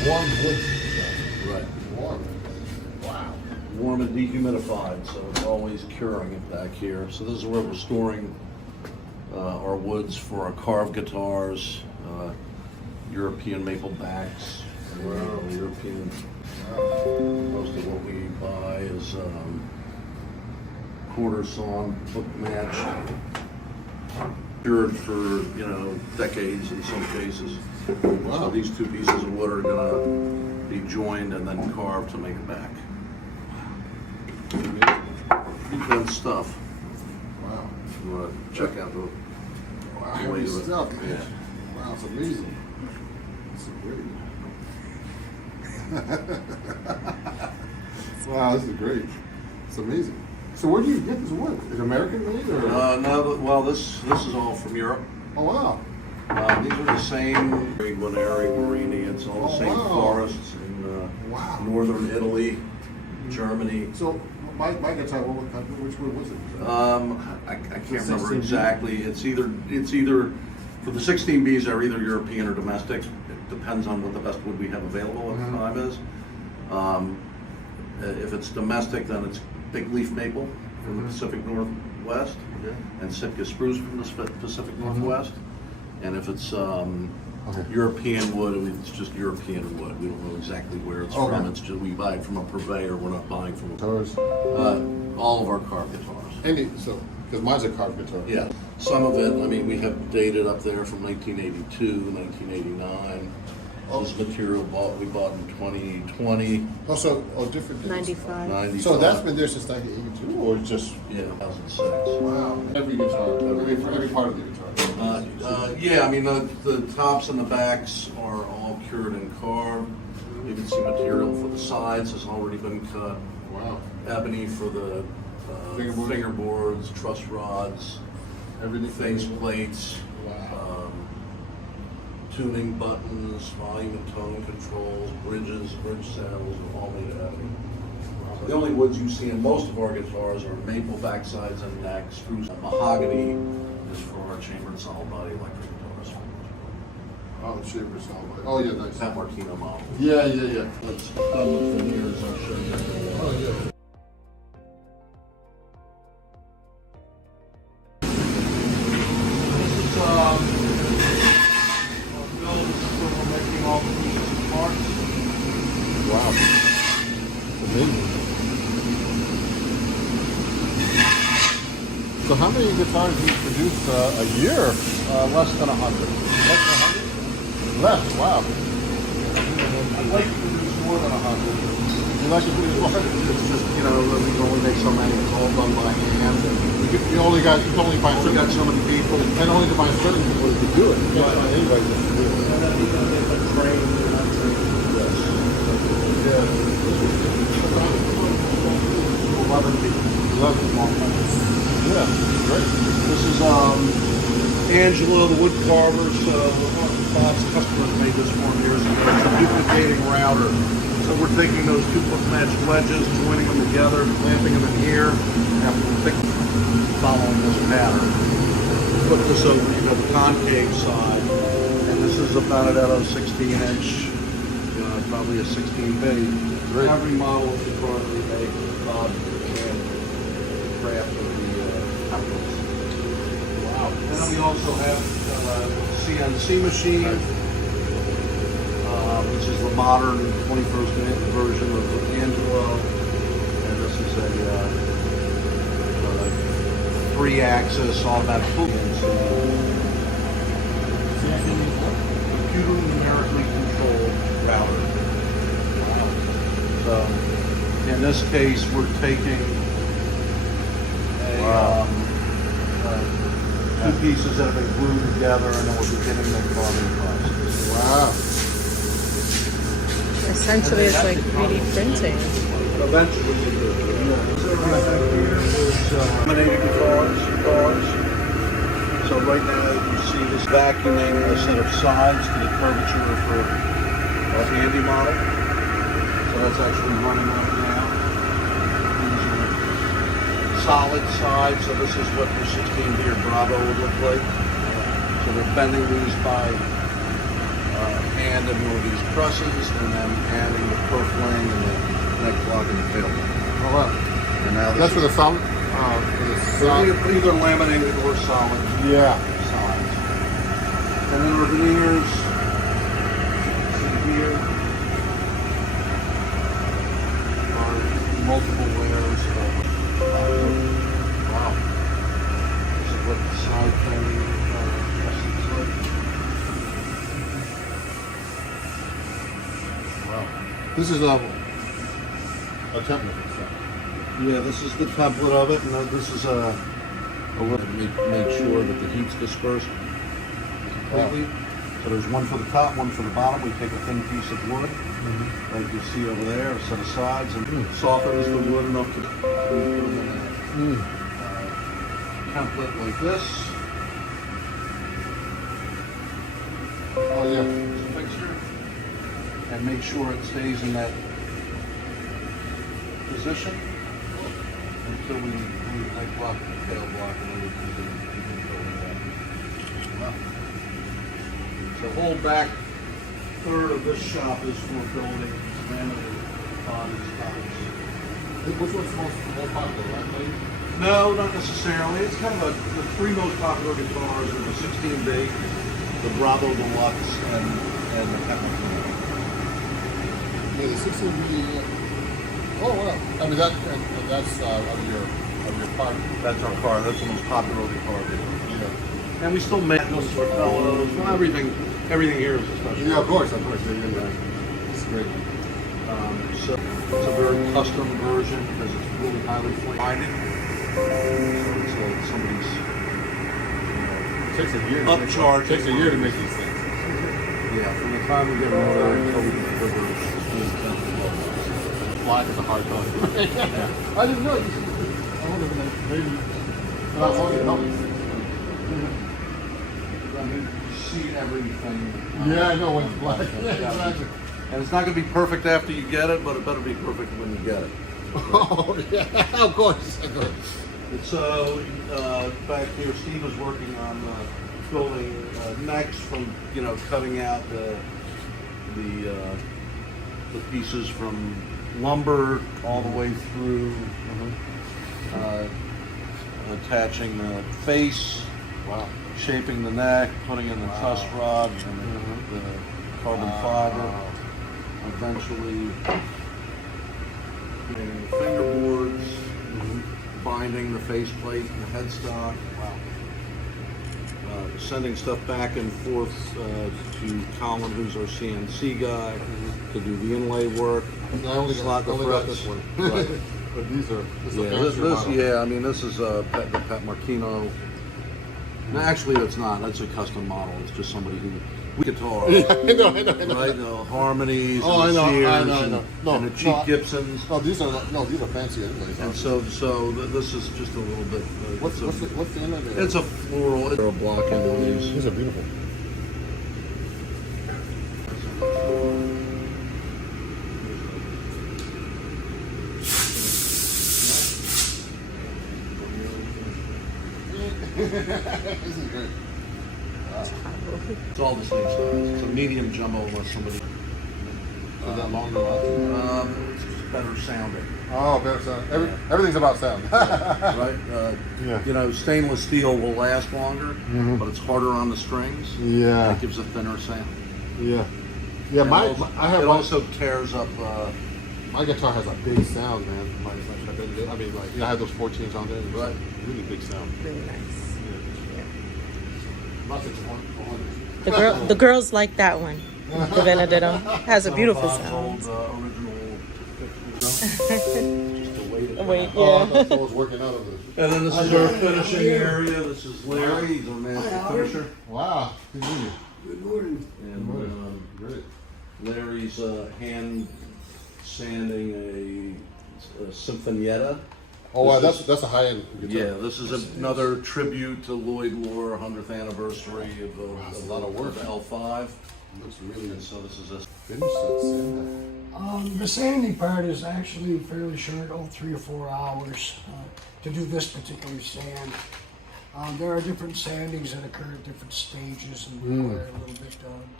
warm wood. Right. Warm. Wow. Warm and dehumidified, so it's always curing it back here. So this is where we're storing our woods for our carved guitars, European maple backs. Wow. European. Most of what we buy is quarter sawn, book matched, cured for decades in some cases. Wow. So these two pieces of wood are gonna be joined and then carved to make it back. Good stuff. Wow. You wanna check out the Wow. way Heavy to it? stuff. Yeah. Wow, it's amazing. It's so great. Wow, this is great. It's amazing. So where do you get this wood? Is it American made or? No, well, this is all from Europe. Oh wow. These are the same Guaneri, Guarini. It's all the same wow. forests in Wow. northern Italy, Germany. So my guitar, what country? Which wood was it? I can't remember 16B? exactly. It's either for the 16Bs are either European or domestic. It depends on what the best wood we have available at the time is. If it's domestic, then it's big leaf maple from the Pacific Northwest, and Sitka spruce from the Pacific Northwest. And if it's European wood, it's just European wood. We don't know exactly where it's from. It's just we buy it from a purveyor. We're not buying from Guitars. all of our carved guitars. Because mine's a carved guitar. Yeah, some of it. I mean, we have dated up there from 1982, 1989. This material we bought in 2020. Also, different. 95. 95. So that's been there since 1982, or just? Yeah, 2006. Wow. Every guitar, every part of the guitar. Yeah, I mean the tops and the backs are all cured and carved. You can see material for the sides has already been cut. Wow. Ebony for the fingerboards, truss rods, Everything. face plates, Wow. tuning buttons, volume and tone controls, bridges, bridge saddles are all made of ebony. The only woods you see in most of our guitars are maple backsides and necks. Spruce, mahogany is for our chambered solid body electric guitars. Oh, the shaper sound. Oh yeah, nice. San Martino model. Yeah. Let's done with veneers. I'll show you. Oh yeah. This is builds where we're making all the pieces and parts. Wow. Amazing. So how many guitars do you produce a year? Less than 100. Less than 100? Less, wow. I'd like to produce more than 100. You like to produce more? It's just, we can only make so many. It's all done by hand. You only find We certain, got so many people. and only to find certain people to do it. You can't find anybody to do it. And then they're trained, they're not trained to do this. Yeah. 11 people. 11. Yeah, great. This is Angela, the wood carver. Bob's customers made this for him years ago. It's a duplicating router. So we're taking those two matched wedges, joining them together, clamping them in here, following this pattern. Put this over, the concave side, and this is a Benedetto 16-inch, probably a 16B. Great. Every model of the car that we make, Bob and craft of the companies. Wow. And then we also have CNC machine, which is the modern 21st version of the Angelo. And this is a 3-axis automatic computer numerically controlled router. So in this case, we're taking two pieces that have been glued together, and then we're beginning the carving process. Wow. Essentially, it's like 3D printing. Eventually, we do. Laminated guitars. So right now, you see this vacuuming a set of sides to the curvature for our handy model. So that's actually running right now. These are solid sides, so this is what your 16B or Bravo would look like. So we're bending these by hand landing one of these trusses and then adding the purfling and the neck block and the tail block. Oh wow. And now That's for the solid. either laminated or solid Yeah. sides. And then our veneers, see here, are multiple layers of wow. This is what the side fending looks like. Wow. This is a template. Yeah, this is the template of it, and this is a way to make sure that the heat's dispersed completely. So there's one for the top, one for the bottom. We take a thin piece of wood, like you see over there, a set of sides, and softens the wood enough to put them in a template like this. Oh yeah. Fixture, and make sure it stays in that position until we like block the tail block, and then we can go with that. The whole back third of this shop is for building laminated bodies, tops. Which one's most popular, right? No, not necessarily. It's kind of the three most popular guitars are the 16B, the Bravo Deluxe, and the Pet Martino. Yeah, the 16B. Oh wow! I mean that's of your car. That's our car. That's the most popular guitar. Yeah. And we still make those for fellows. Well, everything here is a special. Yeah, of course. Yeah. It's great. So it's a very custom version because it's really highly flame. So it's like somebody's It takes a year. upcharge. It takes a year to make these things. Yeah, from the time we get an order until we deliver, it's Life is a hard time. I didn't know. I would have been maybe. I you see everything. Yeah, I know when it's black. Yeah, exactly. And it's not going to be perfect after you get it, but it better be perfect when you get it. Oh yeah, of course. And so back here, Steve is working on building necks from cutting out the pieces from lumber all the way through, attaching the face, Wow. shaping the neck, putting in the truss rod and the carbon fiber. Eventually, making the fingerboards, binding the faceplate and the headstock. Wow. Sending stuff back and forth to Colin, who's our CNC guy, to do the inlay work. I only got this one. Right. But this is Yeah, a fancy model. I mean, this is the Pet Martino. No, actually, that's not. That's a custom model. It's just somebody who guitar. Yeah, I know. Right? No, harmonies. Oh, and I know. Sears No, and the cheap Gibsons. No, these are fancy anyways. And so this is just a little bit. What's the inlay there? It's a floral. It's a block in one of these. These are beautiful. This is great. It's all the same size. It's a medium jumbo unless somebody. Is that longer lasting? It's just better sounding. Oh, better sound. Everything's about sound. Right? Yeah. Stainless steel will last longer, but it's harder on the strings. Yeah. And it gives a thinner sound. Yeah. Yeah, It also tears up. My guitar has a big sound, man. I mean, I have those 14s on there. It's Right. Really big sound. Really nice. Not such a one. The girls like that one. The Benedetto has a beautiful Bob's sound. old, original pictures. Just to wait it Wait, down. Oh, I thought someone was working out of this. And then this is our finishing area. This is Larry. He's our master finisher. Wow. Good morning. Good morning. And Great. Larry's hand sanding a Sinfonietta. Oh, wow. That's a high-end guitar. Yeah, this is another tribute to Lloyd Lohr, 100th anniversary of That's a lot of work. L5. Looks really And nice. so this is a Finish that sand. The sanding part is actually fairly short, 3 or 4 hours to do this particular sand. There are different sandings that occur at different stages and require a little bit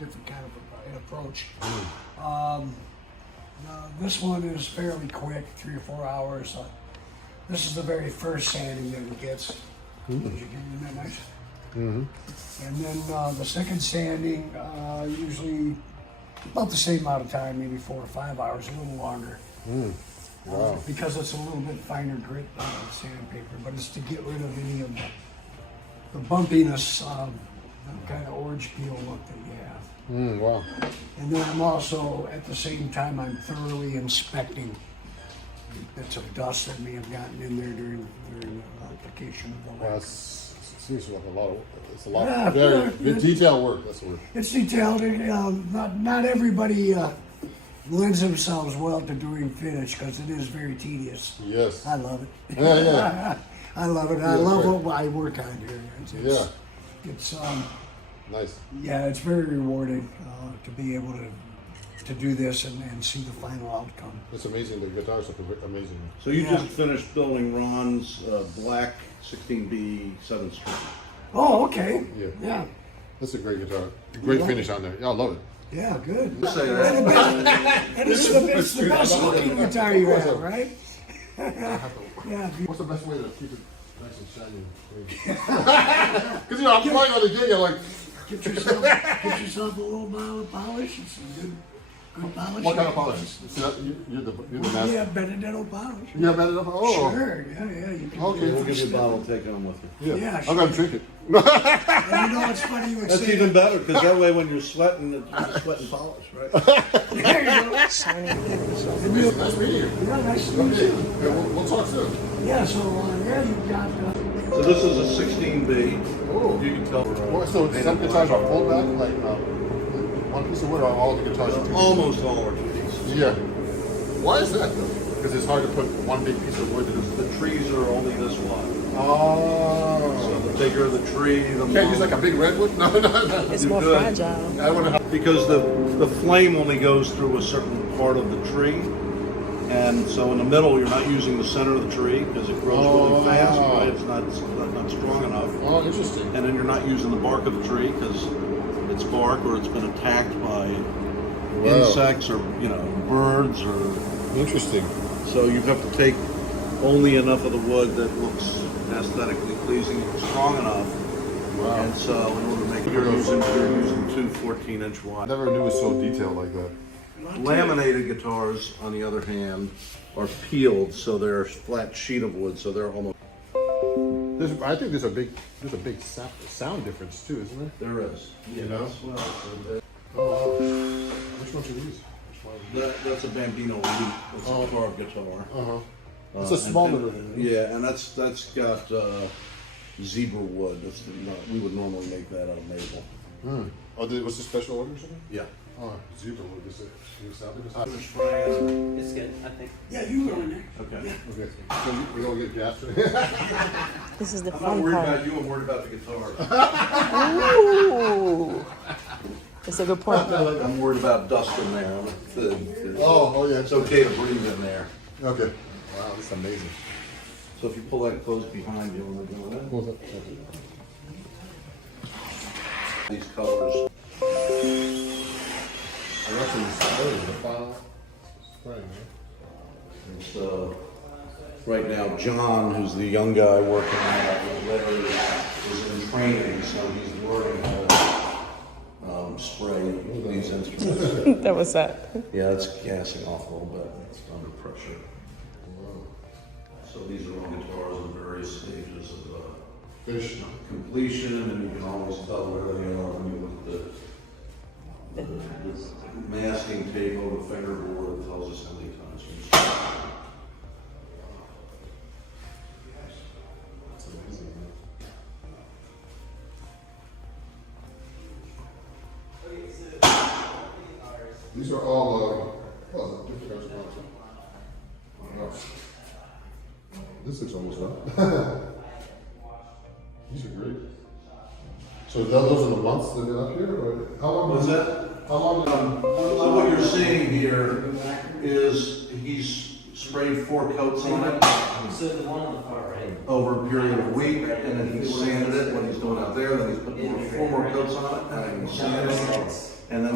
different kind of an approach. This one is fairly quick, 3 or 4 hours. This is the very first sanding that it gets. Isn't that nice? And then the second sanding, usually about the same amount of time, maybe 4 or 5 hours, a little longer. Wow. Because it's a little bit finer grit sandpaper, but it's to get rid of any of the bumpiness, the kind of orange peel look that you have. Wow. And then I'm also, at the same time, I'm thoroughly inspecting bits of dust that may have gotten in there during the application of the lacquer. Seems like it's a lot Yeah, very detailed work, that's the word. It's detailed. Not everybody lends themselves well to doing finish because it is very tedious. Yes. I love it. Yeah. I love it. I Yeah, love great. what I work on here. It's Nice. yeah, it's very rewarding to be able to do this and see the final outcome. It's amazing, the guitars are amazing. So you just finished building Ron's black 16B 7 string. Oh, okay. Yeah. That's a great guitar. Great finish on there. Yeah, I love it. Yeah, good. Say that. And it's the best looking guitar you have, right? Yeah. What's the best way to keep it nice and shiny? Because I'm playing on the gig, I'm like, Get yourself a little bottle of polish and some good polish. what kind of polish? See, you're the master. Yeah, Benedetto polish. You have that enough? Oh. Sure, yeah, you can. Okay. We'll give you a bottle, take it home with you. Yeah. Yeah, I'm gonna drink it. And you know what's funny? You would That's say even better, because that way when you're sweating, you're sweating polish, right? There you go. Shiny. Nice meeting you. Yeah, nice to meet you. Yeah, we'll talk soon. Yeah, so there you've got. So this is a 16B. Oh. You can tell. Well, so some guitars are pulled back, like one piece of wood, or all the guitars are two pieces? Almost all are 2 pieces. Yeah. Why is that though? Because it's hard to put one big piece of wood in it. The trees are only this wide. Oh. So the bigger the tree, the more. Can't use like a big redwood? No. It's You more could. fragile. I wonder how. Because the flame only goes through a certain part of the tree. And so in the middle, you're not using the center of the tree because it grows really fast, right? It's not strong enough. Oh, interesting. And then you're not using the bark of the tree because it's bark or it's been attacked by insects or, birds or... Interesting. So you have to take only enough of the wood that looks aesthetically pleasing, strong enough. Wow. And so in order to make it, you're using 2 14-inch I wide. never knew it was so detailed like that. Laminated guitars, on the other hand, are peeled, so they're a flat sheet of wood, so they're almost... I think there's a big sound difference too, isn't there? There is. You know? Well, Which ones are these? that's a Bambino Elite. It's a carved guitar. It's a smaller. Yeah, and that's got zebra wood. We would normally make that out of maple. Oh, was this special order or something? Yeah. Oh, zebra wood. Is it? Can you sound it? It's good, I think. Yeah, you go in there. Okay. Okay. So we don't get gas today. This is the I'm not fun worried part. about you. I'm worried about the guitar. Ooh. That's a good point, though. I'm worried about dust in there. Oh yeah. It's okay to breathe in there. Okay. Wow, that's amazing. So if you pull that close behind you when we're doing that, What was that? these colors. I actually started the final spring, It's, right now, John, who's the young guy working on it, Larry is in training, so he's learning how to spray these instruments. That was that. Yeah, it's gassing off a little bit. It's under pressure. So these are all guitars in various stages of Finish. completion, and you can always tell where they are when you look at the masking tape over the fingerboard. It tells us how many times you That's amazing. These are all different kinds of products. This looks almost done. These are great. So those are the months that they're up here, or how long? What's that? How long? So what you're seeing here is he's sprayed 4 coats on it So the one on the far right. over a period of a week, and then he's sanded it when he's going out there, then he's put 4 more coats on it, and then he's sanded it, and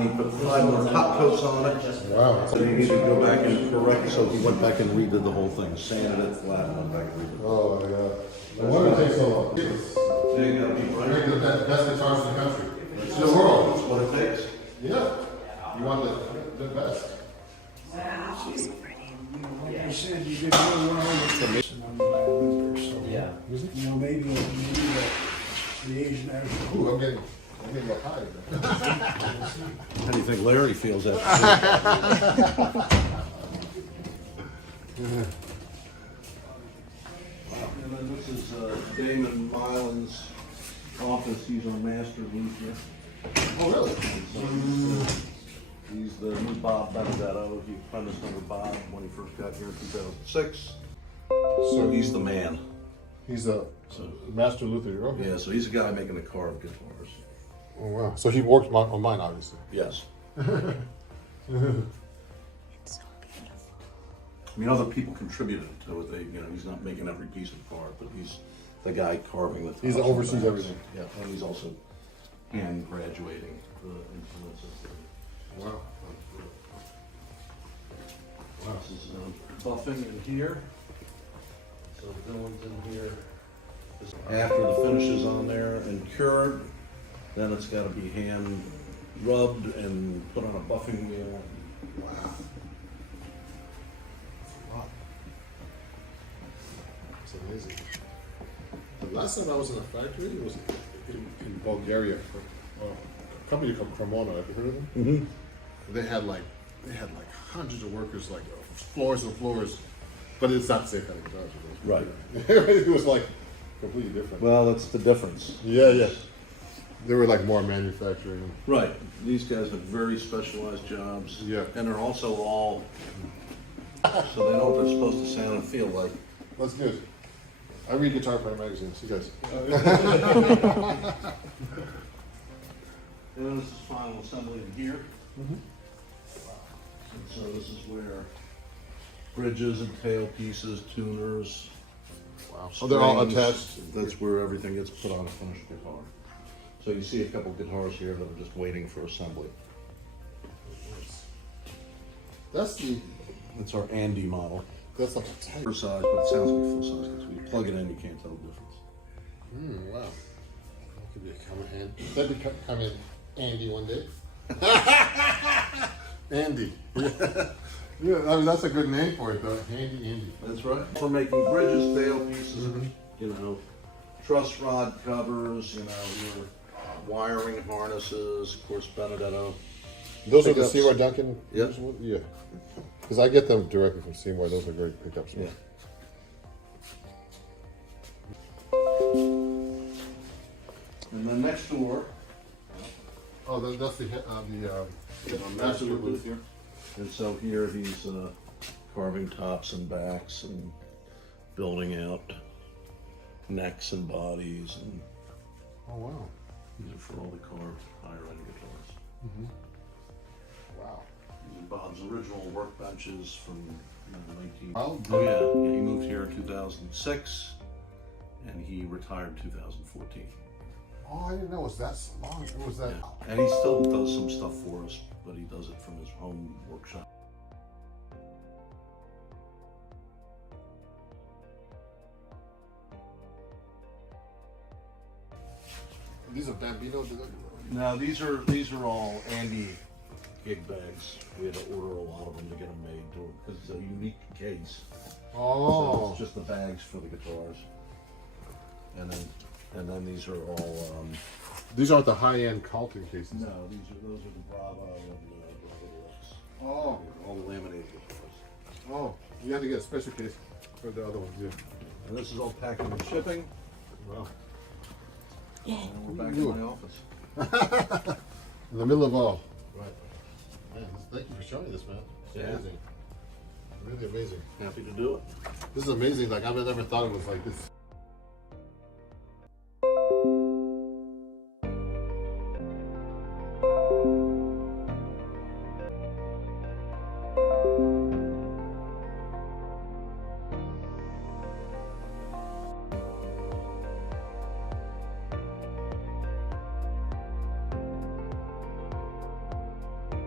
put 5 more top coats on it. Wow. So you need to go back and correct, so he went back and redid the whole thing, sanded it flat, and went back and redid it. Oh my God. No wonder it takes so long. There you go, be right. Make the best guitars in the country. In the world. That's what it takes. Yeah. You want the best. Like I said, you did real well with the so, Yeah. you know, maybe the Asian national. Ooh, I'm getting a high. How do you think Larry feels after? And then this is Damon Milan's office. He's our master luthier. Oh, really? So he's the new Bob Benedetto. He apprenticed under Bob when he first got here in 2006. So he's the man. He's a master luthier. Okay. Yeah, so he's the guy making the carved guitars. Oh, wow. So he worked on mine, obviously. Yes. I mean, other people contributed to it. He's not making every piece of art, but he's the guy carving the. He's tops oversees and backs. everything. Yeah, and he's also hand graduating the influences. Wow. This is buffing in here. So the villain's in here. After the finish is on there and cured, then it's got to be hand rubbed and put on a buffing wheel. Wow. Wow. It's amazing. The last time I was in a factory was in Bulgaria for a company called Cremona. Have you heard of them? Mm-hmm. They had like hundreds of workers, like floors and floors, but it's not the same kind of guitars. Right. It was like completely different. Well, that's the difference. Yeah. They were like more manufacturing. Right. These guys have very specialized jobs. Yeah. And they're also all, so they know what they're supposed to sound and feel like. That's good. I read Guitar Player magazine. See you guys. And this is final assembly in here. So this is where bridges and tail pieces, tuners. Wow. Oh, they're all strings, attached. That's where everything gets put on a finished guitar. So you see a couple guitars here that are just waiting for assembly. That's That's our Andy model. like a type. Full size, but it sounds like full size because when you plug it in, you can't tell the difference. Wow. That could be a common hand. That could come in Andy one day. Andy. Yeah, I mean that's a good name for it though. Andy. That's right. For making bridges, tail pieces, truss rod covers, your wiring harnesses, of course, Benedetto. Those are the Pickups. Seymour Duncan. Yeah. Yeah. Because I get them directly from Seymour. Those are great pickups. Yeah. And then next door, Oh, that's the Master Luthier. And so here he's carving tops and backs and building out necks and bodies, and Oh wow. these are for all the carved higher end guitars. Wow. These are Bob's original workbenches from 19. Wow. Oh yeah, he moved here in 2006, and he retired in 2014. Oh, I didn't know it was that long. It was that. Yeah. And he still does some stuff for us, but he does it from his home workshop. These are Bambino. Now these are all Andy gig bags. We had to order a lot of them to get them made because it's a unique case. So Oh. it's just the bags for the guitars, and then these are all. These aren't the high-end Carlton cases. No, those are the Bravo and Bravo Deluxe. Oh. All the laminated guitars. Oh. You had to get a special case for the other ones. Yeah. And this is all packing and shipping. Wow. And we're back in my office. In the middle of all. Right. Man, thank you for showing this, man. It's Yeah. amazing. Really amazing. Happy to do it. This is amazing. Like I've never thought it was like this.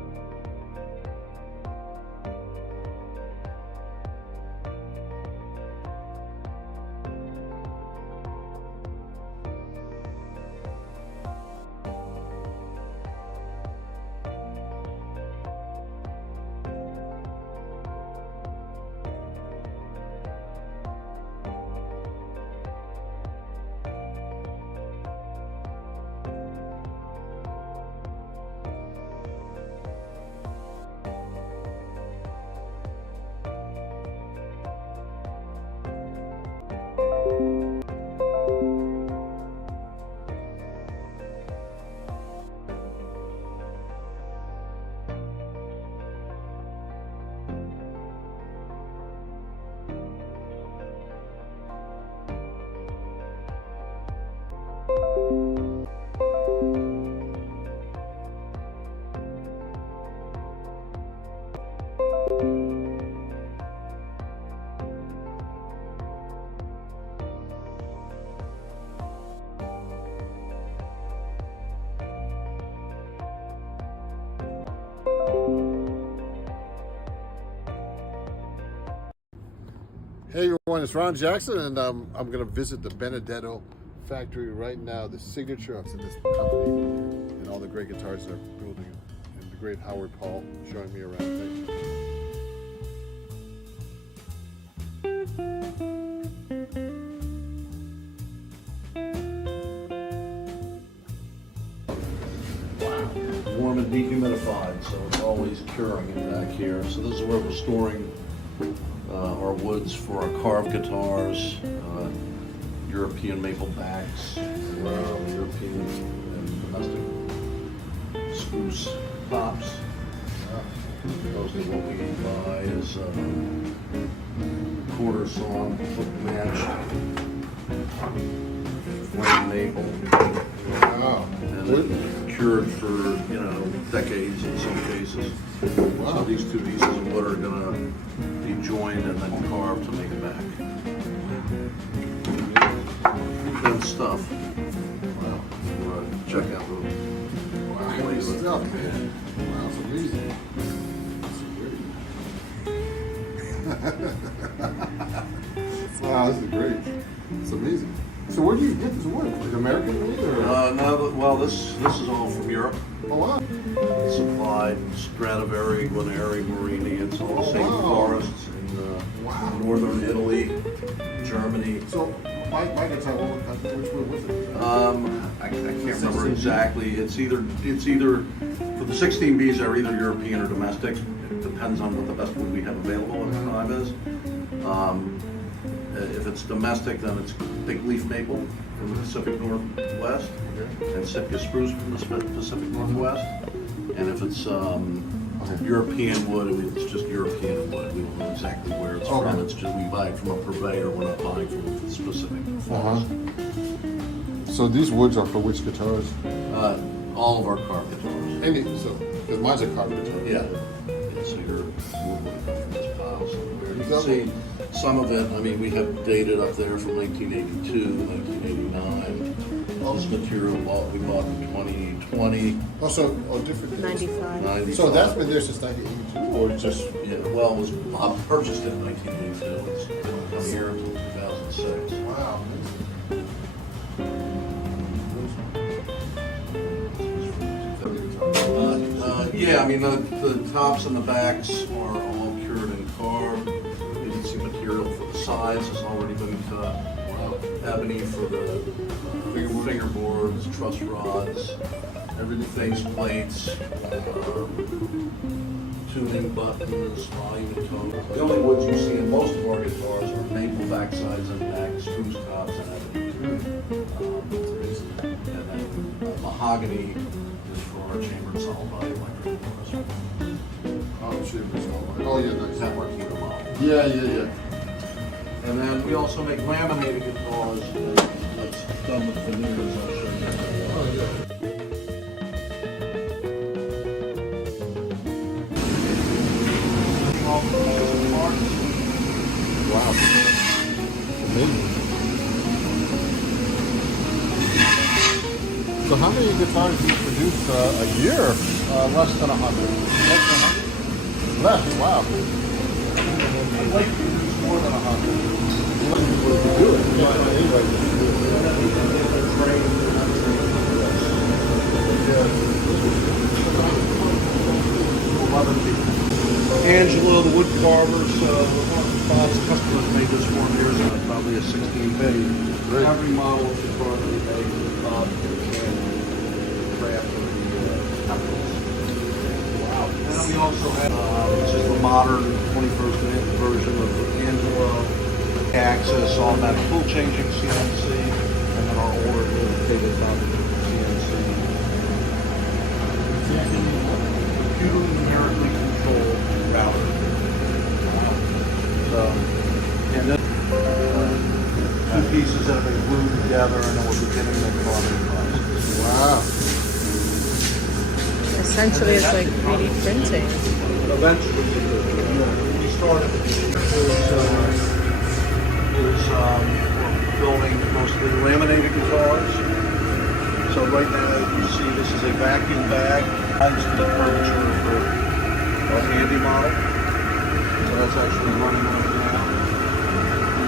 Hey everyone, it's Ron Jackson, and I'm going to visit the Benedetto factory right now. The signature of this company and all the great guitars they're building, and the great Howard Paul showing me around. Thank you. Warm and dehumidified, so it's always curing it back here. So this is where we're storing our woods for our carved guitars, European maple backs, European and domestic spruce tops. Mostly what we buy is quarter sawn, hook matched, flame maple. Wow. And cured for, decades in some cases. Wow. So these two pieces of wood are gonna be joined and then carved to make it back. Good stuff. Wow. Check out the Wow, great stuff, man. Wow, it's amazing. Wow, this is great. It's amazing. So where do you get this wood? Like American made or? No, well, this is all from Europe. Oh wow. Supplied Stradivari, Guarneri, Marini. It's all the same wow. forests in Wow. northern Italy, Germany. So my guitar, which wood was it? I can't remember exactly. It's either for the 16Bs they're either European or domestic. It depends on what the best wood we have available at the time is. If it's domestic, then it's big leaf maple from the Pacific Northwest and Sitka spruce from the Pacific Northwest. And if it's European wood, it's just European wood. We don't know exactly where it's from. It's just we buy it from a purveyor. We're not buying from a specific forest. So these woods are for which guitars? All of our carved guitars. Any, so, because mine's a carved guitar. Yeah. So your wood would come from this pile somewhere. You can see some of it. I mean, we have dated up there from 1982, 1989. This material we bought in 2020. Also, different. 95. So that's been there since 1982, or just? Yeah, well, it was purchased in 1982. It's been come here until 2006. Wow. Yeah, I mean, the tops and the backs are all cured and carved. You can see material for the sides has already been cut. Ebony for the fingerboards, truss rods, face plates, tuning buttons, volume tones. The only woods you see in most of our guitars are maple backsides and back, spruce tops, and ebony. And then mahogany is for our chambered solid body electric guitars. Oh, shit. Oh, yeah, nice. That works with the model. Yeah. And then we also make laminated guitars that's done with veneers. I'll show you. Oh, yeah. Wow. Amazing. So how many guitars do you produce a year? Less than 100. Less, wow. I'd like to produce more than 100. Do it. Yeah, anybody can do Angela, the wood carvers, Bob's customers made this for him years ago, probably a 16 bay. Every model of guitar that we make, Bob can craft the templates. Wow. And then we also have, which is the modern 21st version of Angela, Access, automatic tool changing CNC, and then our older dedicated CNC. Computer numerically controlled router. So, and then two pieces that have been glued together, and then we're beginning the carving process. Wow. Essentially, it's like 3D printing. Eventually, we started we're building mostly laminated guitars. So right now you see this is a vacuum bag. Mine's the curvature for our handy model. So that's actually running right now.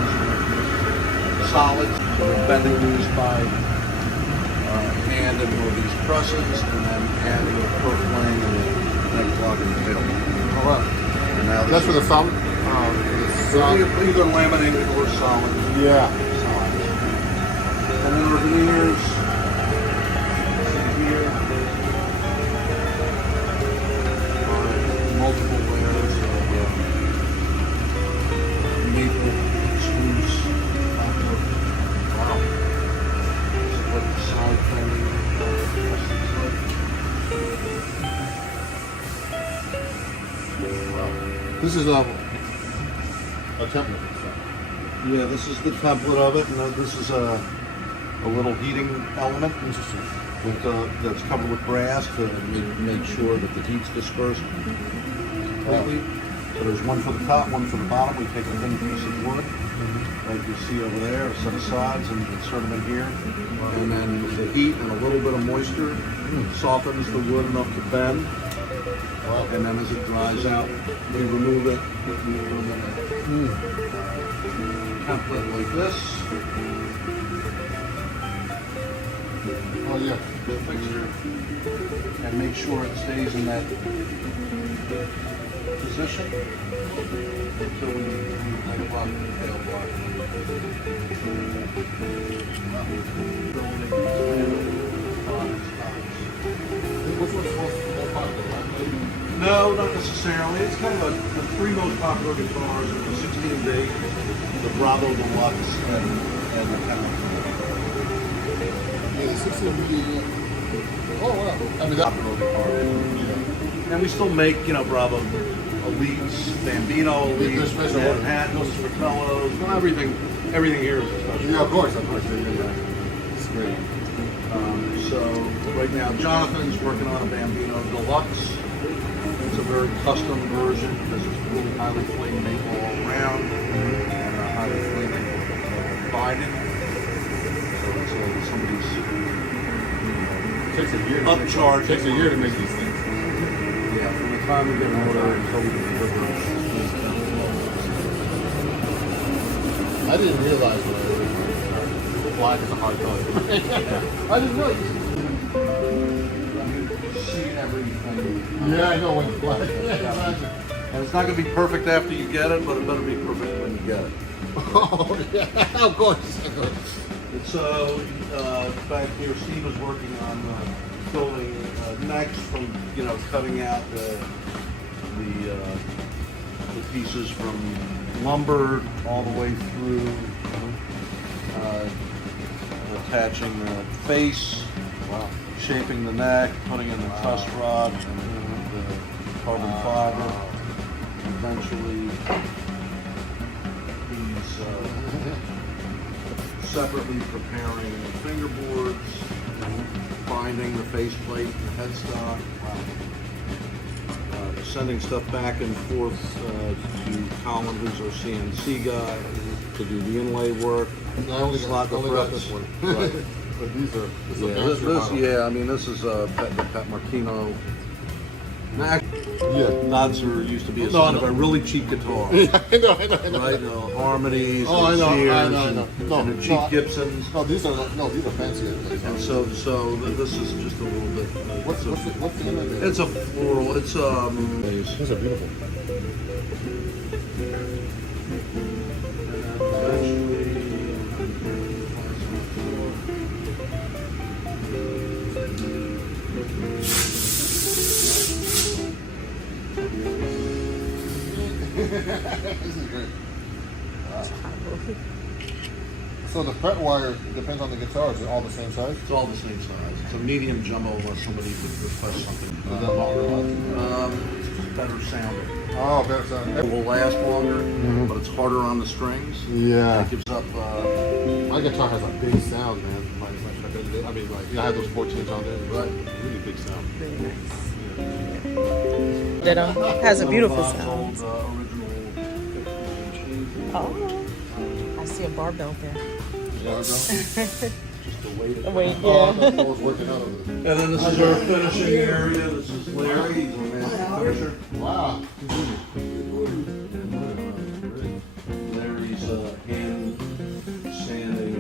solids. So we're bending these by hand in one of these presses, and then adding a per flame and a neck block and tail. Oh, wow. And now That's for the solid? either laminated or solid. Yeah. Solids. And then our veneers here are multiple layers of maple spruce. Wow. This is what the side fending looks like. This is a template. Yeah, this is the template of it, and this is a little heating element. Interesting. That's covered with brass to make sure that the heat's dispersed completely. So there's one for the top, one for the bottom. We take a thin piece of wood, like you see over there, a set of sides, and insert them in here. And then the heat and a little bit of moisture softens the wood enough to bend. And then as it dries out, we remove it. We put it in a template like this. Oh, yeah. The fixture, and make sure it stays in that position until we remove the block and the tail block. Which one's more popular? No, not necessarily. It's kind of the three most popular guitars are the 16-day, the Bravo Deluxe, and the Talent. Yeah, the 16 Oh, wow. I mean, that. And we still make, Bravo Elites, Bambino They're Elites, special orders. Manhattans, Fratellos, well, everything here is a special. Yeah, of course. Yeah. It's great. So right now, Jonathan's working on a Bambino Deluxe. It's a very custom version because it's really highly flame maple all around and a highly flame maple binding. So it's like somebody's Takes a year. upcharge. Takes a year to make these things. Yeah, from the time we get an order until we can deliver it. I didn't realize that black is a hard color. I didn't know. See everything. Yeah, I know when it's black. Yeah, And it's not going to be perfect after you get it, but it better be perfect when you get it. oh, yeah, of course. It's back here. Steve is working on filling necks from cutting out the pieces from lumber all the way through, attaching the face, shaping the neck, putting in the truss rod and the carbon fiber. Eventually, he's separately preparing the fingerboards, binding the faceplate and the headstock, sending stuff back and forth to Colin, who's our CNC guy, to do the inlay work. I only slot the got threads. this one. Right. But these are, this is a fancier model. this is the Pat Martino. Yeah. Knots used to be a sign of a really cheap guitar. I know. Right? Harmonies, Oh, I and know, Sears, I know. and the cheap Gibsons. No, these are fancier. And so this is just a little bit. What's the image? It's a floral. It's These are beautiful. This is great. Wow. So the fret wire depends on the guitar. Is it all the same size? It's all the same size. It's a medium jumbo unless somebody would request something. Is that longer lasting? Better sounding. Oh, better sound. It will last longer, but it's harder on the strings. Yeah. It gives up. My guitar has a big sound, man. I mean, like, I have those 14s on there. Right. Really big sound. Very nice. Ditto. Has a beautiful Bob's sound. old, original. Oh, I see a barbell there. Yeah, Just the weight. Wait, Oh, I yeah. was working out over there. And then this is our finishing area. This is Larry. He's our master finisher. Wow. Larry's hand sanding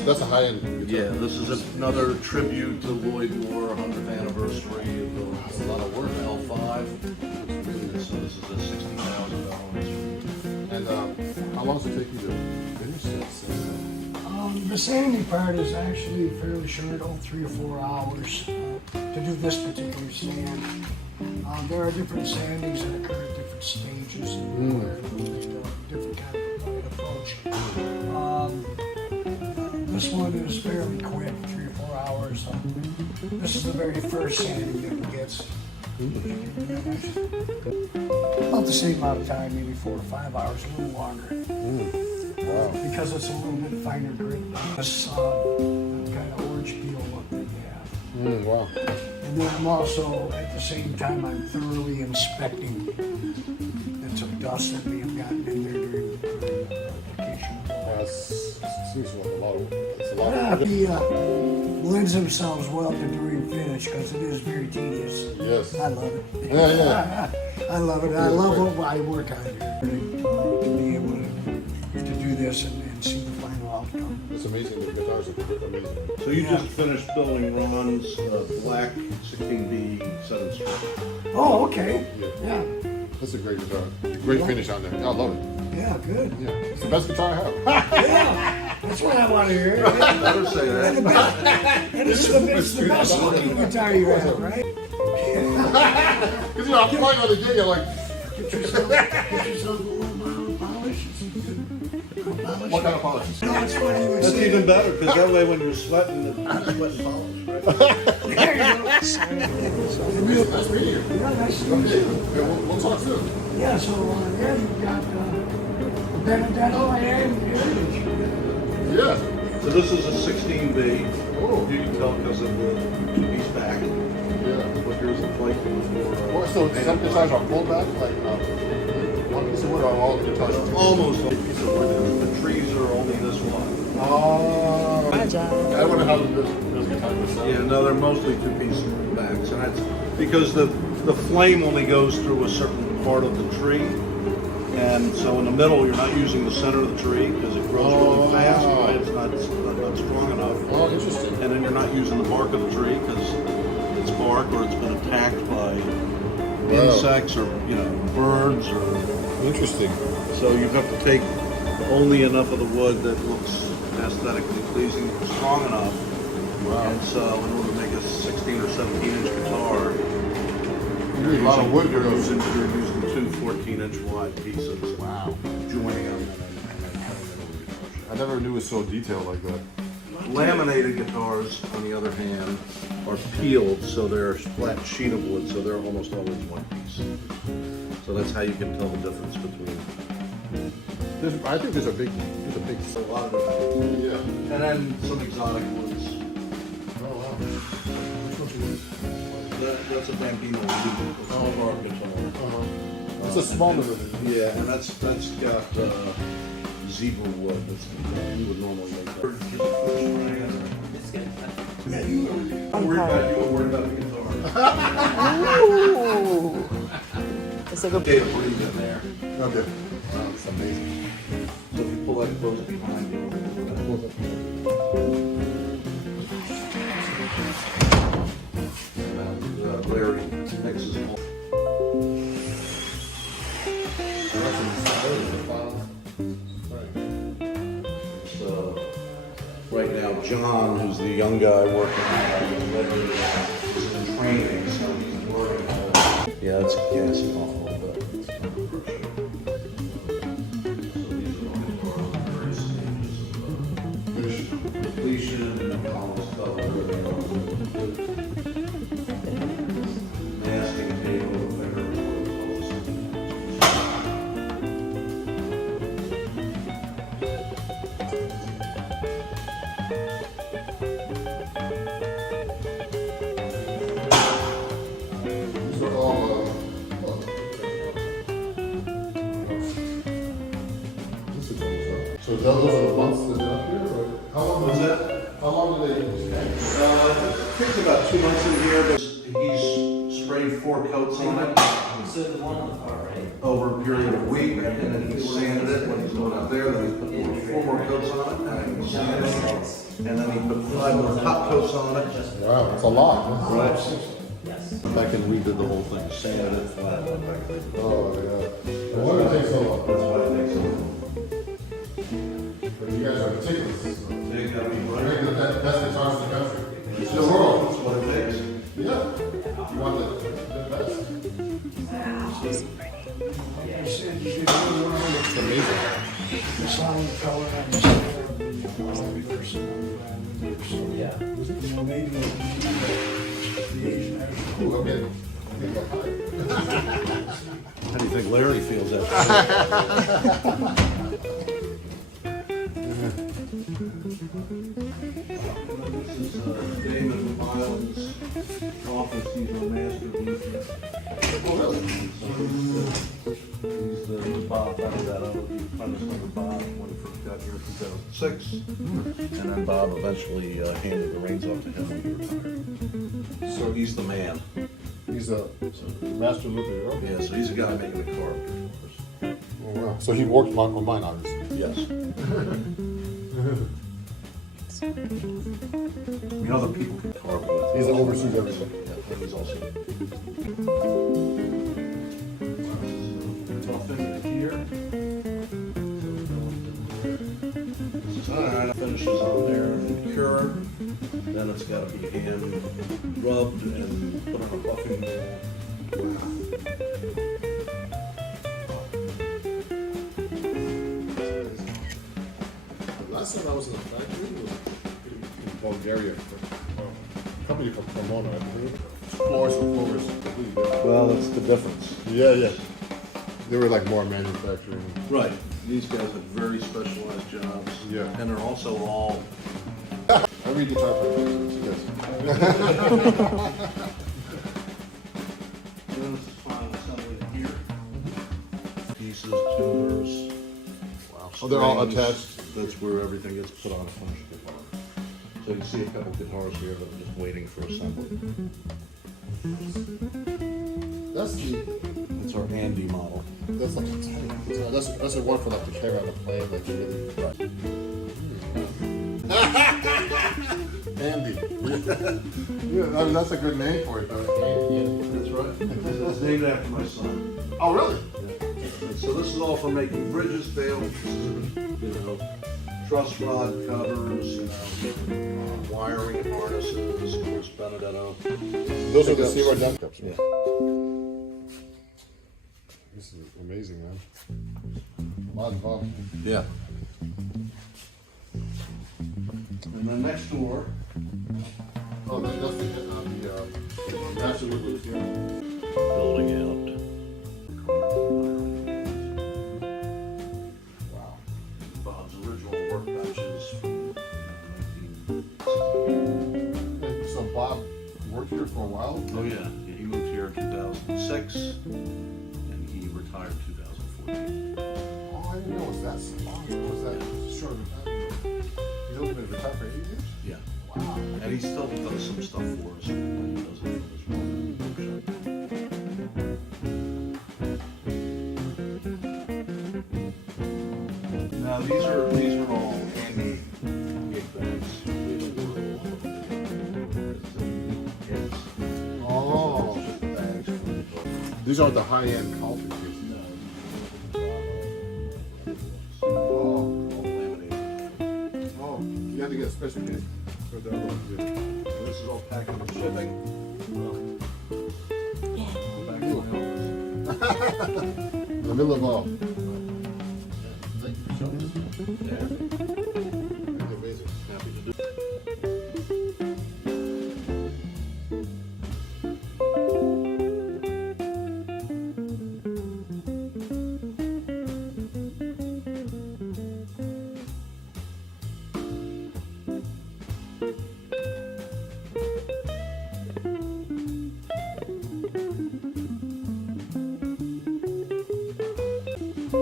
that's a high end. Yeah, this is another tribute to Lloyd Moore, 100th anniversary of the That's a lot of work. L5. So this is a $60,000. And how long does it take you to finish this? The sanding part is actually fairly short, 3 or 4 hours to do this particular sand. There are different sandings that occur at different stages and different kind of approach. This one is fairly quick, 3 or 4 hours. This is the very first sanding that it gets. About the same amount of time, maybe 4 or 5 hours, a little longer. Wow. Because it's a little bit finer grit. This kind of orange peel look that you have. Wow. And then I'm also, at the same time, I'm thoroughly inspecting bits of dust that may have gotten in there during application. Seems like a lot of. It's a lot Yeah, of. the lends themselves well to doing finish because it is very tedious. Yes. I love it. Yeah. I love it. I love what I work on here. To be able to do this and see the final outcome. It's amazing. The guitars are amazing. So you just finished building Ron's black 16B 7-string. Oh, okay. Yeah. Yeah. That's a great guitar. Great finish on there. I love it. Yeah, good. Yeah. It's the best guitar I have. Yeah, that's what I want to hear. Better say that. And it's the best looking guitar you have, right? Because I'm playing on the gig, I'm like, Get yourself a little mild polish. what kind of polish? No, it's funny you would That's say even better, because that way when you're sweating, it's sweating polish, right? There you go. Nice meeting you. Yeah, nice to meet you. Yeah, we'll talk soon. Yeah, so there you've got Benedetto and Heritage. Yeah. So this is a 16B. Oh. You can tell because of the two-piece back. Yeah. What here's the plate for. Well, so some guitars are pulled back, like one piece of wood on all the guitars. Almost a piece of wood. The trees are only this wide. Oh. My job. I wonder how those guitars are. Yeah, no, they're mostly two-piece backs, and that's because the flame only goes through a certain part of the tree, and so in the middle you're not using the center of the tree because it grows really fast, right? It's not strong enough. Oh, interesting. And then you're not using the bark of the tree because it's bark or it's been attacked by insects or birds or. Interesting. So you have to take only enough of the wood that looks aesthetically pleasing, strong enough. Wow. And so in order to make a 16 or 17-inch guitar, You need a lot of wood you're girls. using two 14-inch wide pieces. Wow. Joining them and then cutting it over the guitar shaft. I never knew it was so detailed like that. Laminated guitars, on the other hand, are peeled, so they're a flat sheet of wood, so they're almost always one piece. So that's how you can tell the difference between I think there's a big. a lot of different. Yeah. And then some exotic woods. Oh wow. That's a Bambino wood, all of our guitars. It's a small one. Yeah, and that's got zebra wood. That's you would normally make that. It's good. Yeah, you I'm worried about you. I'm worried about the guitar. Ooh. It's a good. Okay, breathe in there. Okay. That's amazing. So if you pull that close behind you. Larry mixes all. So right now, John, who's the young guy working on it, is in training, so he's learning. Yeah, it's gassing off a little bit. So these are all the various stages of completion and all this stuff. Masking tape over there. These are all. This is almost up. So those are the months that they're up here, or how long What's that? How long do they? It takes about 2 months in here, but he's sprayed sprayed 4 coats on it So the one on the far right. over a period of a week, and then he sanded it when he's going out there, then he put 4 more coats on it, and he sanded it, and then he put 5 more top coats on it. Wow, it's a lot. Huh? Right. Yes. Back and redid the whole thing, sanded it flat. That's Oh, yeah. No wonder it takes so long. why it takes so long. But you guys are meticulous. They gotta be You're right. making the best guitars in the country. In the world. That's what it takes. Yeah. You want the best. I said you should do one It's amazing. the sound color and the sound of the person on the band. So, Yeah. you know, maybe the Asian Ooh, I'm getting high. How do you think Larry feels after This is David Miles' office. He's a master luthier. Oh, really? He's the Bob Benedetto. He apprentice under Bob when he first got here in 2006. And then Bob eventually handed the reins off to him when he retired. So he's the man. He's a master luthier. Okay. Yeah, so he's the guy making the car for us. Oh, wow. So he worked on mine, obviously. Yes. We know that people can carve with. He's oversees everything. Yeah, and he's also. Tough finish here. Alright, finishes on there and cured. Then it's gotta be hand rubbed and put on a buffing The last time I was in a factory was in Bulgaria. A company from Pomona, I believe. Floors and floors. completely different. Well, that's the difference. Yeah, yeah. They were like more manufacturing. Right. These guys have very specialized jobs. Yeah. And they're also all. I read guitar players. Yes. This is final assembly here. Pieces, tuners. Wow. Oh, they're all strings. attached? That's where everything gets put on a finished guitar. So you see a couple guitars here that are just waiting for assembly. That's the. That's our Andy model. That's like a tiny. That's the one for like to carry on the plane. Like really. Andy. Yeah, I mean that's a good name for it though. Andy. That's right. It's named after my son. Oh really? And so this is all for making bridges, bales, you know, truss rod covers, you know, wiring harnesses, of course, Benedetto. Those are the zero death cups. Yeah. This is amazing, man. A lot involved. Yeah. And then next door, Oh, that's the master wood. Yeah. building out. Wow. Bob's original workbenches from 1960. So Bob worked here for a while. Oh yeah, he moved here in 2006 and he retired in 2014. Oh, I didn't know it was that long. Was that short of a time? He's only been retired for 8 years. Yeah. Wow. And he still does some stuff for us. He does it for his workshop. Now these are all handy gig bags. Oh. Bags for the book. These are the high-end coffee cases. Oh. All laminated. Oh. You have to get a special case for the other one. And this is all packing and shipping. Back to my office. In the middle of all. Thank you for showing this. Yeah. That's amazing. Happy to do.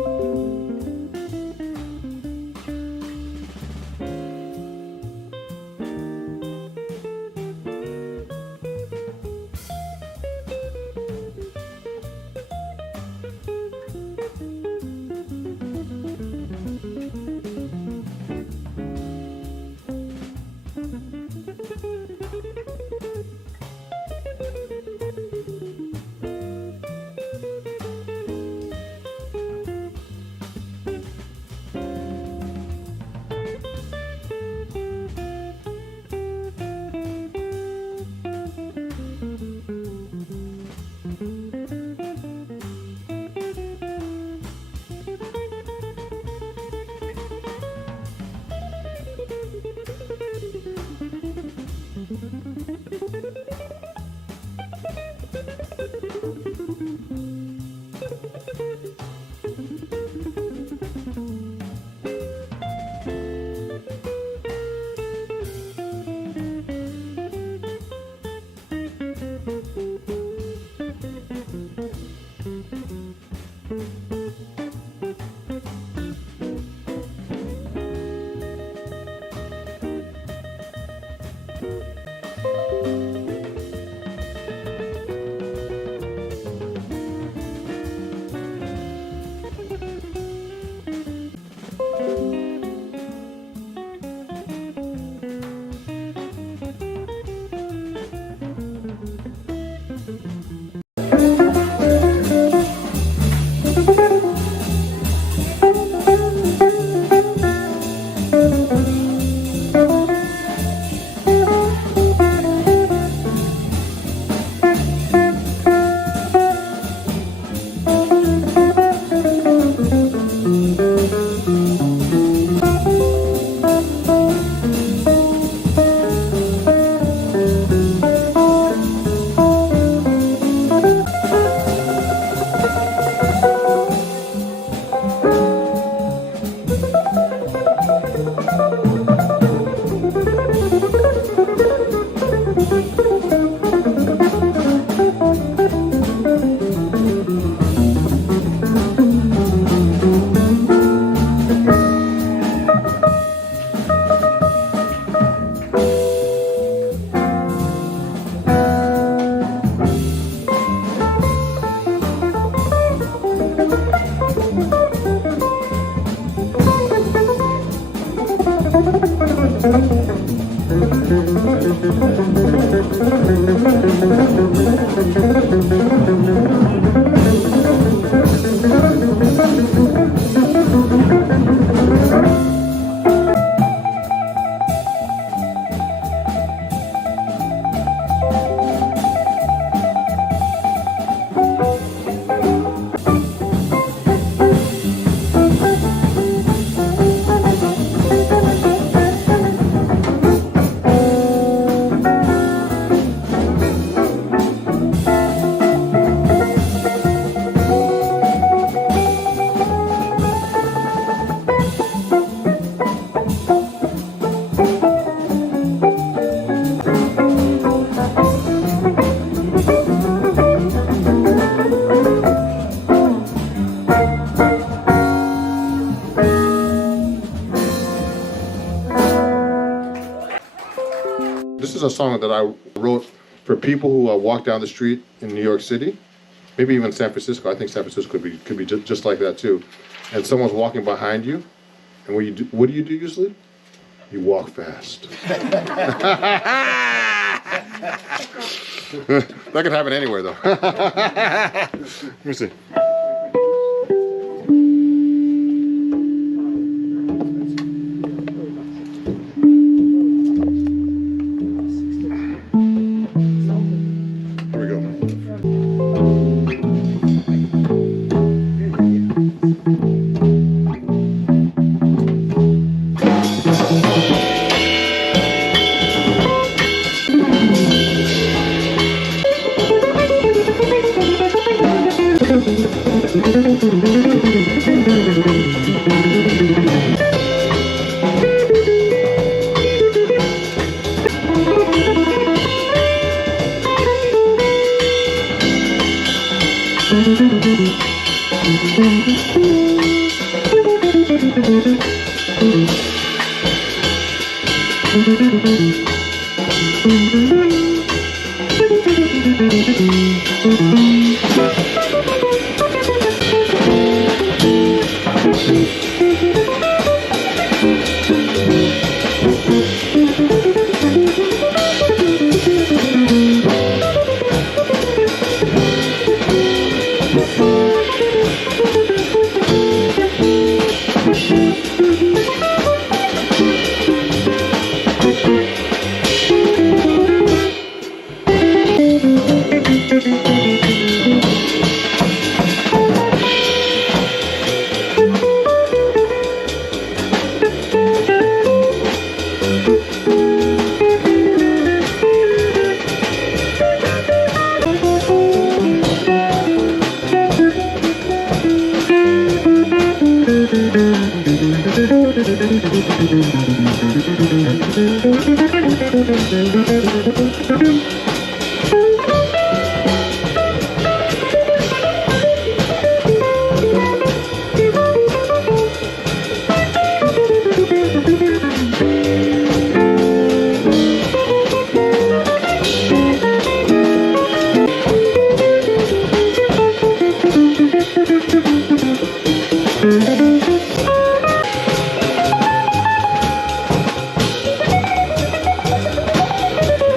is a song that I wrote for people who walk down the street in New York City, maybe even San Francisco. I think San Francisco could be just like that too. And someone's walking behind you, and what do you do usually? You walk fast. That could happen anywhere, though. Let me see. Here we go.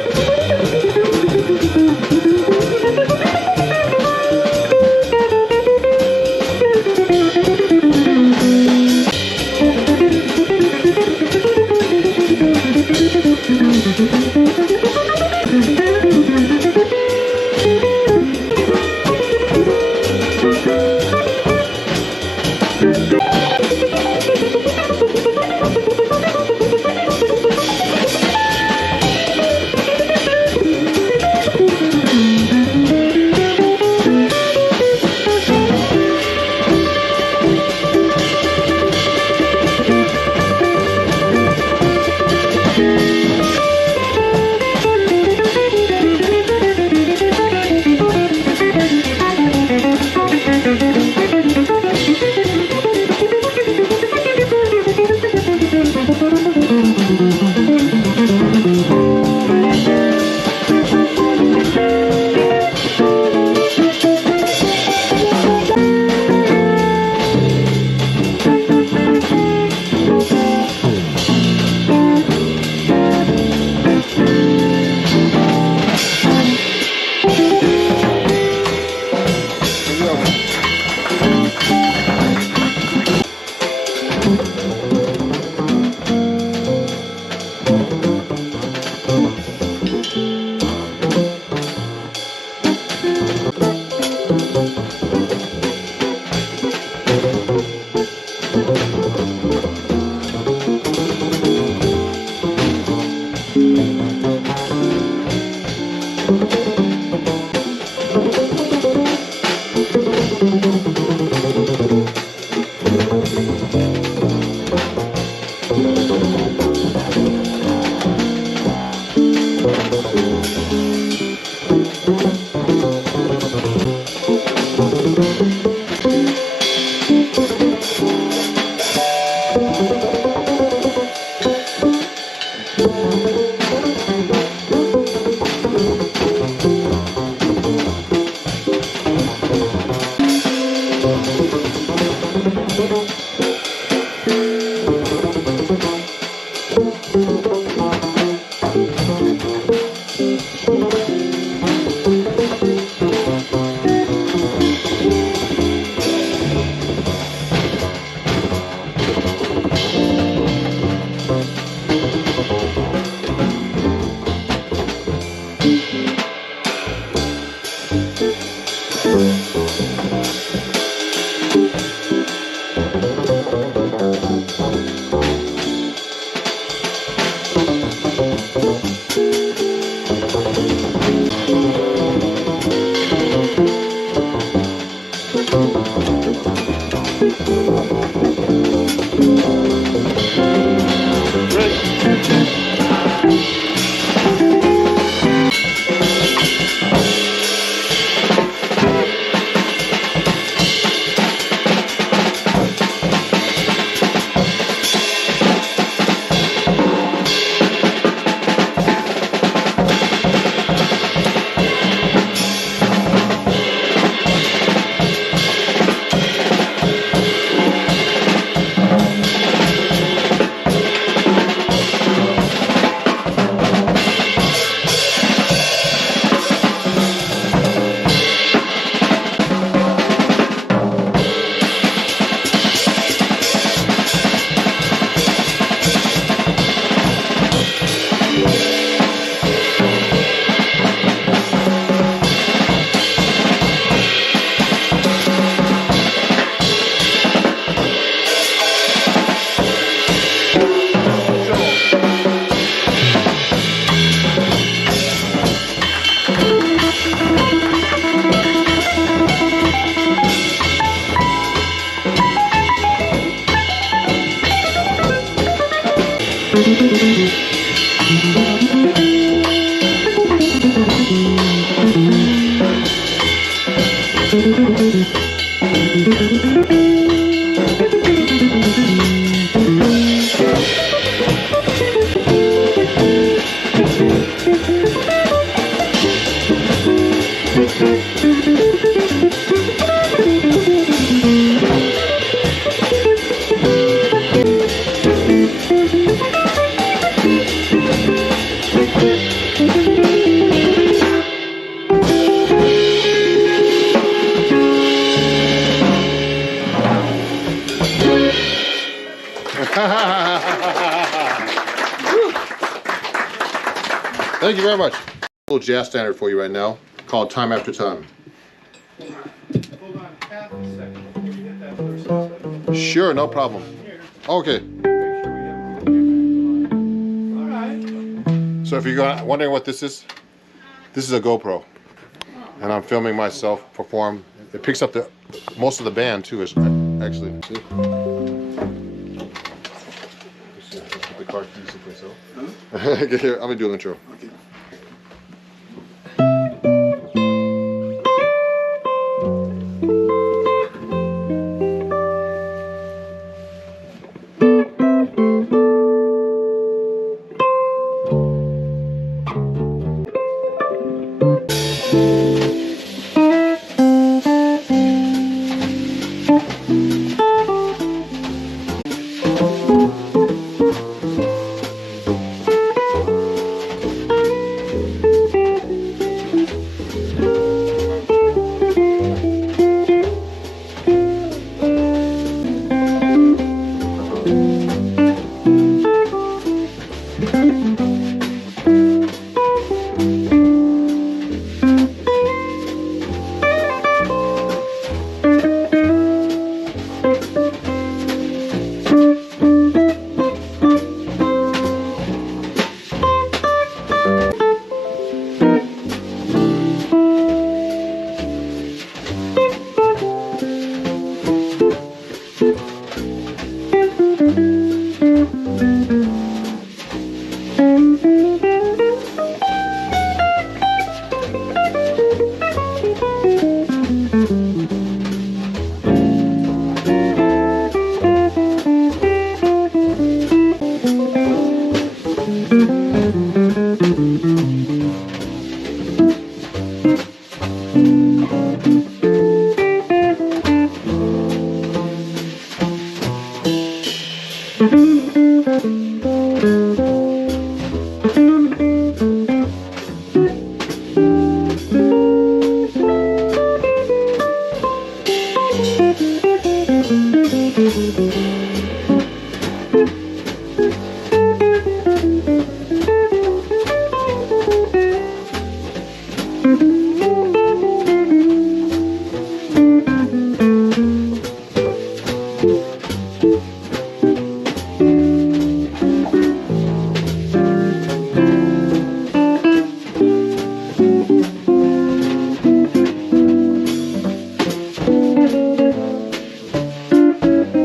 Thank you very much. A little jazz standard for you right now, called Time After Time. Hold on half a second. Can you hit that first second? Sure, no problem. Okay. Make sure we have the all right. So if you're wondering what this is a GoPro. And I'm filming myself perform. It picks up most of the band too, is actually. See? Put the car keys in myself. Okay, here, I'm gonna do an intro. Okay.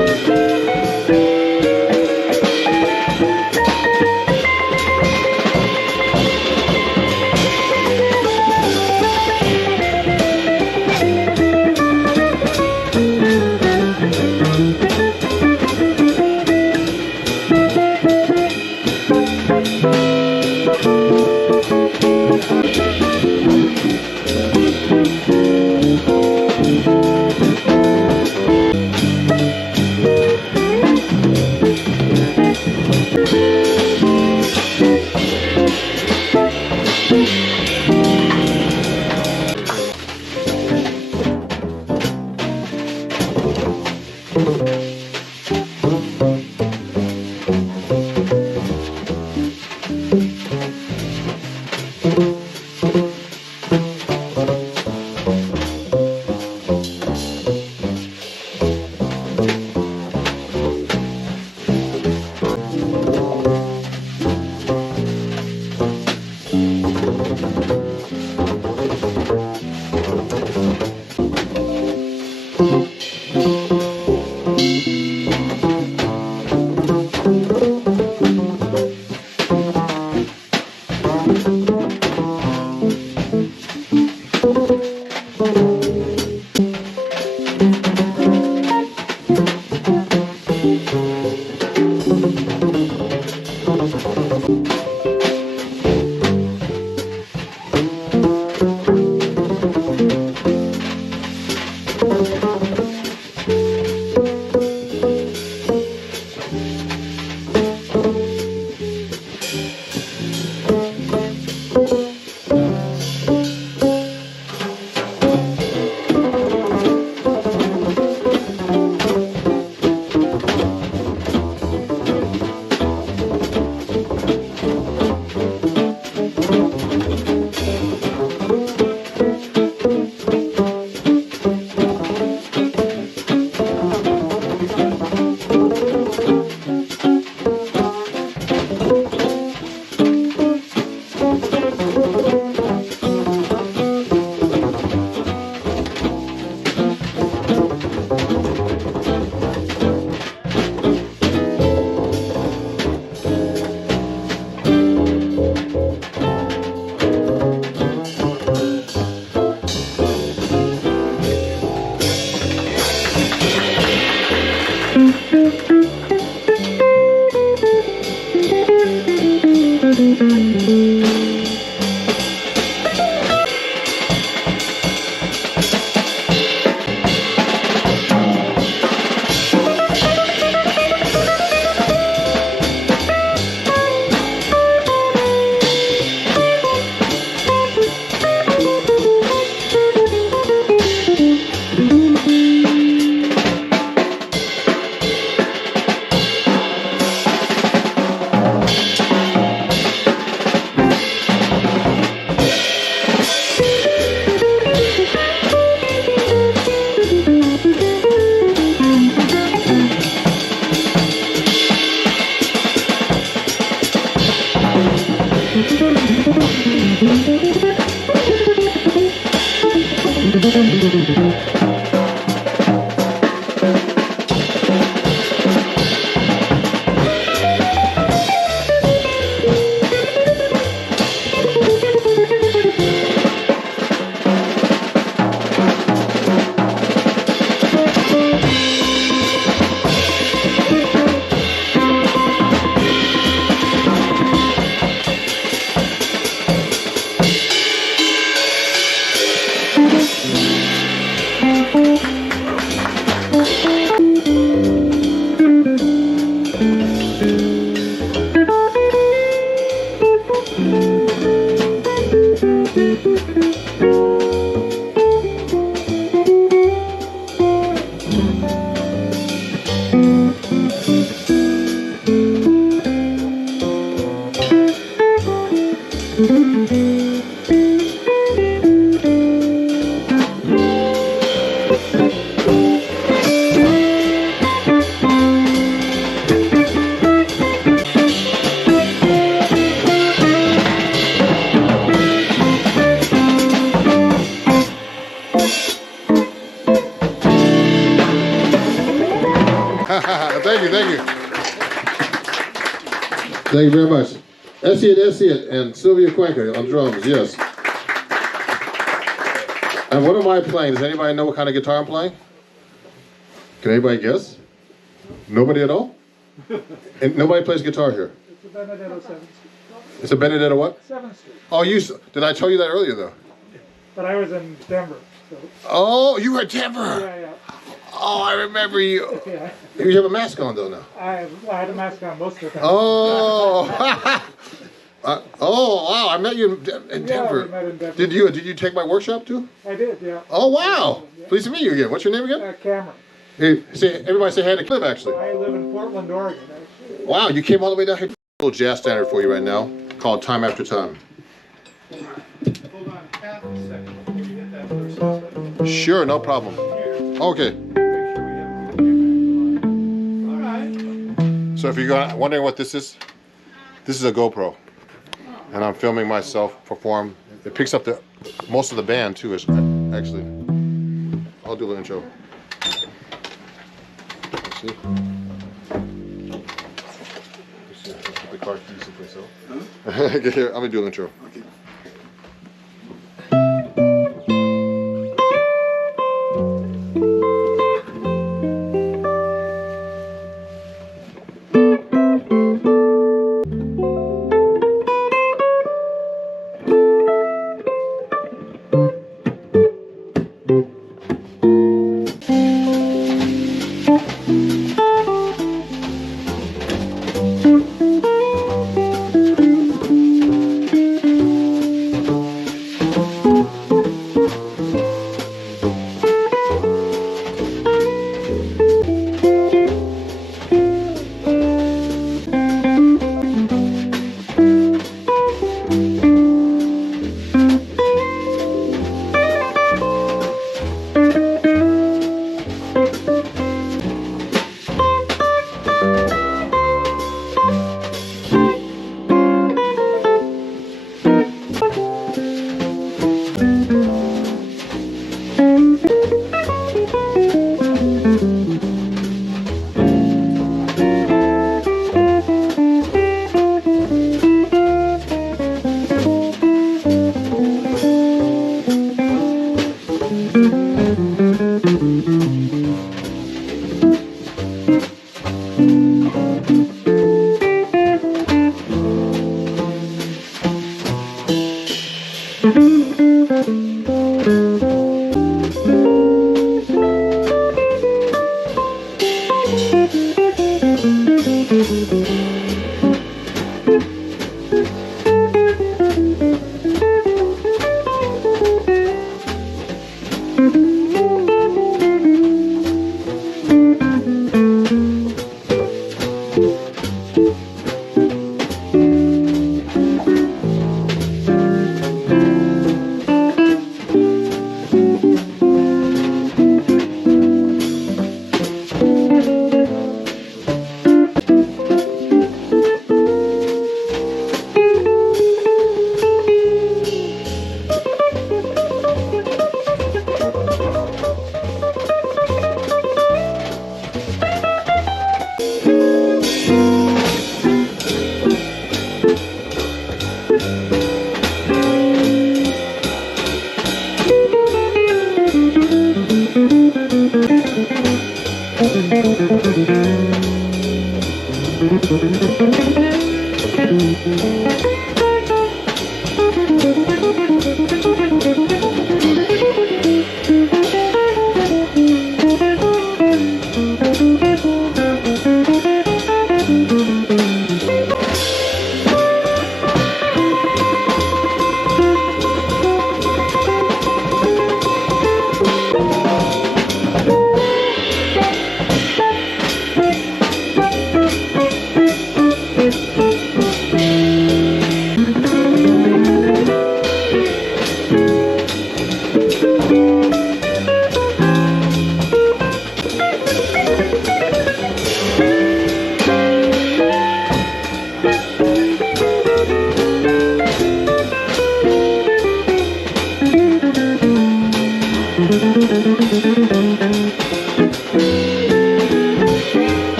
Thank you, thank you. Thank you very much. Essie and Sylvia Cuenca on drums, yes. And what am I playing? Does anybody know what kind of guitar I'm playing? Can anybody guess? Nobody at all? And nobody plays guitar here? It's a Benedetto 7th Street. It's a Benedetto what? 7th Street. Oh, did I tell you that earlier though? But I was in Denver, so. Oh, you were at Denver. Yeah. Oh, I remember you. Yeah. You have a mask on though now. I had a mask on most of the time. Oh. Oh wow! I met you in Denver. we met in Denver. Did you take my workshop too? I did, yeah. Oh wow! Pleased to meet you again. What's your name again? Cameron. Hey, everybody say hi to Cliff actually. I live in Portland, Oregon, actually. Wow, you came all the way down here. A little jazz standard for you right now, called "Time After Time." Hold on half a second before you hit that first step. Sure, no problem. Here, Okay. make sure we have the all right. So if you're wondering what this is a GoPro, and I'm filming myself perform. It picks up most of the band too. Is actually. I'll do the intro. Let's see. Put the car keys in myself. Get here. I'm gonna do an intro.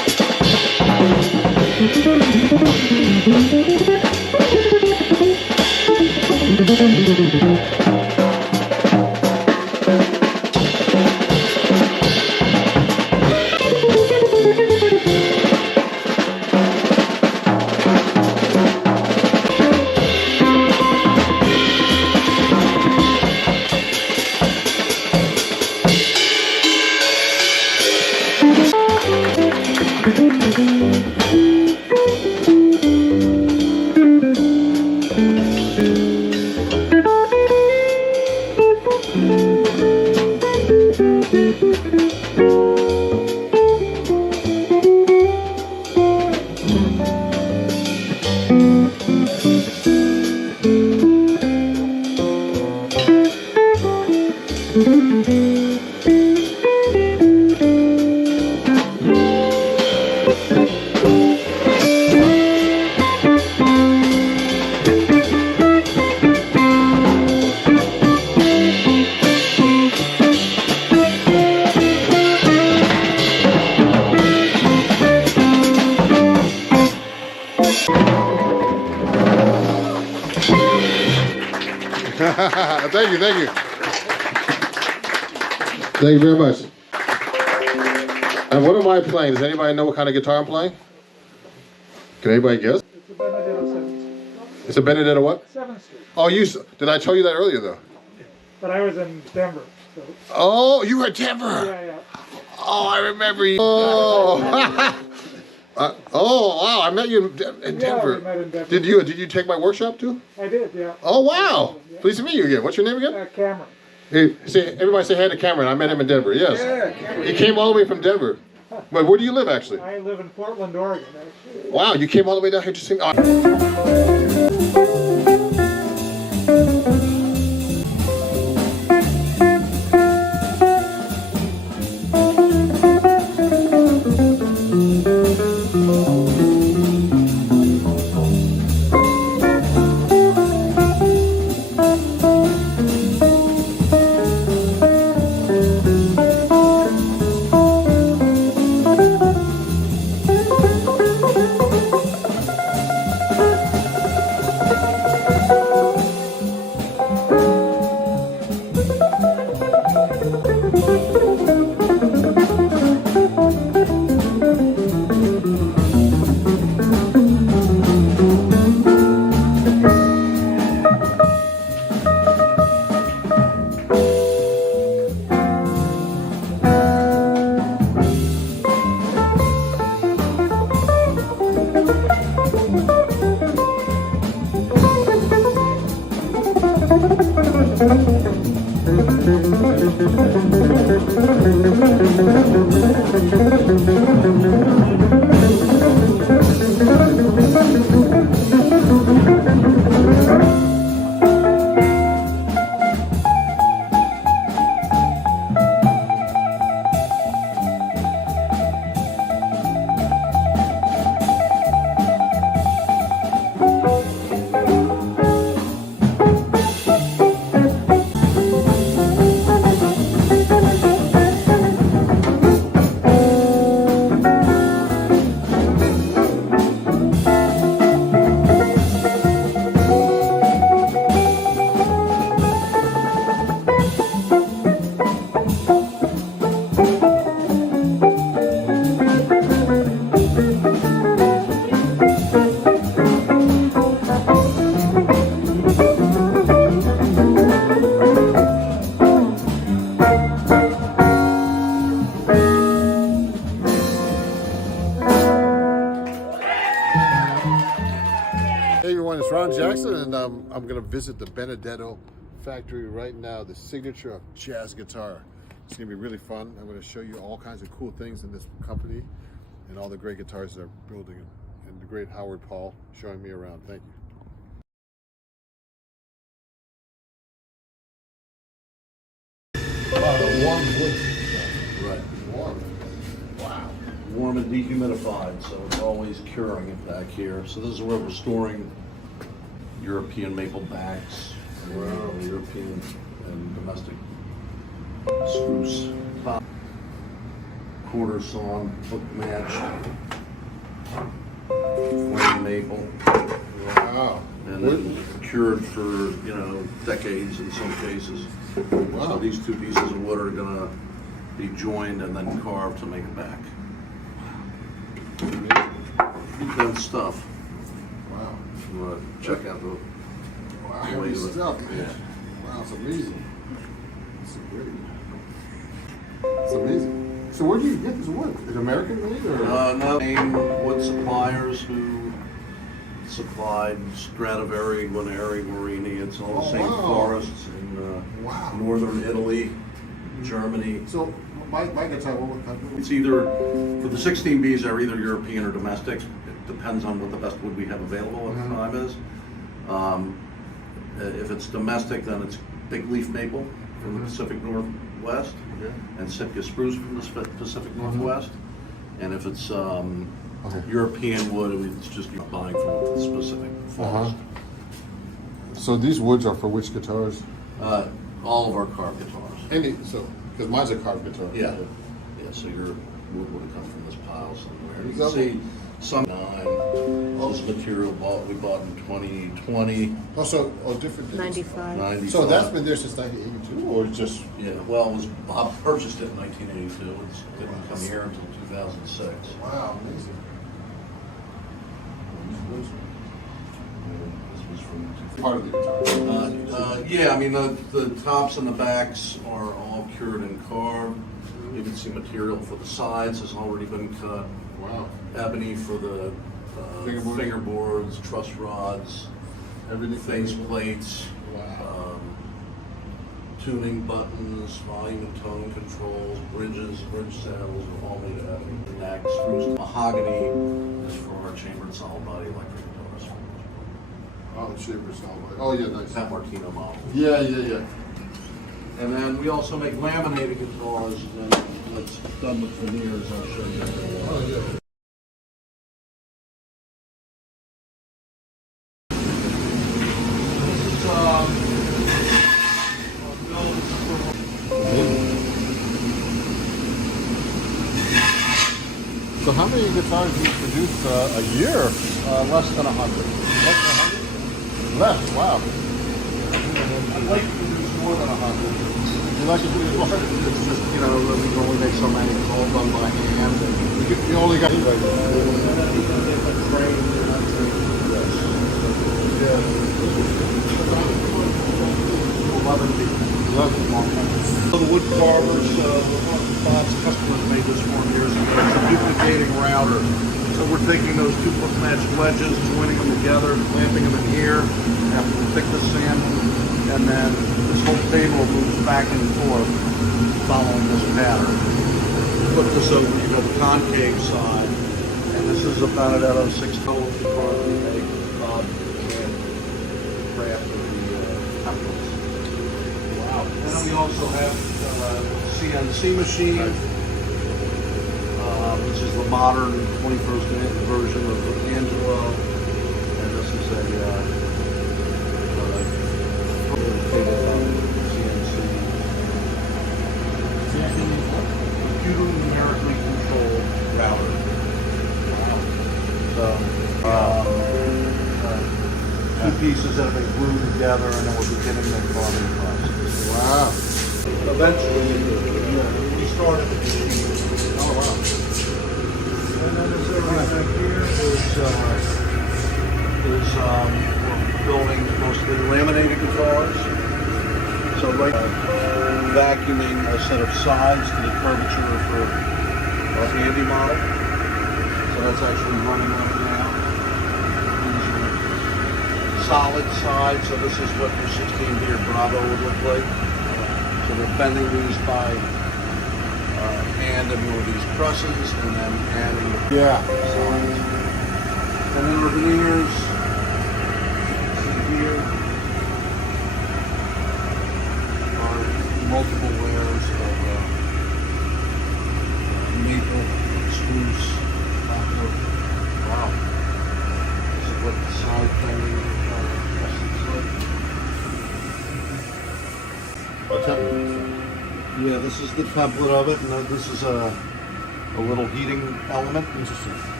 Thank you, thank you. Thank you very much. And what am I playing? Does anybody know what kind of guitar I'm playing? Can anybody guess? It's a Benedetto 7th. It's a Benedetto what? 7th Street. Oh, did I tell you that earlier though? But I was in Denver, so. Oh, you were at Denver. Yeah. Oh, I remember you. Oh, oh wow! I met you in Denver. we met in Denver. Did you take my workshop too? I did, yeah. Oh wow! Pleased to meet you again. What's your name again? Cameron. Hey, everybody say hi to Cameron. I met him in Denver. Yes. Yeah, Cameron. He came all the way from Denver. But where do you live actually? I live in Portland, Oregon, actually. Wow, you came all the way down here to sing. Oh. Hey everyone, it's Ron Jackson, and I'm going to visit the Benedetto factory right now, the signature of jazz guitar. It's going to be really fun. I'm going to show you all kinds of cool things in this company and all the great guitars they're building, and the great Howard Paul showing me around. Thank you. Warm wood. Right. Warm. Wow. Warm and dehumidified, so it's always curing it back here. So this is where we're storing European maple backs, European and domestic spruce top, quarter sawn, hook matched, flame maple. Wow. and then cured for, decades in some cases. Wow. So these two pieces of wood are gonna be joined and then carved to make it back. Intense stuff. Wow. You wanna check out the Wow, way heavy you look. stuff, man. Wow, it's amazing. It's great. It's amazing. So where do you get this wood? Is it American made or? No, same wood suppliers who supplied Stradivari, Guarneri, Morini. It's all the Oh, same wow. forests in Wow. northern Italy, Germany. So my guitar, what would It's either, for the 16Bs, are either European or domestic. It depends on what the best wood we have available at the time is. If it's domestic, then it's big leaf maple from the Pacific Northwest, and Sitka spruce from the Pacific Northwest. And if it's European wood, it's just buying from a specific forest. So these woods are for which guitars? All of our carved guitars. Because mine's a carved guitar. Yeah, so your wood would have come from this pile somewhere. You Is can that see some this material we bought in 2020, Also, different. 95. 95. So that's been there since 1982, or just? Yeah, well, Bob purchased it in 1982. It didn't come here until 2006. Wow, amazing. This was from Part of the guitar. yeah, I mean, the tops and the backs are all cured and carved. You can see material for the sides has already been cut. Wow. Ebony for the fingerboards, truss rods, Everything. face plates, Wow. tuning buttons, volume and tone controls, bridge saddles are all made out of ebony. Neck spruce. Mahogany is for our chambered solid body electric guitars. Oh, the shaper sound. Oh, yeah, nice. San Martino model. Yeah, yeah, yeah. And then we also make laminated guitars, and it's done with veneers. I'll show you. Oh, yeah. This is So how many guitars do you produce a year? less than 100. Less, wow. I'd like to produce more than 100. You like to do it more? It's just, we can only make so many. It's all done by hand. You only got. And then we can get the train, So the wood carvers, Bob's customers made this 4 years ago. It's a duplicating router. So we're taking those 2-foot matched wedges, joining them together, clamping them in here, after thickness sanding, and then this whole table moves back and forth following this pattern. Put this over, the concave side, and this is a Benedetto 6 total guitar we make. Bob and craft of the templates. Wow. And then we also have CNC machine, which is the modern 21st version of the Angelo. And this is a tabletop CNC. Computer numerically controlled router. So, two pieces that have been glued together, and then we're beginning the carving process. Wow. Eventually, we started the machine. Oh, wow. And then this area back here is we're building mostly laminated guitars. So vacuuming a set of sides to the curvature for our handy model. So that's actually running right now. These are solid sides, so this is what your 16B or Bravo would look like. So we're bending these by hand in one of these presses, and then adding the Yeah. sides. And then our veneers, see here, are multiple layers of maple, spruce, poplar. Wow. This is what the side bending looks like. Yeah, this is the template of it, and then this is a little heating element. Interesting.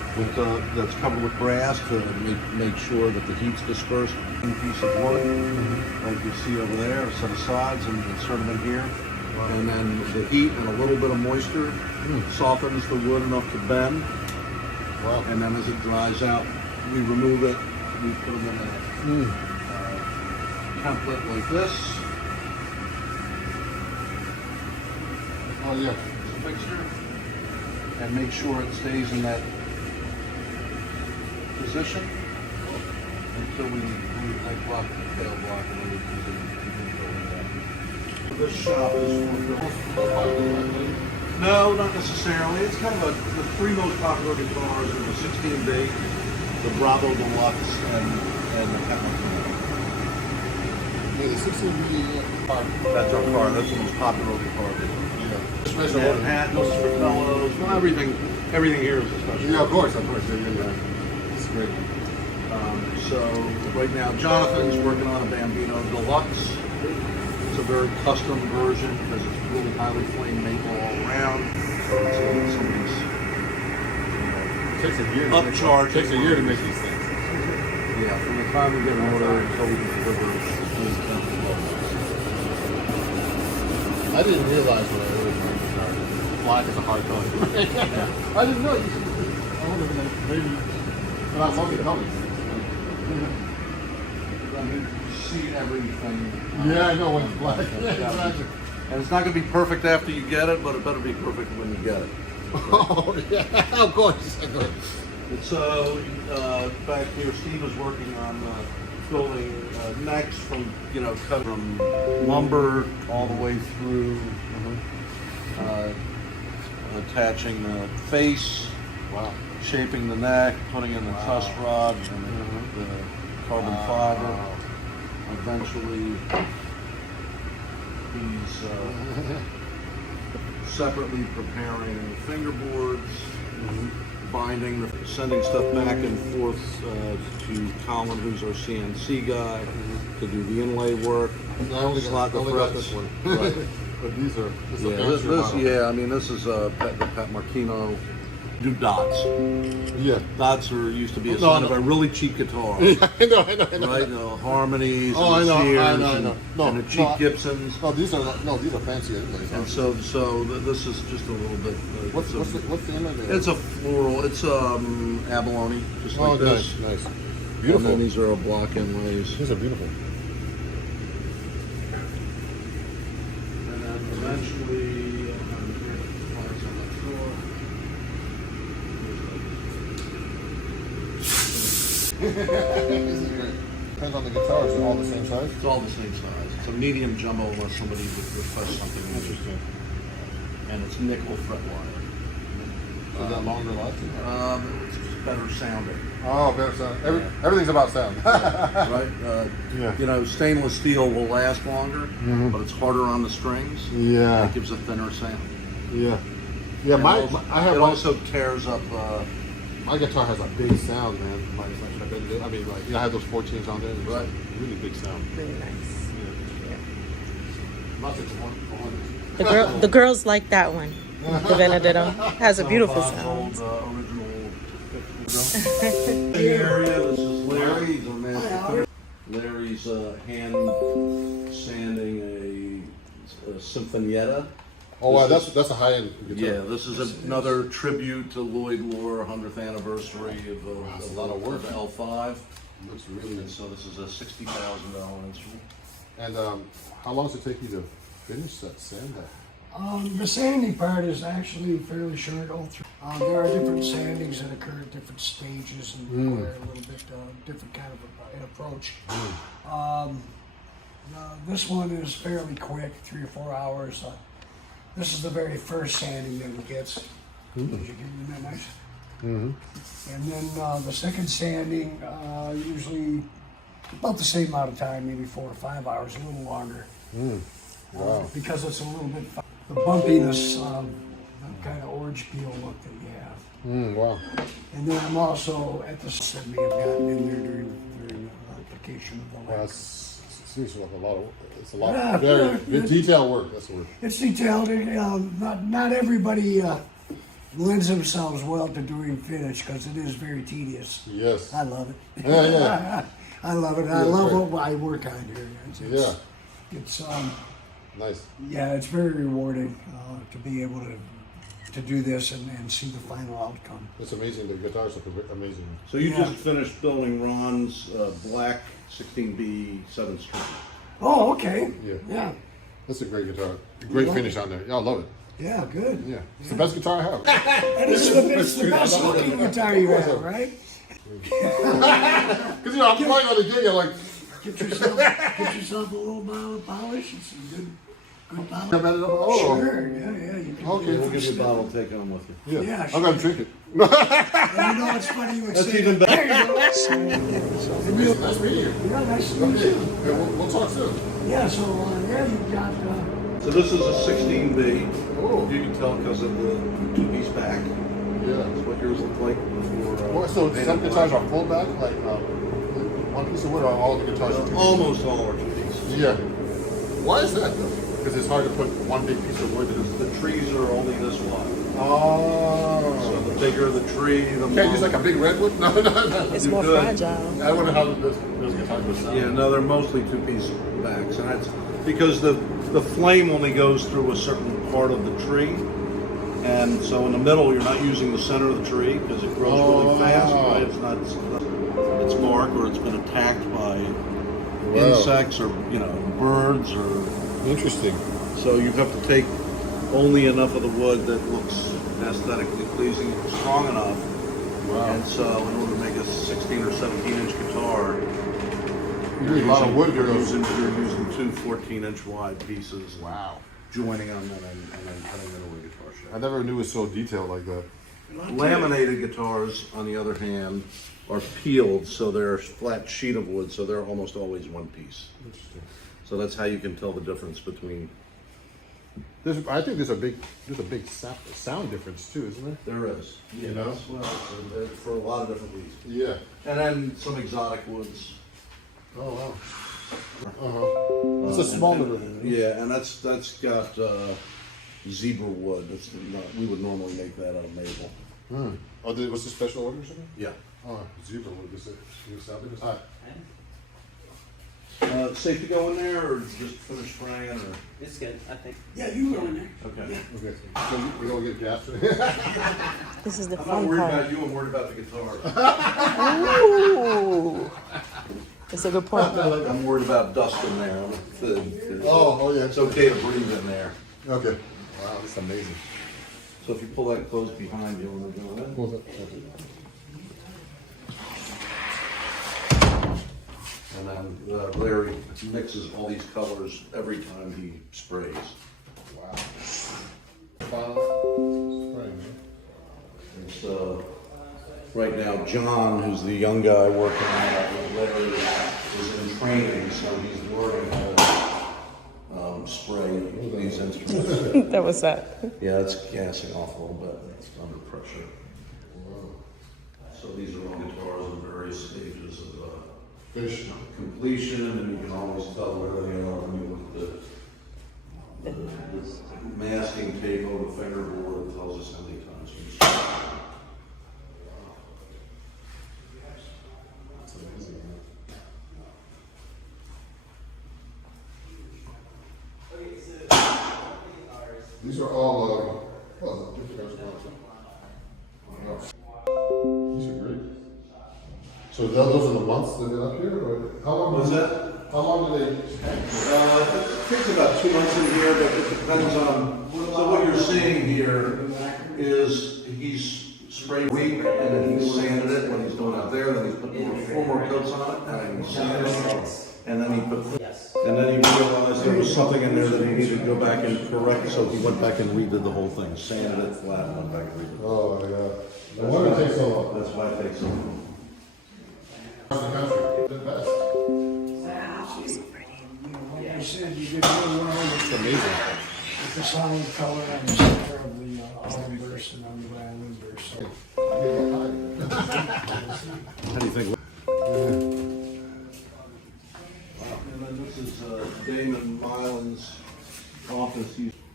with that's covered with brass to make sure that the heat's dispersed. A piece of wood, like you see over there, a set of sides, and insert them in here. And then the heat and a little bit of moisture softens the wood enough to bend. Wow. And then as it dries out, we remove it. We put them in a template like this. Oh yeah. Fixture, and make sure it stays in that position until we like block the tail block and then we can go with that. This shop is no, not necessarily. It's kind of the three most popular guitars are the 16-8, the Bravo Deluxe, and the Pet Martino. Yeah, the 16 part. That's our car. That's the most popular guitar. Yeah. Special And order. handles for pillows. Well, everything here is a special. Yeah, of course. Yeah, it's great. So right now, Jonathan's working on a Bambino Deluxe. It's a very custom version because it's really highly flame maple all around. So somebody's Takes a year. upcharge. Takes a year to make these things. Yeah, from the time we get an order until we deliver, it's I didn't realize when I ordered my guitar, black is a hard color. I didn't know. I wonder maybe. But I love the colors. I mean, you see everything. Yeah, I know when it's black. Yeah, Exactly. and it's not going to be perfect after you get it, but it better be perfect when you get it. Oh yeah, of course. And so back here, Steve is working on building necks from, cut from lumber all the way through, attaching the face, Wow. shaping the neck, putting in the truss rod and the carbon fiber. Eventually, he's separately preparing fingerboards, binding, sending stuff back and forth to Colin, who's our CNC guy, to do the inlay work. I only Slot the got frets. this one. Right. But these are this is a Yeah, fancier model. I mean, this is the Pet Martino. Do dots. Yeah. Dots used to be a No, sign no. of a really cheap guitar. I know. Right? Harmonies Oh, and I know, Sears I know. No, and the cheap no, Gibsons. No, these are fancy. And so this is just a little bit. What's the inlay there? It's a floral. It's abalone, just like Oh, this. nice. And Beautiful. then these are block inlays. These are beautiful. And then eventually, parts on the floor. This is great. Depends on the guitar. Is it all the same size? It's all the same size. It's a medium jumbo unless somebody would request something interesting. And it's nickel fret wire. So is that longer lasting? It's better sounding. Oh, better sound. Everything's about sound. Right? Yeah. Stainless steel will last longer, but it's harder on the strings. Yeah. It gives a thinner sound. Yeah. Yeah. And it also tears up. My guitar has a big sound, man. I mean, I have those 14s on there. And it's Right. really big sound. Really nice. Not 600. The girls like that one. The Benedetto has a beautiful Bob's sound. old, original area. This is Larry. He's a master. Larry's hand sanding a Sinfonietta. Oh, wow, that's a high-end guitar. Yeah, this is another tribute to Lloyd Lohr, 100th anniversary of That's a lot of work. L5. Looks really And nice. so this is a $60,000 instrument. And how long does it take you to finish that sand? The sanding part is actually fairly short. All through. There are different sandings that occur at different stages and require a little bit different kind of an approach. This one is fairly quick, 3 or 4 hours. This is the very first sanding that it gets. As you get in that nice. And then the second sanding, usually about the same amount of time, maybe 4 or 5 hours, a little longer. Wow. Because it's a little bit, the bumpiness, that kind of orange peel look that you have. Wow. And then I'm also at the that may have gotten in there during the application of the Well, lacquer. seems like a lot of. It's a lot. Yeah, Very yeah. good detail work. That's the word. It's detailed. Not everybody lends themselves well to doing finish because it is very tedious. Yes. I love it. Yeah, yeah. I love it. I Yeah, love great. what I work on here. Yeah. It's Nice. yeah, it's very rewarding to be able to do this and see the final outcome. It's amazing. The guitars are amazing. So you Yeah. just finished building Ron's black 16B 7 string. Oh, okay. Yeah. Yeah. That's a great guitar. Great finish on there. Yeah, I love it. Yeah, good. Yeah. It's the best guitar I have. And it's the best looking guitar you have, right? Because, I'm playing on the gig, I'm like, Get yourself a little bottle of polish and some good polish. I'm at it. Oh. Sure, yeah, you can Okay. do We'll it. give you a bottle and take it on with you. Yeah. Yeah, I'm going to drink it. And you know what's funny? You would That's say, even better. there you go. Nice meeting you. Yeah, nice to meet Okay. you. Yeah, we'll talk soon. Yeah, so yeah, you've got, So this is a 16B. Oh. You can tell because of the two-piece back. Yeah. That's what yours looked like before. Well, so some guitars are full back, like one piece of wood, or all the guitars are two pieces? Almost all are two pieces. Yeah. Why is that though? Because it's hard to put one big piece of wood in this. The trees are only this wide. So Oh. the bigger the tree, the more. Can't use like a big redwood? No, no, no. It's You more could. fragile. I wonder how those guitars would sound. Yeah, no, they're mostly two-piece backs, and that's because the flame only goes through a certain part of the tree, and so in the middle you're not using the center of the tree because it grows really fast, right? It's bark or it's been attacked by insects or birds or. Interesting. So you have to take only enough of the wood that looks aesthetically pleasing, strong enough. Wow. And so in order to make a 16 or 17 inch guitar, You need a lot of wood. you're using two 14-inch wide pieces. Wow. Joining them and then cutting into a guitar shape. I never knew it was so detailed like that. Laminated guitars, on the other hand, are peeled, so they're a flat sheet of wood, so they're almost always one piece. Interesting. So that's how you can tell the difference between. I think there's a big sound difference too, isn't there? There is. You know? Well, for a lot of different reasons. Yeah. And then some exotic woods. Oh wow. It's a small little. Yeah, and that's got zebra wood. That's not, we would normally make that out of maple. Oh, was this special order or something? Yeah. Oh, zebra wood. Is it? You sound it? Hi. Safe to go in there, or just finish spraying, or? It's good, I think. yeah, you go in there. Okay. Okay. So we don't get gas. This is the I'm not fun worried part. about you. I'm worried about the guitar. Ooh. That's a good point. I'm worried about dust in there. Oh yeah. It's okay to breathe in there. Okay. Wow, that's amazing. So if you pull that closed behind you when we're going in. What was that? Okay. And then Larry mixes all these colors every time he sprays. Wow. Spring, And so right now, John, who's the young guy working on it with Larry, is in training, so he's learning how to spray these instruments. That was that. Yeah, it's gassing off a little bit. It's under pressure. So these are all guitars in various stages of Fish. completion, and you can always tell where they are when you look at the masking tape over the fingerboard. It tells us how many times we sprayed. That's amazing. These are all different kinds of These are great. So those are the months they've been up here, or how long? What's that? How long do they hang? It takes about 2 months in here, but it depends on, so what you're seeing here is he's sprayed weak and then he's sanded it when he's doing out there, then he's put four more coats on it, and then he's sanded it, and then he put, Yes. and then he realized there was something in there that he needed to go back and correct, so he went back and redid the whole thing, sanded it flat, and went back and redid it. Oh, yeah. No wonder it takes so long. That's why it takes so long. Across the country, the best. Like I said, you did really well It's amazing. with the solid color on the center of the olive burst and on the island burst. So, How do you think? And then this is Damon Milan's office. He's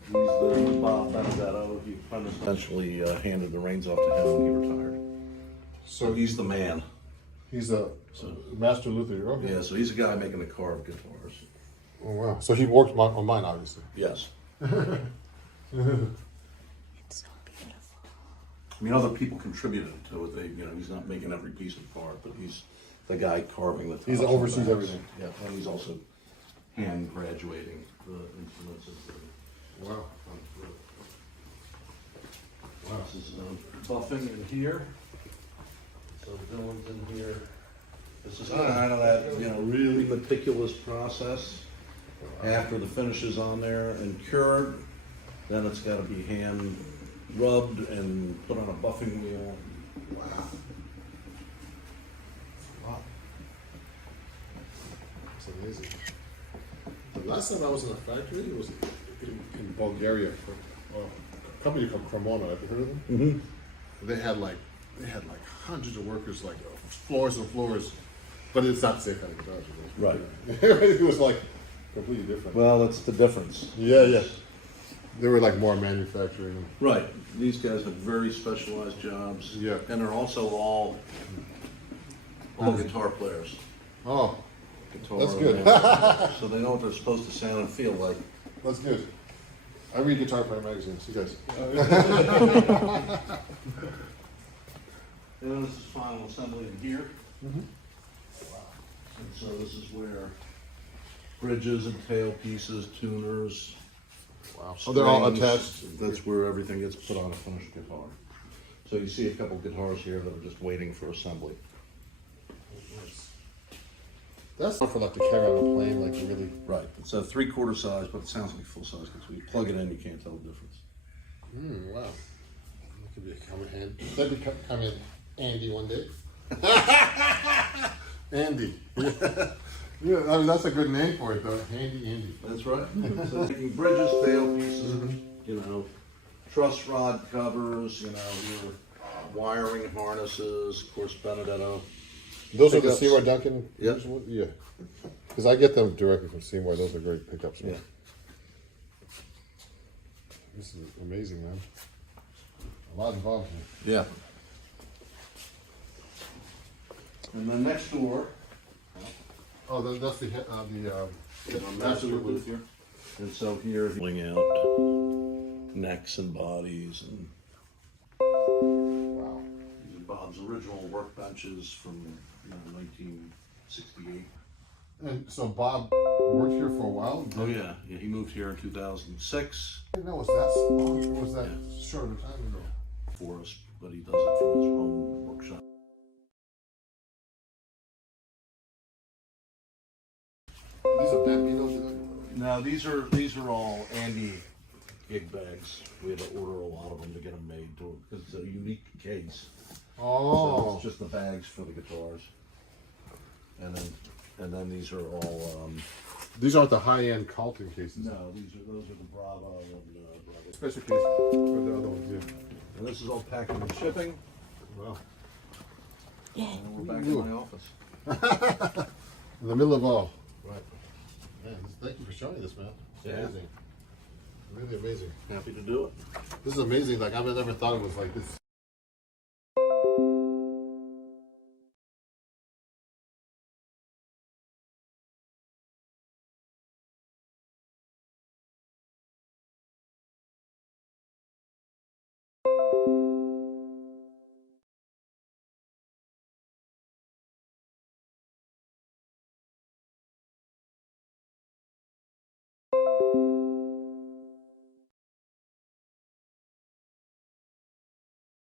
He's the Bob Benedetto. He eventually handed the reins off to him when he retired. So He's the man. he's a master luthier. Okay. Yeah, so he's a guy making the carved guitars. Oh wow. So he worked on mine, obviously. Yes. It's so beautiful. I mean, other people contributed to it. They, you know, he's not making every piece of art, but he's the guy carving the tops. He's and oversees backs. everything. Yeah, and he's also hand graduating the instruments. Wow. This is buffing in here. So the Dylan's in here. This is kind of that, you know, really meticulous process. After the finish is on there and cured, then it's got to be hand rubbed and put on a buffing wheel. Wow. Wow. That's amazing. The last time I was in a factory, it was in Bulgaria for a company called Cremona. Have you heard of them? Mm-hmm. They had like hundreds of workers, like floors and floors, but it's not the same kind of job. Right. It was like completely different. Well, that's the difference. Yeah. They were like more manufacturing. Right. These guys have very specialized jobs. Yeah. And they're also all guitar players. Oh, Guitar That's good. So they know what they're supposed to sound and feel like. that's good. I read Guitar Player magazines. You guys. And this is final assembly in here. And so this is where bridges and tailpieces, tuners. Wow. Oh, they're all strings, attached. That's where everything gets put on a finished guitar. So you see a couple guitars here that are just waiting for assembly. That's not for like to carry on a plane, like really. Right. It's a 3/4 size, but it sounds like full size because when you plug it in, you can't tell the difference. Wow. That could be a come in handy. That could come in Andy one day. Andy. Yeah, I mean that's a good name for it though. Handy Andy. That's right. So making bridges, tailpieces, you know, truss rod covers, you know, your wiring harnesses, of course, Benedetto. Those are the Pickups. Seymour Duncan. Yep. Yeah. Because I get them directly from Seymour. Those are great pickups. Man. Yeah. This is amazing, man. A lot involved here. Yeah. And then next door, Oh, that's the master luthier. And so here, pulling out necks and bodies, and Wow. these are Bob's original workbenches from 1968. And so Bob worked here for a while. Oh yeah, he moved here in 2006 I didn't know it was that long. Or was that short of a time ago? for us, but he does it from his own workshop. These are Bambinos. Now these are all Andy gig bags. We had to order a lot of them to get them made because it's a unique case. So Oh. it's just the bags for the guitars, and then these are all. These aren't the high-end Carlton cases. No, those are the Bravo and Bravo. Special case for the other ones, yeah. And this is all packing and shipping. Wow. And we're back in my office. In the middle of all. Right. Man, thank you for showing this, man. It's Yeah. amazing. Really amazing. Happy to do it. This is amazing. Like, I've never thought it was like this.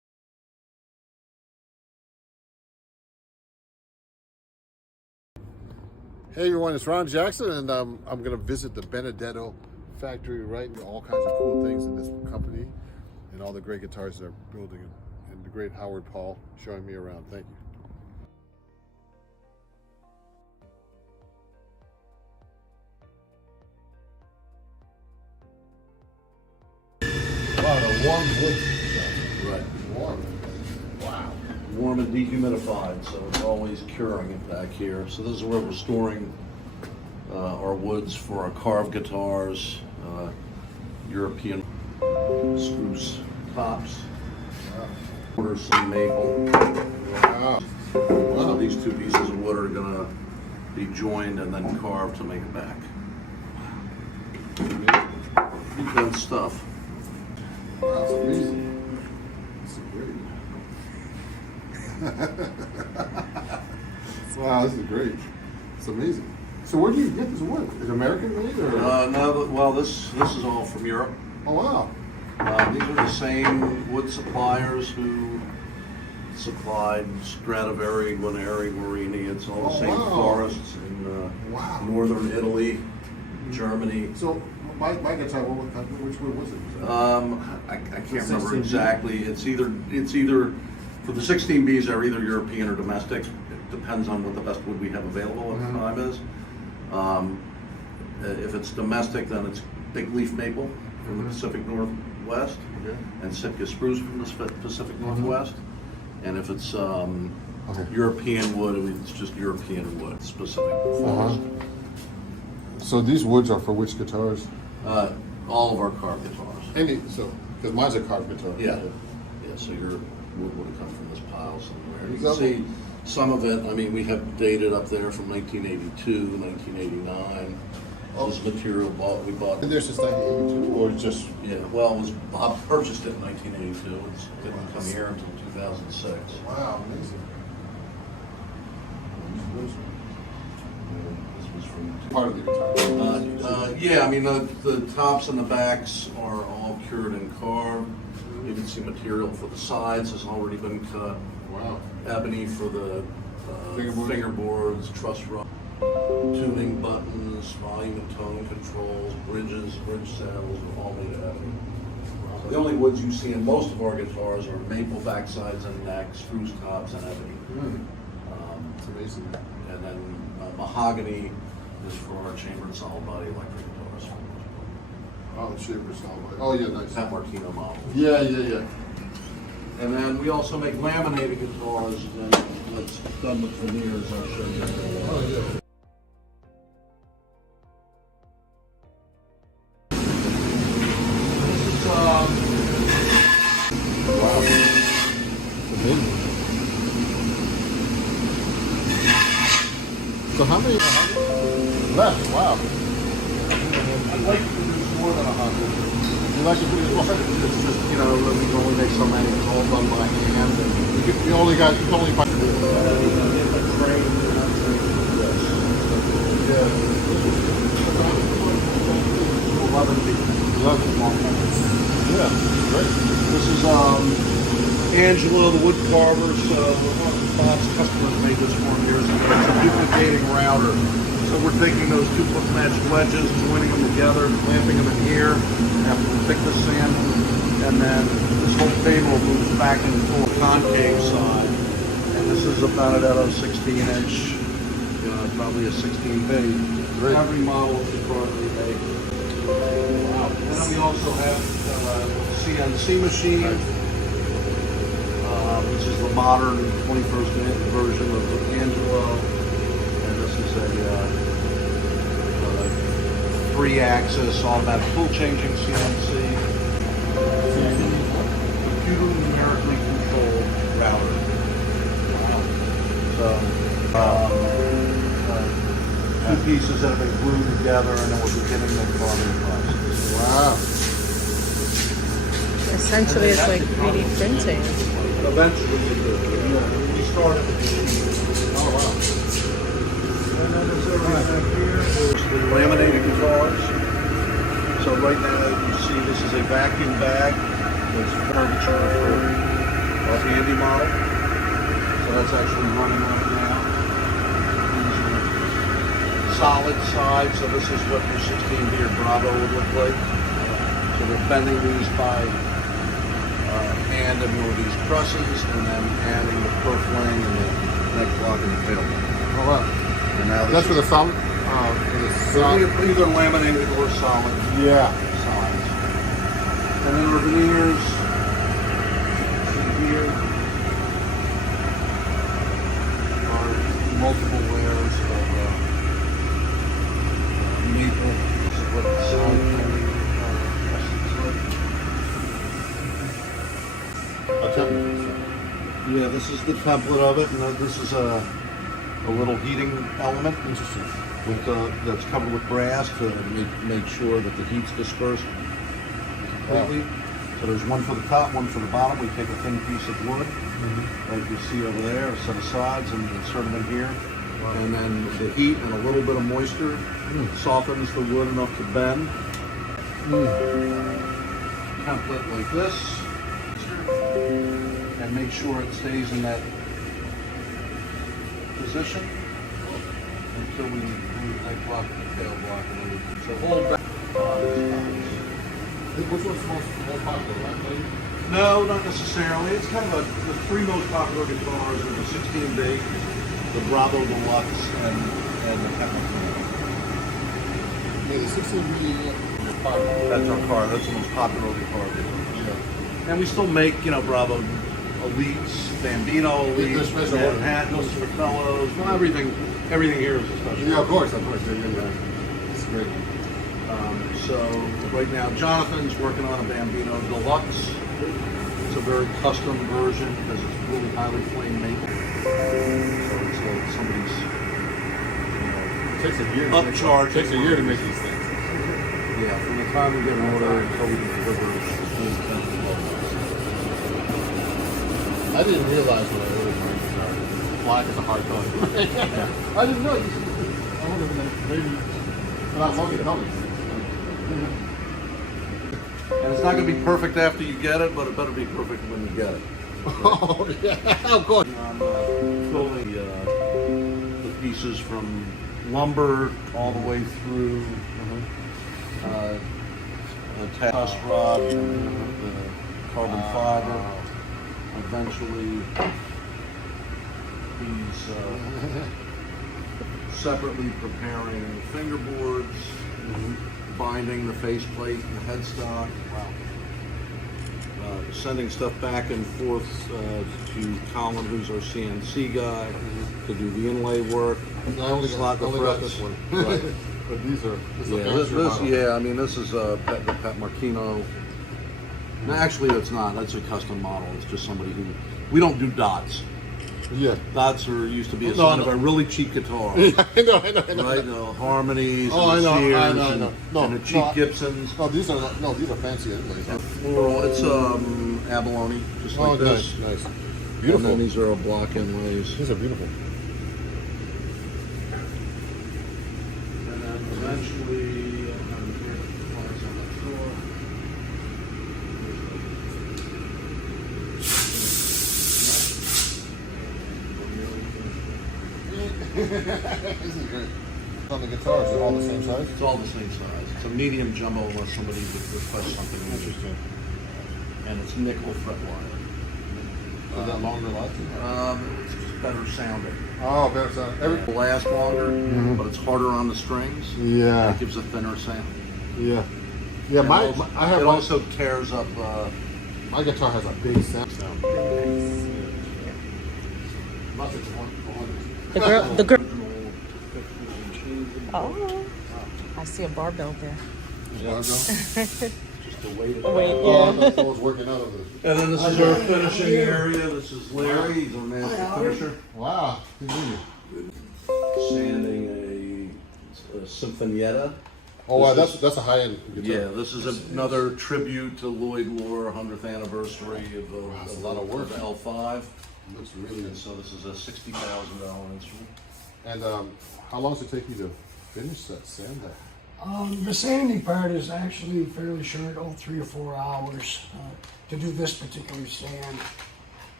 Hey everyone, it's Ron Jackson, and I'm going to visit the Benedetto factory, right? All kinds of cool things in this company, and all the great guitars they're building, and the great Howard Paul showing me around. Thank you. Wow, the warm wood. Right. Warm. Wow. Warm and dehumidified, so it's always curing it back here. So this is where we're storing our woods for our carved guitars, European spruce tops, quarter some maple. Wow. So these two pieces of wood are gonna be joined and then carved to make it back. Good stuff. Wow, that's amazing. This is great. Wow, this is great. It's amazing. So where do you get this wood? Is it American made or? No, well, this is all from Europe. Oh wow. These are the same wood suppliers who supplied Stradivari, Guarneri, Morini. It's all the Oh, same wow. forests in Wow. northern Italy, Germany. So my guitar, which wood was it? I can't The remember 16B? exactly. It's either for the 16Bs are either European or domestic. It depends on what the best wood we have available at the time is. If it's domestic, then it's big leaf maple from the Pacific Northwest, and Sitka spruce from the Pacific Northwest. And if it's European wood, it's just European wood specific forest. So these woods are for which guitars? All of our carved guitars. Because mine's a carved guitar. Yeah. Yeah, so your wood would have come from this pile somewhere. You Is can that see some of it, I mean, we have dated up there from 1982, 1989. This material we bought. Been there since 1982, or just? Yeah, well, Bob purchased it in 1982. It didn't come here until 2006. Wow, amazing. This was from Part of the guitar. yeah, I mean, the tops and the backs are all cured and carved. You can see material for the sides has already been cut. Wow. Ebony for the Fingerboard? fingerboards, truss rod, tuning buttons, volume and tone controls, bridges, bridge saddles are all made of ebony. So the only woods you see in most of our guitars are maple backsides and necks, spruce tops, and ebony. It's amazing. And then mahogany is for our chambered solid body electric guitars. Oh, the shaper solid. Oh yeah, nice. San Martino model. Yeah. And then we also make laminated guitars, and that's done with veneers. I'll show you. Oh yeah. This is Wow. Amazing. So how many left? Wow. I'd like to produce more than 100. You like to put it It's just, we can only make so many, it's all done by hand. And you only got, you can only buy. if a train, Yeah. 11 feet. 11. Yeah, great. This is Angela, the wood carver. So Bob's customers made this for him years ago. It's a duplicating router. So we're taking those 2-foot matched wedges, joining them together, clamping them in here, after we pick the sand, and then this whole table moves back and forth concave side. And this is a Benedetto 16-inch, probably a 16B. Great. Every model is currently made. Wow. And then we also have CNC machine, which is the modern 21st version of the Angelo. And this is a 3-axis automatic tool changing CNC. Computer numerically controlled router. So, two pieces that have been glued together, and then we're beginning the carving process. Wow. Essentially, it's like 3D printing. Eventually, we started with Oh wow. and then there's everything here. There's the laminated guitars. So right now you see this is a vacuum bag. There's furniture for our handy model. So that's actually running right now. These are solid side, so this is what your 16B or Bravo would look like. So they're bending these by hand in one of these presses, and then adding the purfling and the neck block and the tail block. Oh wow. And now That's this for the solid. either laminated or solid Yeah. sides. And then our veneers, see here, are multiple layers of maple. This is what the side painting Yeah, this is the template of it, and this is a little heating element. Interesting. With that's covered with brass to make sure that the heat's dispersed completely. So there's one for the top, one for the bottom. We take a thin piece of wood, like you see over there, a set of sides, and insert them in here. And then the heat and a little bit of moisture softens the wood enough to bend. Template like this, and make sure it stays in that position until we neck block and the tail block, and then so hold back. Which one's most popular, right? No, not necessarily. It's kind of the three most popular guitars are the 16B, the Bravo Deluxe, and the Technical. Yeah, the 16B is popular. That's our car. That's the most popular guitar. Yeah. And we still make, Bravo Elites, Bambino Elites, They're special orders. Manhattans, Fellows. Well, everything here is a special. Yeah, of course. Yeah. It's great. So right now, Jonathan's working on a Bambino Deluxe. It's a very custom version because it's really highly flame maple. So it's like somebody's It takes a year. upcharge. It takes a year to make these things. Yeah, from the time we get an order until we can deliver it. I didn't realize when I ordered my guitar, black is a hard color. I didn't know. I would have been maybe. But I love the colors. And it's not going to be perfect after you get it, but it better be perfect when you get it. Oh yeah, of course. I'm building the pieces from lumber all the way through the test rod, the carbon fiber. Eventually, he's separately preparing the fingerboards, binding the faceplate and the headstock. Wow. Sending stuff back and forth to Colin, who's our CNC guy, to do the inlay work. I only Slot the got frets. this one. Right. But these are. This is a Yeah, fancier model. I mean, this is the Pat Martino. No, actually, it's not. That's a custom model. It's just somebody who. We don't do dots. Yeah. Dots used to be a No, sign no. of a really cheap guitar. I know. Right? No, harmonies, Oh, and the I know, Sears, I know. No, and the cheap no, Gibsons. No, these are fancy inlays. And floral. It's abalone, just like this. Nice. And Beautiful. then these are all block inlays. These are beautiful. And then eventually, This is great. On the guitars, they're all the same size. it's all the same size. It's a medium jumbo unless somebody would request something. Interesting. And it's nickel fret wire. Is that longer lasting? It's just better sounding. Oh, better sound. It'll last longer, but it's harder on the strings. Yeah. It gives a thinner sound. Yeah. Yeah. And My also- I have it my, also tears up. my guitar has a big sound. Must have The girl. Oh, I see a barbell there. Just the weight of Wait, Oh, I yeah. thought someone was working out of this. And then this is our finishing area. This is Larry. He's our master finisher. Wow. He's really. Sanding a Sinfonietta. Oh wow, This that's a high end guitar. Yeah, this is another tribute to Lloyd Lohr, 100th anniversary of the, That's a lot of work. the L5. Looks really. And so this is a $60,000 instrument. And how long does it take you to finish that sand that? The sanding part is actually fairly short, 3 or 4 hours to do this particular sand.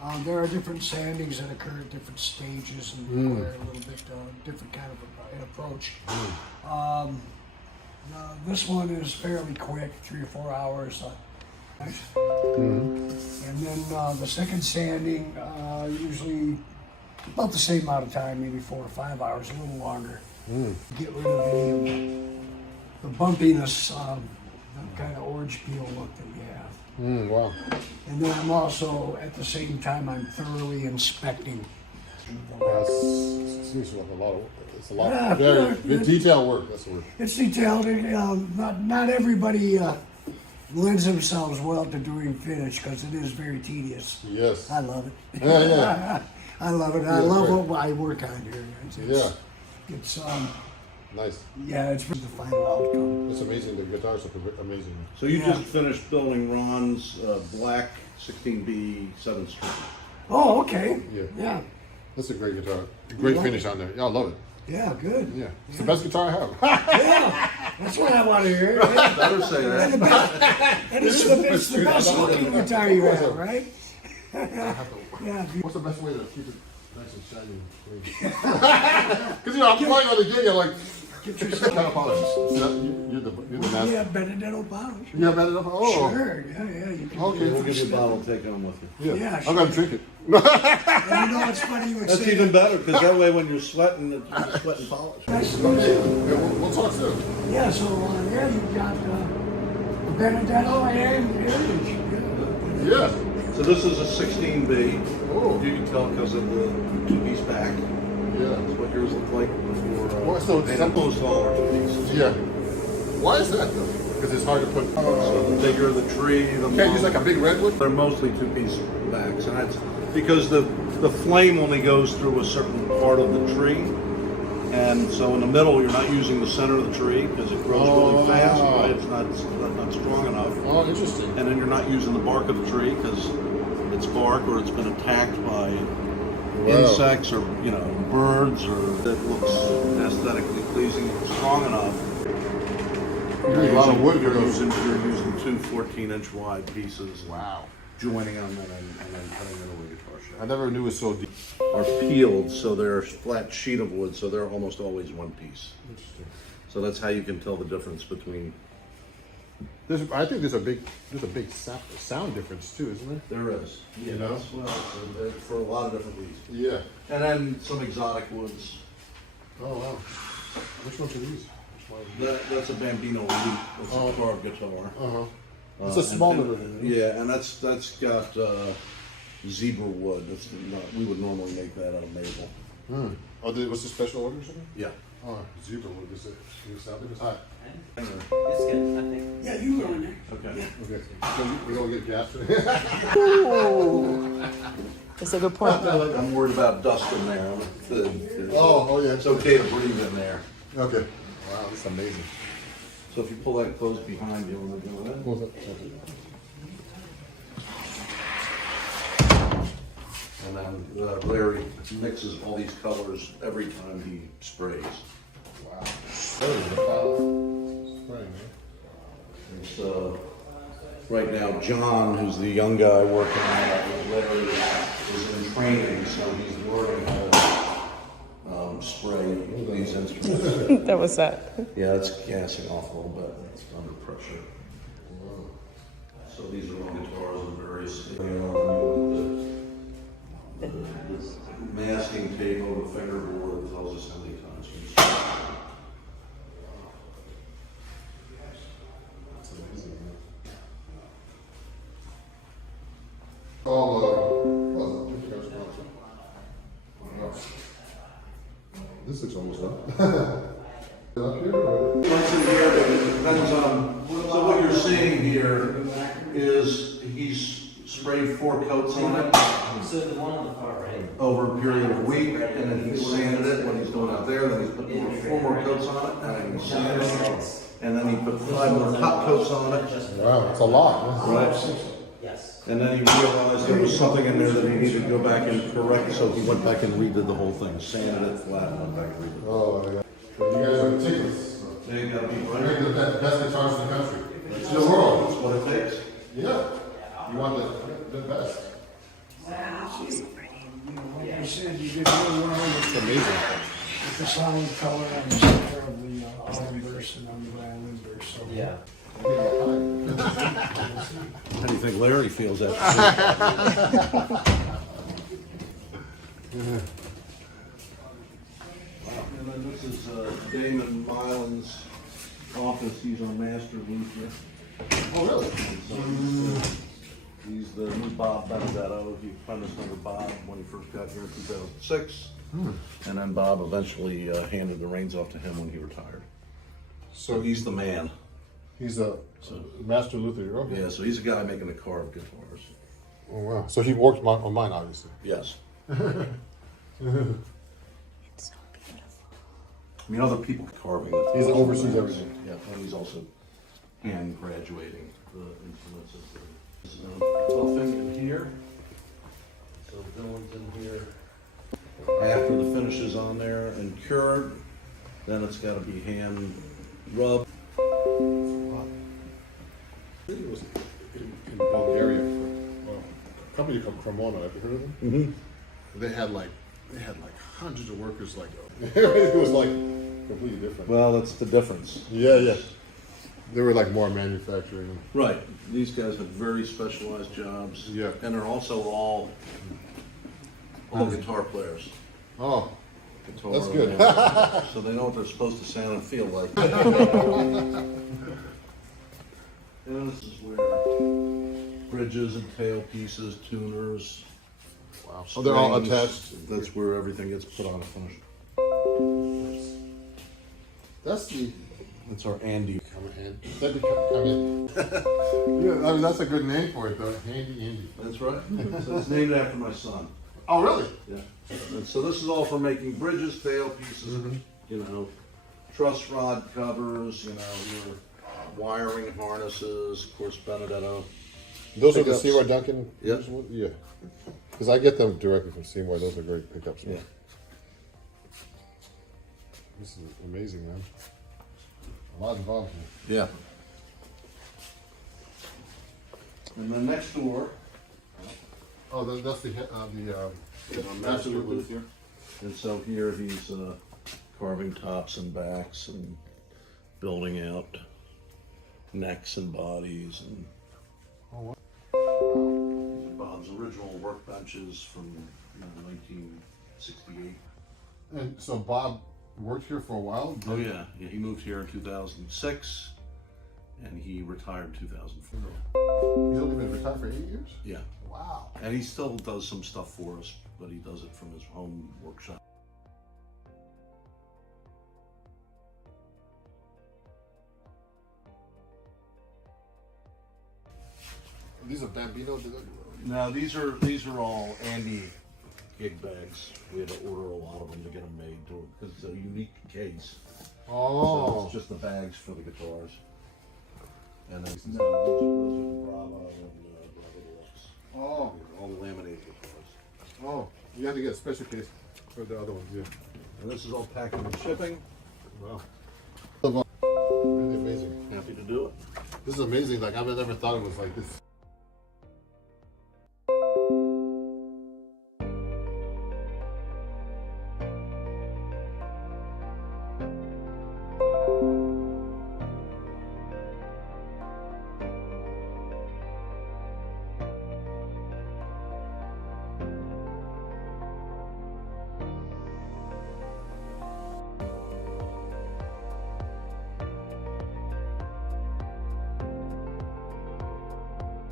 There are different sandings that occur at different stages and require a little bit different kind of an approach. This one is fairly quick, 3 or 4 hours. And then the second sanding, usually about the same amount of time, maybe 4 or 5 hours, a little longer. Get rid of any of the bumpiness, the kind of orange peel look that you have. Wow. And then I'm also, at the same time, I'm thoroughly inspecting. Seems like a lot of. It's a lot. Yeah, Very detailed work. That's the word. It's detailed. Not everybody lends themselves well to doing finish because it is very tedious. Yes. I love it. Yeah. I love it. I Yeah, love great. what I work on here. It's Nice. yeah, it's the final outcome. It's amazing. The guitars are amazing. So you Yeah. just finished building Ron's black 16B 7 string. Oh, okay. Yeah. Yeah. That's a great guitar. Great love finish on there. Yeah, I love it. Yeah, good. Yeah. It's the best guitar I have. Yeah, that's what I want to hear. Yeah. Better say that. And it's the best looking guitar you have, right? Yeah. What's the best way to keep it nice and shiny? Because I'm playing on the gig, I'm like, Get what yourself. kind of polish? You're the master. Yeah, Benedetto polish. You have that up? Oh. Sure. Yeah, you can. Okay. We'll give you a bottle, take home with you. Yeah. Yeah, I'm gonna sure. drink it. And you know, it's funny you would That's say even better, because that way when you're sweating, you're sweating polish. Nice to meet you. Yeah, we'll talk soon. Yeah, so yeah, you've got Benedetto and Heritage. Yeah. Yeah. So this is a 16B. Oh. You can tell because of the two-piece back. Yeah. That's what yours looked like before. Well, so it's and simple. most all are two-pieces. Yeah. Why is that though? Because it's hard to put. So the bigger the tree, the You can't use like a big redwood. They're mostly two-piece backs, and that's because the flame only goes through a certain part of the tree, and so in the middle you're not using the center of the tree because it grows really fast, right? It's not strong enough, Oh, interesting. and then you're not using the bark of the tree because it's bark or it's been attacked by insects or birds or that looks aesthetically pleasing. It's strong enough. You need a lot of wood for You're those. using two 14-inch wide pieces. Wow. Joining them and then cutting it over a guitar I shaft. never knew it was so deep. Are peeled, so they're a flat sheet of wood, so they're almost always one piece. Interesting. So that's how you can tell the difference between. I think there's a big sound difference too, isn't there? There is. You know? Well, for a lot of different reasons. Yeah. And then some exotic woods. Oh wow. Which ones are these? That's a Bambino Elite. It's a carved guitar. Uh-huh. It's a smaller. Yeah, and that's got zebra wood. That's not, we would normally make that out of maple. Oh, was this special order or something? Yeah. Oh, zebra wood. Is it? It was hot. It's good, I think. Yeah, you go in there. Okay. Okay. So we gonna get gas today? That's a good point. I'm worried about dust in there. Oh yeah. It's okay to breathe in there. Okay. Wow, that's amazing. So if you pull that closed behind you, when we're doing What was that? it, and then Larry mixes all these colors every time he sprays. Wow. That is a foul spring, And so right now, John, who's the young guy working on it with Larry, is in training, so he's learning how to spray these instruments. That was that. Yeah, it's gassing off a little bit. It's under pressure. So these are all guitars of various. The masking tape over fingerboard tells us how many times you spray. That's amazing. All this looks almost done. Up here? Or? What's in here, it depends on, so what you're seeing here is he's sprayed 4 coats on it So the one on the far right. over a period of a week, and then he sanded it when he's going out there, then he's put 4 more coats on it, and then he sanded it, and then he put 5 more top coats on it, Wow, it's a lot. right? Yes. And then he realized there was something in there that he needed to go back and correct, so he went back and redid the whole thing, sanded it flat, and went back and redid it. Oh, yeah. You guys are meticulous. So you gotta be You're right. the best guitars in the country. In the world. That's what it takes. Yeah. You want the best. So Like I said, you did really well It's amazing. with the solid color on the center of the island burst and on the island burst. So Yeah. How do you think Larry feels after? And then this is Damon Milan's office. He's our master luthier. Oh, really? He's the new Bob Benedetto. He apprenticed under Bob when he first got here in 2006. And then Bob eventually handed the reins off to him when he retired. So So he's the man. he's a master luthier. Okay. Yeah, so he's a guy making the carved guitars. Oh wow. So he worked on mine, obviously. Yes. It's so beautiful. I mean, other people carving it. He's oversees everything. Yeah, and he's also hand graduating the instruments. This is buffing in here. So Dylan's in here. After the finish is on there and cured, then it's got to be hand rubbed. I think it was in Bulgaria for a company called Cremona. Have you heard of them? Mm-hmm. They had like hundreds of workers. Like it was like completely different. Well, that's the difference. Yeah. They were like more manufacturing. Right. These guys have very specialized jobs. Yeah. And they're also all guitar players. Oh, Guitar that's good. so they know what they're supposed to sound and feel like. And this is where bridges and tailpieces, tuners. Wow. Oh, they're all strings, attached. That's where everything gets put on a finish. That's the. That's our Andy. Come in. That'd be come in. Yeah, I mean that's a good name for it though. Handy Andy. That's right. So it's named after my son. Oh really? Yeah. And so this is all for making bridges, tailpieces, you know, truss rod covers, you know, your wiring harnesses, of course, Benedetto. Those are the Pickups. Seymour Duncan. Yep. Yeah. Because I get them directly from Seymour. Those are great pickups. Yeah. This is amazing, man. A lot involved here. Yeah. And then next door, Oh, that's the Master Luthier. And so here he's carving tops and backs and building out necks and bodies and Oh, wow. these are Bob's original workbenches from 1968. And so Bob worked here for a while. Oh yeah, he moved here in 2006 and he retired in 2004. He's only been retired for 8 years. Yeah, Wow. and he still does some stuff for us, but he does it from his home workshop. These are Bambino. Now these are all Andy gig bags. We had to order a lot of them to get them made because it's a unique case. So Oh. it's just the bags for the guitars. And then those are the Bravo and Bravo Deluxe. Oh. All the laminated guitars. Oh. You have to get a special case for the other ones. Yeah. And this is all packing and shipping. Wow. Really amazing. Happy to do it. This is amazing. Like I've never thought it was like this.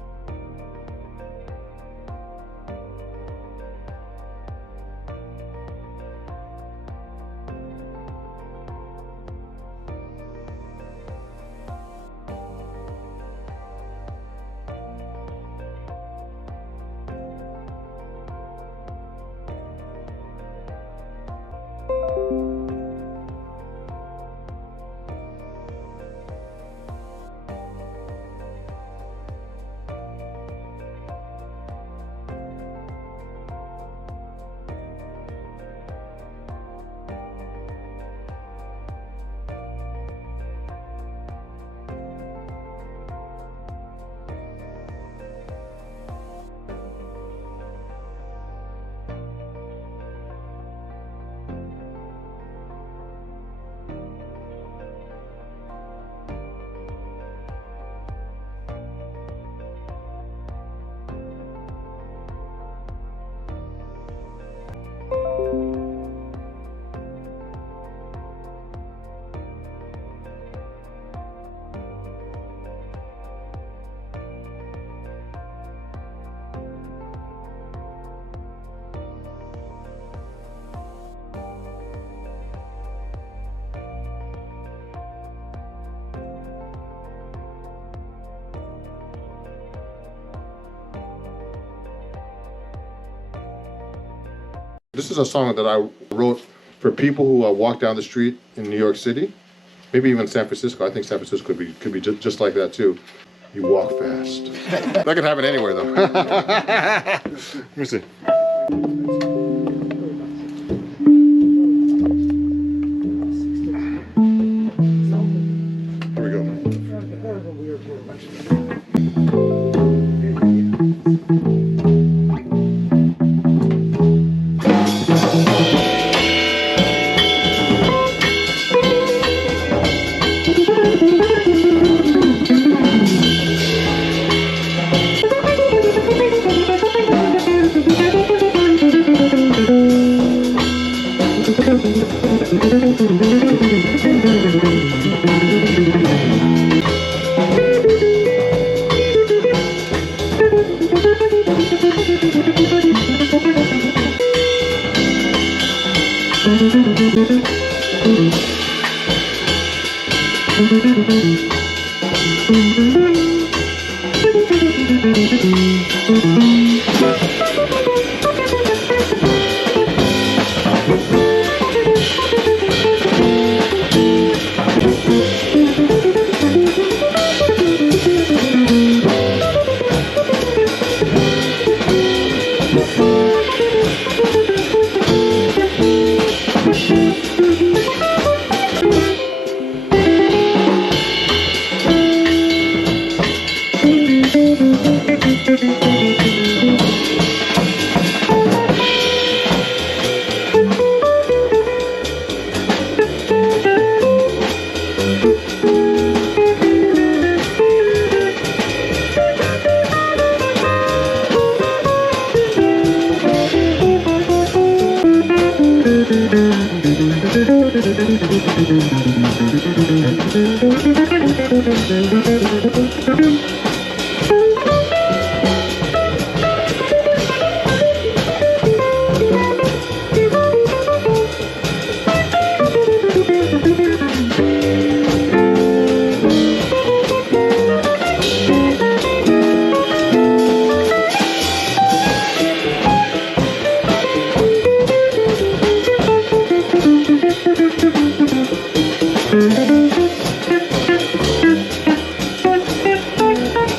This is a song that I wrote for people who walk down the street in New York City, maybe even San Francisco. I think San Francisco could be just like that too. You walk fast. That could happen anywhere though. Let me see. Here we go.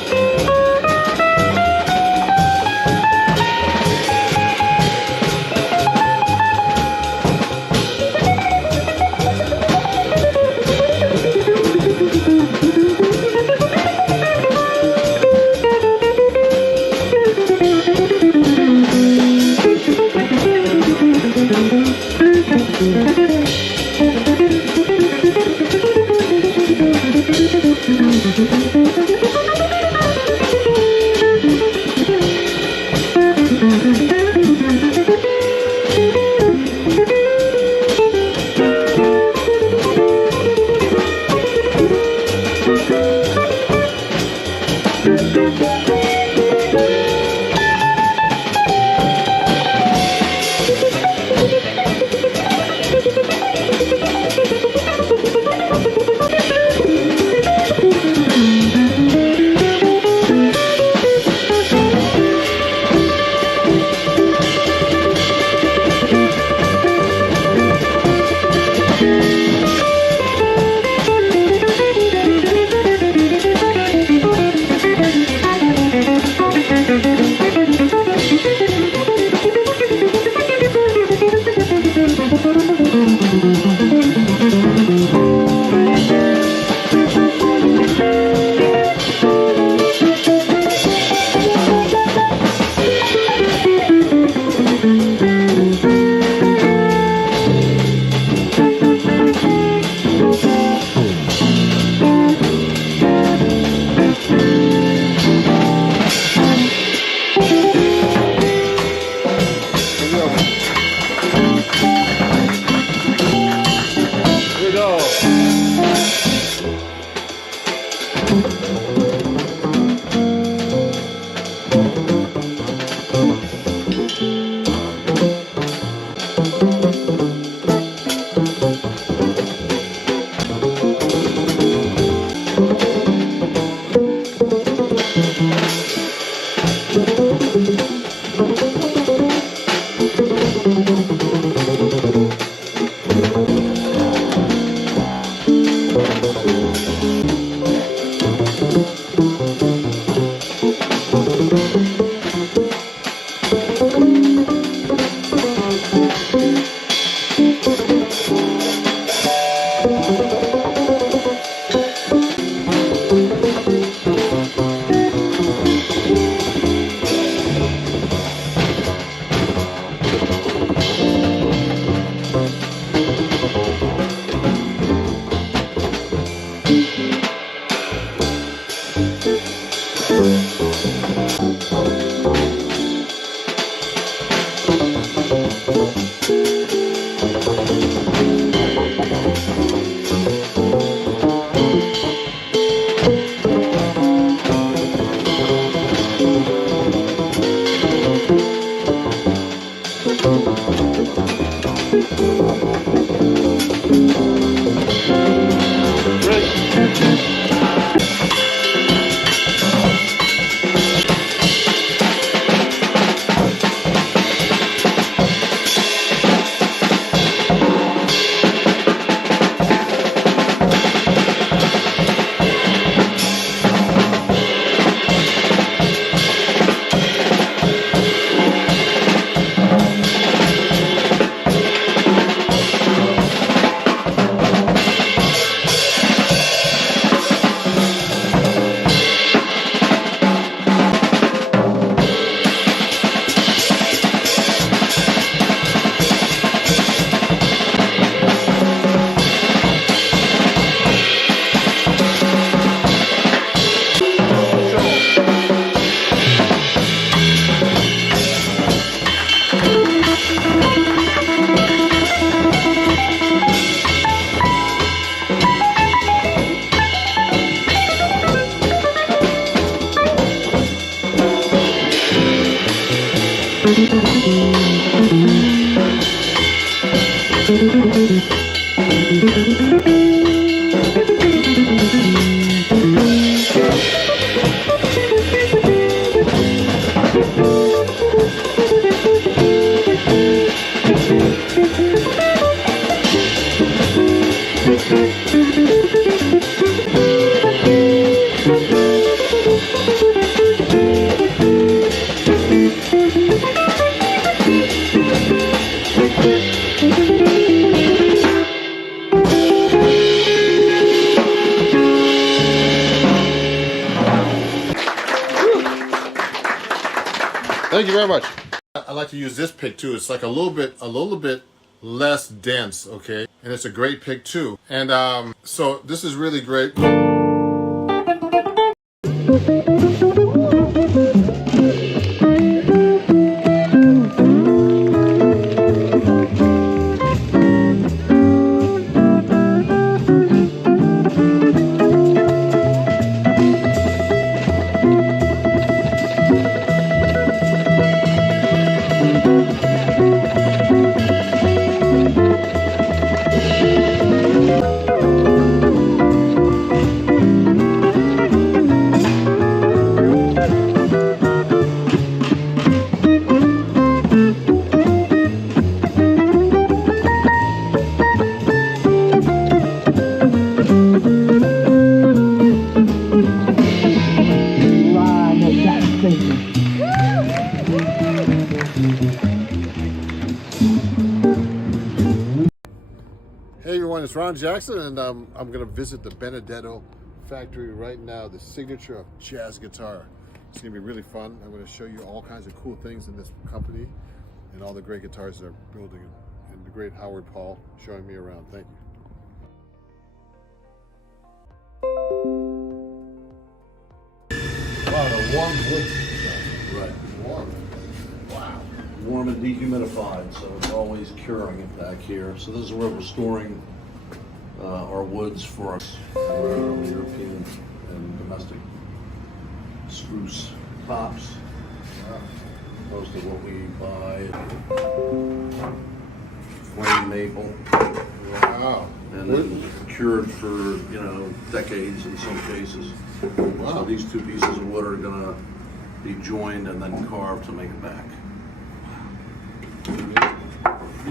Thank you very much. I like to use this pick too. It's like a little bit less dense, okay? And it's a great pick too. And so this is really great. Hey everyone, it's Ron Jackson, and I'm going to visit the Benedetto factory right now, the signature of jazz guitar. It's going to be really fun. I'm going to show you all kinds of cool things in this company and all the great guitars they're building, and the great Howard Paul showing me around. Thank you. Wow, the warm wood stuff. Right. Warm. Wow. Warm and dehumidified, so it's always curing it back here. So this is where we're storing our woods for our European and domestic spruce tops. Most of what we buy, flame maple, Wow. and then cured for decades in some cases. Wow. So these two pieces of wood are going to be joined and then carved to make it back.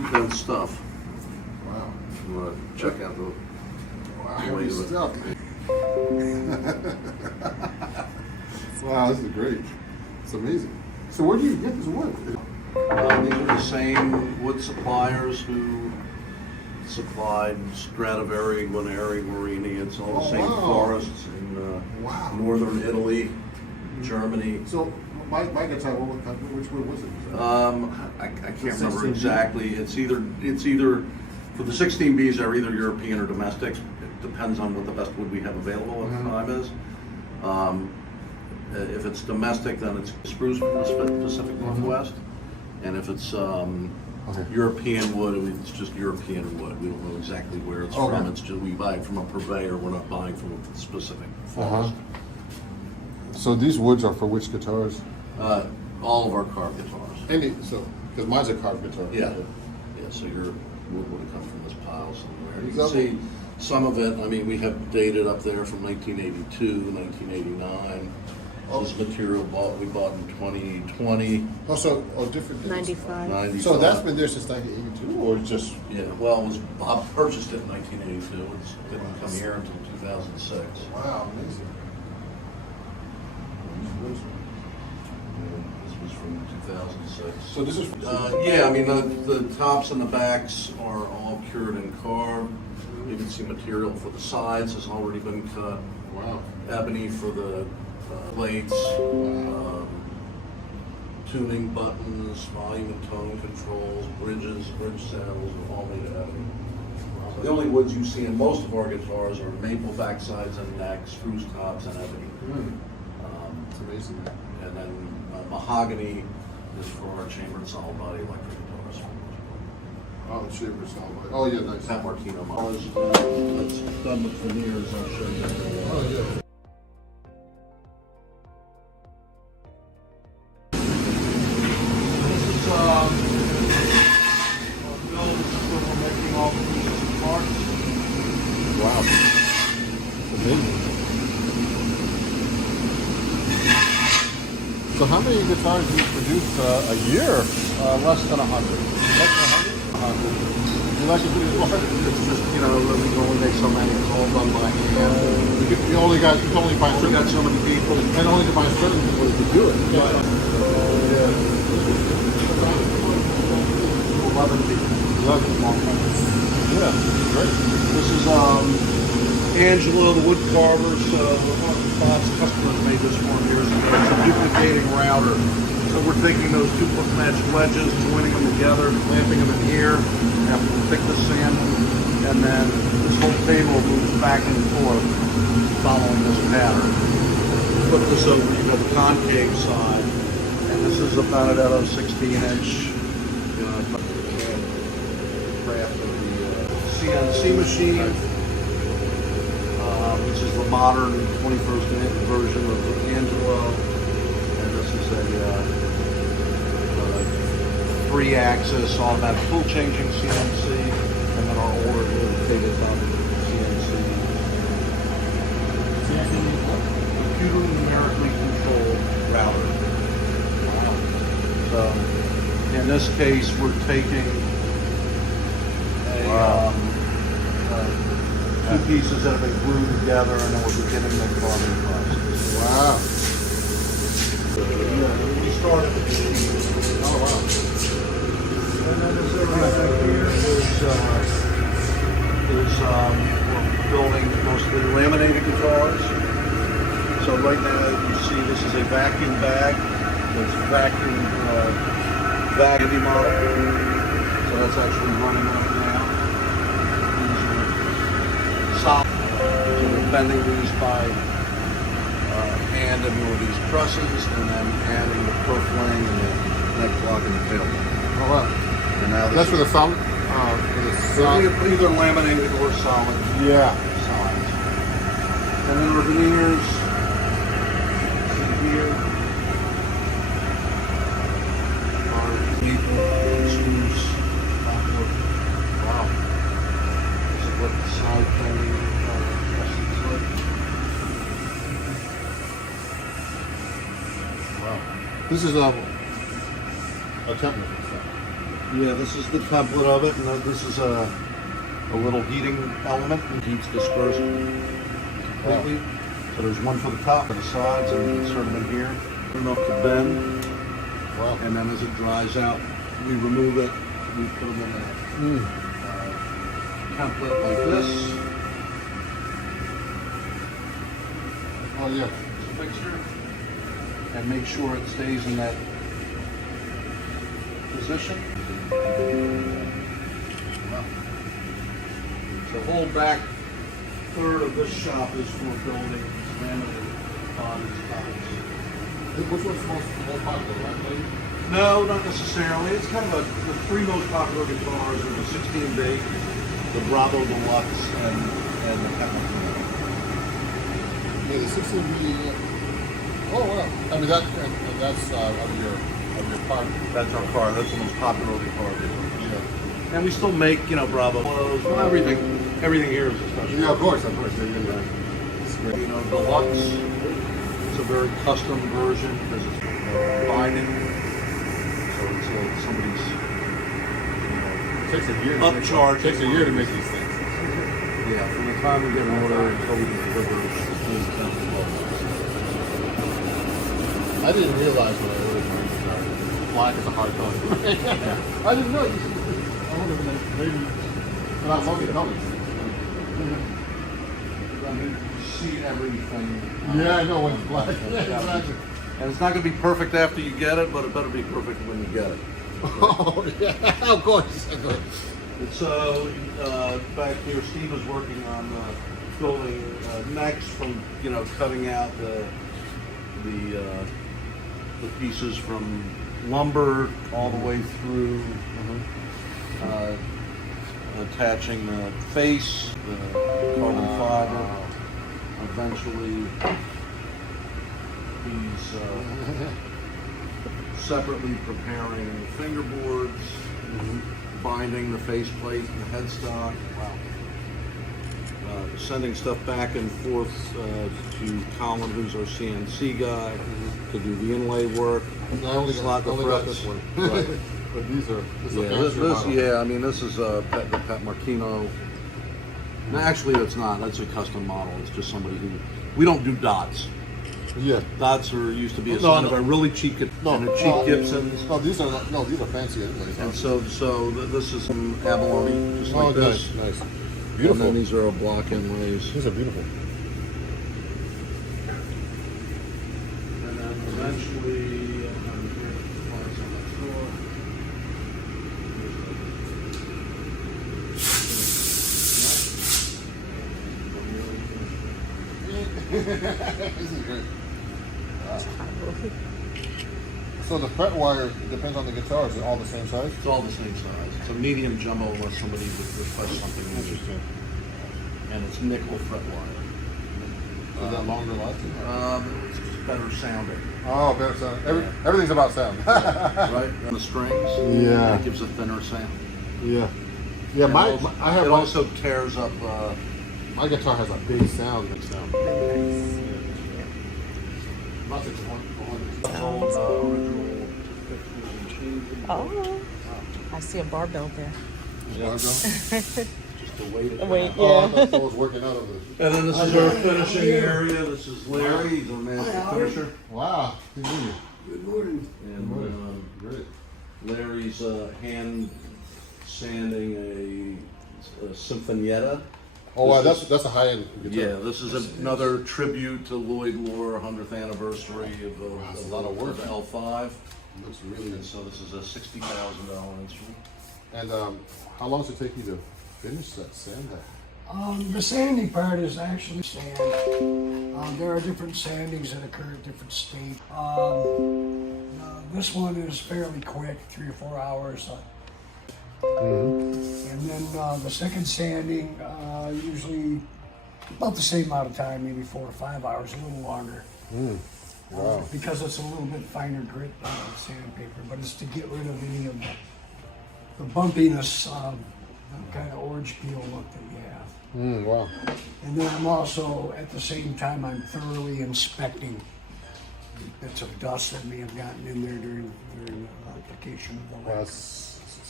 dense stuff. Wow. You wanna check out the Wow, way heavy of it. stuff. Wow, this is great. It's amazing. So where do you get this wood? These are the same wood suppliers who supplied Stradivari, Guarneri, Morini. It's all the Oh, same wow. forests in Wow. northern Italy, Germany. So my guitar, which wood was it? I can't The remember 16B? exactly. It's either for the 16Bs are either European or domestic. It depends on what the best wood we have available at the time is. If it's domestic, then it's spruce from the Pacific Northwest, and if it's European wood, it's just European wood. We don't know exactly where it's from. It's just we buy it from a purveyor. We're not buying from a specific forest. So these woods are for which guitars? All of our carved guitars. Because mine's a carved guitar. Yeah. So your wood would have come from this pile somewhere. You So- can see some of it. I mean, we have dated up there from 1982, 1989. This material we bought in 2020. Also, different. 95. 95. So that's been there since 1982, or just? Yeah, well, Bob purchased it in 1982. It didn't come here until 2006. Wow, amazing. This was from 2006. So this is. Yeah, I mean, the tops and the backs are all cured and carved. You can see material for the sides has already been cut. Wow. Ebony for the plates, tuning buttons, volume and tone controls, bridge saddles, are all made of ebony. The only woods you see in most of our guitars are maple backsides and necks, spruce tops, and ebony. It's amazing. And then mahogany is for our chambered solid body electric guitars. Oh, the shaper sound. Oh, yeah, nice. Pat Martino model. That's done with veneers. I'll show you. Oh, yeah. This is build where we're making all the pieces and parts. Wow. Amazing. So how many guitars do you produce a year? Less than 100. Less than 100? You like to do more? It's just, we can only make so many. It's all done by hand. You only find We certain, got so many people. and only to find certain people to do it. 11 people. Yeah, great. This is Angela, the wood carvers. One of Bob's customers made this for him years ago. It's a duplicating router. So we're taking those two matched wedges, joining them together, clamping them in here, after we pick the sand, and then this whole table moves back and forth following this pattern. Flip this over, you got the concave side, and this is a Benedetto 16-inch craft of the CNC machine, which is the modern 21st version of the Angelo. And this is a 3-axis automatic tool changing CNC, and then our older tabletop CNC. Computer numerically controlled router. So in this case, we're taking two pieces that have been glued together, and then we're beginning the carving process. Wow. We started the machine. Oh, wow. And then this area right here is we're building mostly laminated guitars. So right now you see this is a vacuum bag. It's vacuum baggy model. So that's actually running right now. Solid. So we're bending these by hand and with these presses, and then adding the purfling and the neck block and the tail block. Oh, wow. And now That's for the sound? either laminated or solid Yeah. sides. And then our veneers, see here, our maple, spruce, poplar. Wow. This is what the side bending presses look. Wow. This is a template. Yeah, this is the template of it, and then this is a little heating element that heats dispersed completely. So there's one for the top and the sides, and you insert them in here. Enough to bend, Wow. and then as it dries out, we remove it. We put them in a template like this. Oh yeah. Fixture, and make sure it stays in that position. The whole back third of this shop is for building laminated bodies. Which one's most popular, right? No, not necessarily. It's kind of the three most popular guitars are the 16 bass, the Bravo Deluxe, and the Pet Martino. Yeah, the 16B. Oh wow. I mean that, and that's of your car. That's our car. That's the most popular guitar. Yeah. And we still make, Bravo. Well, everything here is a special. Yeah, of course. Yeah. It's great. Deluxe. It's a very custom version because it's binding. So it's somebody's Takes a year. upcharge. Takes a year to make these things. Yeah, from the time we get an order until we can deliver it. I didn't realize when I ordered my guitar, black is a hard color. I didn't know. I would have been maybe. But I love the colors. I mean, you see everything. Yeah, I know when it's black. Yeah, exactly. And it's not going to be perfect after you get it, but it better be perfect when you get it. Oh yeah, of course. It's back here. Steve is working on building necks from cutting out the pieces from lumber all the way through, attaching the face, the carbon fiber. Eventually, he's separately preparing fingerboards, binding the faceplate and the headstock. Wow. Sending stuff back and forth to Colin, who's our CNC guy, to do the inlay work. I only slot the got frets. this one. Right. But this is Yeah, I mean, this is the Pet Martino. No, actually, that's not. That's a custom model. It's just somebody who. We don't do dots. Yeah. Dots used to be a sign of a really cheap Gibsons. No, these are fancy anyways. And so this is some abalone, just like this. Nice. And Beautiful. then these are our block inlays. These are beautiful. And then eventually, This is great. Wow. So the fret wire depends on the guitar. Is it all the same size? it's all the same size. It's a medium jumbo unless somebody would request something interesting. And it's nickel fret wire. Is that longer lasting? It's just better sounding. Oh, better sound. Everything's about sound. Right? And the strings. Yeah. It gives a thinner sound. Yeah. Yeah, And it also tears up. My guitar has a big sound. Lots of Old, original pictures and changes. Oh, I see a barbell there. Just to weight it. Wait, Oh, I yeah. thought someone was working out of this. And then this is our finishing area. This is Larry, he's our master finisher. Wow. Good morning. Good morning. And Great. Larry's hand sanding a Sinfonietta. Oh wow, This that's a high-end guitar. Yeah, this is another tribute to Lloyd Lohr 100th anniversary of That's a lot of work. the L5. Looks really And so this is a $60,000 instrument. And how long does it take you to finish that sand? The sanding part is actually sand. There are different sandings that occur at different stages. This one is fairly quick, 3 or 4 hours. And then the second sanding, usually about the same amount of time, maybe 4 or 5 hours, a little longer. Wow. Because it's a little bit finer grit sandpaper, but it's to get rid of any of the bumpiness, the kind of orange peel look that you have. Wow. And then I'm also, at the same time, I'm thoroughly inspecting bits of dust that may have gotten in there during the application of the lacquer.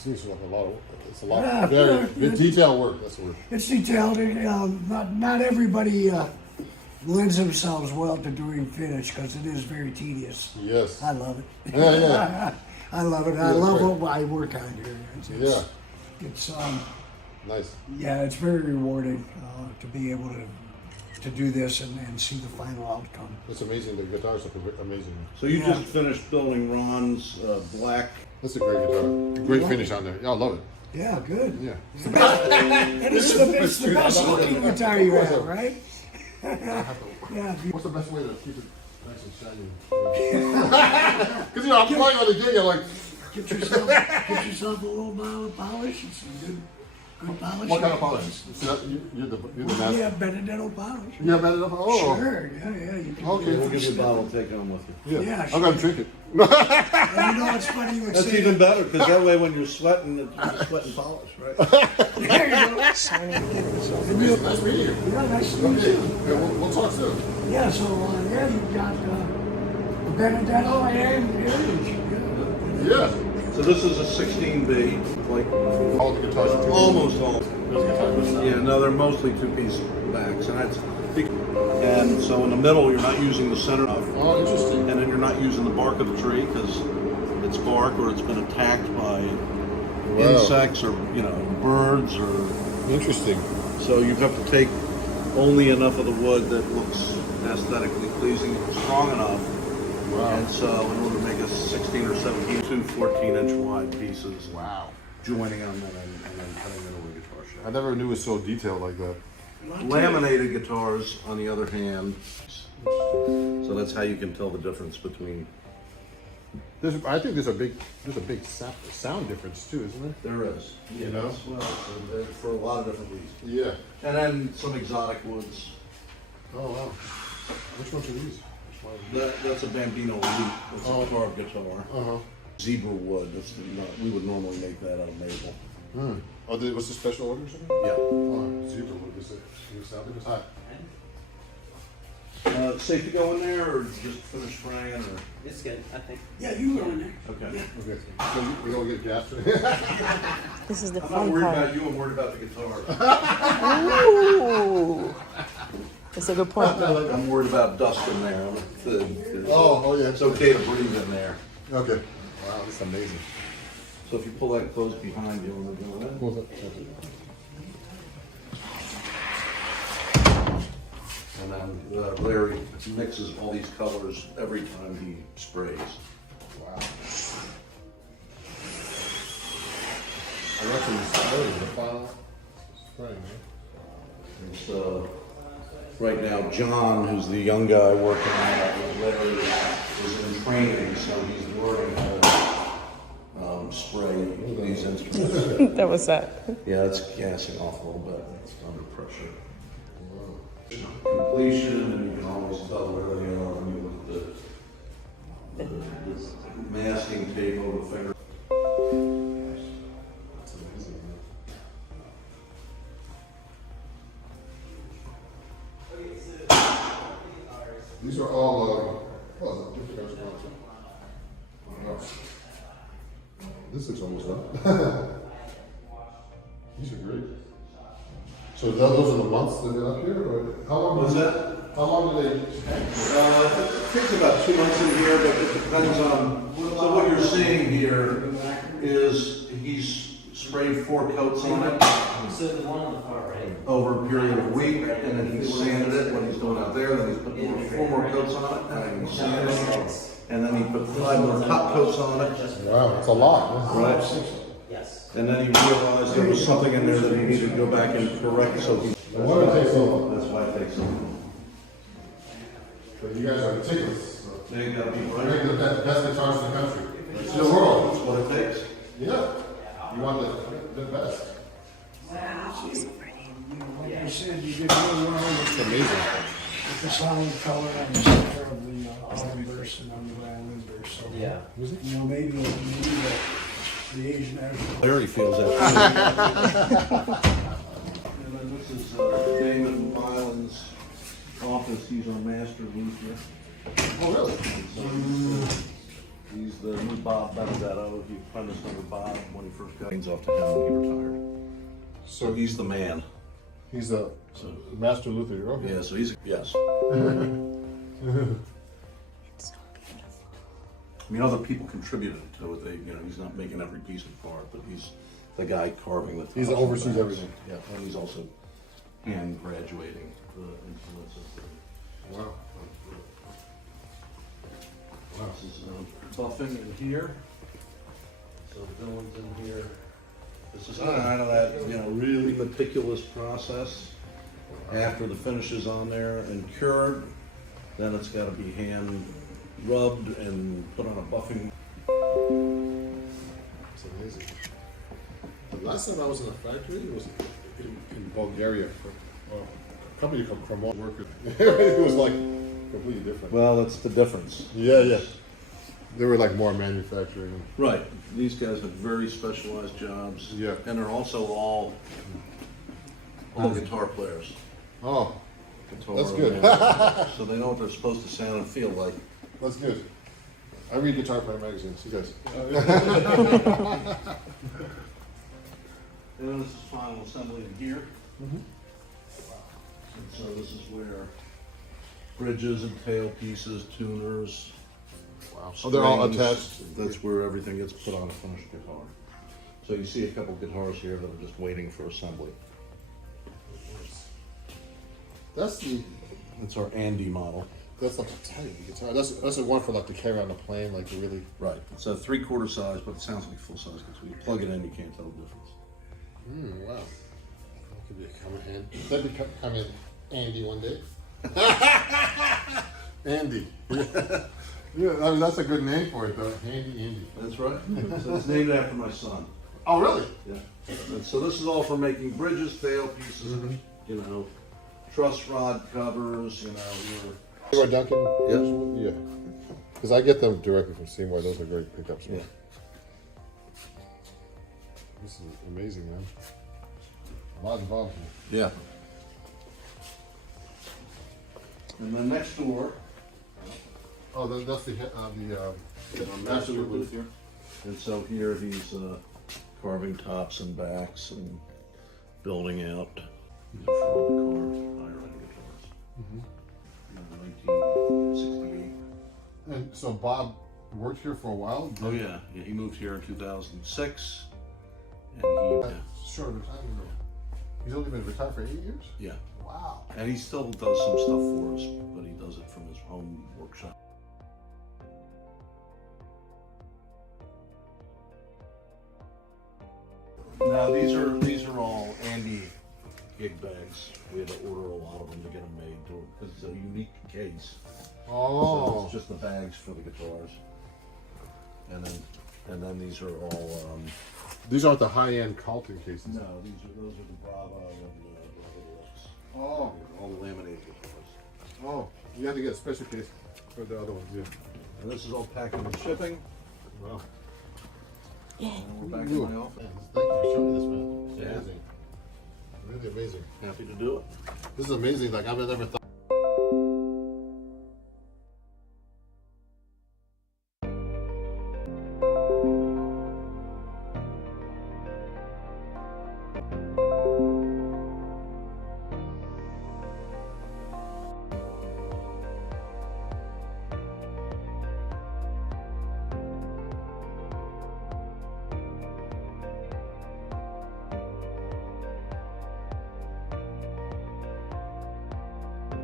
seems like a lot of, it's a lot, Yeah, very yeah. detailed work, that's the word. It's detailed. Not everybody lends themselves well to doing finish because it is very tedious. Yes. I love it. Yeah, yeah. I love it. I Yeah, love great. what I work on here. Yeah, It's nice. yeah, it's very rewarding to be able to do this and see the final outcome. It's amazing, the guitars are amazing. So you Yeah. just finished building Ron's black. That's a great guitar. Great finish on there. Yeah, I love it. Yeah, good. Yeah. And it's the best looking guitar you have, right? Yeah. What's the best way to keep it nice and shiny? Because, I'm playing on the gig, I'm like, Get yourself a little bottle of polish and some good polish. what kind of polish? See, you're the master. Yeah, Benedetto polish. You have that enough? Oh. Sure, yeah, you can. Okay. We'll give you a bottle to take home with you. Yeah. Yeah, I'm going to sure. drink it. And you know, it's funny you would That's say even better because that way when you're sweating, you're sweating polish, right? There you go. Shiny. Nice meeting you. Yeah, nice to meet Okay. you. Yeah, we'll talk soon. Yeah, so yeah, you've got the Benedetto and Heritage. Yeah. So this is a 16B, like All the guitars are almost all. Those guitars. Yeah, no, they're mostly two-piece backs, and so in the middle you're not using the center of, Oh, interesting. and then you're not using the bark of the tree because it's bark or it's been attacked by insects or birds or. Interesting. So you have to take only enough of the wood that looks aesthetically pleasing, strong enough. Wow. And so in order to make a 16 or 17, two 14-inch wide pieces, Wow. joining them and then cutting it over the guitar shape. I never knew it was so detailed like that. Laminated guitars, on the other hand, so that's how you can tell the difference between. I think there's a big sound difference too, isn't there? There is. You know? Well, for a lot of different reasons. Yeah. And then some exotic woods. Oh wow. Which ones are these? That's a Bambino Elite. It's a carved guitar. Uh-huh. Zebra wood. We would normally make that out of maple. Hmm. Oh, what's the special order or something? Yeah. Oh, zebra wood is it? Can you sound it? It's hot. Safe to go in there, or just finish spraying, or? It's good, I think. Yeah, you go in there. Okay. Okay. So we don't get gas. This is the I'm not fun worried part. about you, I'm worried about the guitar. Ooh. That's a good point. I'm worried about dust in there. Oh yeah. It's okay to breathe in there. Okay. Wow, that's amazing. So if you pull that close behind you, when we're doing What was that? and then Larry mixes all these colors every time he sprays. Wow. I reckon the final spraying, right? And so right now, John, who's the young guy working on it with Larry, is in training, so he's learning how to spray these instruments. That was that. Yeah, it's gassing off a little bit. It's under pressure. Completion, and you can always tell where they are when you look at the masking tape over the finger. That's amazing. These are all different instruments. Wow. This looks almost done. These are great. So those are the months that they're up here, or how long? What's that? How long do they? It takes about 2 months in here, but it depends on, so what you're seeing here is he's sprayed 4 coats on it So the one on the far right. over a period of a week, and then he's sanded it, what he's doing out there, then he's put 4 more coats on it, and then he's sanded it, and then he put 5 more top coats on it, Wow, it's a lot. right? Yes. And then he realized there was something in there that he needed to go back and correct, so he. Why does it take so long? That's why it takes so long. But you guys are meticulous. They gotta be You're right. making the best guitars in the country. It's the world. That's what it takes. Yeah. You want the best. Like I said, you did really well It's amazing. with the solid color on the center of the olive burst and on the violin burst. So, Yeah. you know, maybe the Asian national. Larry feels that. And then this is Damon Byland's office. He's our master luthier. Oh, really? He's the new Bob Benedetto. He apprenticed under Bob when he first got things off to him when he retired. So he's the man. He's a master luthier. Okay. Yeah, so he's, yes. I mean, other people contributed to it. They, you know, he's not making every piece of art, but he's the guy carving the. He's tops oversees and backs. everything. Yeah, and he's also hand graduating the influences. Wow. Wow. This is buffing in here. So the villain's in here. This is kind of that, you know, really meticulous process. After the finish is on there and cured, then it's got to be hand rubbed and put on a buffing. It's amazing. The last time I was in a factory, it was in Bulgaria. A company from one worker. It was like completely different. Well, that's the difference. Yeah. They were like more manufacturing. Right. These guys have very specialized jobs. Yeah. And they're also all guitar players. Oh, Guitar that's good. So they know what they're supposed to sound and feel like. That's good. I read Guitar Player magazines. You guys. And this is final assembly in here. And so this is where bridges and tailpieces, tuners. Wow. Oh, they're all strings, attached. That's where everything gets put on a finished guitar. So you see a couple guitars here that are just waiting for assembly. That's the. It's our Andy model. That's like a tiny guitar. That's the one for like to carry on the plane, like to really. Right. It's a 3/4 size, but it sounds like full size because when you plug it in, you can't tell the difference. Wow. That could be a common hand. That could come in Andy one day. Andy. Yeah, I mean that's a good name for it though. Andy. That's right. So it's named after my son. Oh really? Yeah. And so this is all for making bridges, tailpieces, you know, truss rod covers, you know, Seymour Duncan? Yes. Yeah. Because I get them directly from Seymour. Those are great pickups. Yeah. This is amazing, man. A lot involved here. Yeah. And then next door, Oh, that's the master luthier. And so here he's carving tops and backs and building out. These are for all the higher end guitars. 1968. And so Bob worked here for a while. Oh yeah, he moved here in 2006, and Short of a time ago. He's only been retired for 8 years. yeah, Wow. and he still does some stuff for us, but he does it from his home workshop. Now these are all Andy gig bags. We had to order a lot of them to get them made because it's a unique case. So Oh. it's just the bags for the guitars, and then these are all. These aren't the high-end Carlton cases. No, those are the Bravo and Bravo Deluxe. Oh. All the laminated guitars. Oh. You have to get a special case for the other ones. Yeah. And this is all packing and shipping. Wow. And we're back Ooh. in my office. Man, thank you for showing me this, man. It's Yeah. amazing. Really amazing. Happy to do it. This is amazing. Like I've never thought.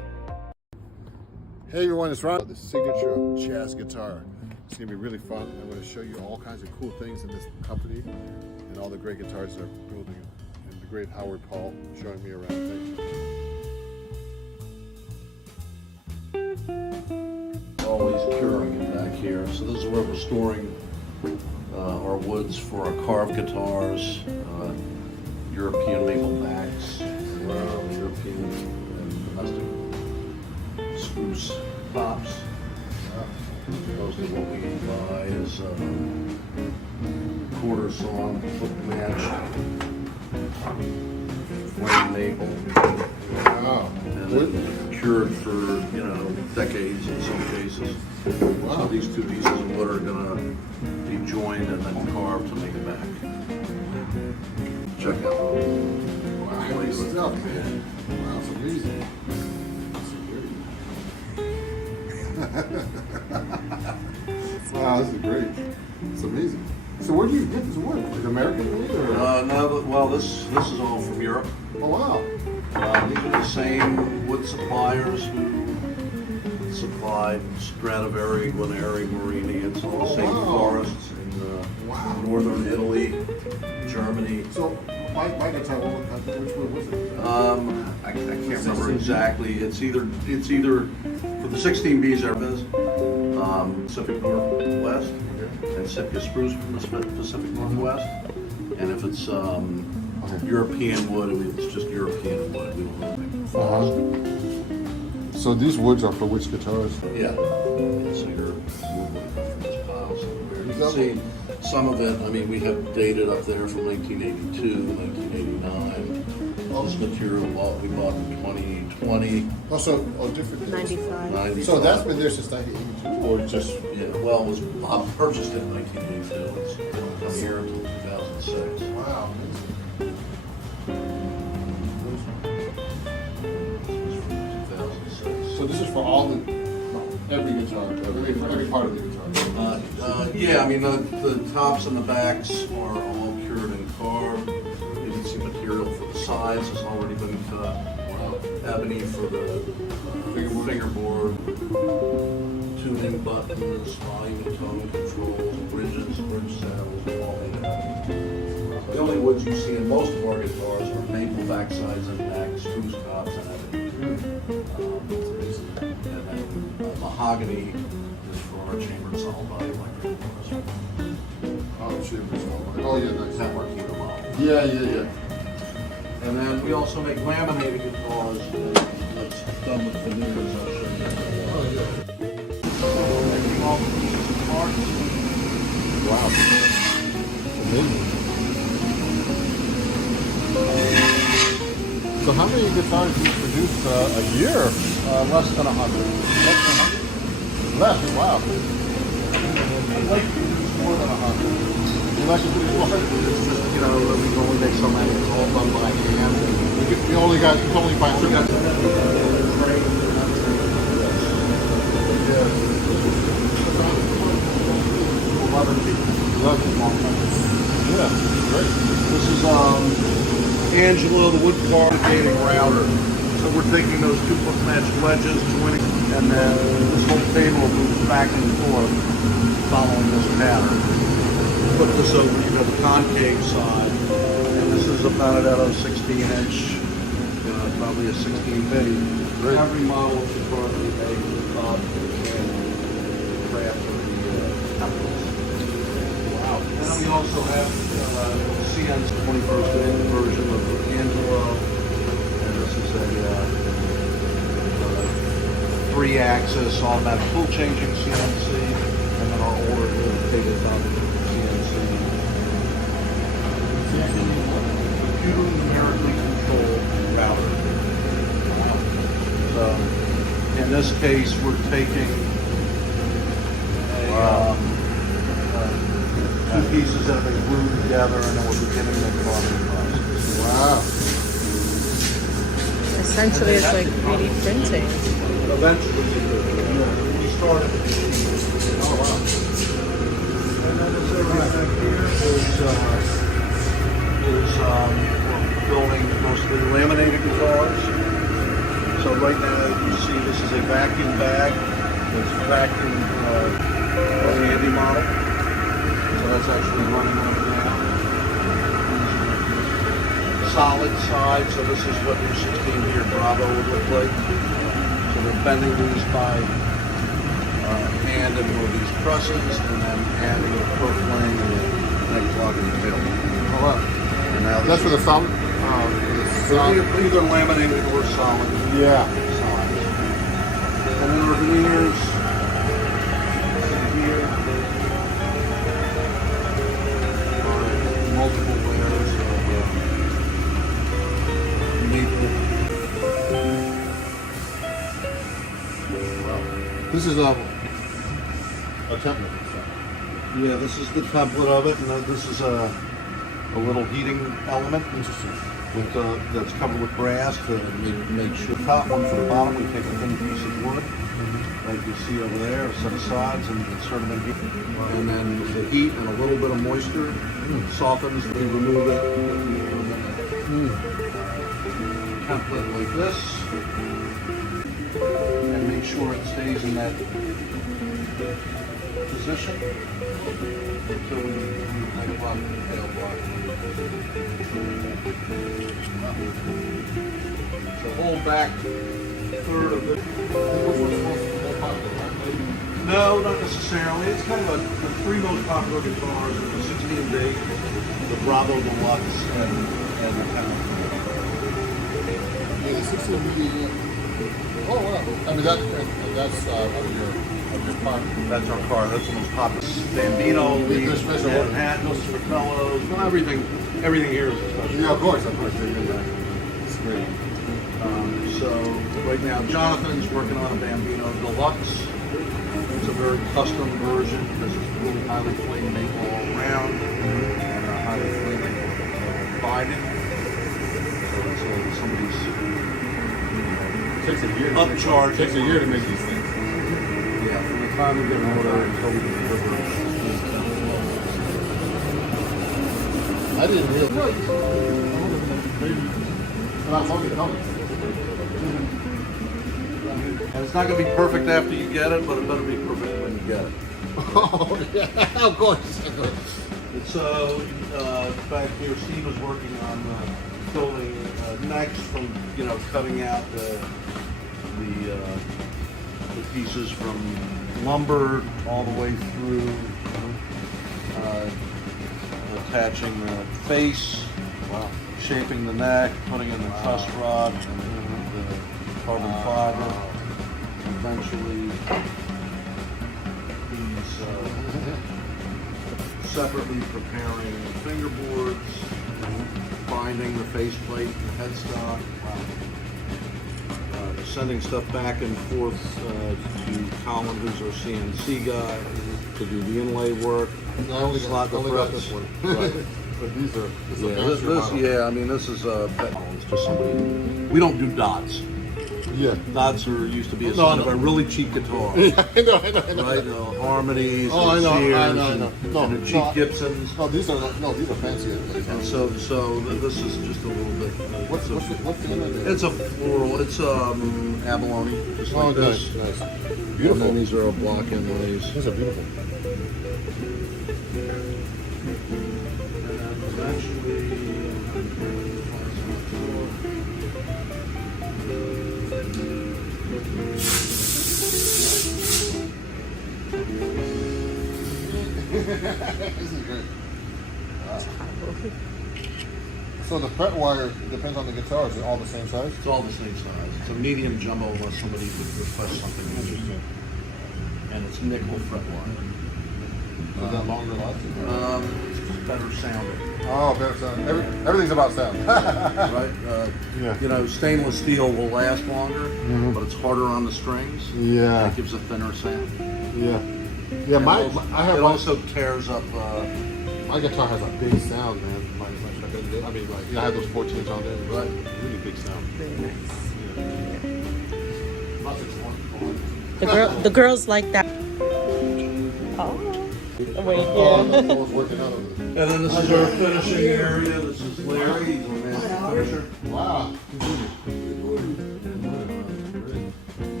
Hey everyone, it's Ron. The signature jazz guitar. It's gonna be really fun. I'm gonna show you all kinds of cool things in this company and all the great guitars they're building. And the great Howard Paul showing me around. Thank you. Always curing it back here. So this is where we're storing our woods for our carved guitars, European maple backs, European and domestic spruce tops. Most of what we buy is quarter sawn, foot matched, flame maple, Wow. and then cured for decades in some cases. So these two pieces of wood are gonna be joined and then carved to make it back. Check out Wow, great stuff, man. Wow, it's amazing. Wow, this is great. It's amazing. So where do you get this wood? Like American made or? No, well, this is all from Europe. Oh wow. These are the same wood suppliers who supplied Stradivari, Guarneri, Morini. It's all the same wow. forests in northern Italy, Germany. So my guitar, which one was it? I can't remember exactly. It's either for the 16Bs there is Pacific Northwest and Sitka spruce from the Pacific Northwest. And if it's European wood, it's just European wood. We don't make forest. So these woods are for which guitars? Yeah. So your wood would come from this pile somewhere. You can see some of it. I mean, we have dated up there from 1982, 1989. This material we bought in 2020. Also, different. 95. 95. So that's been there since 1982, or just? Yeah, well, it was Bob purchased it in 1982. It's come here until 2006. Wow. So this is for all every guitar, every part of the guitar. Yeah, I mean the tops and the backs are all cured and carved. You can see material for the sides has already been cut. Ebony for the fingerboard, tuning buttons, volume and tone controls, bridges, bridge saddles, all made of ebony. The only woods you see in most of our guitars are maple backsides and back, spruce tops, and ebony. And then mahogany is for our chambered solid body electric guitars. Oh, shit. Oh, yeah, nice. That we're keeping model. Yeah. And then we also make laminated guitars that's done with veneers. I'll show you. Oh, yeah. Making all the pieces and parts. Wow. Amazing. So how many guitars do you produce a year? Less than 100. Less, wow. I'd like to produce more than 100. You like to produce more? It's just, we can only make so many. It's all done by hand. You only find two guys. Yeah, great. This is Angelo, the wood corrugating router. So we're taking those 2-foot matched wedges, joining, and then this whole table moves back and forth following this pattern. Put this over, the concave side, and this is a Benedetto 16-inch, probably a 16-bitty. Every model of the car that we make is Bob and craft of the temples. Wow. And then we also have CN's 21st version of the Angelo, and this is a 3-axis automatic tool changing CNC, and then our older dedicated CNC. Computer numerically controlled router. So, in this case, we're taking two pieces that have been glued together, and then we're beginning the carving process. Wow. Essentially, it's like 3D printing. Eventually, we started. Oh, wow. And then this area back here is we're building mostly laminated guitars. So right now, you you see, this is a vacuum bag. It's vacuum handy model. So that's actually running on it now. Solid side, so this is what your 16 gear Bravo would look like. So they're bending these by hand in one of these presses and then adding a perf line and a neck plug and tail. Oh, wow. And now That's for the solid? either laminated or solid. Yeah. Sides. And then our veneers here are multiple layers of maple. This is a template. Yeah, this is the template of it, and then this is a little heating element. Interesting. With, that's covered with brass to make sure. The top one for the bottom, we take a thin piece of wood, like you see over there, a set of sides, and insert them in here. And then the heat and a little bit of moisture softens. We remove it with the template like this, and make sure it stays in that position until we make block and tail block. So whole back third of it. No, not necessarily. It's kind of the three most popular guitars are the 16 day, the Bravo Deluxe, and the 10. Yeah, the 16 Oh, wow. I mean, that's of your car. That's our car. That's the most popular. Bambino, There's special order. Manhattans, Fratellos, well, everything here is a special. Yeah, of course. It's great. So right now, Jonathan's working on a Bambino Deluxe. It's a very custom version because it's really highly flamed maple all around and a highly flamed binding. So it's somebody's Takes a year. upcharge. Takes a year to make these things. Yeah, from the time we get an order until we can deliver it. I didn't realize. And I love it coming. And it's not going to be perfect after you get it, but it better be perfect when you get it. Oh, yeah, of course. It's back here. Steve was working on building necks from cutting out the pieces from lumber all the way through, attaching the face, shaping the neck, putting in the truss rod, and the carbon fiber. Eventually, he's separately preparing fingerboards, binding the faceplate and headstock, sending stuff back and forth to Colin, who's our CNC guy, to do the inlay work. I only Slot the got frets. this one. Right. But these are I mean, this is it's just somebody. We don't do dots. Yeah. Dots used to be a sign of a really cheap guitar. I know. Right? Harmonies, Oh, I and know, I Sears, know. No, and the cheap no, Gibsons. No, these are fancy. And so this is just a little bit. What's the name of it? It's a floral. It's abalone, just Oh, like this. nice. And Beautiful. then these are block inlays. These are beautiful. And then eventually. This is great. Wow. So the fret wire depends on the guitar. Is it all the same size? It's all the same size. It's a medium jumbo unless somebody would request something interesting. And it's nickel fret wire. Is that longer lasting? Better sounding. Oh, better sound. Everything's about sound. Right? Yeah. Stainless steel will last longer, but it's harder on the strings. Yeah. And it gives a thinner sound. Yeah. Yeah, It also tears up. My guitar has a big sound, man. I mean, I have those 14s on there. Right. Really big sound. Very nice. Yeah. The girls like that. Oh. Wait, Oh, yeah. I was working out over there. And then this is our finishing area. This is Larry. He's our master finisher. Wow.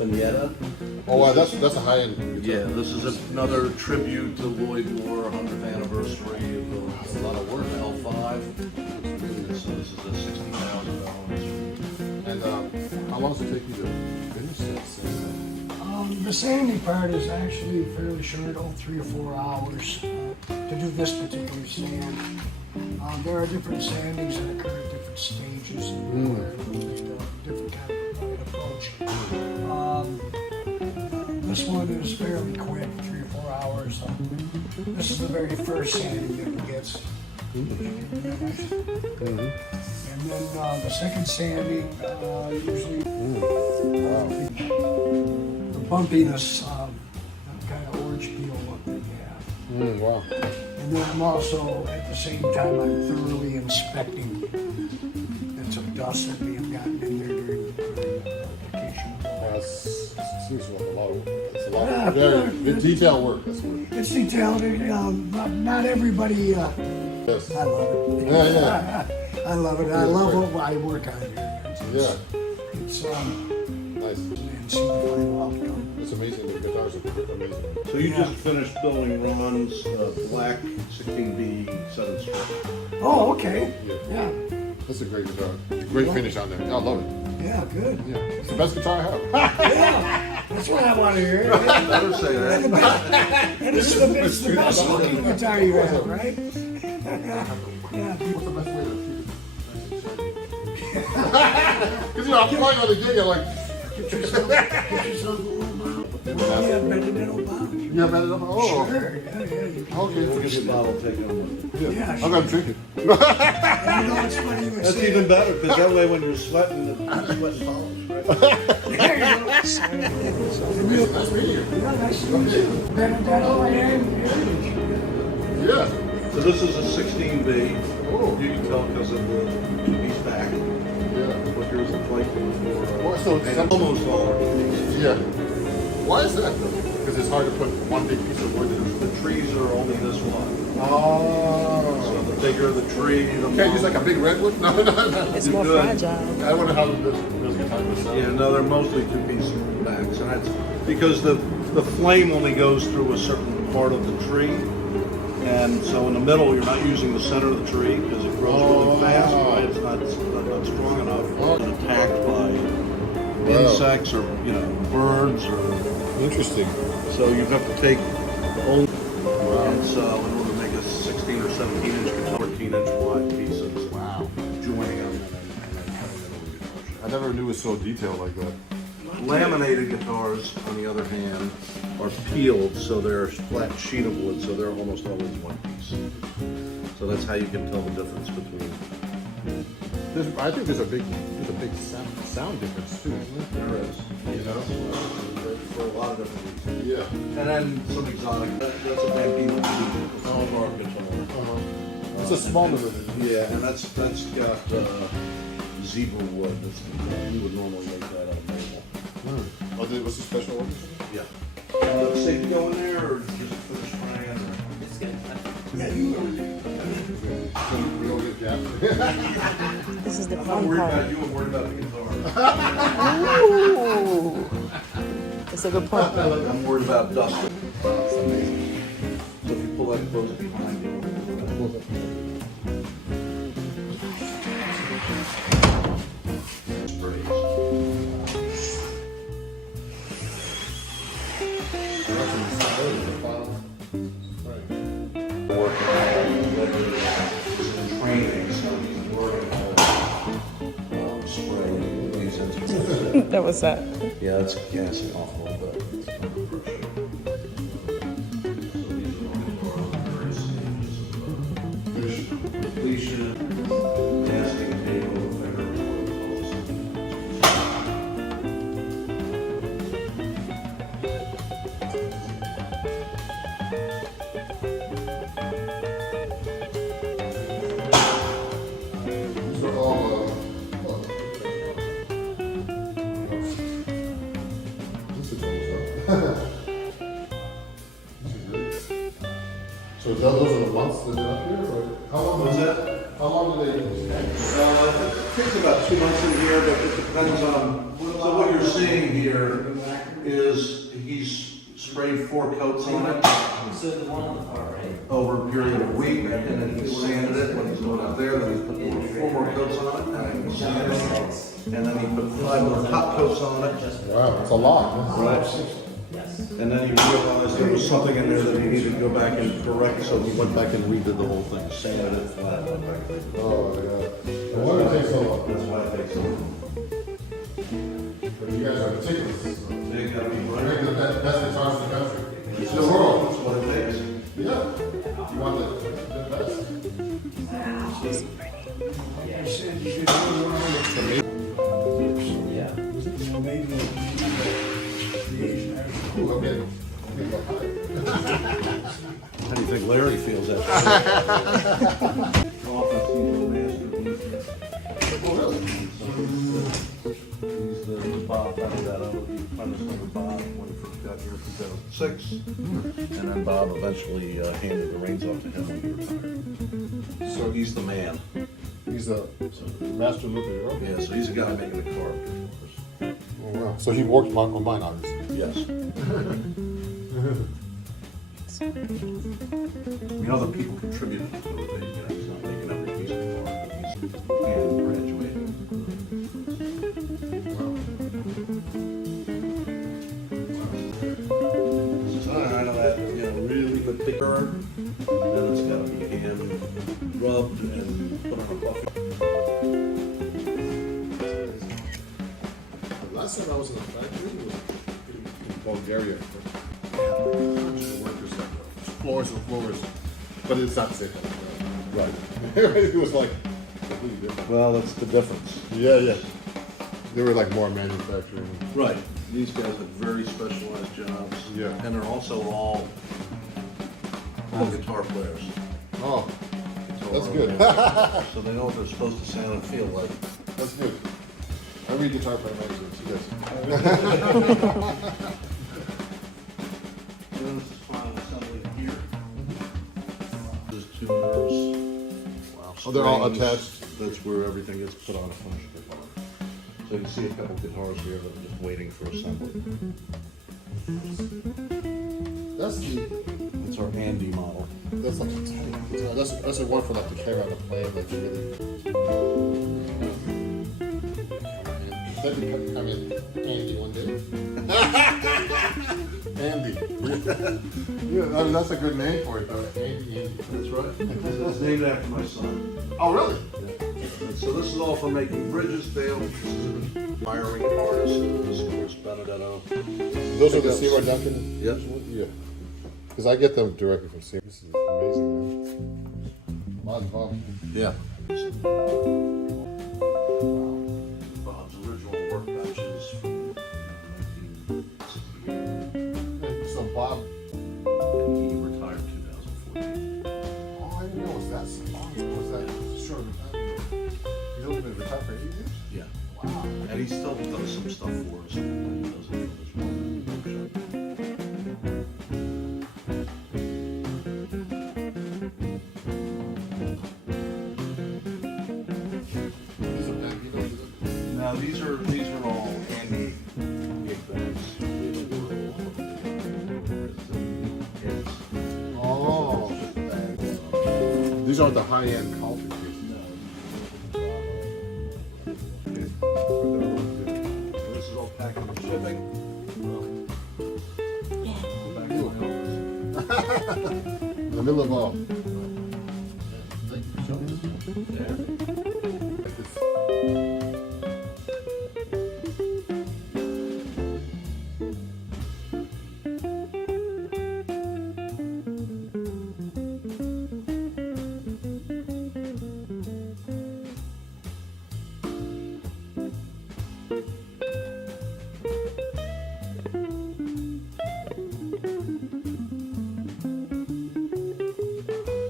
Finetta. Oh wow, that's a high end. Yeah, this is another tribute to Lloyd Moore, 100th anniversary of a lot of work. L5. So this is a $60,000. And how long does it take you to finish this? The sanding part is actually fairly short, 3 or 4 hours to do this particular sand. There are different sandings that occur at different stages and different kind of approach. This one is fairly quick, 3 or 4 hours. This is the very first sanding that it gets. And then the second sanding, usually the bumpiness, the kind of orange peel look that you have. Wow. And then I'm also, at the same time, I'm thoroughly inspecting bits of dust that may have gotten in there during the application. Seems like a lot of work. It's a lot Yeah, of very detailed work. That's what. It's detailed, not everybody, Yes. I love it. Yeah, I love it. I love what I work on here. yeah. It's, Nice. and see the final outcome. It's amazing. The guitars are amazing. So you just finished building Ron's black 16B 7 string. Oh, okay. Yeah, That's a great guitar. Great finish on there. I love it. yeah, good. Yeah. It's the best guitar I have. Yeah, that's what I want to hear. Better say that. And it's the best looking guitar you have, right? Yeah. What's the best way to keep it? Because I'm playing on the gig, I'm like, Get yourself a little bottle. Yeah, Benedetto bottle. you have that up? Oh, Sure, yeah, you can. okay. We'll get the bottle taken. Yeah, I'm gonna drink it. And you know, it's funny you were That's saying. even better, because that way when you're sweating, the sweat follows, right? There you go. And you- Nice meeting you. Yeah, nice to meet you. Benedetto and Heritage. Yeah. So this is a 16B. Oh. You can tell because of the two-piece back. Yeah. What yours looks like Well, before. so And some- almost all are two-piece. Yeah. Why is that? Because it's hard to put one big piece of wood in. The trees are only this one. Oh. So the bigger the tree, the more. Can't use like a big redwood? No, no, no. It's more good. fragile. I wonder how this guitar was. Yeah, no, they're mostly two-piece backs, and that's because the flame only goes through a certain part of the tree, and so in the middle you're not using the center of the tree because it grows really fast, right? It's not strong enough. It's attacked by insects or birds or Interesting. so you have to take only. And so in order to make a 16 or 17 inch guitar, 14 inch wide pieces. Wow. Joining them and then cutting it over the guitar. I never knew it was so detailed like that. Laminated guitars, on the other hand, are peeled, so they're a flat sheet of wood, so they're almost always one piece. So that's how you can tell the difference between. I think there's a big sound difference too, isn't There is, for a lot of different reasons. Yeah. And then some exotic. That's a Bambino guitar guitar. It's a small little. Yeah, and that's got zebra wood. You would normally make that out of maple. Oh, what's the special one? Yeah. Let's say go in there or just finish trying. It's good. Yeah, you are. We don't get gaps. This is the I'm not fun worried part. about you, I'm worried about the guitar. Ooh. That's a good point. I'm worried about dust. So if you pull that close behind you. Training, so he's working on spraying these into. That was that. Yeah, it's gassing off a little bit. It's kind of pressure. So these are all various stages of completion, casting, table, whatever it calls. These are all. This is almost done. This is great. So those are the months that they're up here, or how long? What's that? How long do they? It takes about 2 months in here, but it depends on, So what you're seeing here is he's sprayed 4 coats on it So the one on the far right. over a period of a week, and then he sanded it when he's going out there, then he put 4 more coats on it, and then he sanded it, and then he put 5 more top coats on it. Wow, it's a lot. Right. And then he realized there was something in there that he needed to go back and correct, so he went back and redid the whole thing, sanded it flat. Oh, yeah. No wonder it takes so long. That's why it takes so long. But you guys are meticulous. They gotta be You're right. the best guitars in the country. In the world. That's what it takes. Yeah. You want the best. I said you should do one. Yeah. You know, maybe the Asian American. Ooh, I'm getting high. How do you think Larry feels after? Oh, really? He's the Bob, founded that out, he found his number Bob when he first got here in 2006. And then Bob eventually handed the reins off to him when he retired. So he's the man. He's a master looper, right? Yeah, so he's the guy making the car up here for us. Oh, wow. So he worked on mine, obviously. Yes. You know, the people contributed to it, he's not making every piece of the car, but he's and graduating. So I know that, really good picker, then it's gotta be hand rubbed and put on a buffet. The last time I was in a factory was in Bulgaria. Hundreds of workers, like floors and floors. But it's not the same thing. Right. It was like completely different. Well, that's the difference. Yeah, yeah. They were like more manufacturing. Right. These guys have very specialized jobs. Yeah. And they're also all guitar players. Oh, Guitar that's good. players. So they know what they're supposed to sound and feel like. That's good. I read guitar player magazines, yes. And then this is final assembly here. There's tuners. Wow. Oh, they're all strings. attached? That's where everything gets put on a finished guitar. So you can see a couple guitars here that are just waiting for assembly. That's our Andy model. That's like a tiny guitar. That's a one for like the carry on the plane that's really. That could come in handy one day. Andy. Yeah, I mean, that's a good name for it though. Andy. That's right. It's named after my son. Oh, really? And so this is all for making bridges, Dale. Wiring harnesses, of course, Benedetto. Those are the Seymour Duncan? Yep. Yeah. Because I get them directly from Seymour. This is amazing, man. Lots of fun. Yeah. Bob's original workbenches from 1968. So Bob, He retired in 2014. oh, I didn't know it was that so long. Was that short of a time? He's only been retired for 8 years? Yeah. Wow. And he still does some stuff for us. He does it for his workshop. These are Bambinos, is it? Now these are all Andy gig bags. Oh. These aren't the high-end coffee cases. This is all packing and shipping. Back to my office. In the middle of all. Thank you for showing us. There.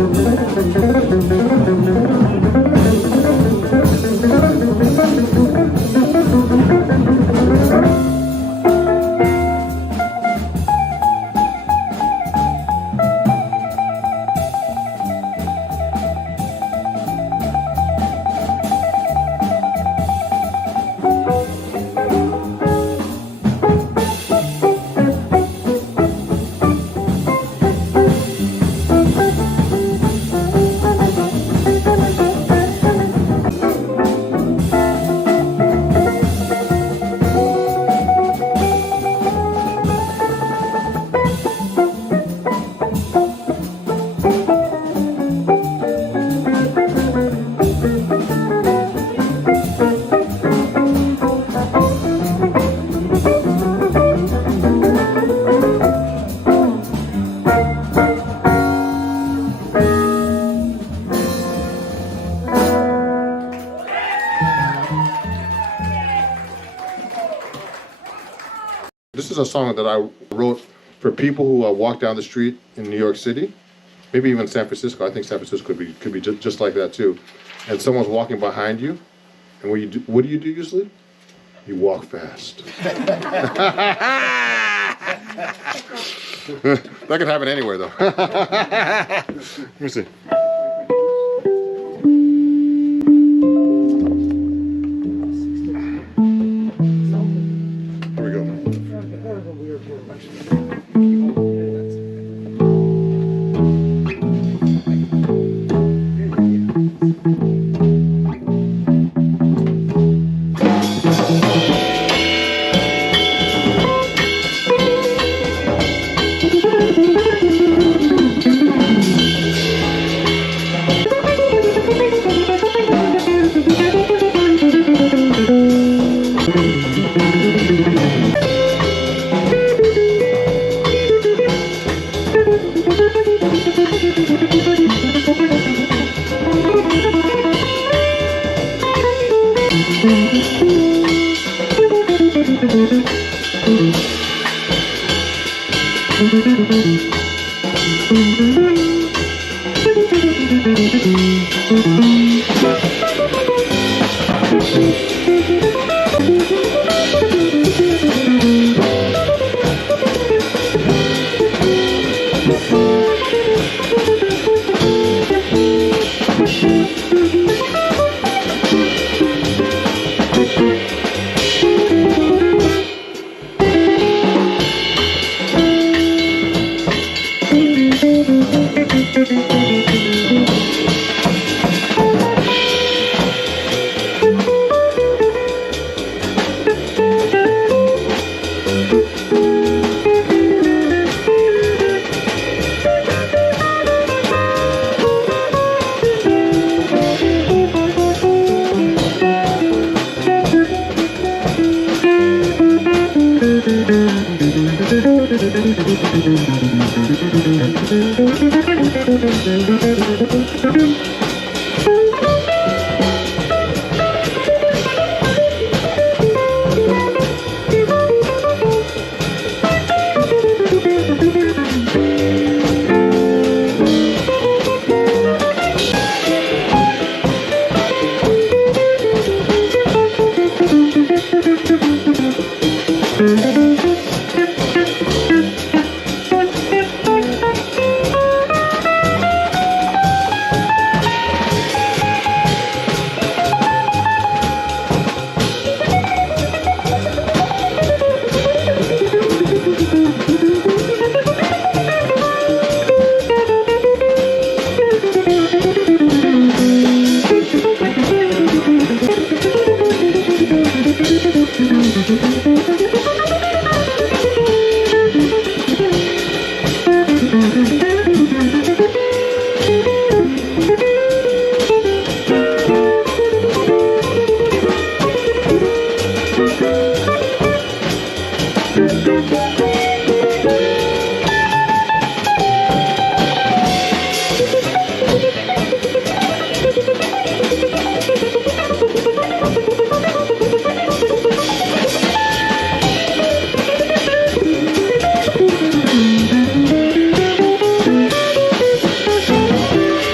This is a song that I wrote for people who walk down the street in New York City, maybe even San Francisco. I think San Francisco could be just like that too. And someone's walking behind you, and what do you do usually? You walk fast. That can happen anywhere though. Let me see. Here we go.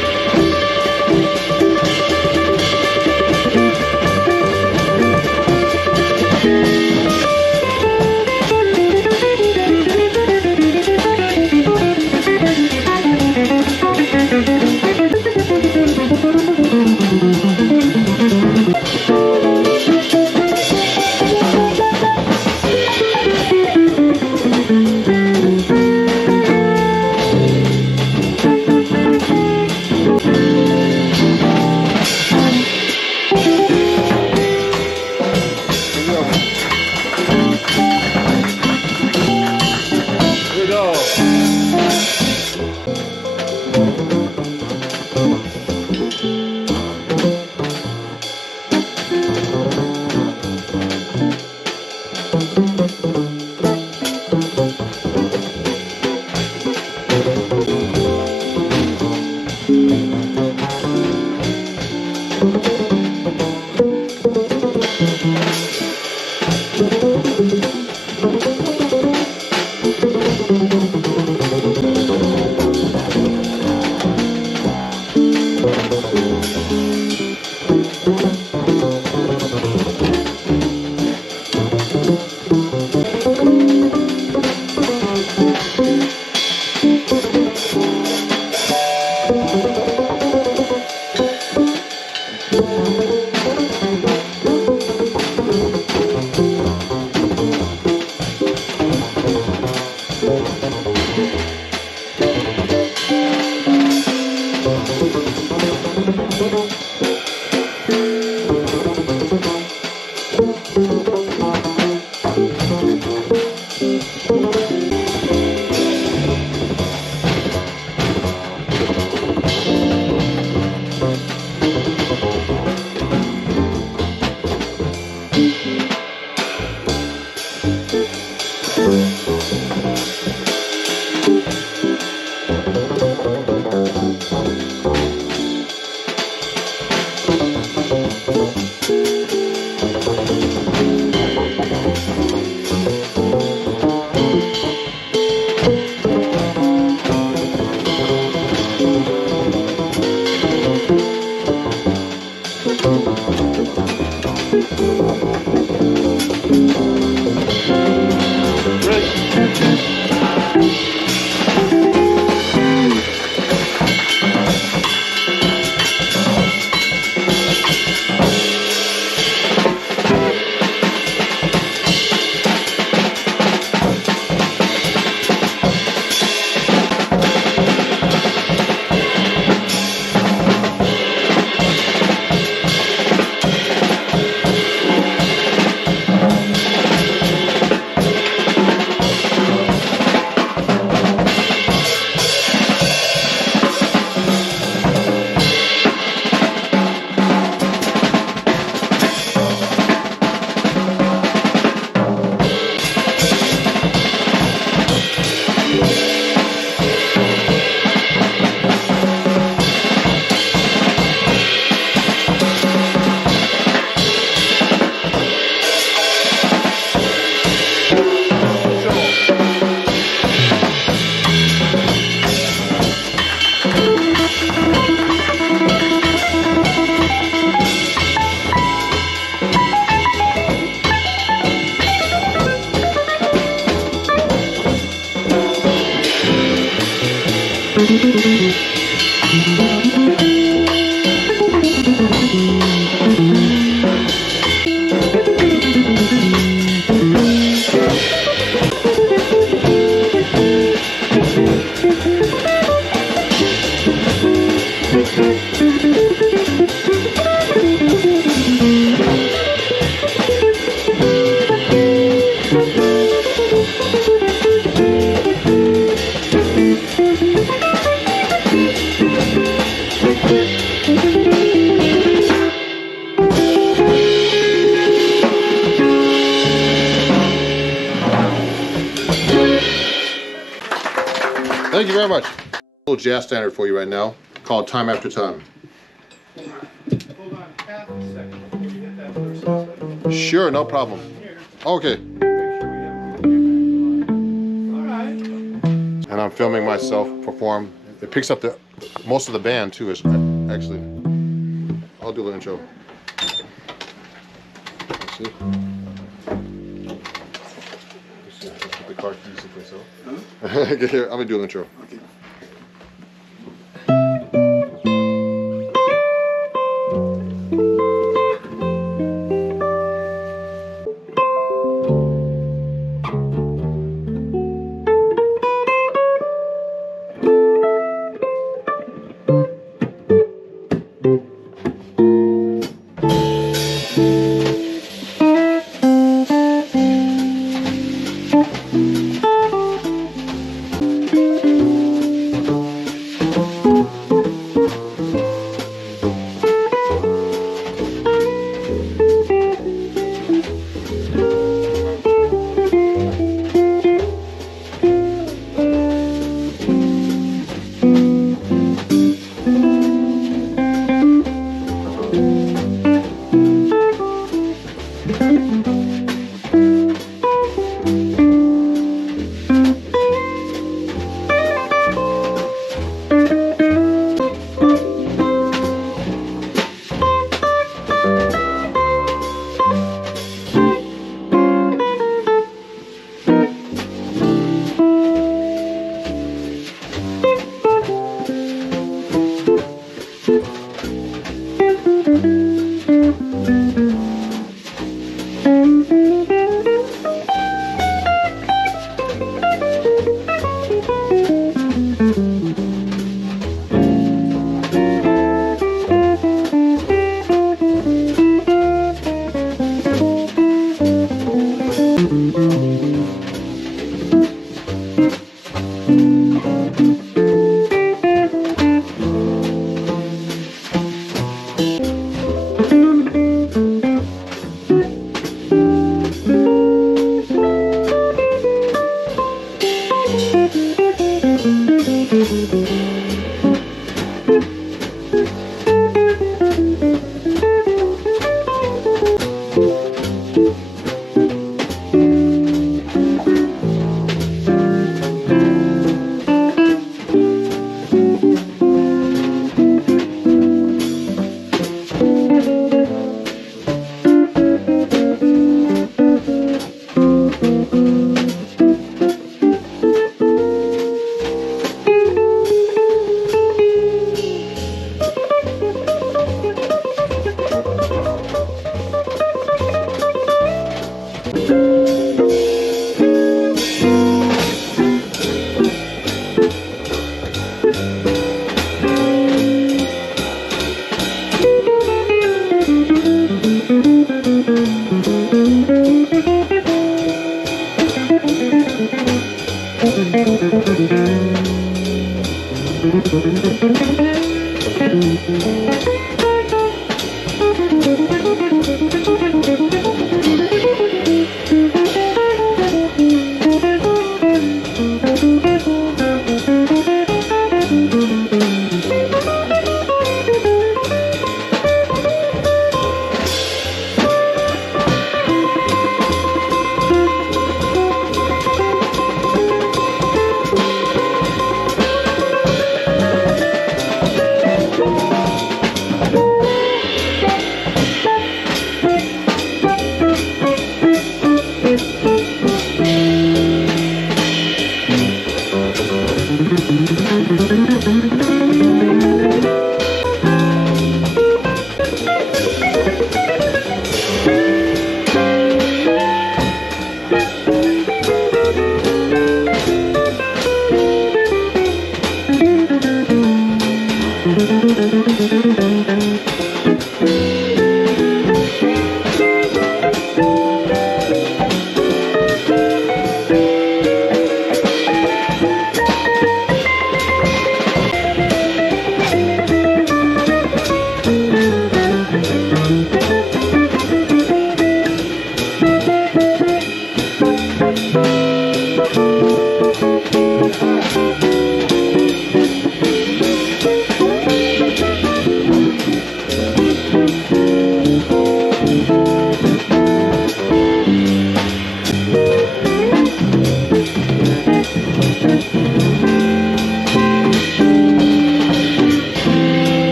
Thank you very much. A little jazz standard for you right now, called Time After Time. Hold on half a second before you hit that first setting. Sure, no problem. Okay. Make sure we have the feedback on. All right. And I'm filming myself perform. It picks up the most of the band too. Is actually. I'll do the intro. Let's see. Let's see. Let's put the car keys in place. Get here. I'm gonna do the intro. Okay.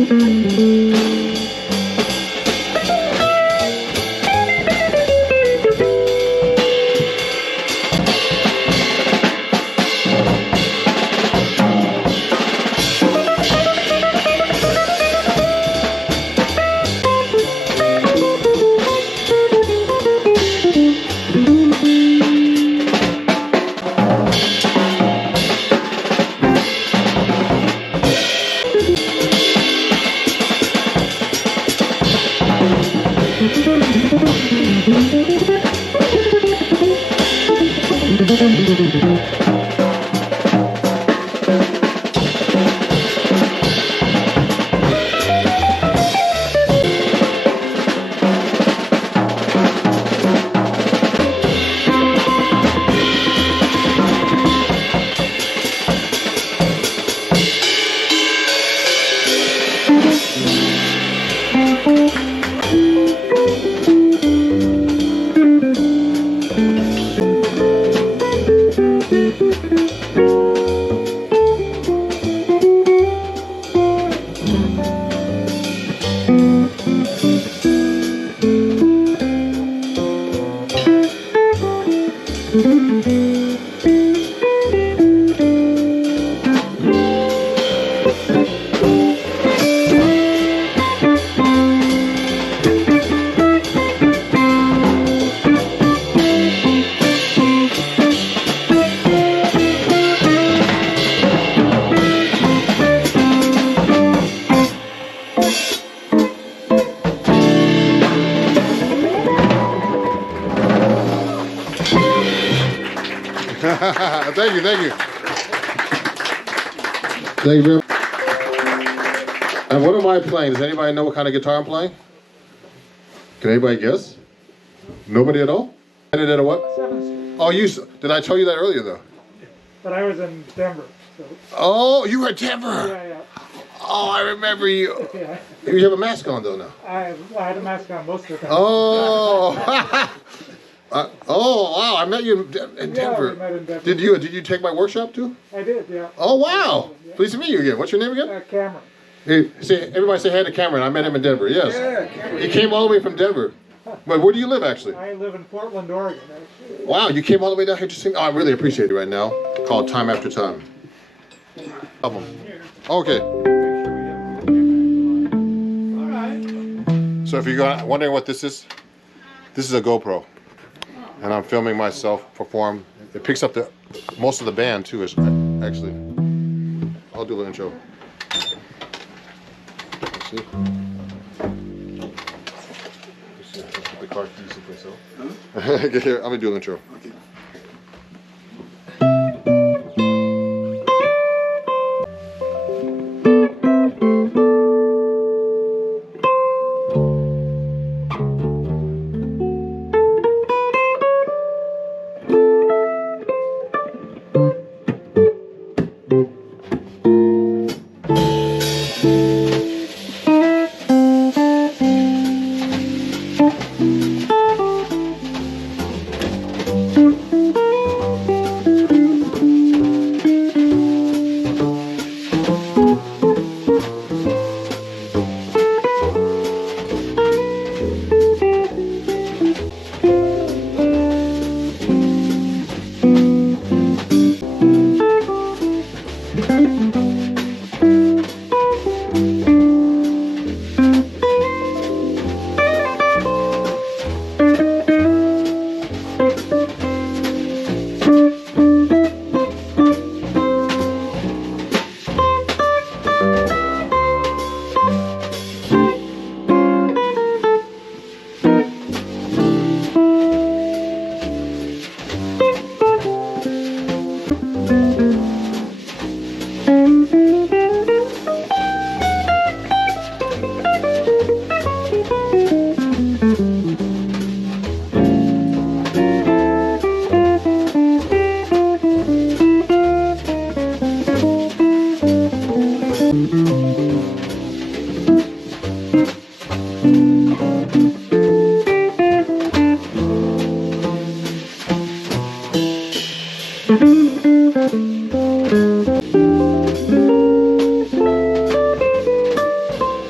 Thank you, thank you. Thank you very much. And what am I playing? Does anybody know what kind of guitar I'm playing? Can anybody guess? Nobody at all? And at a what? 7th Street. Oh, did I tell you that earlier though? But I was in Denver, so. Oh, you were at Denver. Yeah. Oh, I remember you. Yeah. You have a mask on though now. I had a mask on most of the time. Oh. Oh wow! I met you in Denver. we met in Denver. Did you take my workshop too? I did, yeah. Oh wow! Pleased to meet you again. What's your name again? Cameron. Hey, everybody say hi to Cameron. I met him in Denver. Yes. Yeah, Cameron. He came all the way from Denver. But where do you live actually? I live in Portland, Oregon, actually. Wow! You came all the way down here to sing. Oh, I really appreciate it right now. Called Time After Time. Album. Okay. All right. So if you're wondering what this is a GoPro. And I'm filming myself perform. It picks up most of the band too, actually. I'll do the intro. Let's see. Put the car keys in myself. Get here, I'm gonna do the intro. Okay.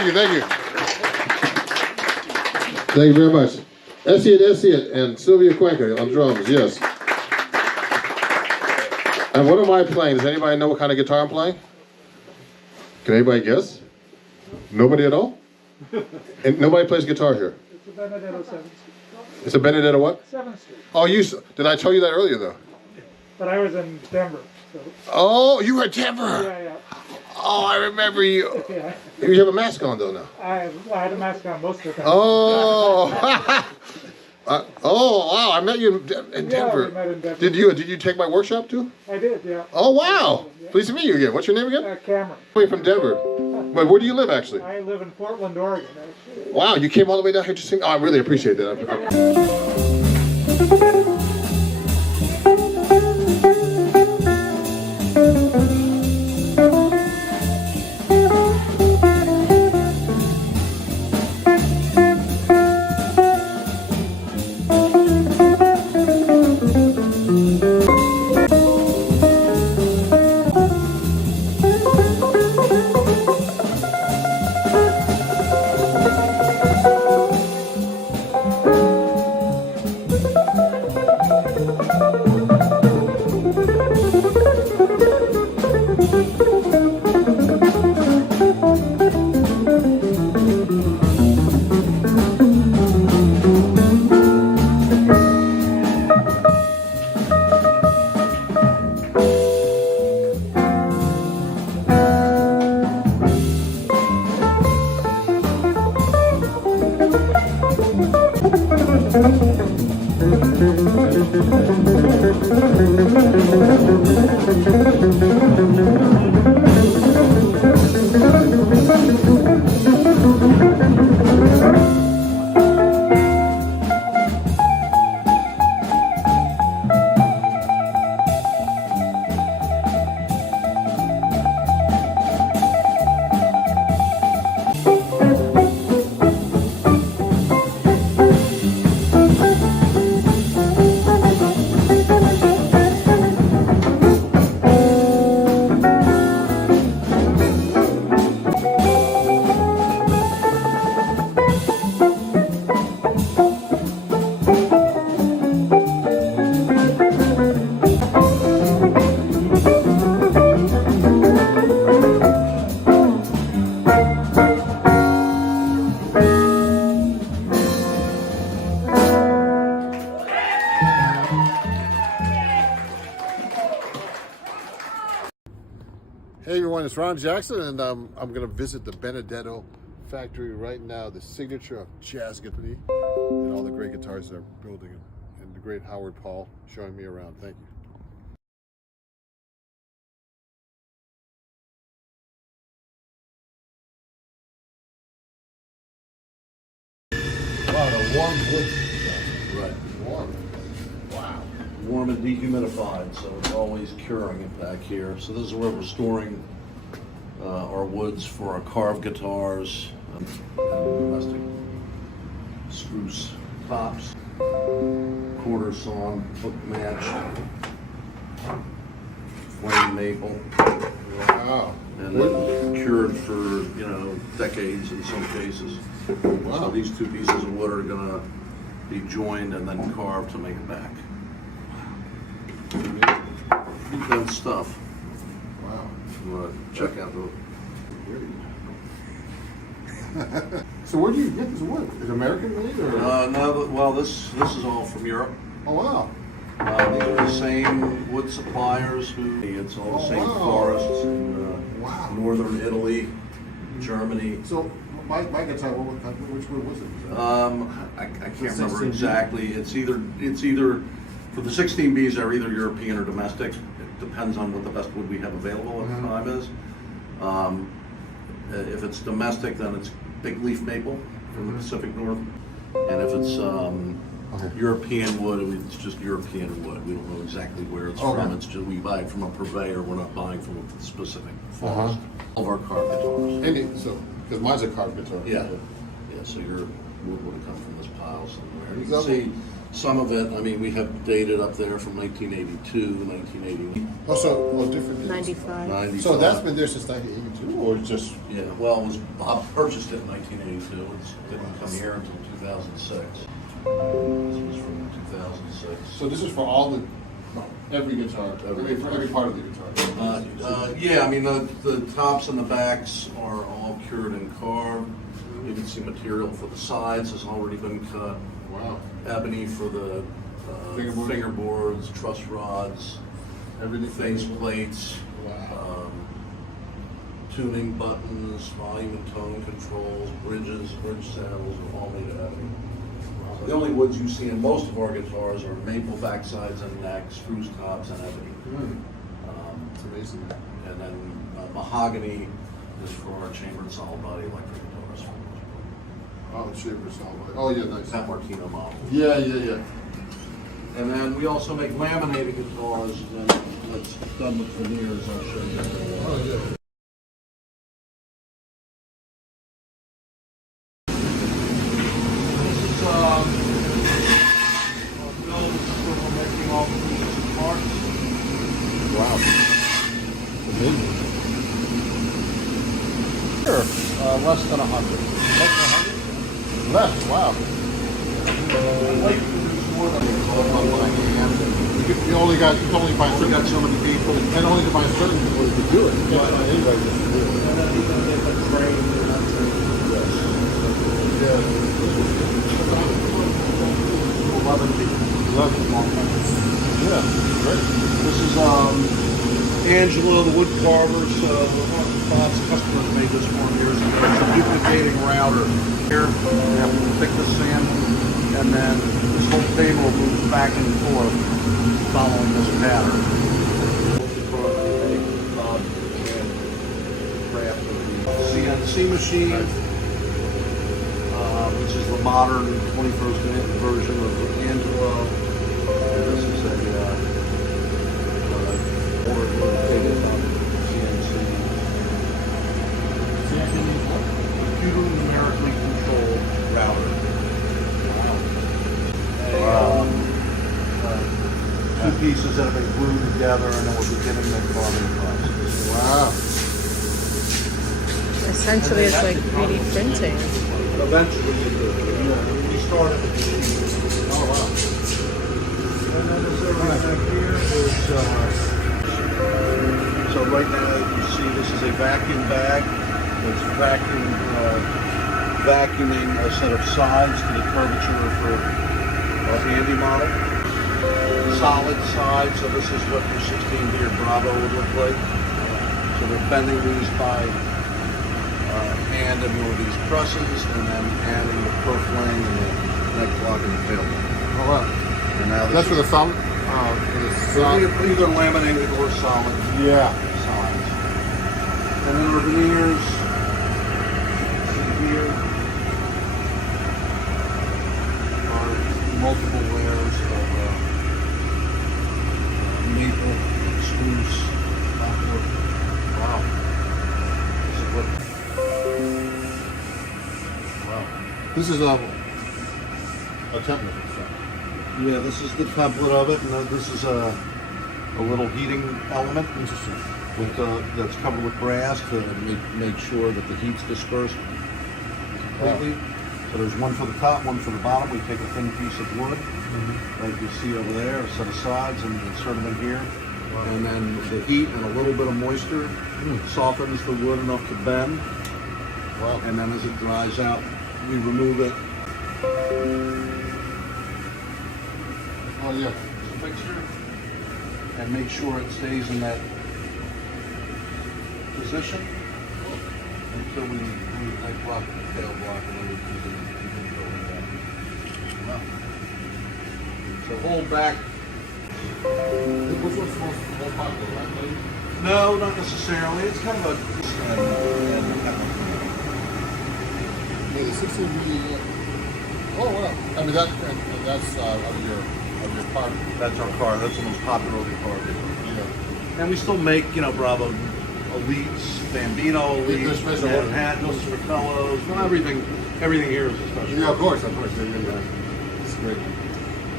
thank you, thank you. Thank you very much. Essie and Sylvia Cuenca on drums, yes. And what am I playing? Does anybody know what kind of guitar I'm playing? Can anybody guess? Nobody at all? And nobody plays guitar here? It's a Benedetto 7th Street. It's a Benedetto what? 7th Street. Oh, did I tell you that earlier though? But I was in Denver, so Oh, you were at Denver. yeah. Oh, I remember you. Yeah. You have a mask on though now. I had a mask on most of the time. Oh. Oh wow! I met you in Denver. we met in Denver. Did you take my workshop too? I did, yeah. Oh wow! Pleased to meet you again. What's your name again? Cameron. I'm from Denver. But where do you live actually? I live in Portland, Oregon, actually. Wow! You came all the way down here to sing. Oh, I really appreciate that. Hey everyone, it's Ron Jackson, and I'm going to visit the Benedetto factory right now, the signature of jazz guitar, and all the great guitars they're building, and the great Howard Paul showing me around. Thank you. Wow, the warm wood. Right. Warm. Wow. Warm and dehumidified, so it's always curing it back here. So this is where we're storing our woods for our carved guitars, and domestic spruce tops, quarter sawn, hook match, flame maple, Wow. and then cured for decades in some cases. Wow. So these two pieces of wood are gonna be joined and then carved to make it back. Intense stuff. Wow. You wanna check out the. So where do you get this wood? Is it American made or? No, well, this is all from Europe. Oh wow. These are the same wood suppliers it's all the same wow. forests in Wow. northern Italy, Germany. So my guitar, which wood was it? I can't remember 16B? exactly. It's either for the 16Bs are either European or domestic. It depends on what the best wood we have available at the time is. If it's domestic, then it's big leaf maple from the Pacific North, and if it's European wood, it's just European wood. We don't know exactly where it's from. It's just we buy it from a purveyor. We're not buying from a specific forest. All of our carved guitars. Because mine's a carved guitar. Yeah. So your wood would have come from this pile somewhere. You Zelle. can see Some of it, I mean, we have dated up there from 1982, 1980. Also, well, different. than- 95. 95. So that's been there since 1982, or just? Yeah, well, it was, Bob purchased it in 1982. It didn't come here until 2006. This was from 2006. So this is for all the, every guitar, for every part of the guitar. Yeah, I mean, the tops and the backs are all cured and carved. You can see material for the sides has already been cut. Wow. Ebony for the Fingerboard? fingerboards, truss rods, Everything. face plates, Wow. tuning buttons, volume and tone controls, bridge saddles are all made of ebony. So the only woods you see in most of our guitars are maple backsides and necks, spruce tops, and ebony. It's amazing. And then mahogany is for our chambered solid body electric guitars. Oh, the shapers. Oh, yeah, nice. San Martino model. Yeah, yeah, yeah. And then we also make laminated guitars, and that's done with veneers. I'll show you. Oh, yeah. This is our build where we're making all the pieces and parts. Wow. Amazing. Less than 100. Less than 100? Less, wow. I'd like to produce more than we call it on my hand. You only got, you can only find We certain, got so many people. and only to find certain people who could do it. You can't find anybody who can do it. And then we can get them trained and not trained to do this. Yeah. 11 people. 11. Yeah, great. This is Angela, the wood carver's Bob's customer made this for him years ago. It's a duplicating router. Here, we have to pick the sand, and then this whole table moves back and forth following this pattern. CNC machine, which is the modern 21st version of Angelo. And this is a computer numerically controlled router. Two pieces that have been glued together, and then we're beginning the carving process. Wow. Essentially, it's like 3D printing. Eventually, we started with the machine. Oh, wow. And then this everything here is, so right now you see this is a vacuum bag. It's vacuuming a set of sides to the curvature for our handy model. Solid side, so this is what your 16 gear Bravo would look like. So they're bending these by hand in one of these presses, and then adding the purfling and the neck block and the tail block. Oh, wow. And now That's for the solid? either laminated or solid Yeah. sides. And then our veneers, see here, are multiple layers of maple, spruce, poplar. Wow. This is what. Wow. This is a template. Yeah, this is the template of it, and this is a little heating element. Interesting. With that's covered with brass to make sure that the heat's dispersed completely. So there's one for the top, one for the bottom. We take a thin piece of wood, like you see over there, a set of sides, and insert them in here. And then the heat and a little bit of moisture softens the wood enough to bend. Wow. And then as it dries out, we remove it. Oh, yeah. Fixture and make sure it stays in that position until we neck block and tail block, and then we can go with that. So hold back. Which one's most popular, right? No, not necessarily. It's kind of a Yeah, the 16 Oh, wow. I mean, that's of your part. that's our car. That's the most popular car. Yeah. And we still make, Bravo Elites, Bambino They're Elites, special orders. Manhattans, Rafellos. Well, everything here is a special. Yeah, of course. They're really nice. It's great.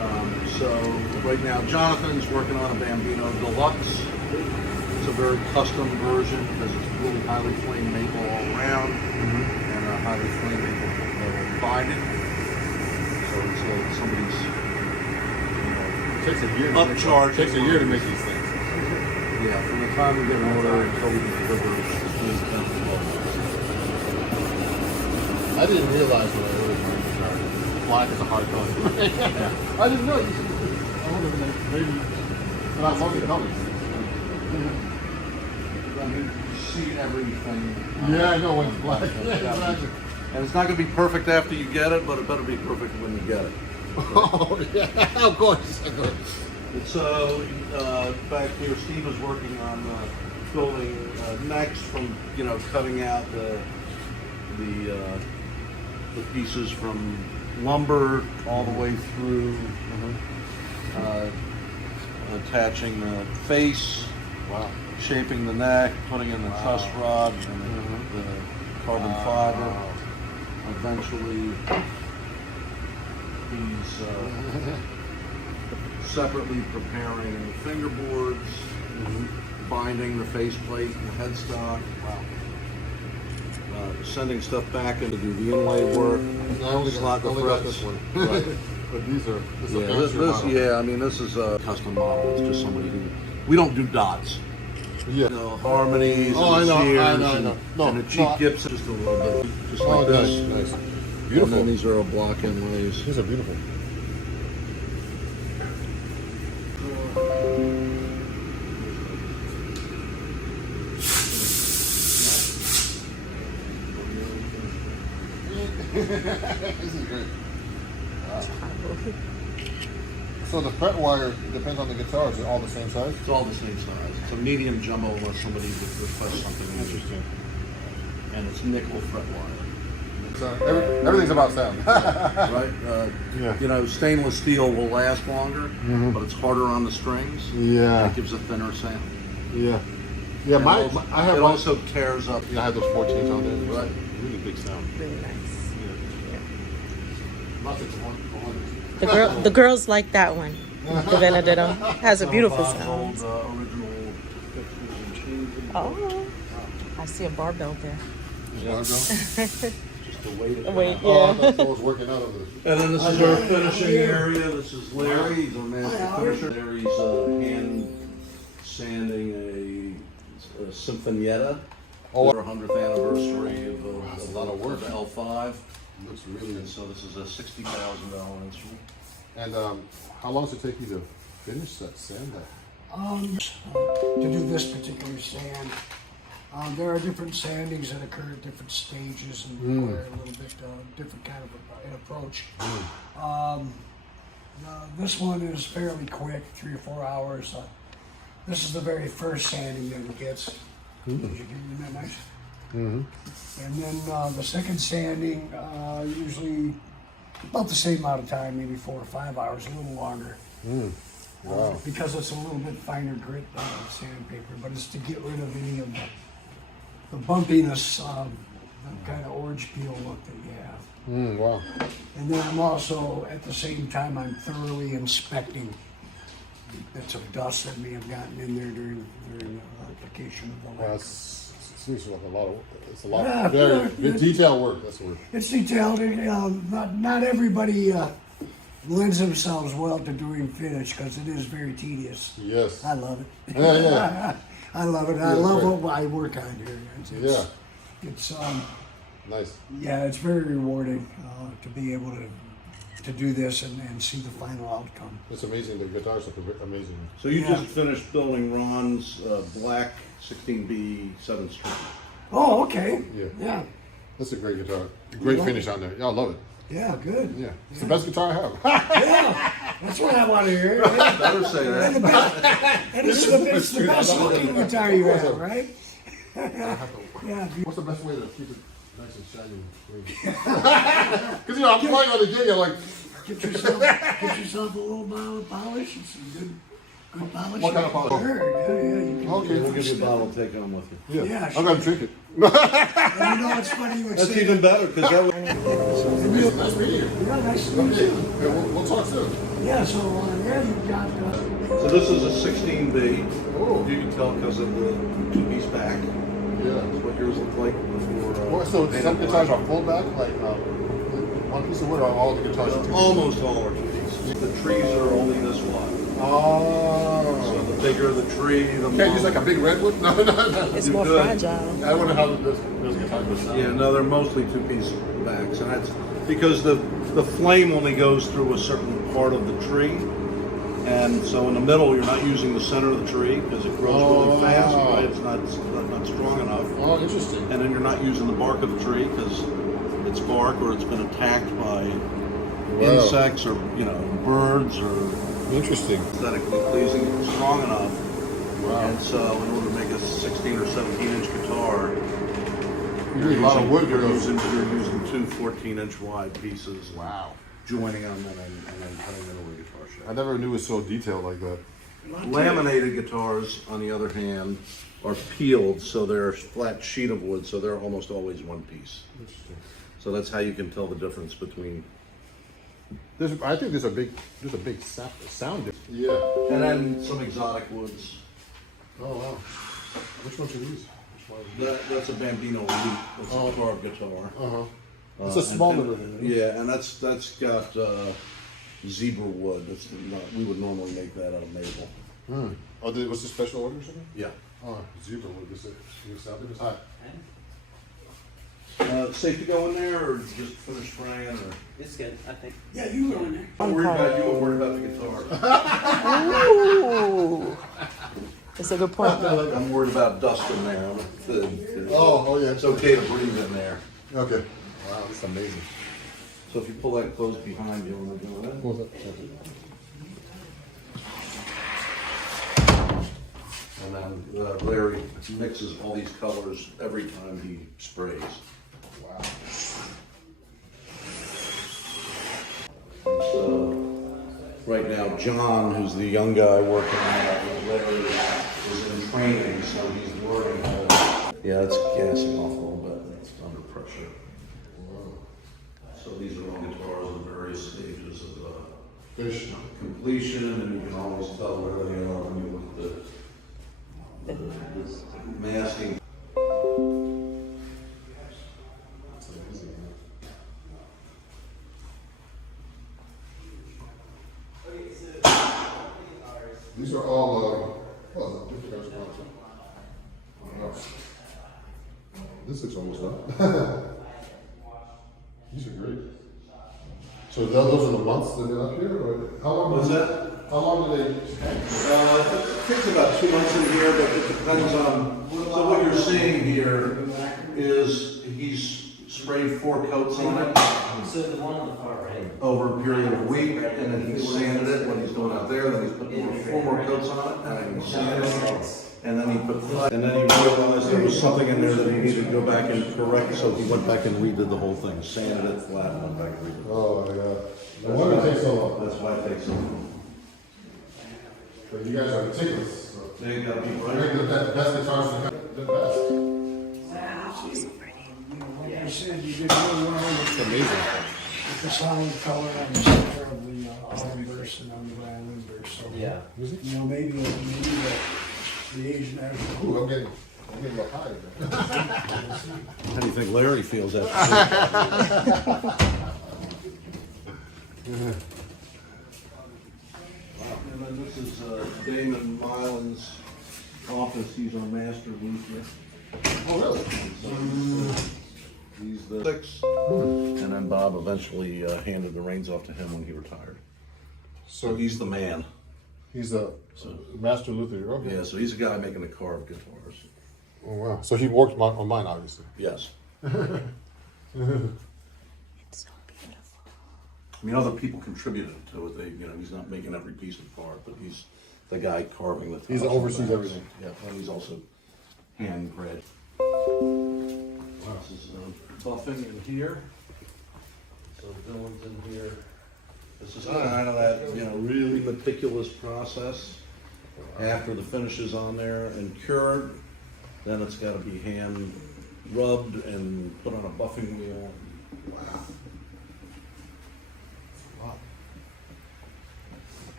So right now, Jonathan's working on a Bambino Deluxe. It's a very custom version because it's really highly flame maple all around and a highly flame maple binding. So it's somebody's Takes a year. upcharge. Takes a year to make these things. Yeah, from the time we get an order until we deliver, it's I didn't realize when I ordered my guitar, black is a hard color. I didn't know. I wondered maybe. And I love the colors. I mean, you see everything. Yeah, I know when it's black. Yeah, exactly. And it's not going to be perfect after you get it, but it better be perfect when you get it. Oh yeah, of course. It's back here. Steve is working on building next from cutting out the pieces from lumber all the way through, attaching the face, Wow. shaping the neck, putting in the truss rod and the carbon fiber. Eventually, he's separately preparing fingerboards, binding the faceplate and the headstock. Wow. Sending stuff back in to do the inlay work. I only slot got, the only got frets. this one. Right. But these are this is a Yeah, fancier model. yeah. I mean, this is a custom model. It's just somebody who we don't do dots. Yeah. Harmonies Oh, and I know, shears I know. No, and the cheap no. Gibson just a little bit, just Oh, like nice, this. nice. And Beautiful. then these are all block inlays. These are beautiful. This is great. So the fret wire depends on the guitar. Is it all the same size? It's all the same size. It's a medium jumbo unless somebody would request something. Interesting. And it's nickel fret wire. So everything's about sound. Right? Yeah. Stainless steel will last longer, but it's harder on the strings. Yeah. It gives a thinner sound. Yeah. Yeah. And I have it one. also tears up. Yeah, I have those 14s on there. Right. Really big sound. Really nice. Lots of fun. The girls like that one. The Benedetto has a beautiful Bob's sound. old, original pictures and changes. Oh, I see a barbell there. Just the weight of Wait, it. Oh, I yeah. thought someone was working out of this. And then this is our finishing area. This is Larry. He's our master finisher. Larry's hand sanding a Sinfonietta. Oh, Our 100th anniversary of That's a lot of work. the L5. Looks really. And so this is a $60,000 instrument. And how long does it take you to finish that sand? To do this particular sand, there are different sandings that occur at different stages and require a little bit different kind of an approach. This one is fairly quick, 3 or 4 hours. This is the very first sanding that it gets. Isn't that nice? And then the second sanding, usually about the same amount of time, maybe 4 or 5 hours, a little longer. Wow. Because it's a little bit finer grit sandpaper, but it's to get rid of any of the bumpiness, the kind of orange peel look that you have. Wow. And then I'm also, at the same time, I'm thoroughly inspecting bits of dust that may have gotten in there during the application of the Well, lacquer. it seems like a lot of. It's a lot. Yeah, Very yeah. good detail work. That's the word. It's detailed. Not everybody lends themselves well to doing finish because it is very tedious. Yes. I love it. Yeah, yeah. I love it. I Yeah, love great. what I work on here. Yeah. It's Nice. yeah, it's very rewarding to be able to do this and see the final outcome. It's amazing. The guitars are amazing. So you Yeah. just finished building Ron's black 16B 7 string. Oh, okay. Yeah. Yeah. That's a great guitar. Great finish on there. Y'all love it. Yeah, good. Yeah. It's the best guitar I have. Yeah, that's what I want to hear. Right? Better say that. And it's the best looking guitar you have, right? Yeah. What's the best way to keep it nice and shiny and clean? Because I'm playing on the gig. I'm like, Get yourself a little bottle of polish and some good polish. What kind of polish? Sure, yeah, you can okay. We'll give you a bottle to take home with you. Yeah. Yeah, I'm gonna drink it. And you know it's funny you would That's say even better because that would. Nice meeting you. Yeah, nice to meet you. Okay. Yeah, we'll talk soon. too. Yeah, so there you've got, So this is a 16B. Oh. You can tell because of the two-piece back. Yeah. That's what yours looked like before. Well, so painted some guitars black. are full back, like one piece of wood, or all the guitars are two Almost all are two-piece. The trees are only this wide. Oh. So the bigger the tree, the more. Can't use like a big redwood? No, no, no. It's You more could. fragile. I wonder how those guitars sound. Yeah, no, they're mostly two-piece backs, and that's because the flame only goes through a certain part of the tree, and so in the middle you're not using the center of the tree because it grows really fast, right? It's not strong enough, Oh, interesting. and then you're not using the bark of the tree because it's bark or it's been attacked by insects or birds or Interesting. aesthetically pleasing. It's strong enough, Wow. and so in order to make a 16 or 17-inch guitar. You need a lot of wood for You're those. using two 14-inch wide pieces. Wow. Joining them and then cutting them over a guitar shape. I never knew it was so detailed like that. Laminated guitars, on the other hand, are peeled, so they're a flat sheet of wood, so they're almost always one piece. Interesting. So that's how you can tell the difference between. I think there's a big sound difference. Yeah. And then some exotic woods. Oh wow. Which ones are these? Which one is That's a Bambino Elite. It's a carved guitar. Uh-huh. It's a smaller and- one. Yeah, and that's got zebra wood. That's not, we would normally make that out of maple. Oh, was this special order or something? Yeah. Oh, zebra wood. Is it? You sound it? Hi. Safe to go in there, or just finish spraying, or? It's good, I think. yeah, you go in there. I'm worried about you. I'm worried about the guitar. Ooh. That's a good point. I'm worried about dust in there. Oh yeah. It's okay to breathe in there. Okay. Wow, that's amazing. So if you pull that close behind you when we're doing it. What was that? And then Larry mixes all these colors every time he sprays. Wow. So right now, John, who's the young guy working on it with Larry, is in training, so he's learning how to. Yeah, it's gassing off a little bit. It's under pressure. So these are all guitars in various stages of Fish. completion, and you can always tell where they are when you look at the masking. These are all different kinds of ones. Wow. This looks almost done. These are great. So those are the months that they're up here, or how long? What's that? How long do they? It takes about 2 months in here, but it depends on, so what you're seeing here is he's sprayed 4 coats on it So the one on the far right. over a period of a week, and then he sanded it when he's going out there, then he's put 4 more coats on it, and then he sanded it, and then he and then he realized there was something in there that he needed to go back and correct, so he went back and redid the whole thing, sanded it flat, and went back and redid it. Oh yeah. No wonder it takes so long. That's why it takes so long. But you guys are meticulous. So. They gotta be I right. think the best guitars in the best. Like I said, you did really well It's amazing. with the solid color on the center of the olive verse and on the violin verse. So, Yeah. you know, maybe the Asian national. Ooh, I'm getting a high. How do you think Larry feels after? And then this is Damon Milan's office. He's our master luthier. Oh really? He's the 6. And then Bob eventually handed the reins off to him when he retired. So So he's the man. he's a master luthier. Okay. Yeah, so he's a guy making the carved guitars. Oh wow. So he worked on mine, obviously. Yes. It's so beautiful. I mean, other people contributed to it. He's not making every piece of art, but he's the guy carving the tops. He's and oversees backs. everything. Yeah, and he's also hand bred. This is buffing in here. So Dylan's in here. This is kind of that, really meticulous process. After the finish is on there and cured, then it's got to be hand rubbed and put on a buffing wheel. Wow.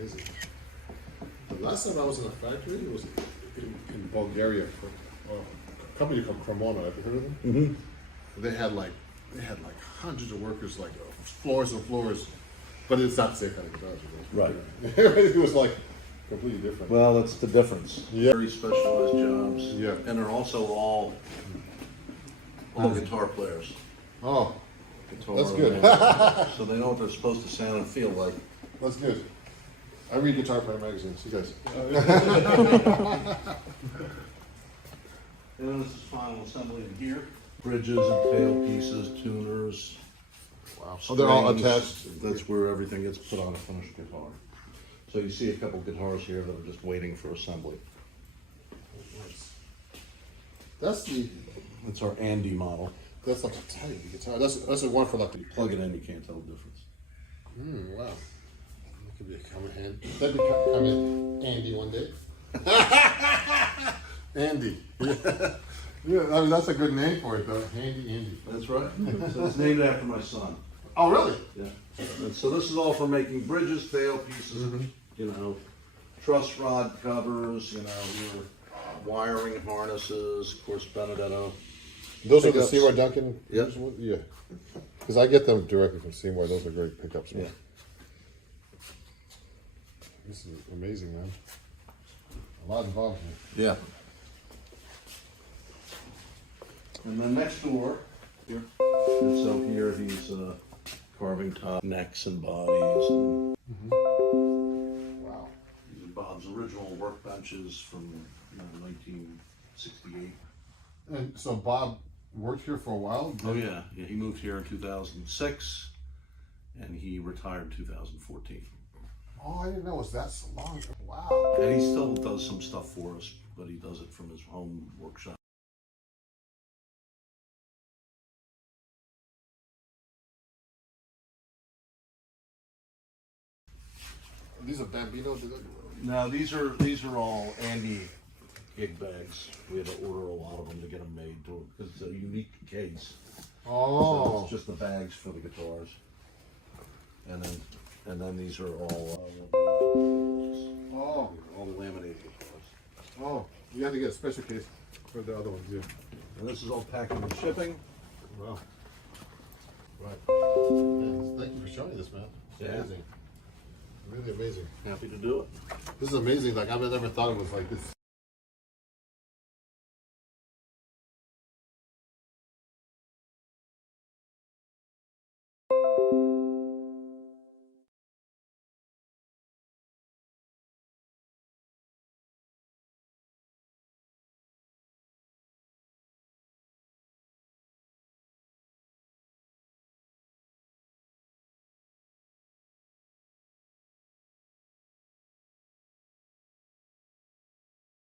amazing. The last time I was in a factory, it was in Bulgaria for a company called Cremona. Have you heard of them? Mm-hmm. They had like hundreds of workers, like floors and floors, but it's not the same kind of guitars. Right. It was like completely different. Well, that's the difference. Yeah. Very specialized jobs. Yeah. And they're also all guitar players. Oh, Guitar that's good. so they know what they're supposed to sound and feel like. that's good. I read Guitar Player magazines. You guys. And then this is final assembly in here. Bridges and tail pieces, tuners. Wow. So they're all strings. attached. That's where everything gets put on a finished guitar. So you see a couple guitars here that are just waiting for assembly. Nice. That's the. That's our Andy model. That's like a tiny guitar. That's a one for like. You plug it in, you can't tell the difference. Wow. That could be a common hand. That'd be coming Andy one day. Andy. Yeah, I mean, that's a good name for it though. Andy. That's right. So it's named after my son. Oh, really? Yeah. And so this is all for making bridges, tail pieces, you know, truss rod covers, you know, your wiring harnesses, of course, Benedetto. Those are the Pickups. Seymour Duncan? Yep. Yeah. Because I get them directly from Seymour. Those are great pickups. Man. Yeah. This is amazing, man. A lot involved here. Yeah. And then next door, here, and so here he's carving top necks and bodies. And Wow. these are Bob's original workbenches from 1968. And so Bob worked here for a while? Oh yeah, he moved here in 2006, and he retired in 2014. Oh, I didn't know it was that so long. Wow. And he still does some stuff for us, but he does it from his home workshop. These are Bambino? Now these are all Andy gig bags. We had to order a lot of them to get them made because it's a unique case. So Oh. it's just the bags for the guitars, and then these are all Oh. all the laminated guitars. Oh. You have to get a special case for the other ones, yeah. And this is all packing and shipping. Wow. Right. Man, thank you for showing this, man. It's Yeah. amazing. Really amazing. Happy to do it. This is amazing. Like, I've never thought it was like this.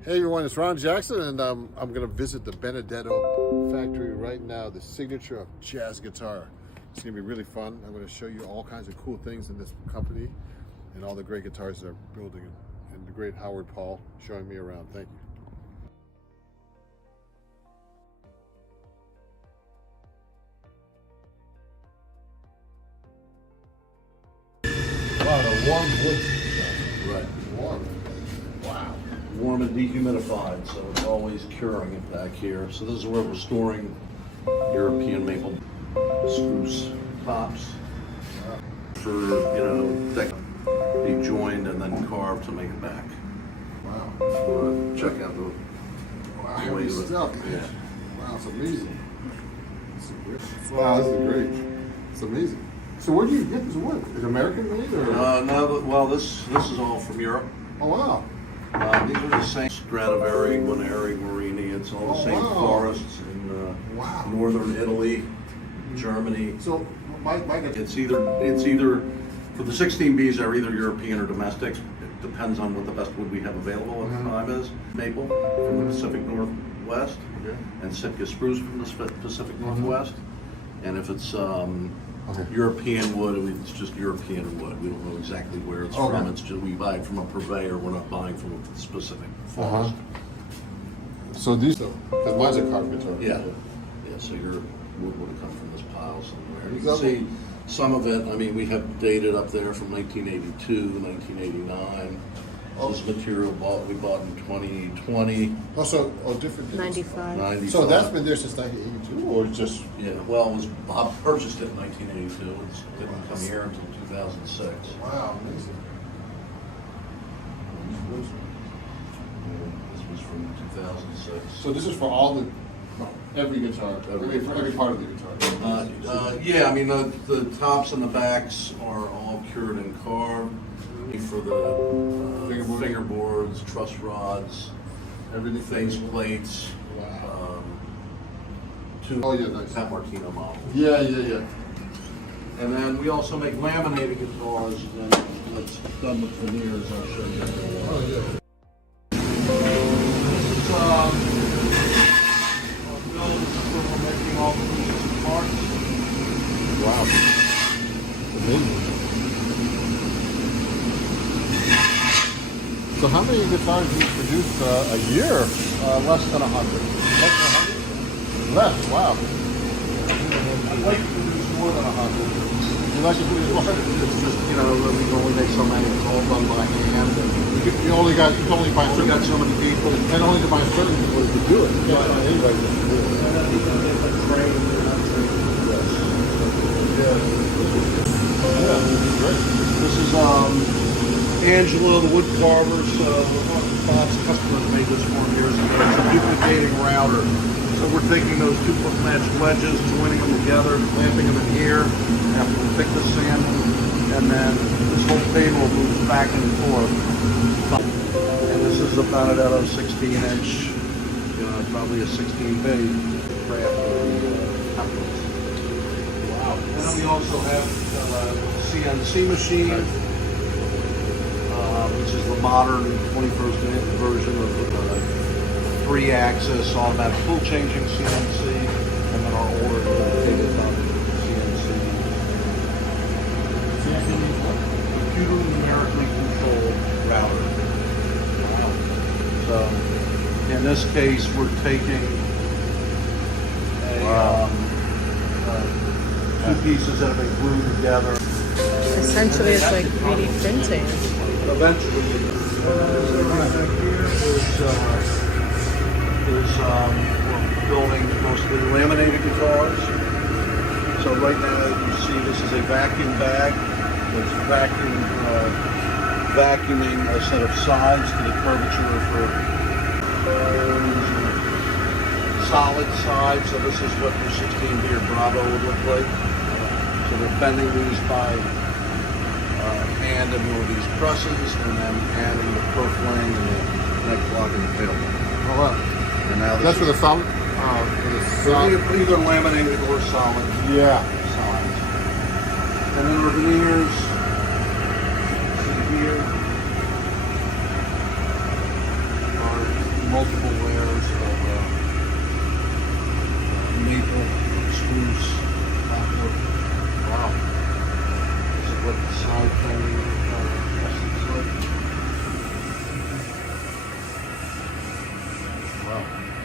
Hey everyone, it's Ron Jackson, and I'm going to visit the Benedetto factory right now, the signature of jazz guitar. It's going to be really fun. I'm going to show you all kinds of cool things in this company and all the great guitars they're building, and the great Howard Paul showing me around. Thank you. Wow, the warm wood. Right. Warm. Wow. Warm and dehumidified, so it's always curing it back here. So this is where we're storing European maple spruce tops for, that be joined and then carved to make it back. Wow. Check out the Wow, way heavy you look. stuff. Yeah. Wow, it's amazing. Wow, this is great. It's amazing. So where do you get this wood? Is it American made or? No, well, this is all from Europe. Oh wow. These are the same Stradivari, Guarneri, Morini. It's all the Oh, same wow. forests in Wow. northern Italy, Germany. So my It's either for the 16Bs are either European or domestic. It depends on what the best wood we have available at the time is. Maple from the Pacific Northwest, and Sitka spruce from the Pacific Northwest. And if it's European wood, it's just European wood. We don't know exactly where it's from. It's just we buy it from a purveyor. We're not buying from a specific forest. So these, because mine's a carved guitar. Yeah. So your wood would have come from this pile somewhere. You can Lovely. see some of it. I mean, we have dated up there from 1982, 1989. This material we bought in 2020. Also, different. 95. 95. So that's been there since 1982, or just? Yeah, well, it was Bob purchased it in 1982. It didn't come here until 2006. Wow, amazing. This was from 2006. So this is for all the, every guitar, for every part of the guitar. Yeah, I mean, the tops and the backs are all cured and carved. For the fingerboards, truss rods, Everything. face plates, Wow. two Nice. Pat Martino models. Yeah. And then we also make laminated guitars, and it's done with veneers. I'll show you. Oh yeah. This is our build where we're making all the parts. Wow. Amazing. So how many guitars do you produce a year? Less than 100. Less than 100? Less, wow. I'd like to produce more than 100. You like to produce more? It's just, we can only make so many. It's all done by hand. You only find We certain, got so many people. and only to find certain people to do it. You can't find anybody to do it. Yeah, great. This is Angela, the wood carver. Bob's customer made this 4 years ago. It's a duplicating router. So we're taking those 2-foot match wedges, joining them together, clamping them in here, after we pick the sanding, and then this whole table moves back and forth. And this is a Benedetto 16-inch, probably a 16B craft. Wow. And then we also have CNC machine. Which is the modern 21st version of the 3-axis automatic tool changing CNC, and then our older dedicated CNC. Computer numerically controlled router. So in this case, we're taking two pieces that have been glued together. Essentially, it's like 3D printing. Eventually, we're building mostly laminated guitars. So right now you see this is a vacuum bag. It's vacuuming a set of sides to the curvature for solid sides. So this is what your 16B or Bravo would look like. So they're bending these by hand in one of these presses, and then adding the purfling and the neck block and the tail block. Oh wow. And now That's for the solid. either laminated or solid. Yeah. Sides. And then our veneers. See here. Are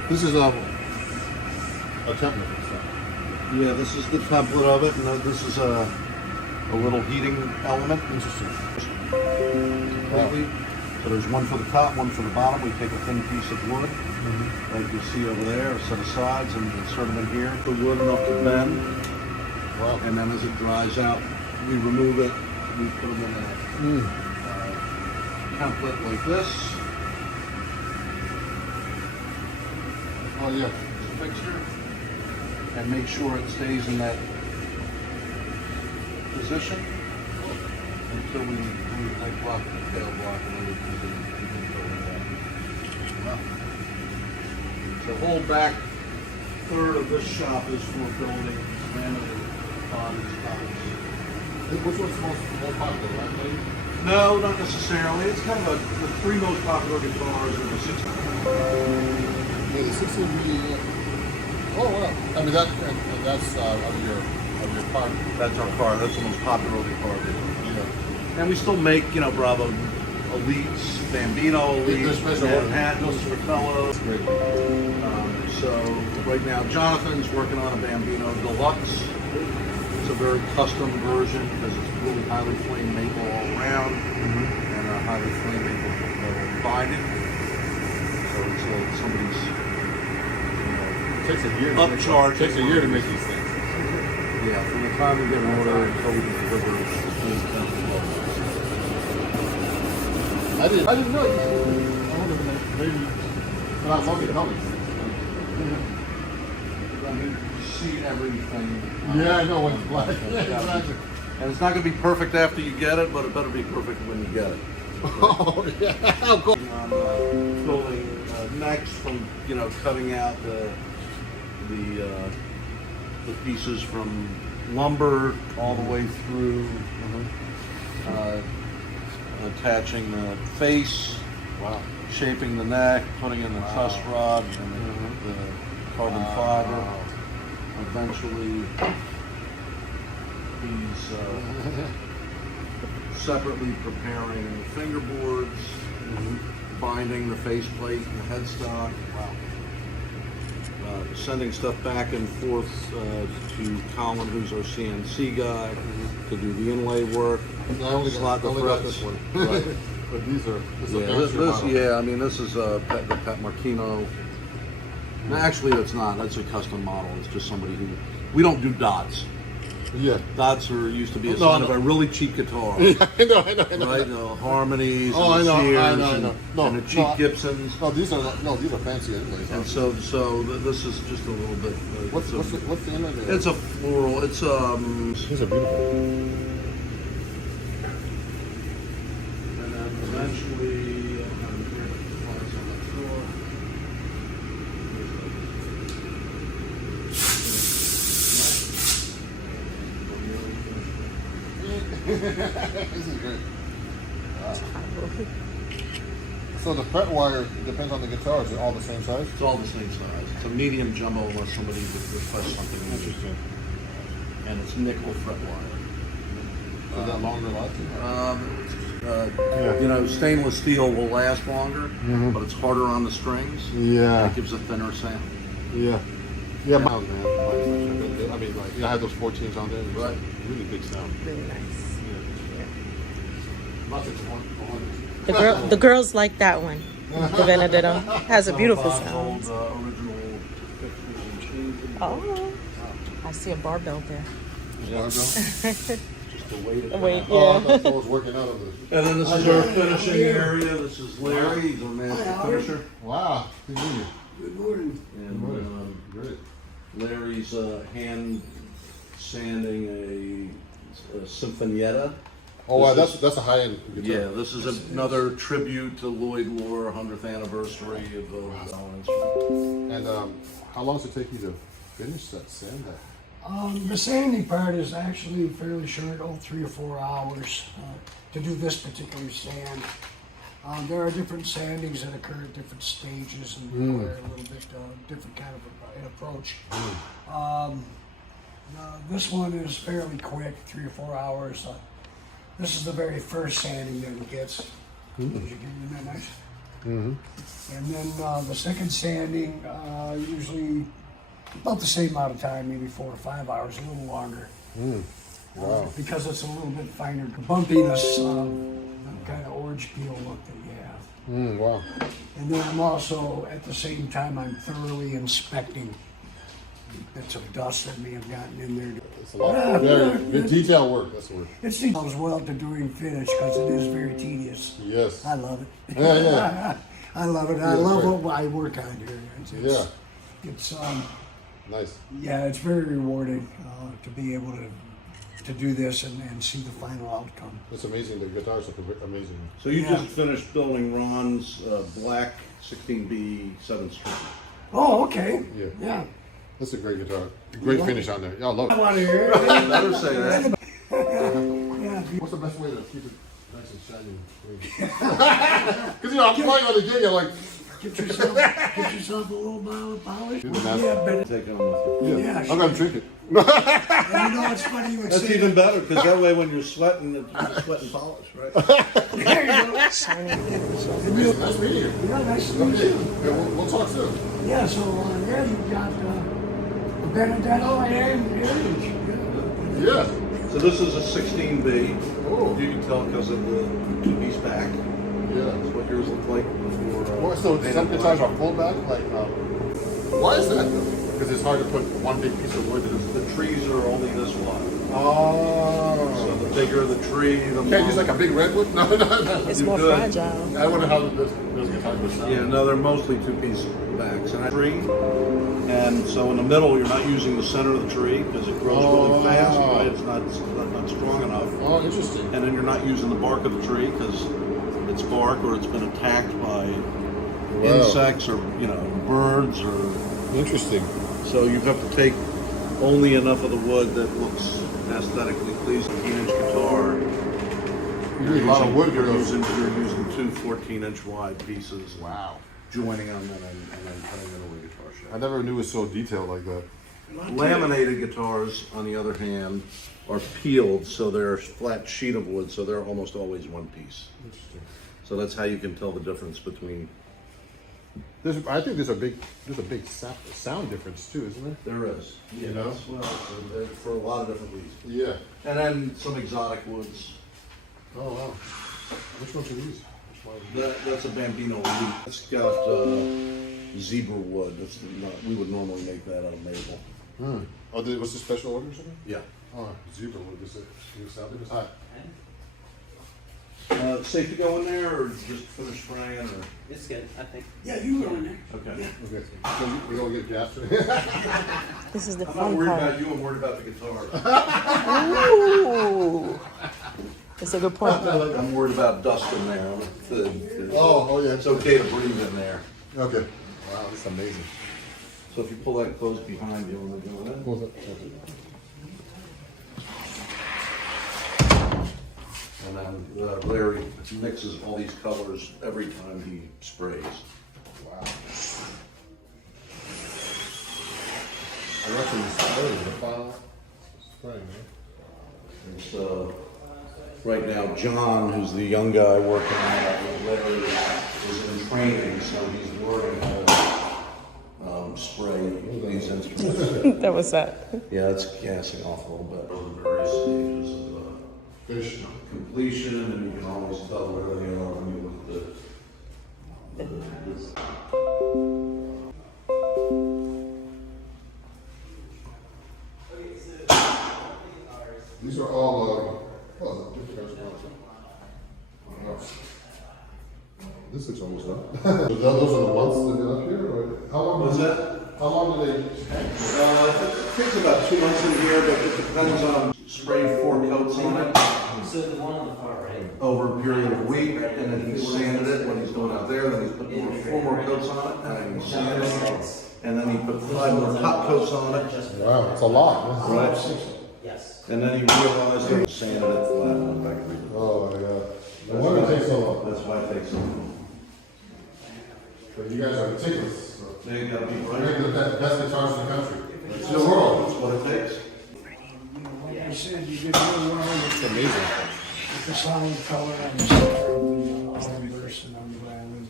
This is a template. Yeah, this is the template of it, and this is a little heating element. Interesting. Completely. So there's one for the top, one for the bottom. We take a thin piece of wood, like you see over there, a set of sides, and insert them in here. The wood enough to bend, Wow. and then as it dries out, we remove it. We put them in a template like this. Oh yeah. Fixture, and make sure it stays in that position until we like block the tail block and then we can go in there. The whole back third of this shop is for building laminated bodies. Which one's most popular, right? Lady? No, not necessarily. It's kind of the three most popular guitars are the 60. Yeah, the 60 oh wow. I mean that's of your car. That's our car. That's the most popular guitar. Yeah. And we still make, Bravo Elites, Bambino There's Elites, special order. Manhattans, Rafellos. Great. So right now Jonathan's working on a Bambino Deluxe. It's a very custom version because it's really highly flame maple all around and a highly flame maple binding. So it's somebody's Takes a year. upcharge. Takes a year to make these things. Yeah, from the time we get an order until we can deliver it. I didn't know. I wonder maybe, but I love the colors. I mean, you see everything. Yeah, I know when it's black. And it's not going to be perfect after you get it, but it better be perfect when you get it. Oh yeah. How cool. On building necks from cutting out the pieces from lumber all the way through, attaching the face, Wow. shaping the neck, putting in the truss rod and the carbon fiber. Eventually, he's separately preparing fingerboards, binding the faceplate and the headstock. Wow. Sending stuff back and forth to Colin, who's our CNC guy, to do the inlay work. I only Slot the got threads. this one. Right. But these are This, I mean, this is the Pat Martino. No, actually, that's not. That's a custom model. It's just somebody who. We don't do dots. Yeah. Dots used to be a No, sign no. of a really cheap guitar. I know. Right? The Harmonies, Oh, and the I know, Sears, I know. No, and the cheap no, Gibsons. No, these are fancy anyways. And so this is just a little bit. What's the inlay there? It's a floral. It's These are beautiful. And then eventually, on the floor. This is great. So the fret wire depends on the guitar. Is it all the same size? It's all the same size. It's a medium jumbo unless somebody would request something. Interesting. And it's nickel fret wire. Is that longer lasting? Stainless steel will last longer, but it's harder on the strings. Yeah. It gives a thinner sound. Yeah. Yeah, man. I mean, like, I had those 14s on there. It was Right. like really big sound. Really nice. Lots of The girls like that one. The Benedetto has a beautiful Bob's sound. old, original pictures and changes. Oh, I see a barbell there. Just the weight. Wait, Oh, I yeah. thought someone was working out of this. And then this is our finishing area. This is Larry. He's our master finisher. Wow. Good morning. Good morning. And Great. Larry's hand sanding a Sinfonietta. Oh, wow. This That's a high-end guitar. Yeah, this is another tribute to Lloyd Lohr, 100th anniversary of the instrument. And how long does it take you to finish that sand? The sanding part is actually fairly short, 3 or 4 hours to do this particular sand. There are different sandings that occur at different stages and require a little bit different kind of an approach. This one is fairly quick, 3 or 4 hours. This is the very first sanding that it gets. Isn't that nice? And then the second sanding, usually about the same amount of time, maybe 4 or 5 hours, a little longer. Wow. Because it's a little bit finer bumpiness, kind of orange peel look that you have. Wow. And then I'm also, at the same time, I'm thoroughly inspecting bits of dust that may have gotten in there. It's a lot. Very good detail work. That's the word. It's as well to doing finish because it is very tedious. Yes. I love it. Yeah, yeah. I love it. I Yeah, love great. what I work on here. Yeah. It's Nice. yeah, it's very rewarding to be able to do this and see the final outcome. It's amazing. The guitars are amazing. So you Yeah. just finished building Ron's black 16B 7 string. Oh, okay. Yeah. Yeah. That's a great guitar. Great finish on there. Yeah, I love I it. want to hear it. Better say that. Yeah. What's the best way to keep it nice and shiny? Because I'm playing on the gig. I'm like, Get yourself a little bottle of polish. Do the master. Yeah, but Take it on with you. yeah, Yeah, I'm gonna drink it. and you know it's funny you would That's say even better because that way when you're sweating, it's sweat and polish, right? There you go. Shiny. Nice meeting you. Yeah, nice to meet Okay, you. yeah, we'll talk soon. Yeah, so yeah, you've got Benedetto and Heritage. Yeah. Yeah. So this is a 16B. Oh. You can tell because of the two-piece back. Yeah. That's what yours looked like before. Well, so some guitars are pulled back, like, why is that? Because it's hard to put one big piece of wood in The trees are only this wide. So Oh. the bigger the tree, the more. Can't use like a big redwood? No, no, no. It's You more could. fragile. I wonder how those guitars would sound. Yeah, no, they're mostly two-piece backs. And a tree. And so in the middle, you're not using the center of the tree because it grows really fast, Oh. right? It's not strong enough. Oh, interesting. And then you're not using the bark of the tree because it's bark or it's been attacked by insects or birds or Interesting. so you have to take only enough of the wood that looks aesthetically pleasing. 18-inch guitar. You need a lot of wood for You're those. using two 14-inch wide pieces. Wow. Joining them and then cutting it over a guitar shape. I never knew it was so detailed like that. Laminated guitars, on the other hand, are peeled, so they're a flat sheet of wood, so they're almost always one piece. Interesting. So that's how you can tell the difference between. I think there's a big sound difference too, isn't there? There is. You know? Well, for a lot of different reasons. Yeah. And then some exotic woods. Oh wow. Which ones are these? Which one? That's a Bambino Elite. It's got zebra wood. We would normally make that out of maple. Oh, was this special order or something? Yeah. Oh, zebra wood. Is it? Can you sound it? It's hot. Safe to go in there, or just finish spraying, or? It's good, I think. Yeah, you go in there. Okay. Okay. So we don't get gas. This is the I'm not fun worried part. about you. I'm worried about the guitar. Ooh. That's a good point. I'm worried about dust in there. Oh yeah. It's okay to breathe in there. Okay. Wow, that's amazing. So if you pull that close behind you when we're doing it. What was it? And then Larry mixes all these colors every time he sprays. Wow. I reckon you sprayed the final spraying, right? And so right now, John, who's the young guy working on it with Larry, is in training, so he's learning how to spray these instruments. That was that. Yeah, it's gassing off a little bit over the various stages of Fish. completion, and you can always tell where they are when you look at These are all, different restaurants. Wow. This looks almost done. So those are the months that they're up here, or how long? What's that? How long do they hang? It takes about 2 months in here, but it depends on spraying 4 coats on it So the one on the far right. over a period of a week, and then he sanded it when he's going out there, then he's put 4 more coats on it, and then he sanded it, and then he put 5 more top coats on it, Wow, it's a lot. right? Yes. And then he realized he sanded it flat and went back to it. Oh, yeah. No wonder it takes so long. That's why it takes so long. But you guys are meticulous. So. They gotta be You're right. the best guitars in the country. It's the world. That's what it takes. Like I said, you did real well It's amazing. with the solid color on the center of the verse and on the violin.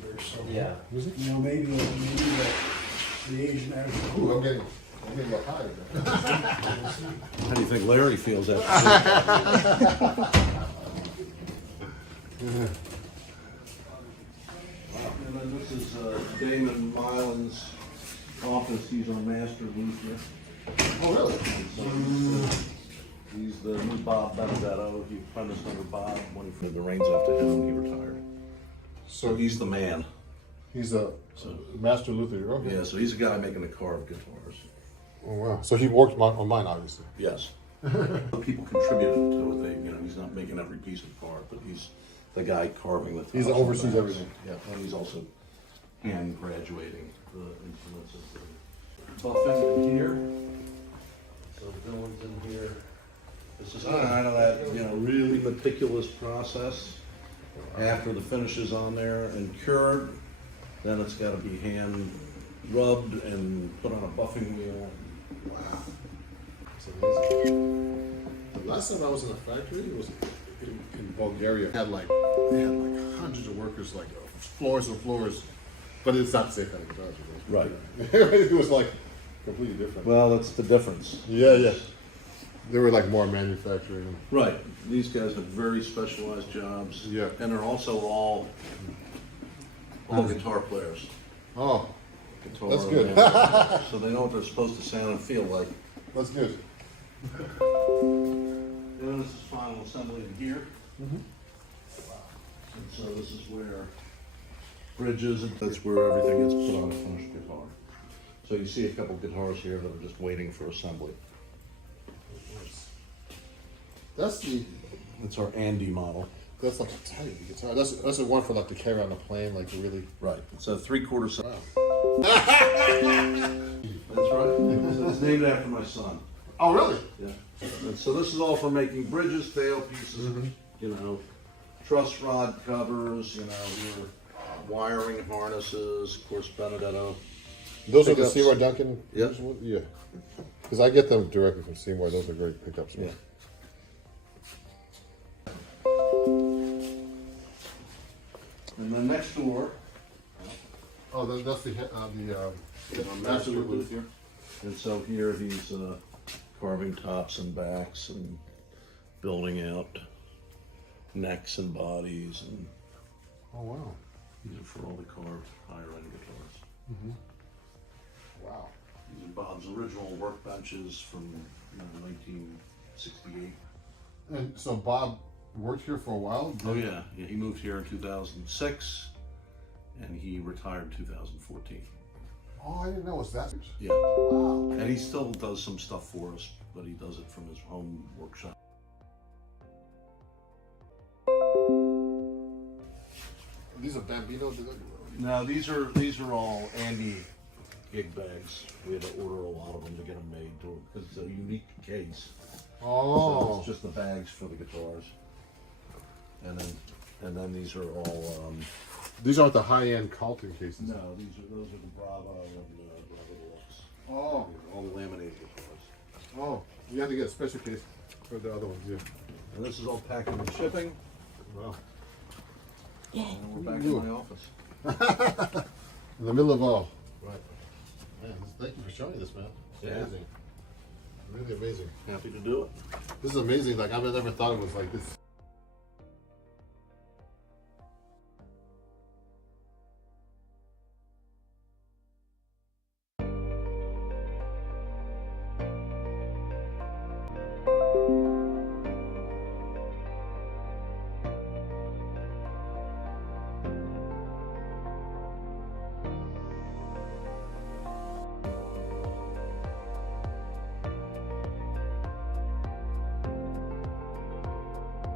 Luther, so. Yeah. Is it? You know, maybe the Asian American. Ooh, I'm getting a little high there. How do you think Larry feels after? And then this is Damon Mylan's office. He's our master luthier. Oh, really? He's the new Bob Benedetto. He apprenticed under Bob when he the reins off to him when he retired. So So he's the man. he's a master luthier. Okay. Yeah, so he's a guy making the carved guitars. Oh, wow. So he worked on mine, obviously. Yes. People contributed to it. They, you know, he's not making every piece of art, but he's the guy carving the tops. He's and oversees backs. everything. Yeah, and he's also hand graduating the instruments of the buffing in here. So the villain's in here. This is kind of that, you know, really meticulous process. After the finish is on there and cured, then it's got to be hand rubbed and put on a buffing wheel. Wow. It's amazing. The last time I was in a factory, it was in Bulgaria. They had like hundreds of workers, like floors and floors. But it's not the same kind of guitars. Right. It was like completely different. Well, that's the difference. Yeah. They were like more manufacturing. Right. These guys have very specialized jobs. Yeah. And they're also all guitar players. Oh, Guitar That's good. So they know what they're supposed to sound and feel like. that's good. And this is final assembly in here. And so this is where bridges, and that's where everything gets put on a finished guitar. So you see a couple guitars here that are just waiting for assembly. That's That's our Andy model. like a tiny guitar. That's the one for like to carry on a plane, like to really. Right. It's a 3/4 size. Wow. That's right. So it's named after my son. Oh, really? Yeah. And so this is all for making bridges, tail pieces, you know, truss rod covers, you know, your wiring harnesses, of course, Benedetto. Those are the Pickups. Seymour Duncan. Yeah. Yeah. Because I get them directly from Seymour. Those are great pickups. Yeah. And then next door, Oh, that's the Master Luthier. And so here he's carving tops and backs and building out necks and bodies, and Oh, wow. these are for all the carved higher end guitars. Wow. These are Bob's original workbenches from 1968. And so Bob worked here for a while? Oh yeah, he moved here in 2006, and he retired in 2014. Oh, I didn't know it was that. Yeah, Wow. and he still does some stuff for us, but he does it from his home workshop. These are Bambino? No, these are all Andy gig bags. We had to order a lot of them to get them made because it's a unique case. So Oh. it's just the bags for the guitars, and then these are all. These aren't the high-end Carlton cases. No, those are the Bravo and Bravo Deluxe. Oh. All the laminated guitars. Oh. You have to get a special case for the other ones, yeah. And this is all packing and shipping. Wow. And we're back in my office. In the middle of all. Right. Man, thank you for showing this, man. It's Yeah. amazing. Really amazing. Happy to do it. This is amazing. Like, I've never thought it was like this.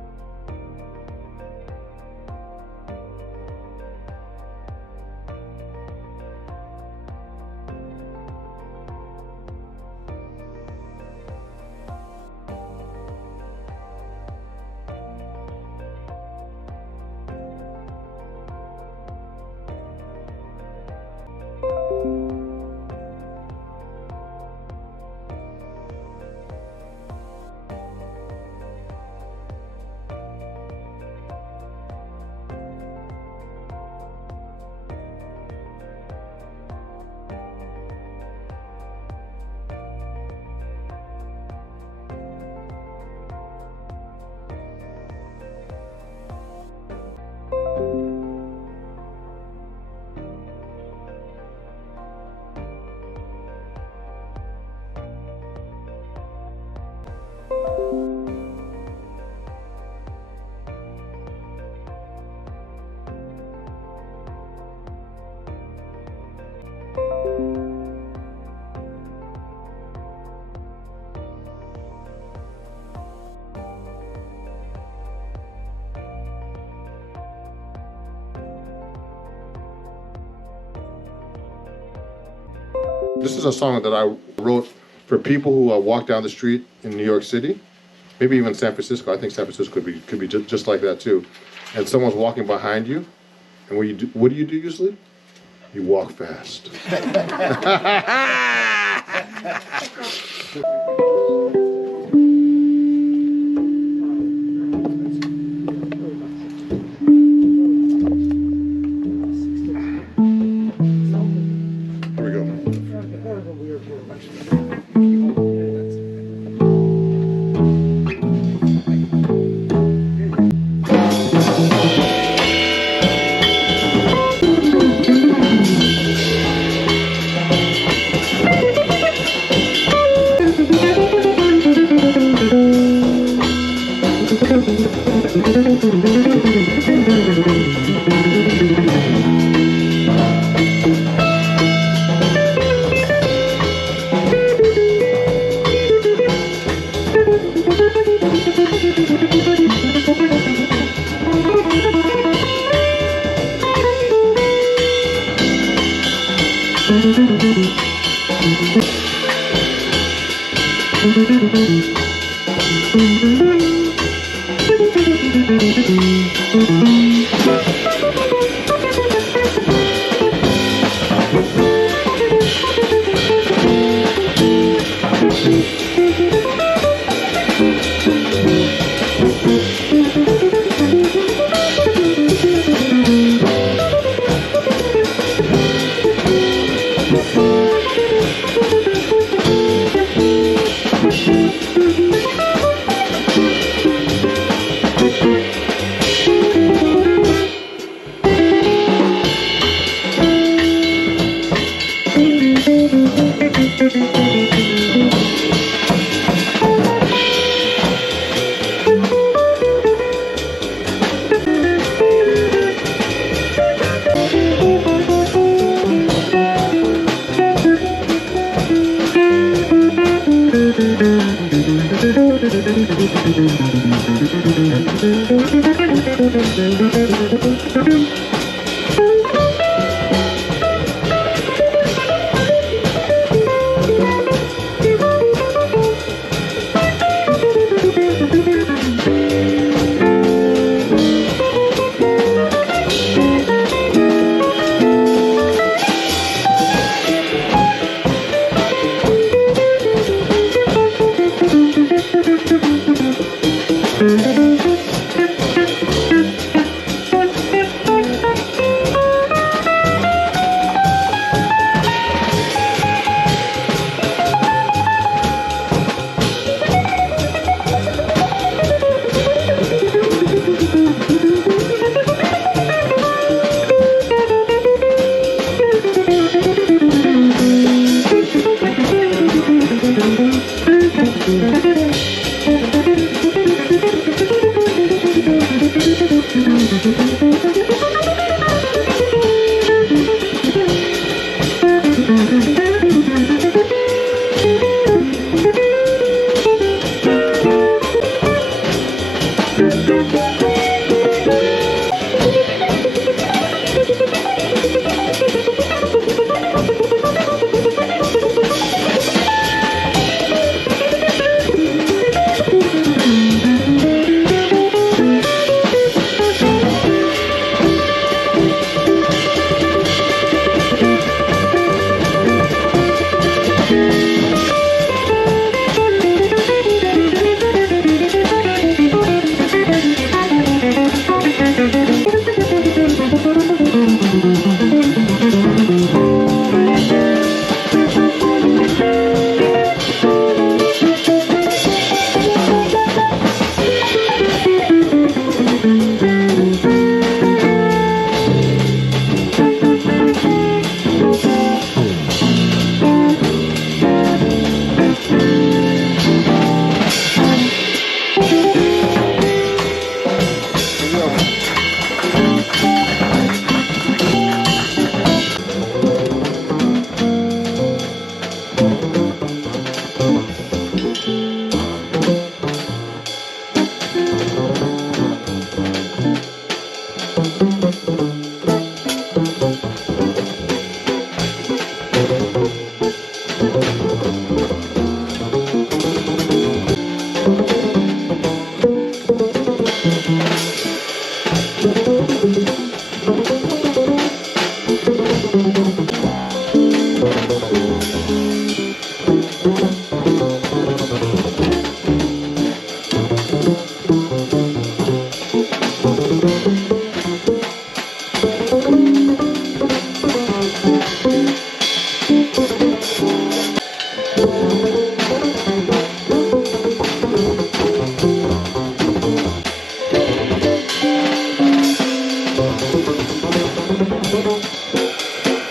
This is a song that I wrote for people who walk down the street in New York City, maybe even San Francisco. I think San Francisco could be just like that too. And someone's walking behind you, and what do you do usually? You walk fast. Here we go.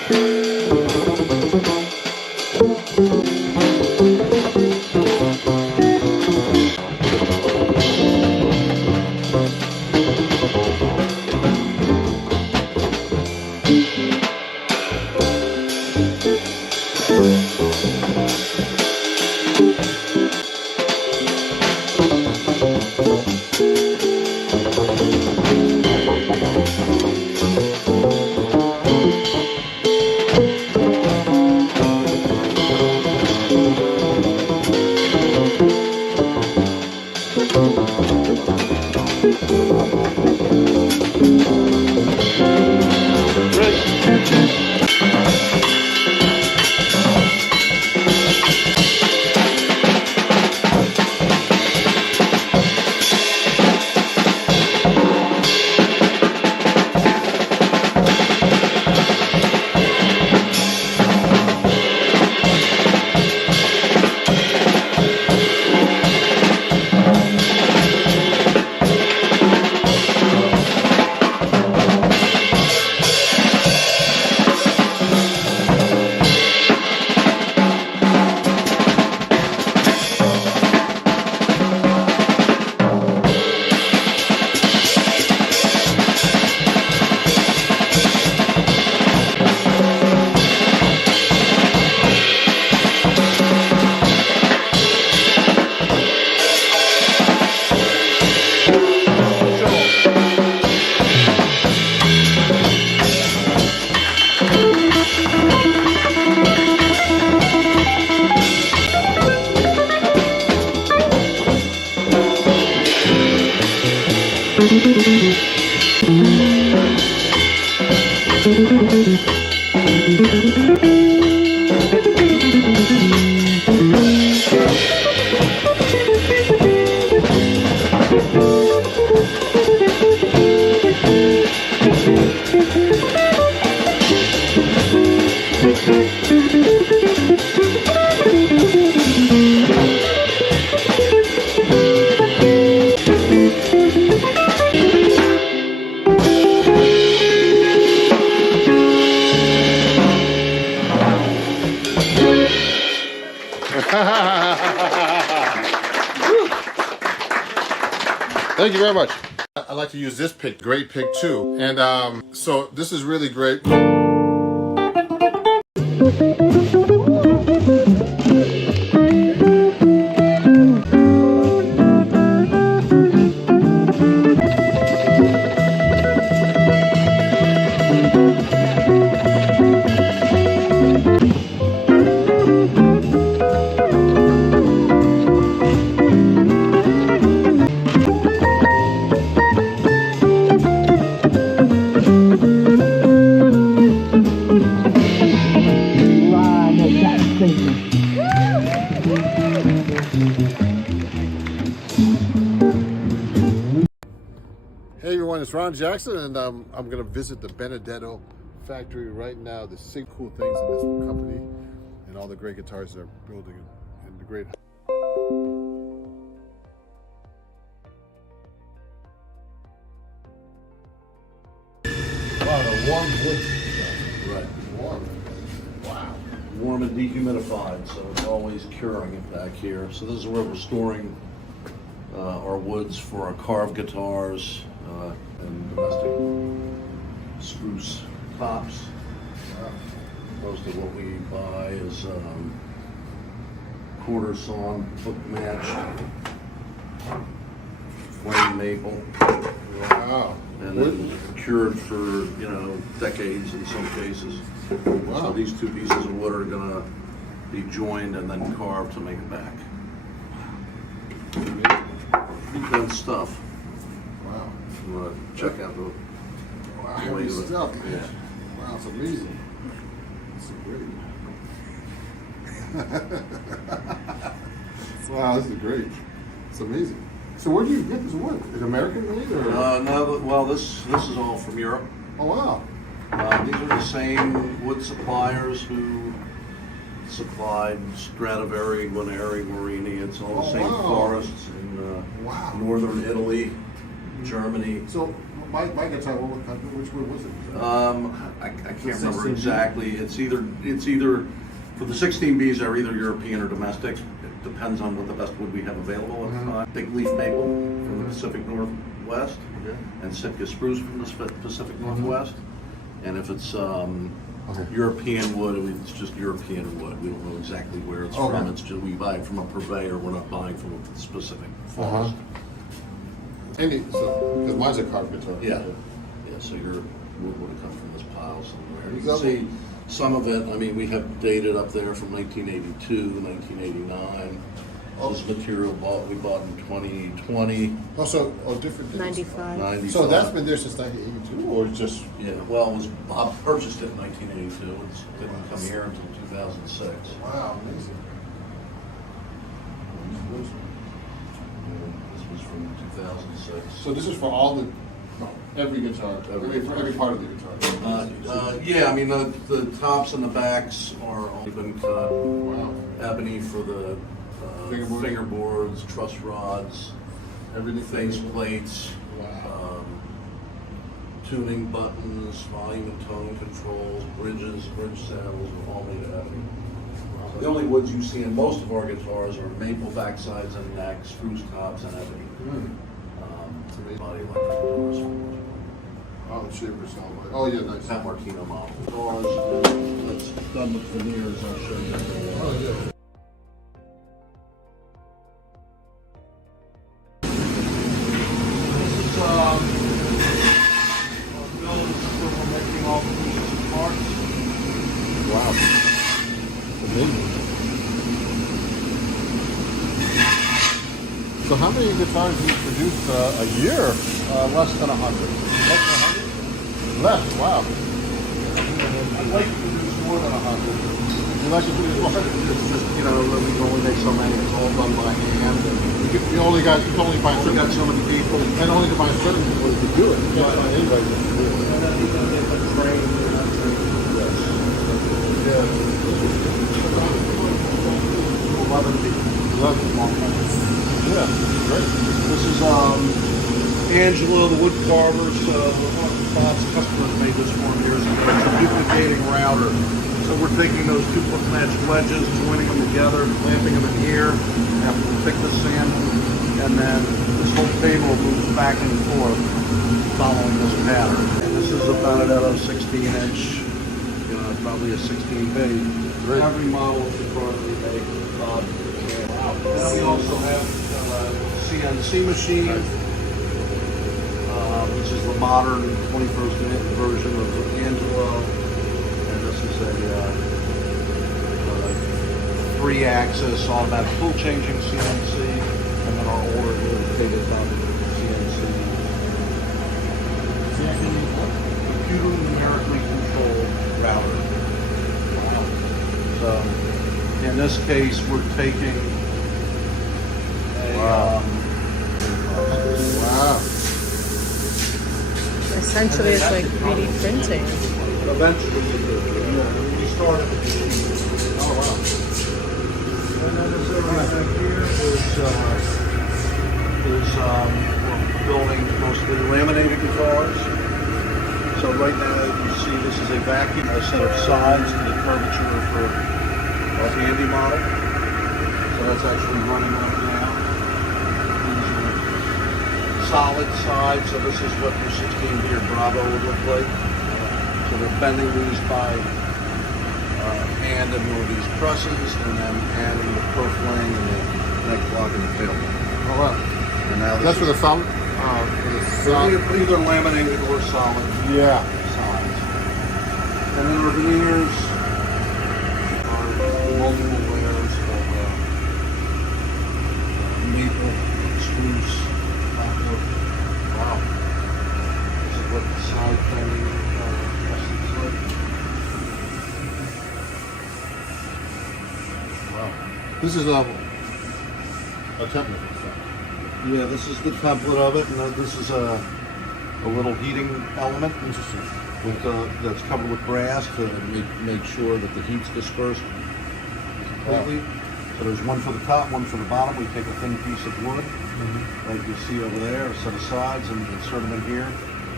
Thank you very much. I like to use this pick, great pick too. And so this is really great. Hey everyone, it's Ron Jackson, and I'm going to visit the Benedetto factory right now. There's some cool things in this company, and all the great guitars they're building, and the great. Wow, the warm wood. Right. Warm. Wow. Warm and dehumidified, so it's always curing it back here. So this is where we're storing our woods for our carved guitars and domestic spruce tops. Most of what we buy is quarter sawn, hook matched, flame maple. Wow. And then cured for, decades in some cases. Wow. So these two pieces of wood are gonna be joined and then carved to make it back. Good stuff. Wow. You wanna check out the Wow. way Heavy of it? stuff. Yeah. Wow, it's amazing. It's great. Wow, this is great. It's amazing. So where do you get this wood? Is it American made or? No, well, this is all from Europe. Oh wow. These are the same wood suppliers who supplied Stradivari, Guarneri, Morini. It's all the Oh, same wow. forests in Wow. northern Italy, Germany. So my guitar, which one was it? I can't remember exactly. It's either for the 16Bs are either European or domestic. It depends on what the best wood we have available at the time. Big leaf maple from the Pacific Northwest, and Sitka spruce from the Pacific Northwest. And if it's European wood, it's just European wood. We don't know exactly where it's from. It's just we buy it from a purveyor. We're not buying from a specific forest. Because mine's a carved guitar. Yeah. So your wood would have come from this pile somewhere. You can see some of it. I mean, we have dated up there from 1982, 1989. This material we bought in 2020. Also, different. 95. So that's been there since 1982, or just? Yeah. Well, Bob purchased it in 1982. It didn't come here until 2006. Wow, amazing. This was from 2006. So this is for all the, every guitar, for every part of the guitar. Yeah, I mean the tops and the backs are all been cut. Wow. Ebony for the fingerboards, truss rods, Everything. face plates, Wow. tuning buttons, volume and tone controls, bridges, bridge saddles, are all made of ebony. The only woods you see in most of our guitars are maple backsides and necks, spruce tops, and ebony. Body electric doors. Oh, the shaper sound like. Oh yeah, nice. San Martino model. That's done with veneers. I'll show you. Oh yeah. This is builds where we're making all the pieces and parts. Wow. Amazing. So how many guitars do you produce a year? Less than 100. Less than 100? Less, wow. I'd like to produce more than 100. You like to produce more? It's just, we can only make so many. It's all done by hand. You only find We certain, got so many people. and only to find certain people to do it. You can't find anybody to do it. And then you can get them trained. They're not trained. Yeah. 11 people. 11. Yeah, great. This is Angela, the wood carver. Bob's customers made this for him years ago. It's a duplicating router. So we're taking those two matched wedges, joining them together, clamping them in here, after we pick the sand, and then this whole table moves back and forth following this pattern. And this is about at a 16-inch, probably a 16 bay. Every model of the car that we make, Bob. And we also have CNC machine, which is the modern 21st version of the Angelo. And this is a 3-axis automatic tool changing CNC, and then our older irritated CNC. Computer numerically controlled router. So in this case, we're taking Wow. Essentially, it's like 3D printing. Eventually, we started with the Oh wow. and then this area back here is we're building mostly laminated guitars. So right now you see this is a vacuum, a set of sides to the curvature for our Andy model. So that's actually running right now. Solid sides, so this is what your 16 beer Bravo would look like. So they're bending these by hand and with these presses, and then adding the profiling and the neck block and the tail block. Oh wow. And now That's for the sound. either laminated or solid Yeah. sides. And then our veneers are multiple layers of maple, spruce, poplar. Wow. This is what the side panning looks like. Wow. This is a template. Yeah, this is the template of it, and this is a little heating element. Interesting. With, that's covered with brass to make sure that the heat's dispersed completely. So there's one for the top, one for the bottom. We take a thin piece of wood, like you see over there, a set of sides, and insert them in here.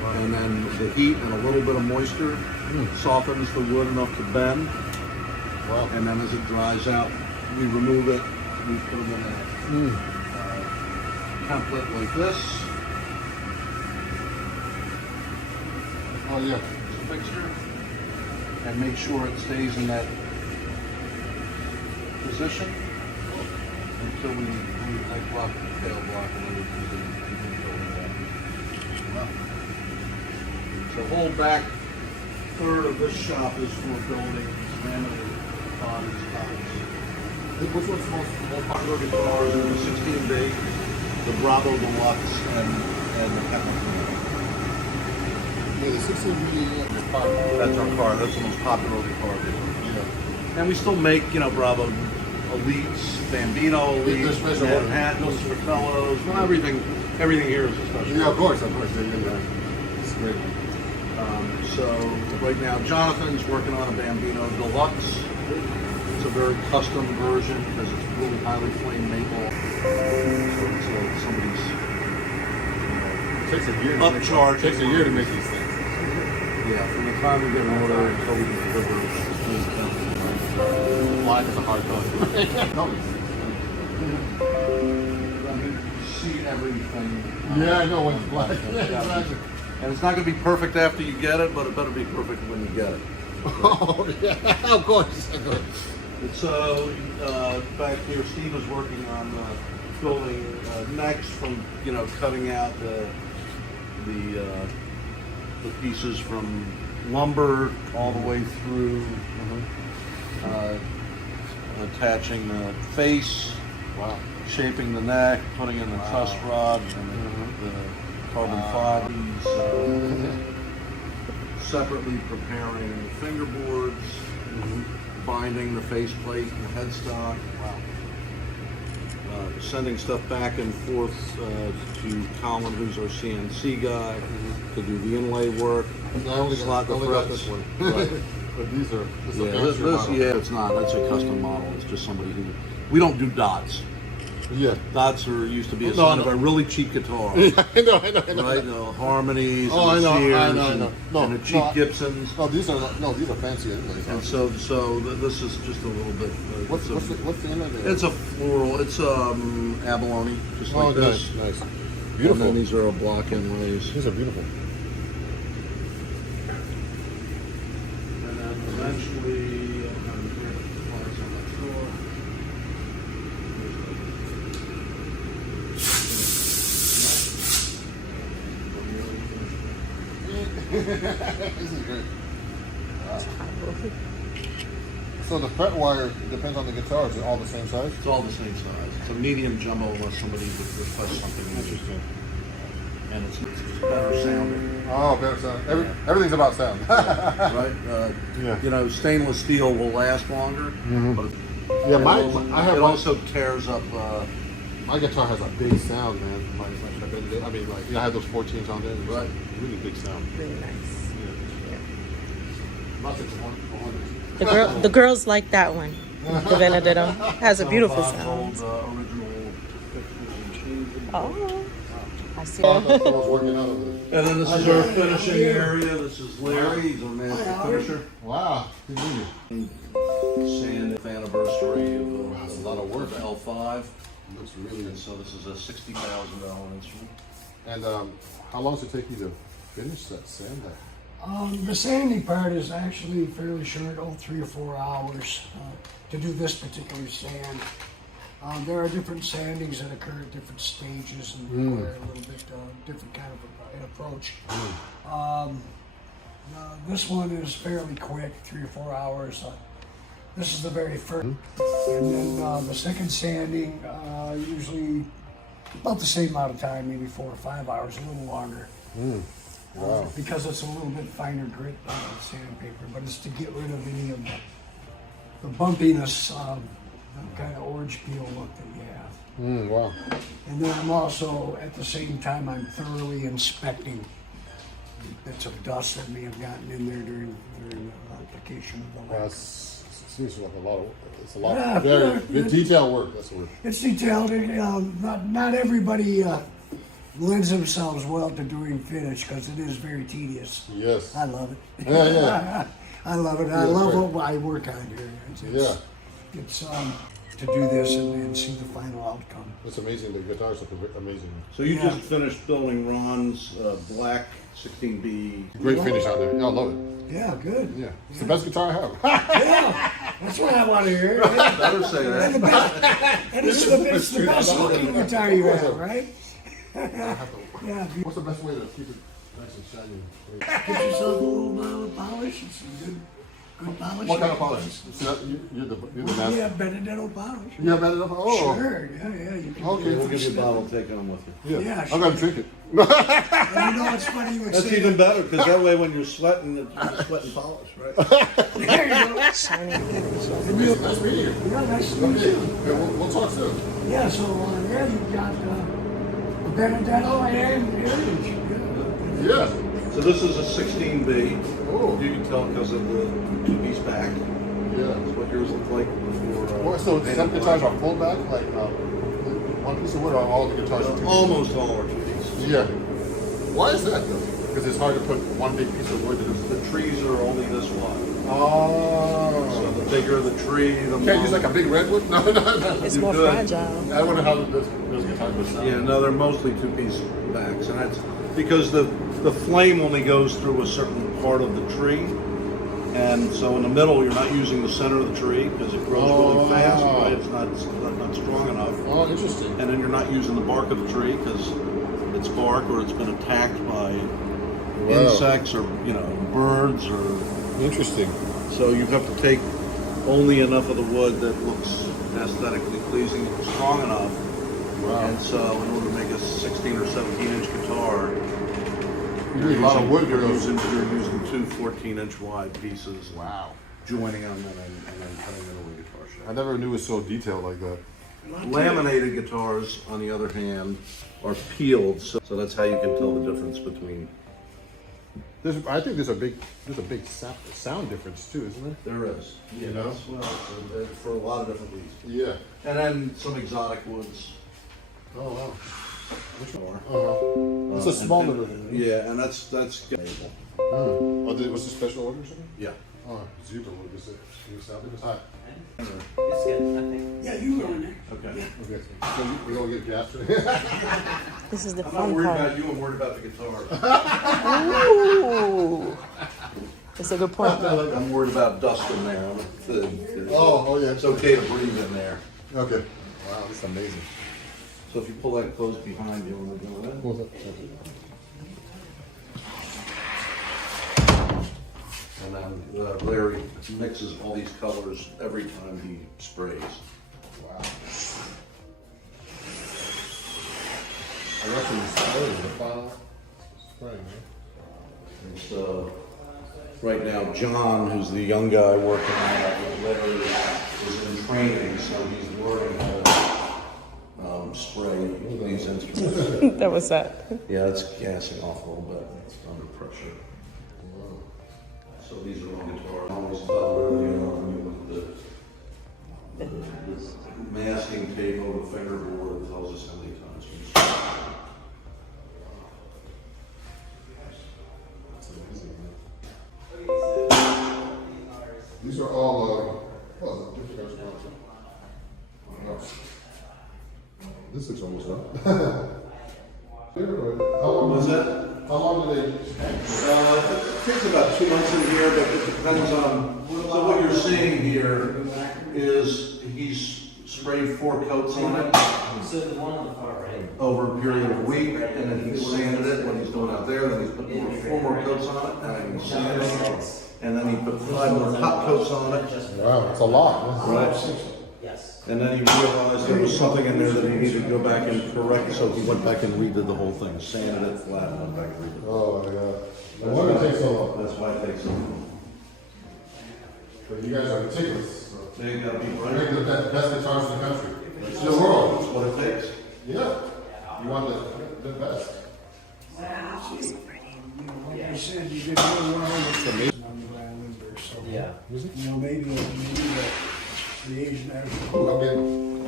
And then the heat and a little bit of moisture softens the wood enough to bend. Wow. And then as it dries out, we remove it. We put them in a template like this. Oh yeah. Fixture. And make sure it stays in that position until we like block the tail block and then we can go with that. So whole back third of this shop is for building laminated bodies, tops. Which one's the most Hardware guitars are the 16 big, the Bravo Deluxe, and the Technical. Yeah, the 16 really That's our car. That's the most popular guitar. Yeah. And we still make, Bravo Elites, Bambino They're Elites, special orders. Manhattans, Fellows. Well, everything here is a special. Yeah, of course. It's great. So right now, Jonathan's working on a Bambino Deluxe. It's a very custom version because it's really highly flame maple. So it's somebody's Takes a year. upcharge. Takes a year to make these things. Yeah, from the time we get an order until we can deliver, Black is a hard color. No. see everything. Yeah, I know when it's black. Yeah, exactly. And it's not going to be perfect after you get it, but it better be perfect when you get it. Oh yeah, of course. So back here, Steve is working on building necks from cutting out the pieces from lumber all the way through, attaching the face, Wow. shaping the neck, putting in the truss rod and the carbon fibers, separately preparing the fingerboards, binding the faceplate and the headstock. Sending stuff back and forth to Colin, who's our CNC guy, to do the inlay work. I only Slot the got frets. this one. Right. But these are this is a Yeah, fancier model. it's not. That's a custom model. It's just somebody who. We don't do dots. Yeah. Dots used to be a No, sign no. of a really cheap guitar. I know. Right? The Harmonies, Oh, and the I know, Sears, I know. No, and the cheap no, Gibsons. No, these are fancy anyways. And so this is just a little bit. What's the inlet there? It's a floral. It's abalone, just like this. nice. And Beautiful. then these are a block inlays. These are beautiful. And then eventually, on that floor. This is great. So the fret wire depends on the guitar. Is it all the same size? It's all the same size. It's a medium jumbo unless somebody would request something Interesting. and it's better sounding. Oh, better sound. Everything's about sound. Right? Yeah. Stainless steel will last longer, but Yeah, it also tears up. my guitar has a big sound, man. I mean, like, I have those 14s on there. It's Right. really big sound. Really nice. Not 600. The girls like that one. The Benedetto has a beautiful Bob's sound. old, original pictures and changes. Oh, I see. I thought someone was working out of it. And then this is our finishing area. This is Larry. He's our master finisher. Wow. Good meeting. Sand anniversary of That's a lot of work. the L5. Looks really And so this is a $60,000 instrument. And how long does it take you to finish that sand there? The sanding part is actually fairly short, 3 or 4 hours to do this particular sand. There are different sandings that occur at different stages and require a little bit different kind of an approach. This one is fairly quick, 3 or 4 hours. This is the very first. And then the second sanding, usually about the same amount of time, maybe 4 or 5 hours, a little longer. Wow. Because it's a little bit finer grit sandpaper, but it's to get rid of any of the bumpiness, the kind of orange peel look that you have. Wow. And then I'm also, at the same time, I'm thoroughly inspecting bits of dust that may have gotten in there during the application of the lacquer. Seems like it's a lot Yeah, very yeah. good detail work. That's the word. It's detailed. Not everybody lends themselves well to doing finish because it is very tedious. Yes. I love it. Yeah, yeah. I love it. I Yeah, love great. what I work on here. Yeah. It's to do this and see the final outcome. It's amazing. The guitars are amazing. So you Yeah. just finished building Ron's black 16B. Great finish on there. Yeah, I love it. Yeah, good. Yeah. It's the best guitar I have. Yeah, that's what I want to hear. Yeah. Better say that. And it's the best looking guitar you have, right? Yeah, if you What's the best way to keep it nice and shiny? get yourself a little bottle of polish and some good polish. What kind of polish? See, you're the master. Yeah, Benedetto polish. You have that enough? Oh. Sure, yeah, you can. Okay. We'll give you a bottle, take it home with you. Yeah. Yeah, I'm gonna sure. drink it. And you know what's funny? You would That's say even better, because that way when you're sweating, you're sweating polish, right? There you go. Shiny. Nice meeting you. Yeah, nice to meet Okay. you. Yeah, we'll talk soon. Yeah, so yeah, you've got Benedetto and Heritage. Yeah. Yeah. So this is a 16B. Oh. You can tell because of the two-piece back. Yeah. That's what yours looked like before. Well, so some guitars are full back, like one piece of wood, or all the guitars are two pieces? Almost all are two-piece. Yeah. Why is that though? Because it's hard to put one big piece of wood in The trees are only this wide. Oh. So the bigger the tree, the more. Can't use like a big redwood? No, no, no. It's You more could. fragile. I wonder how those guitars would sound. Yeah, no, they're mostly two-piece backs, and that's because the flame only goes through a certain part of the tree, and so in the middle you're not using the center of the tree because it grows really fast, right? It's not strong enough, Oh, interesting. and then you're not using the bark of the tree because it's bark or it's been attacked by insects or birds or. Interesting. So you have to take only enough of the wood that looks aesthetically pleasing, strong enough. Wow. And so in order to make a 16 or 17 inch guitar, You need a lot of wood for you're those. using two 14-inch wide pieces, Wow. joining them and then cutting it over a guitar I shaft. never knew it was so detailed like that. Laminated guitars, on the other hand, are peeled, so that's how you can tell the difference between. I think there's a big sound difference too, isn't there? There is. You know? Well, for a lot of different reasons. Yeah. And then some exotic woods. Oh wow. Which are. It's a small and- little. Yeah, and that's maple. Oh, what's the special order or something? Yeah. Oh, zebra wood is it? Can you sound it? Hi. It's good, I think. Yeah, you go in there. Okay. Okay. So we don't get gas today? This is the I'm not fun worried part. about you, I'm worried about the guitar. Ooh. That's a good point. I'm worried about dust in there. Oh yeah. It's okay to breathe in there. Okay. Wow, that's amazing. So if you pull that close behind you when we're doing it. What was that? And then Larry mixes all these colors every time he sprays. Wow. I reckon the final spring, right? And so right now, John, who's the young guy working on it with Larry, is in training, so he's learning how to spray these instruments. That was that. Yeah, it's gassing off a little bit. It's under pressure. So these are all guitars. I always tell early on with the masking tape over the fingerboard that tells us how many times we spray. These are all different instruments. This looks almost done. How long do they? It takes about 2 months in here, but it depends on. So what you're seeing here is he's sprayed 4 coats on it So the one on the far right. over a period of a week, and then he sanded it when he's going out there. Then he's put 4 more coats on it, and then he sanded it, and then he put 5 more top coats on it. Wow, it's a lot. Right. Yes. And then he realized there was something in there that he needed to go back and correct, so he went back and redid the whole thing, sanded it flat, and went back and redid it. Oh my god. No wonder it takes so long. That's why it takes so long. But you guys are meticulous. So you gotta be You're right. making the best guitars in the country. In the world. That's what it takes. Yeah. You want the best. Like I said, you did really well on the violin there, so. Yeah. Maybe the Asian Oh, I'm getting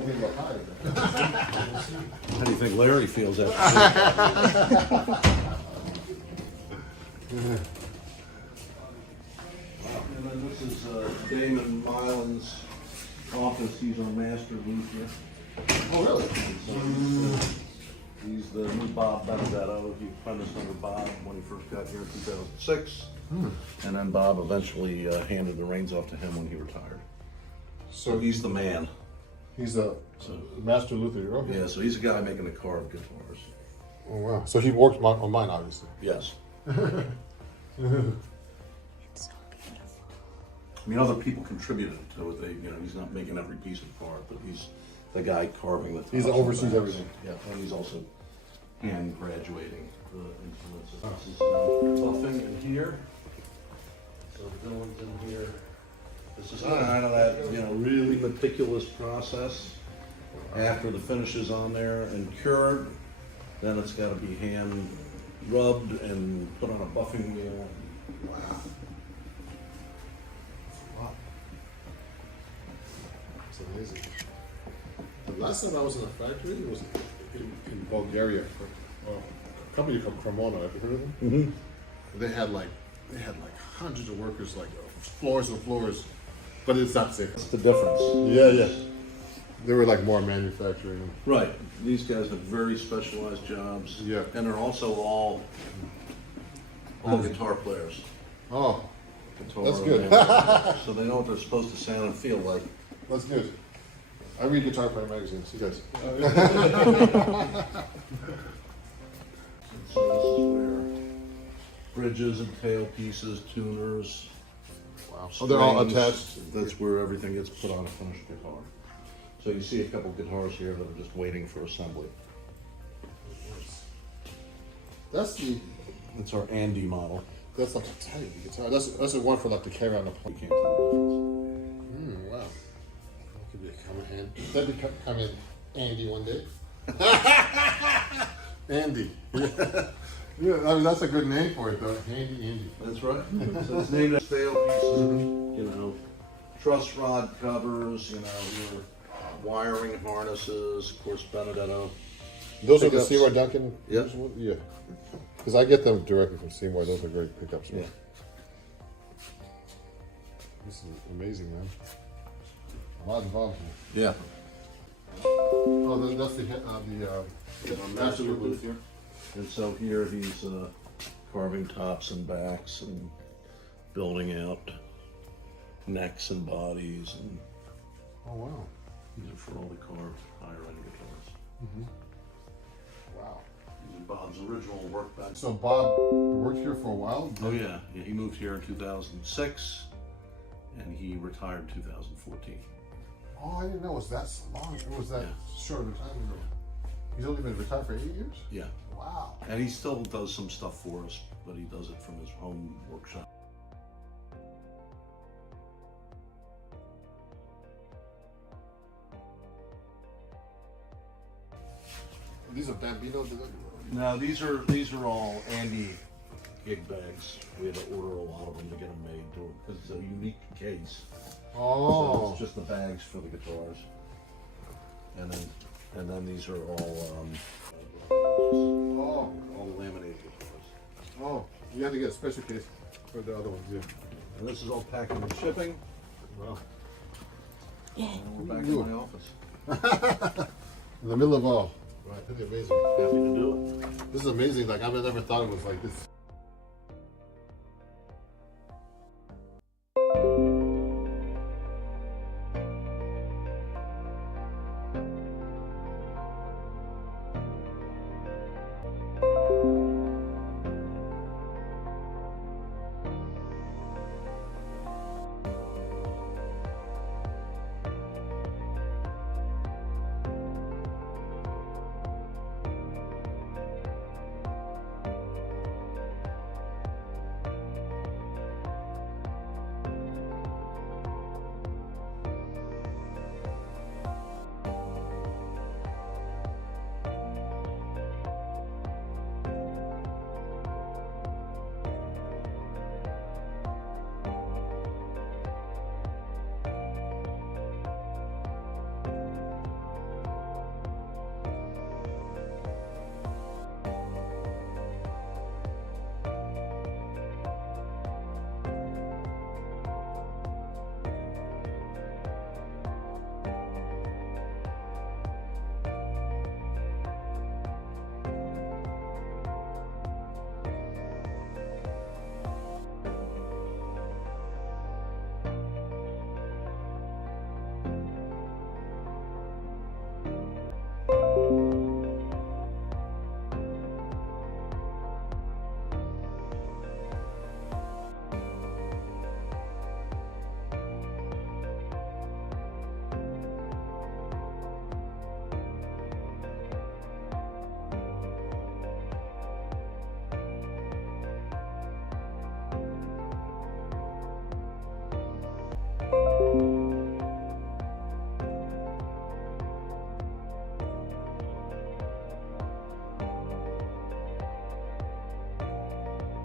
don't think about hiring. How do you think Larry feels after? And then this is Damon Milan's office. He's our master luthier. Oh, really? He's the new Bob Benedetto. He apprenticed under Bob when he first got here in 2006. And then Bob eventually handed the reins off to him when he retired. So he's the man. He's a master luthier. Okay. Yeah, so he's a guy making the carved guitars. Oh, wow. So he worked on mine, obviously. Yes. It's so beautiful. I mean, other people contributed to it. He's not making every piece of art, but he's the guy carving the tops. He's the and oversees backs. everything. Yeah, and he's also hand graduating the instruments. This is buffing in here. So Dylan's in here. This is kind of that, really meticulous process. After the finish is on there and cured, then it's got to be hand rubbed and put on a buffing wheel. Wow. Wow. It's amazing. The last time I was in a factory, it was in Bulgaria. A company called Cremona. Have you heard of them? Mm-hmm. They had like hundreds of workers, like floors and floors, but it's not safe. That's the difference. Yeah. They were like more manufacturing. Right. These guys have very specialized jobs. Yeah. And they're also all guitar players. Oh, Guitar That's good. So they know what they're supposed to sound and feel like. that's good. I read Guitar Player magazines. You guys. So this is where bridges and tailpieces, tuners. Wow. So they're all strings, attached. That's where everything gets put on a finished guitar. So you see a couple guitars here that are just waiting for assembly. That's That's our Andy model. like a tiny guitar. That's the one for like to carry on the You plane. can't tell the Wow. That could be a common hand. That'd be come in Andy one day. Andy. Yeah, I mean that's a good name for it though. Andy. difference. That's right. So it's named after tailpieces, truss rod covers, your wiring harnesses, of course Benedetto. Those are the Pickups. Seymour Duncan. Yep. Yeah. Because I get them directly from Seymour. Those are great pickups. Yeah. This is amazing, man. A lot involved here. Yeah. Oh, that's the master luthier. And so here he's carving tops and backs and building out necks and bodies, and Oh wow. these are for all the carved higher end guitars. Wow. These are Bob's original workbench. So Bob worked here for a while. Oh yeah, he moved here in 2006, and he retired in 2014. Oh, I didn't know it was that long. It was that Yeah. short of a time ago. He's only been retired for 8 years. Yeah, Wow. and he still does some stuff for us, but he does it from his home workshop. These are Bambino. Now these are all Andy gig bags. We had to order a lot of them to get them made because it's a unique case. So Oh. it's just the bags for the guitars, and then these are all Oh. all laminated guitars. Oh. You have to get a special case for the other ones. Yeah. And this is all packing and shipping. Wow. And we're back in my office. In the middle of all. Right. Pretty amazing. Happy to do it. This is amazing. Like I've never thought it was like this.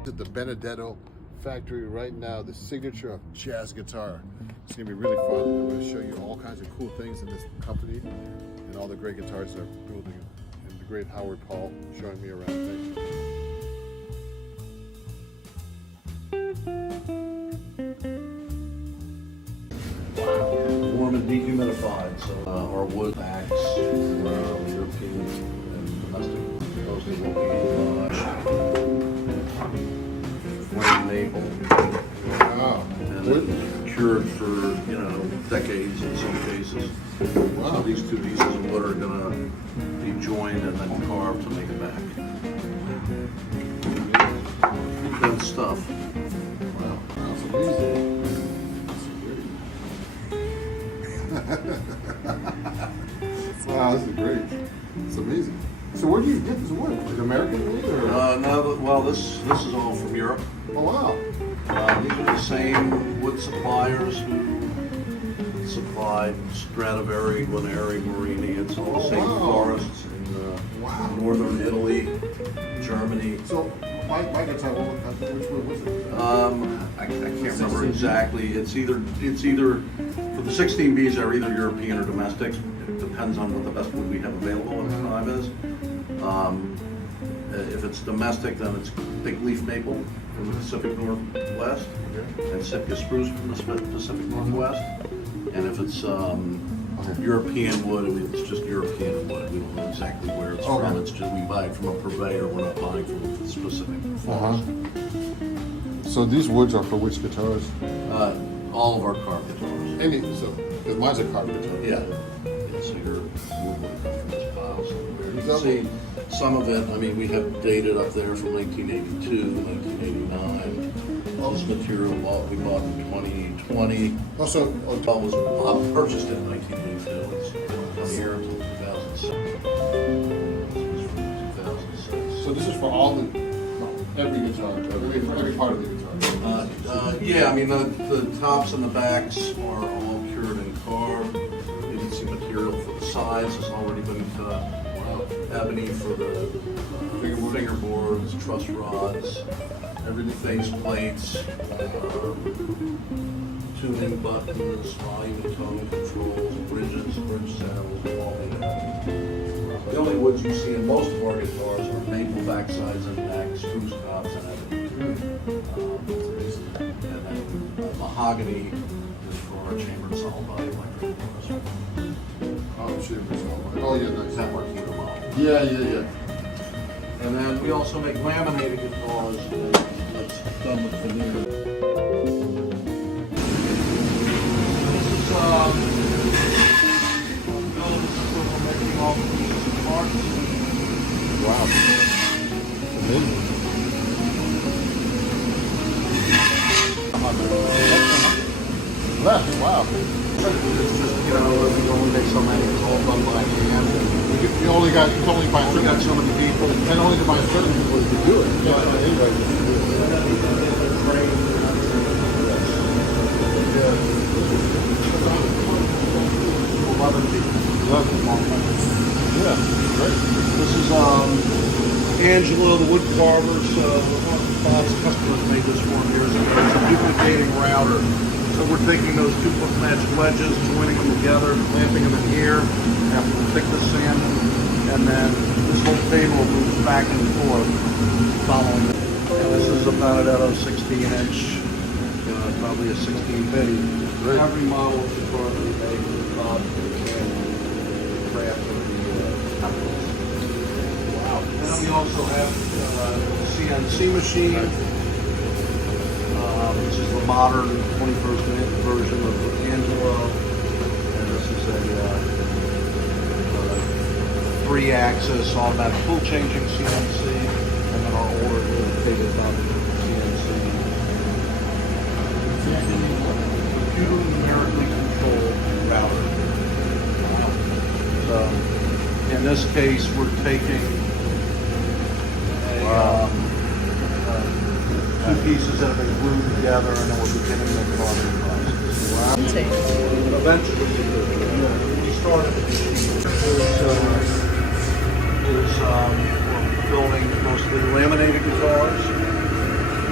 at the Benedetto factory right now, the signature of jazz guitar. It's gonna be really fun. I'm gonna show you all kinds of cool things in this company and all the great guitars they're building, and the great Howard Paul showing me around things. Warm and dehumidified, so our wood backs, European and domestic, mostly what we flame maple, Wow. and then cured for, decades in some cases. Wow. So these two pieces of wood are gonna be joined and then carved to make a back. Good stuff. Wow. That's amazing. Wow, this is great. It's amazing. So where do you get this wood? Like American made or? No, well, this is all from Europe. Oh wow. These are the same wood suppliers who supplied Stradivari, Guarneri, Morini. It's all the same wow. forests in northern Italy, Germany. So my guitar, which one was it? I can't remember exactly. It's either for the 16Bs are either European or domestic. It depends on what the best wood we have available at the time is. If it's domestic, then it's big leaf maple from the Pacific Northwest and Sitka spruce from the Pacific Northwest. And if it's European wood, it's just European wood. We don't know exactly where it's from. It's just we buy it from a purveyor. We're not buying from a specific forest. So these woods are for which guitars? All of our carved guitars. Because mine's a carved guitar. Yeah. So your wood would come from this pile somewhere. You Is can that see some of it. I mean, we have dated up there from 1982, 1989. This material we bought in 2020. Also, Was purchased in 1982. It's from here until 2006. This was from 2006. so this is for all every guitar, every part of the guitar. Yeah, I mean the tops and the backs are all cured and carved. You can see material for the sides has already been cut. Ebony for the fingerboards, truss rods, face plates, tuning buttons, volume and tone controls, bridge saddles, all in ebony. The only woods you see in most of our guitars are maple backsides and necks, spruce tops, and ebony. And then mahogany is for our chambered solid body electric guitars. Oh, shit. Oh, yeah, nice. Network heater model. Yeah. And then we also make laminated guitars that's done with veneer. This is what we're making all the pieces and parts. Wow. Amazing. Left, wow. It's just, we only make so many, it's all done by hand. You only got by We got so many people. and only by certain people to do it. Yeah, anybody can do it. Yeah, great. This is Angela, the wood carver. Bob's customers made this for him years ago. It's a duplicating router. So we're taking those two matched wedges, joining them together, clamping them in here, after the thickness sanding, and then this whole table moves back and forth following it. And this is a Benedetto 16-inch, probably a 16-bitty. Every model of the car that we make is Bob and craft of the companies. Wow. And then we also have CNC machine. This is the modern 21st version of the Angelo, and this is a 3-axis automatic tool changing CNC, and then our older dedicated CNC. Computer numerically controlled router. So, in this case, we're taking two pieces that have been glued together, and then we're beginning the carving process. Eventually, we started we're building mostly laminated guitars,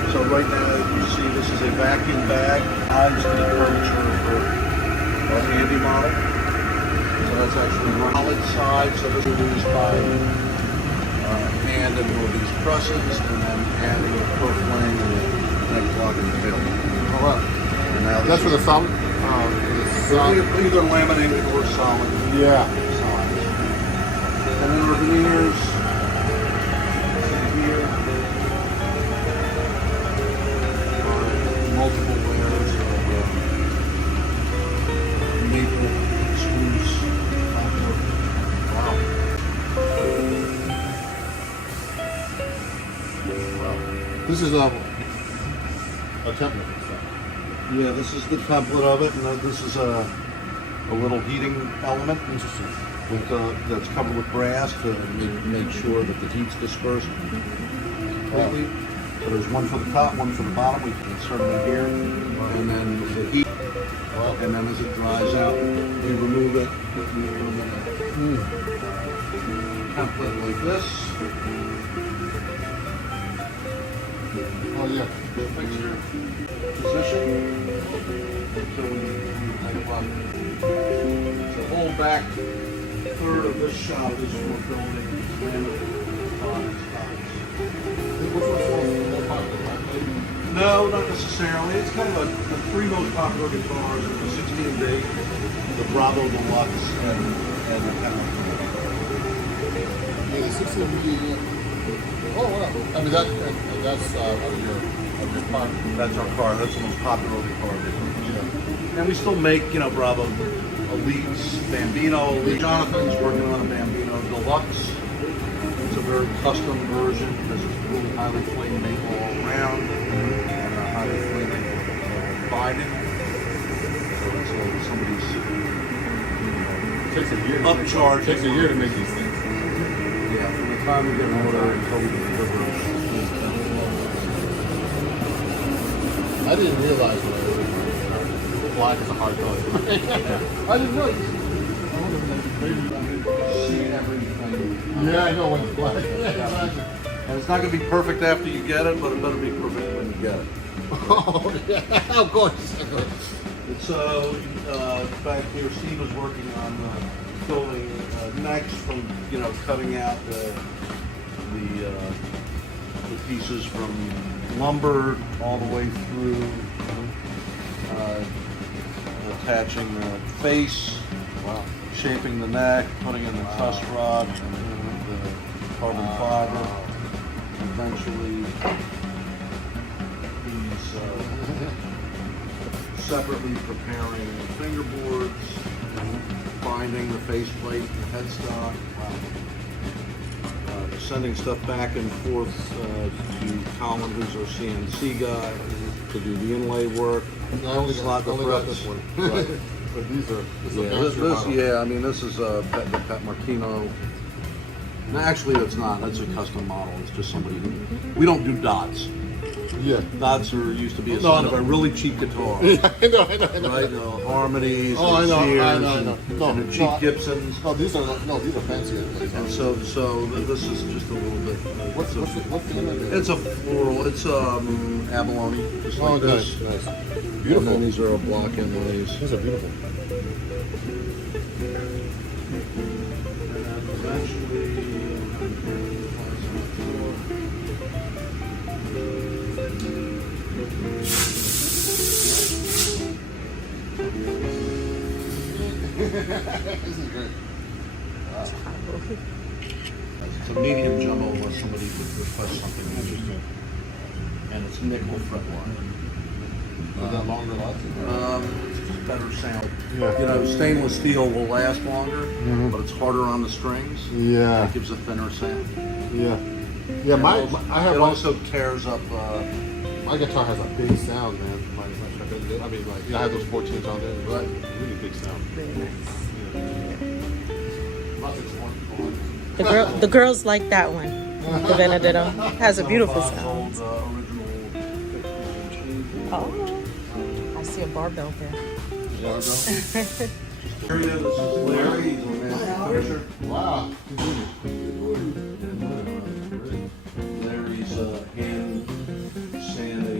So right now, you see this is a vacuum bag. Sides to the curvature for our handy model. So that's actually one solid side. So this is used by hand in one of these presses, and then adding a perf lane and a neck block and tail. Oh, wow. And now That's for the solid? either laminated or solid. Yeah. Sides. And then our veneers. See here. Multiple layers of maple spruce. Wow. This is a template. Yeah, this is the template of it, and this is a little heating element. Interesting. With, that's covered with brass to make sure that the heat's dispersed completely. So there's one for the top, one for the bottom. We can insert them in here, and then the heat. And then as it dries out, we remove it. Template like this. Oh, yeah. Fixture position. So we type up. The whole back third of this shop is for building laminate products. No, not necessarily. It's kind of the three most popular guitars are the 16B, the Bravo Deluxe, and the Penguin. Yeah, the 16B. Oh, wow. I mean, that's of your car. That's our car. That's the most popular guitar. Yeah. And we still make, Bravo Elites, Bambino Elite. Jonathan's working on a Bambino Deluxe. It's a very custom version because it's really highly flamed maple all around and a highly flamed binding. So it's like somebody's Takes a year. upcharge. Takes a year to make these things. Yeah, from the time we get an order until we deliver. I didn't realize that black is a hard color. I didn't know. See everything. Yeah, I know when it's black. Yeah, exactly. And it's not going to be perfect after you get it, but it better be perfect when you get it. Oh, yeah, of course. It's back here. Steve was working on building necks from cutting out the pieces from lumber all the way through, attaching the face, shaping the neck, putting in the truss rod and the carbon fiber. Eventually, he's separately preparing the fingerboards, binding the faceplate and the headstock, sending stuff back and forth to Colin, who's our CNC guy, to do the inlay work. I only Slot the got frets. this one. Right. But these are This is the Pat Martino. No, actually, that's not. That's a custom model. It's just somebody who. We don't do dots. Yeah. Dots used to be a sign of a really cheap guitar. I know. Right? Harmonies, Oh, and I Sears, know. and the cheap Gibsons. No, these are fancy. And so this is just a little bit. What's the name of it? It's a floral. It's abalone, just Oh, like this. nice. And Beautiful. then these are our block inlays. These are beautiful. And then eventually. This is great. It's a medium jumbo unless somebody would request something interesting. And it's nickel fretwire. Is that longer lasting? Better sound. Yeah. Stainless steel will last longer, but it's harder on the strings. Yeah. It gives a thinner sound. Yeah. Yeah. It also tears up. My guitar has a big sound, man. I mean, I have those 14s on there. It's Right. really big sound. Very nice. Lots of The girls like that one. The Benedetto has a beautiful Bob's sound. old, original. Oh, I see a barbell there. Yeah, This is Larry. He's a man finisher. wow. Larry's hand sand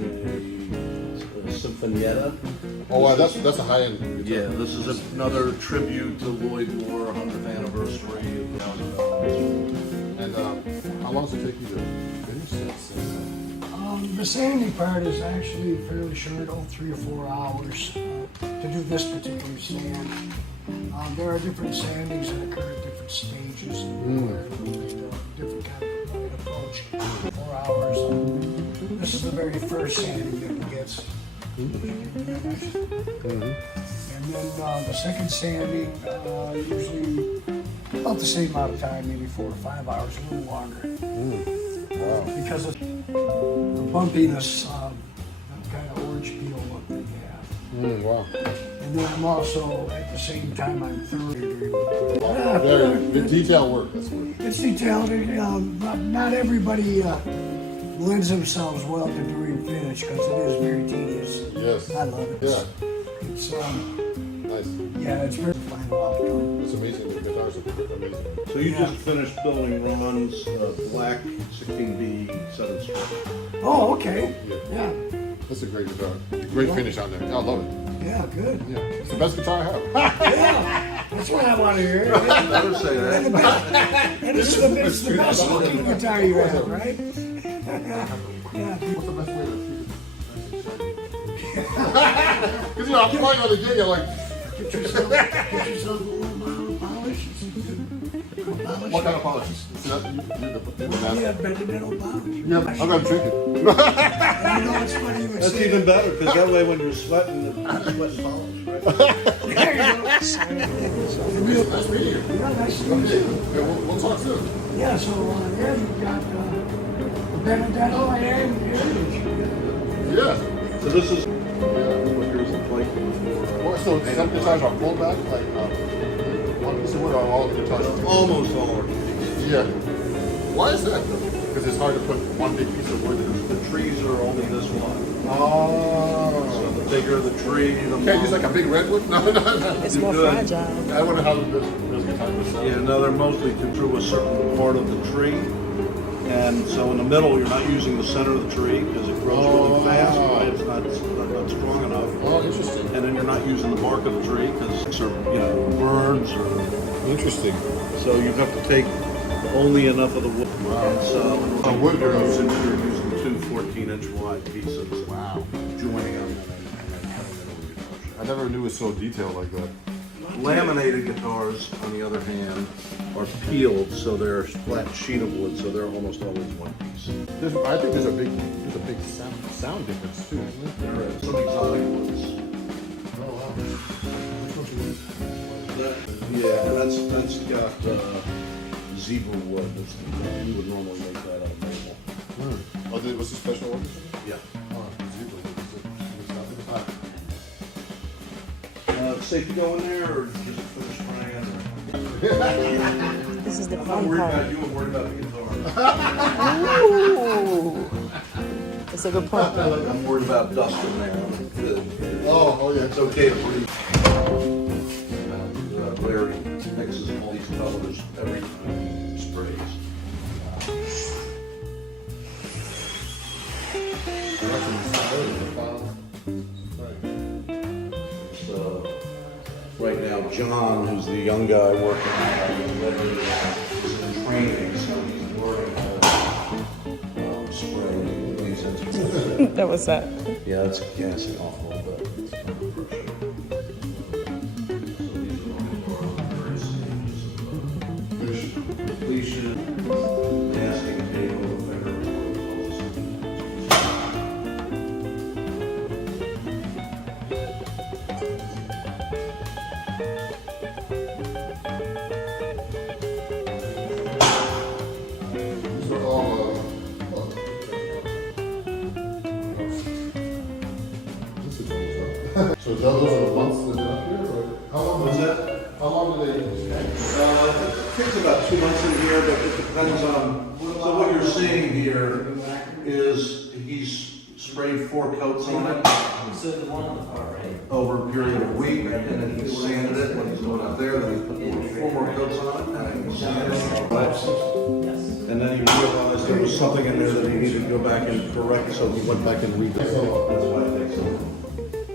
Pineta. Oh, wow, that's a high end. Yeah, this is another tribute to Lloyd Moore, 100th anniversary. And how long does it take you to finish this? The sanding part is actually fairly short, 3 or 4 hours to do this particular sand. There are different sandings that occur at different stages, different kind of approach. 4 hours. This is the very first sanding that it gets. And then the second sanding, usually about the same amount of time, maybe 4 or 5 hours, a little longer. Wow. Because of the bumpiness, that kind of orange peel look that you have. Wow. And then I'm also, at the same time, I'm thoroughly. Very good detail work. That's what. It's detailed. Not everybody lends themselves well to doing finish because it is very tedious. Yes. I love it. Yeah. It's Nice. yeah, it's very final outcome. It's amazing. The guitars are amazing. So you just finished building Ron's black 16B 7 string. Oh, okay. Yeah, That's a great guitar. Great finish on there. I love it. yeah, good. Yeah. It's the best guitar I have. Yeah, that's what I want to hear. Never say that. And it's the best looking guitar you have, right? Yeah. What's the best way to keep it? Because I'm playing on the gig, I'm like, Get yourself a little polish. what kind of polish? See that? You're the master. Yeah, Benedetto polish. Yeah, I'm gonna drink it. And you know what's funny? You would That's say even better because that way when you're sweating, the sweat follows, right? There you go. Nice meeting you. Yeah, nice to meet Okay, you. yeah, we'll talk soon. Yeah, so here you've got the Benedetto and Heritage. Yeah. So this is what yours look like before. Well, so some guitars are pulled back, like one piece of wood on all the guitars. Almost all are. Yeah. Why is that though? Because it's hard to put one big piece of wood in. The trees are only this wide. So Oh. the bigger the tree, the Can't use like a big redwood? No. It's more Good. fragile. I wonder how this guitar was sound. Yeah, no, they're mostly through a certain part of the tree. And so in the middle, you're not using the center of the tree because it grows really fast, right? It's not strong enough. Oh, interesting. And then you're not using the bark of the tree because it's, birds or... Interesting. So you have to take only enough of the wood. And so wood you're grows. using two 14-inch wide pieces. Wow. Joining them. I never knew it was so detailed like that. Laminated guitars, on the other hand, are peeled, so they're a flat sheet of wood, so they're almost always one piece. I think there's a big sound difference too, isn't it? There are some exotic ones. Oh wow. Which one's Yeah, and that's got zebra wood. You would normally make that out of maple. Oh, what's the special one? Yeah. Oh, zebra wood. Safe to go in there, or just finish spraying? This is the I'm not fun worried part. about you, I'm worried about the guitar. Ooh. That's a good point. I'm worried about dust in there. Oh yeah. It's okay to breathe. Larry mixes all these colors every time he sprays. So, right now, John, who's the young guy working on Larry, is in training, so he's learning how to spray these instruments. That was that. Yeah, it's gassing off a little bit. It's kind of pressure. So these are all various stages of completion, masking, halo, finger. These are all. This is almost up. So those are the months that they're up here, or how long? What's that? How long do they? It takes about 2 months in here, but it depends on, so what you're seeing here is he's sprayed 4 coats on it So the one on the far right. over a period of a week, and then he sanded it when he's doing up there, then he put 4 more coats on it, and then he sanded it. Yes. And then he realized there was something in there that he needed to go back and correct, so he went back and redid it. That's why it takes so long.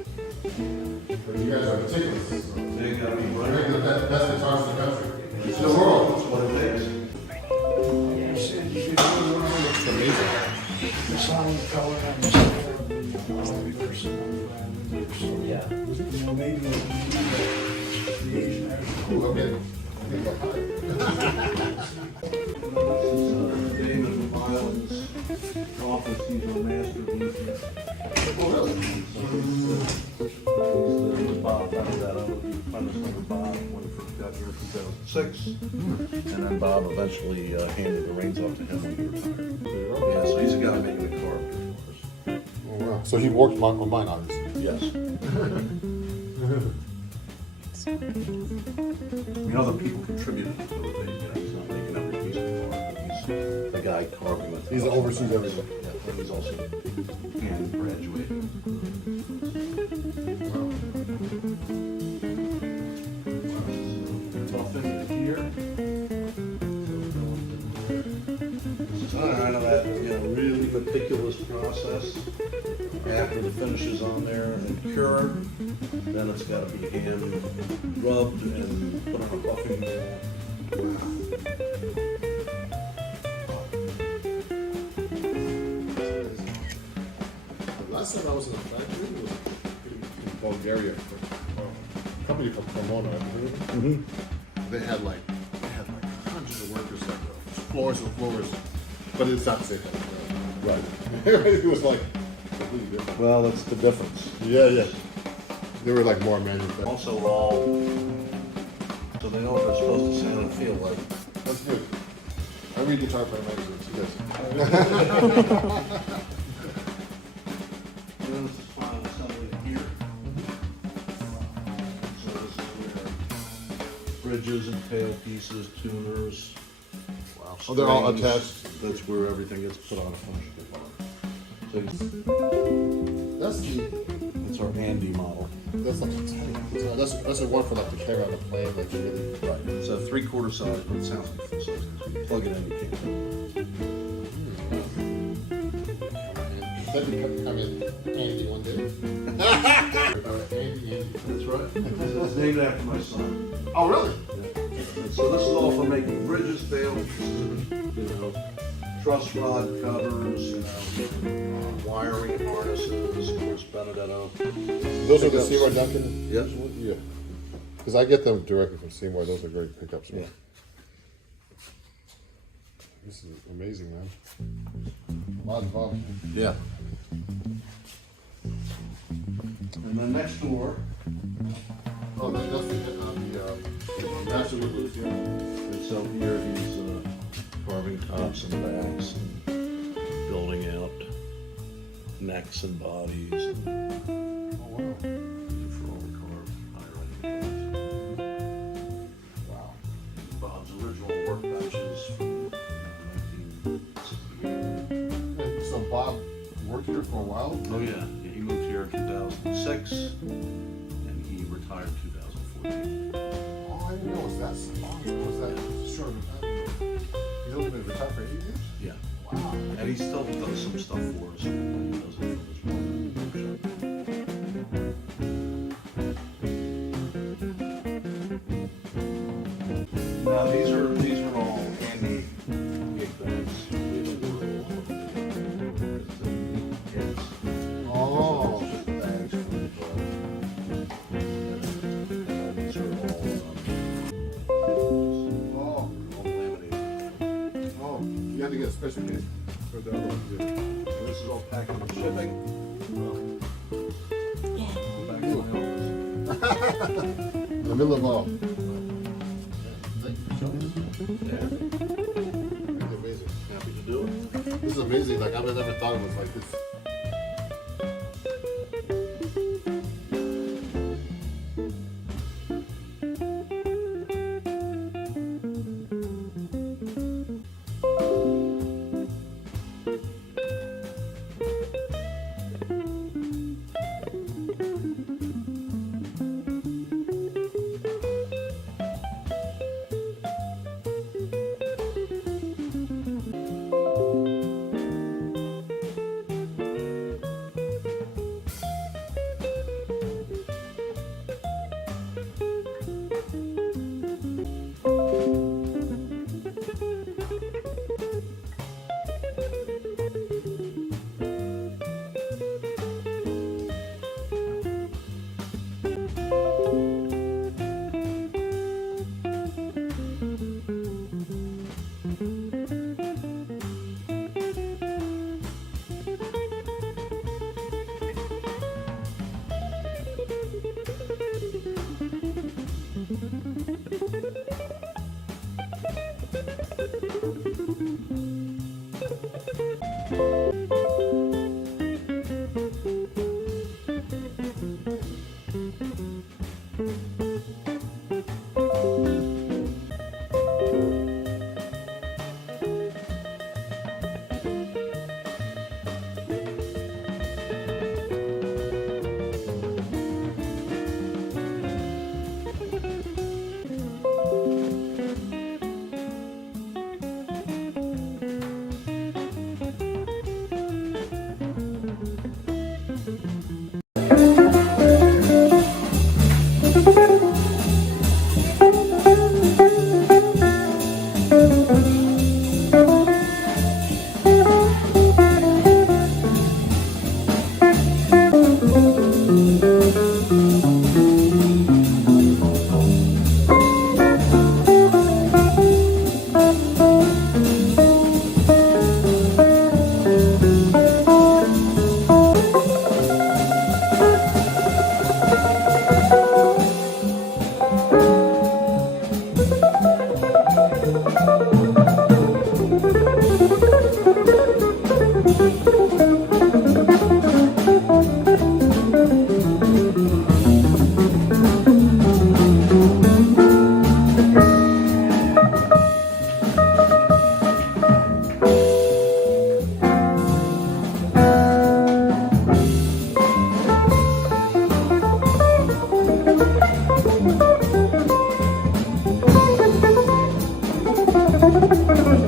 guys are meticulous. They gotta be Very good, best guitars in the country. It's the world. That's what it takes. You said you could do one It's amazing. the sound color and the sound. Yeah. You know, maybe the Asian Ooh, I'm getting high. David Miles' office, he's a master musician. Oh, really? He's the Bob Benedetto, he understood Bob when he first got here in 2006. And then Bob eventually handed the reins off to him when he retired. Yeah, so he's the guy making the car for us. Oh, wow. So he worked on mine, obviously. Yes. Other people contributed to it. He's not making every piece of the car, but he's the guy carving it. He's the oversees everything. Yeah, and he's also hand graduated. Tough in here. This is kind of that, really meticulous process. After the finish is on there and cured, then it's got to be hand rubbed and put on a buffing The last time I was in a factory was in Bulgaria for a company called Pomona. They had like hundreds of workers, like floors and floors, but it's not the same thing. Right. It was like completely different. Well, that's the difference. Yeah. They were like more manufactured. Also all, so they know what they're supposed to sound and feel like. That's good. I read guitar player magazines. Yes. Then this is final assembly here. So this is where bridges and tail pieces, tuners. Wow. Oh, they're all strings, attached? That's where everything gets put on a function bar. So That's it's our Andy model. that's the one for like the carry on the plane. That's really Right. It's a 3/4 size, but it sounds like full size. You plug it in, you can't. that could come in handy one day. Andy. That's right. It's named after my son. Oh, really? And so this is all for making bridges, tail pieces, truss rod covers, wiring harnesses, of course, Benedetto. Those are the Pickups. Seymour Duncan? Yes. Yeah. Because I get them directly from Seymour. Those are great pickups. Yeah. This is amazing, man. A lot involved. Yeah. And then next door, Oh, that's the master wood, yeah. it's out here, he's carving tops and backs and building out necks and bodies. And Oh, wow. for all the carved high-riding guitars. Wow. Bob's original workbenches from 1968. And so Bob worked here for a while? Oh yeah, he moved here in 2006 and he retired in 2014. Oh, I didn't know it was that long. Was that short of a time? He's only been retired for 8 years? Yeah, Wow. and he still does some stuff for us. He does it for his workshop. Now these are all handy gig bags. Oh. Just bags full of, and these are all laminated. Oh, you had to get a special case for the other one. And this is all packing and shipping. Back to my office. In the middle of all. Thank you for showing this. Yeah, It's amazing. happy to do it. This is amazing. Like, I've never thought it was like this.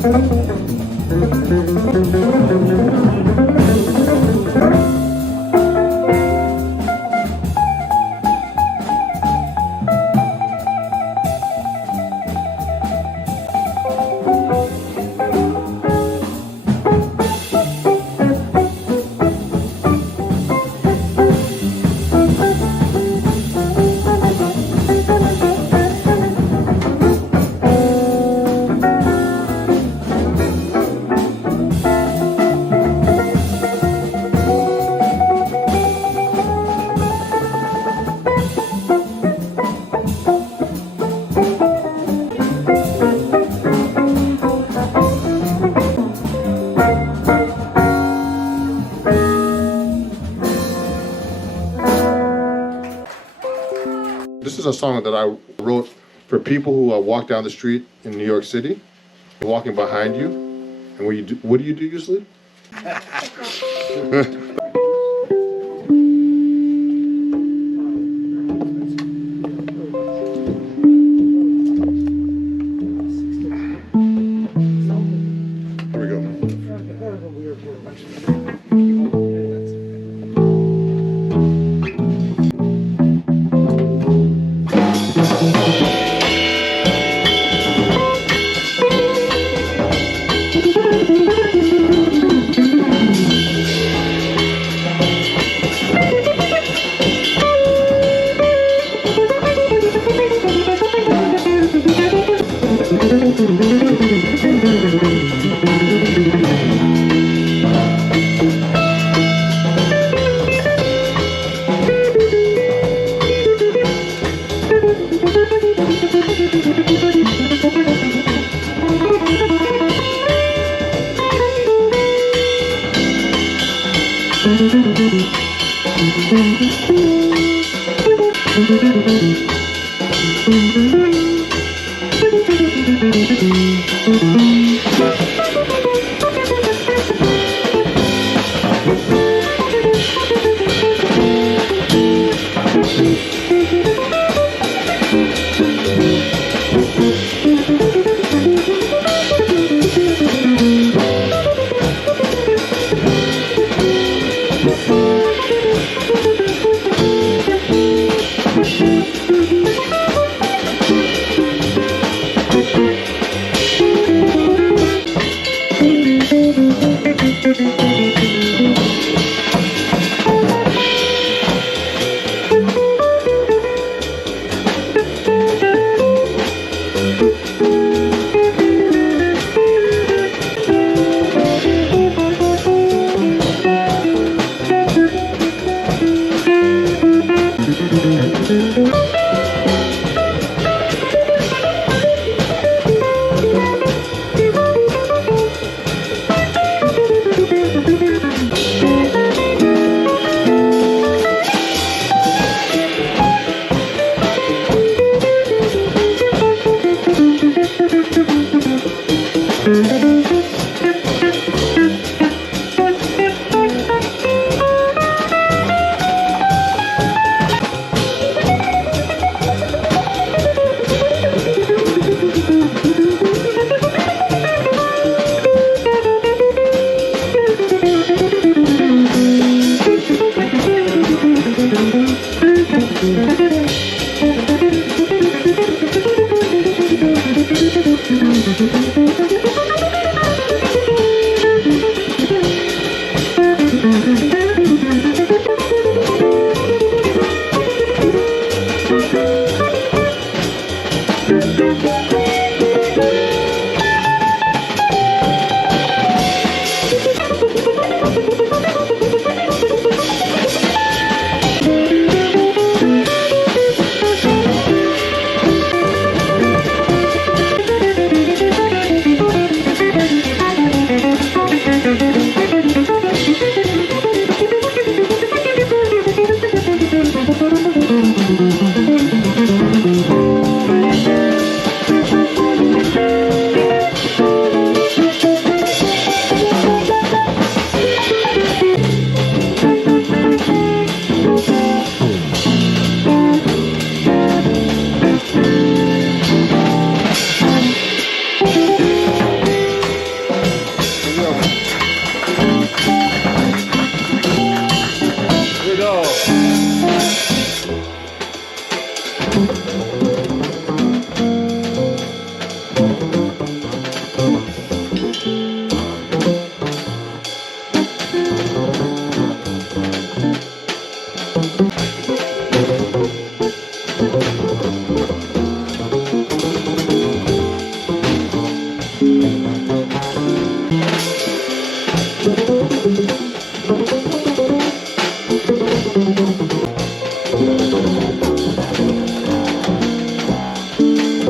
This is a song that I wrote for people who walk down the street in New York City, walking behind you, and what do you do usually? Here we go.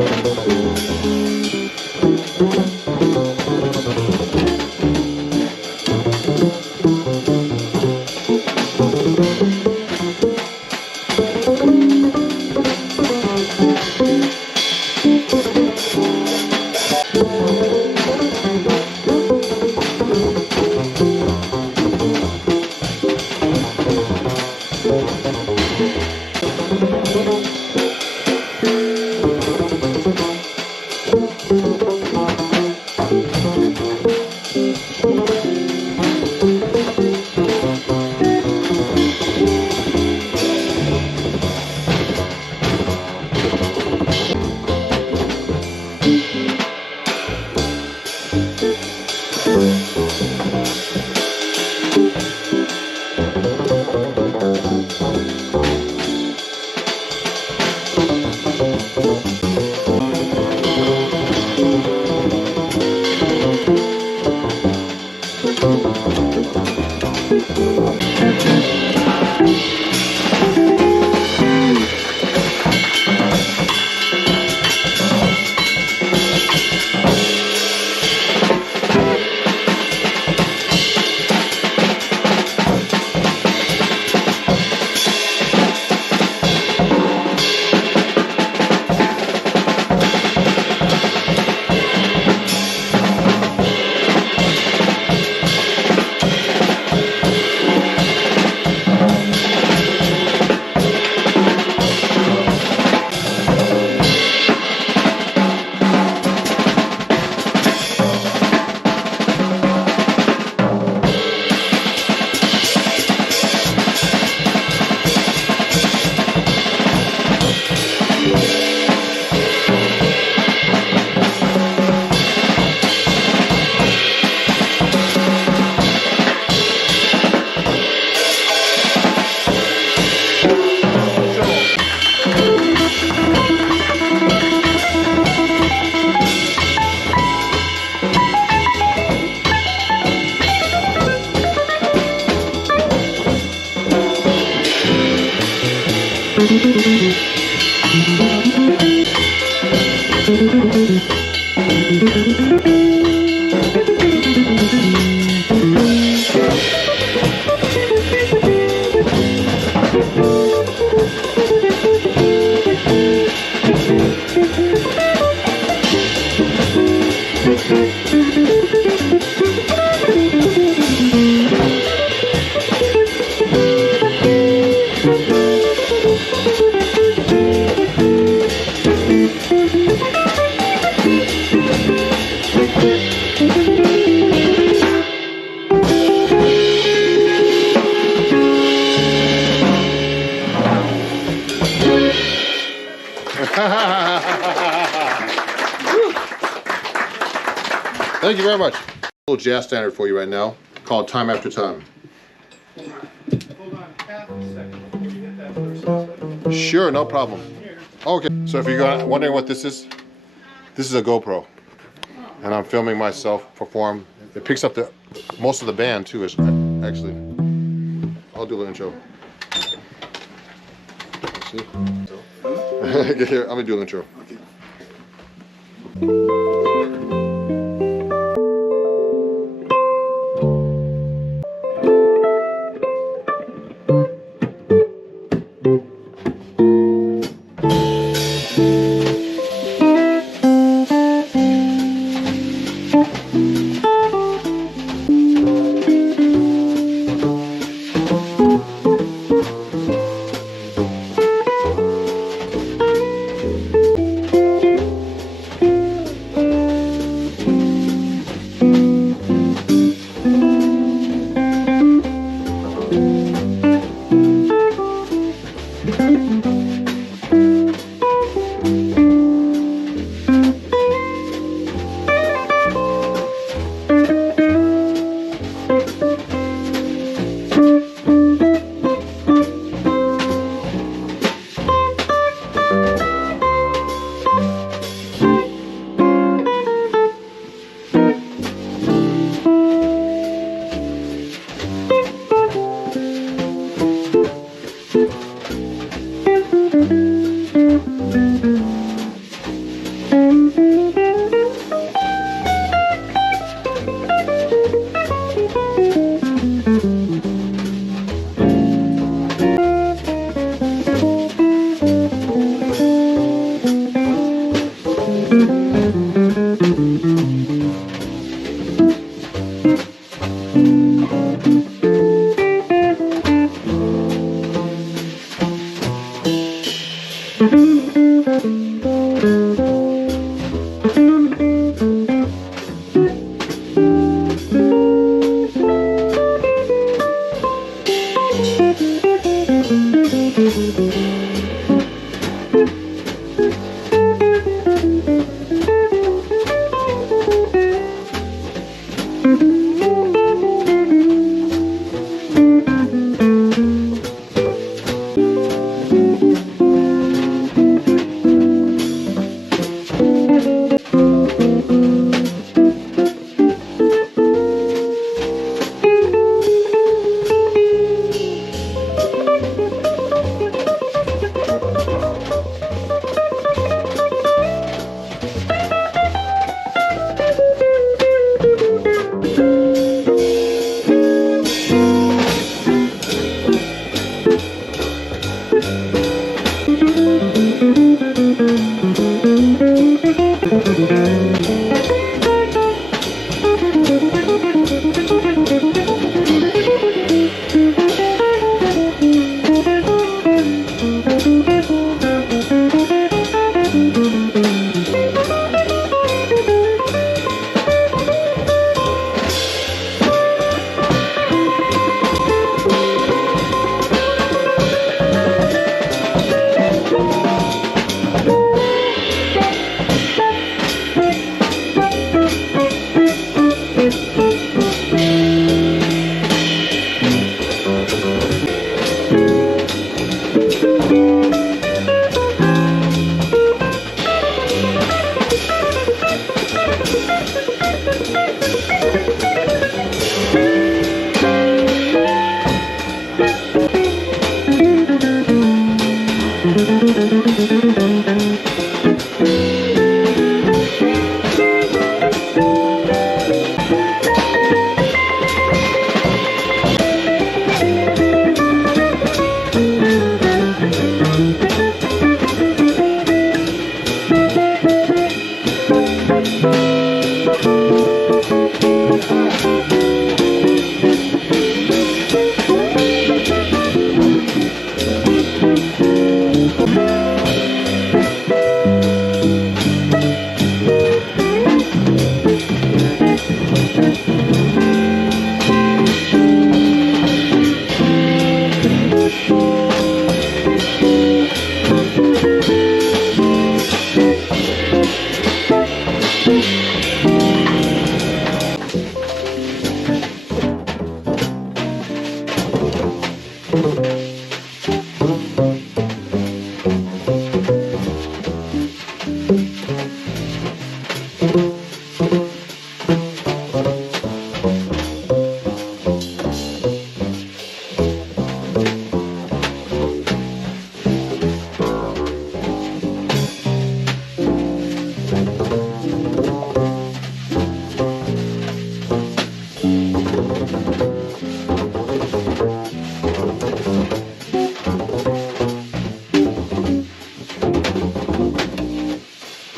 Thank you very much. A little jazz standard for you right now, called Time After Time. Hold on half a second before you hit that first step. Sure, no problem. Okay, so if you're wondering what this is a GoPro. And I'm filming myself perform. It picks up most of the band too, actually. I'll do a little intro. See? Get here, I'm gonna do an intro.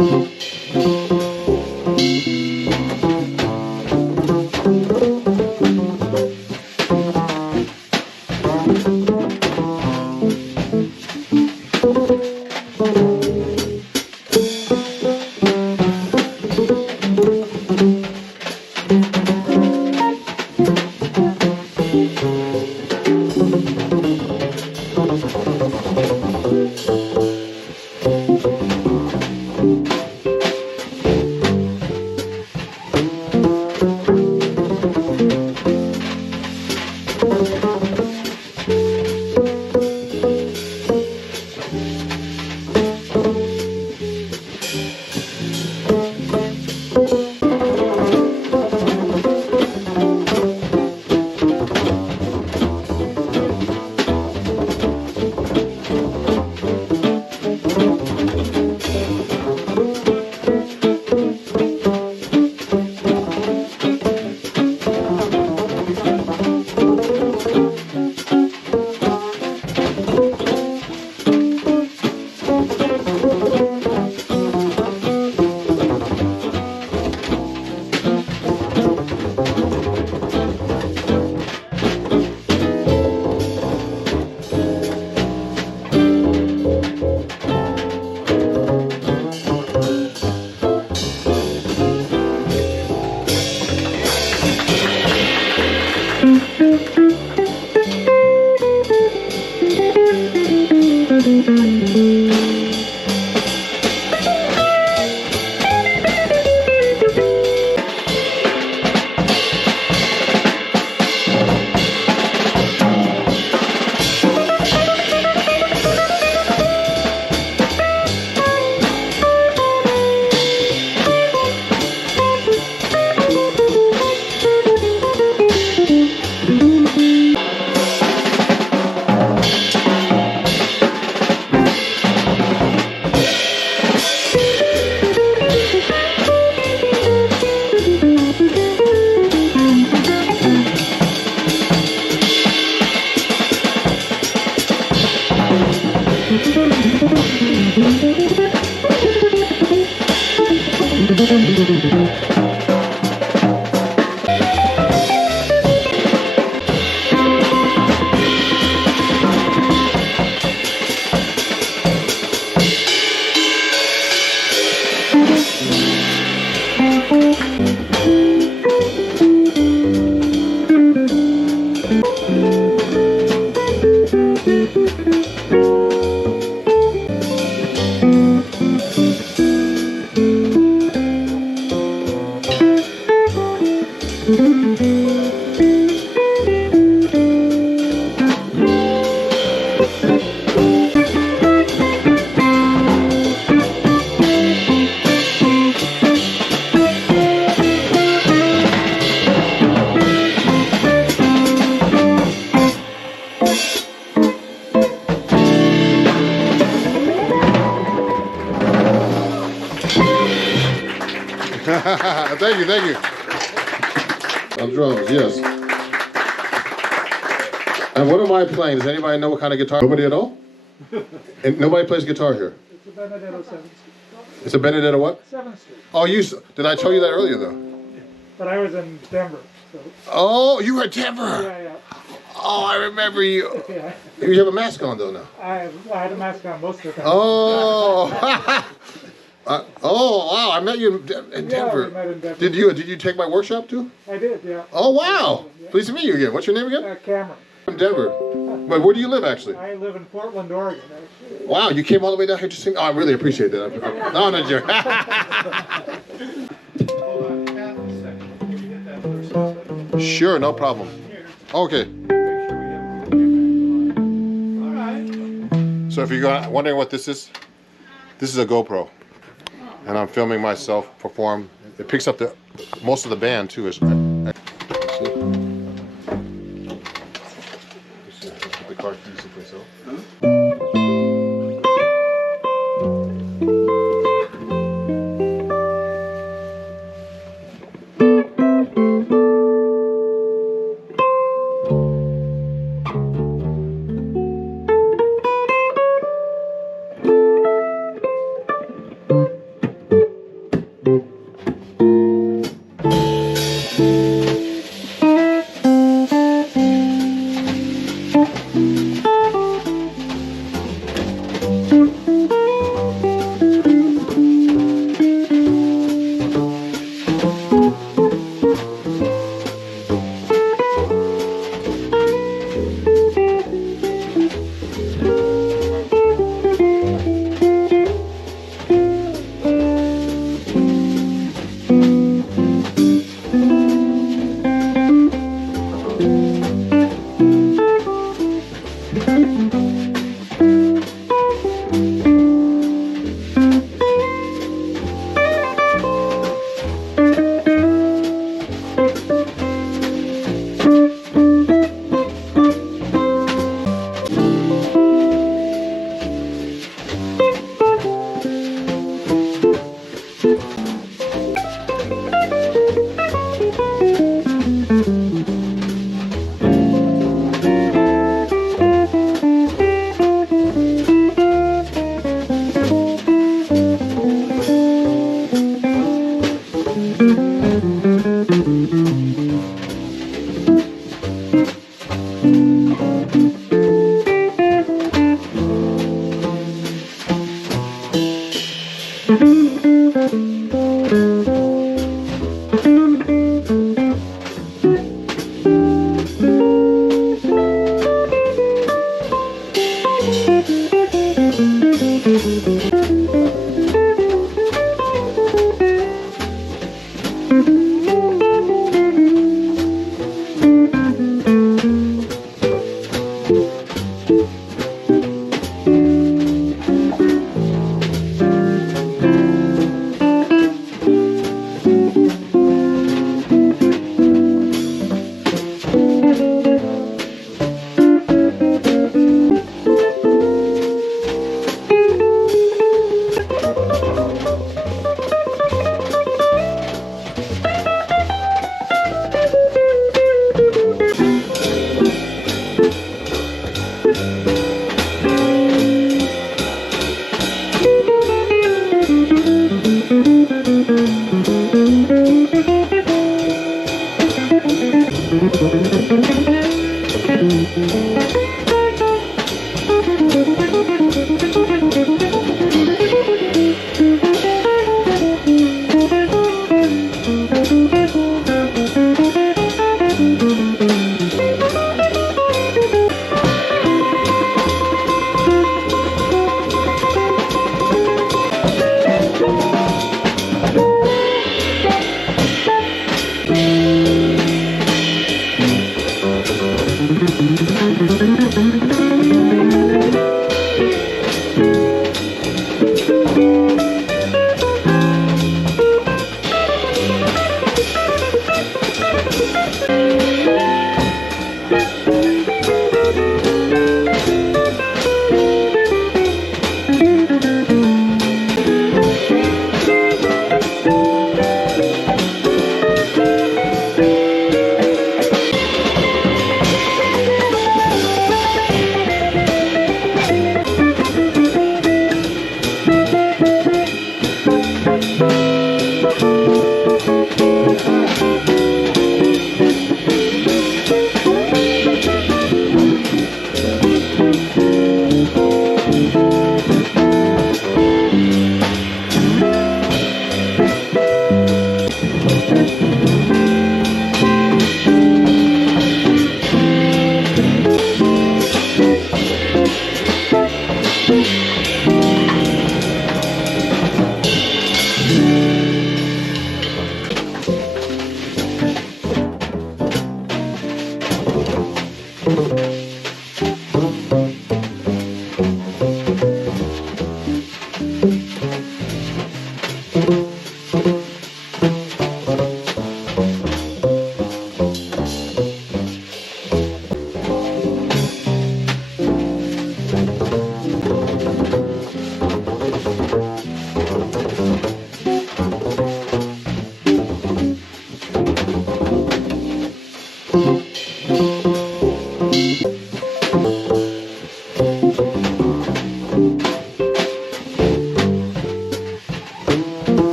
Thank you, thank you. On drums, yes. And what am I playing? Does anybody know what kind of guitar? Nobody at all? And nobody plays guitar here? It's a Benedetto 7th Street. It's a Benedetto what? 7th Street. Oh, did I tell you that earlier though? But I was in Denver, so. Oh, you were at Denver. Yeah. Oh, I remember you. Yeah. You have a mask on though now. I had a mask on most of the time. Oh. Oh wow! I met you in Denver. we met in Denver. Did you take my workshop too? I did, yeah. Oh wow! Pleased to meet you again. What's your name again? Cameron. From Denver. But where do you live actually? I live in Portland, Oregon, actually. Wow! You came all the way down here to sing. Oh, I really appreciate that. No, I'm not joking. Hold on half a second before you hit that first step. Sure, no problem. Here, Okay. make sure we have. All right. So if you're wondering what this is a GoPro, and I'm filming myself perform. It picks up most of the band too. Is put the car keys in myself.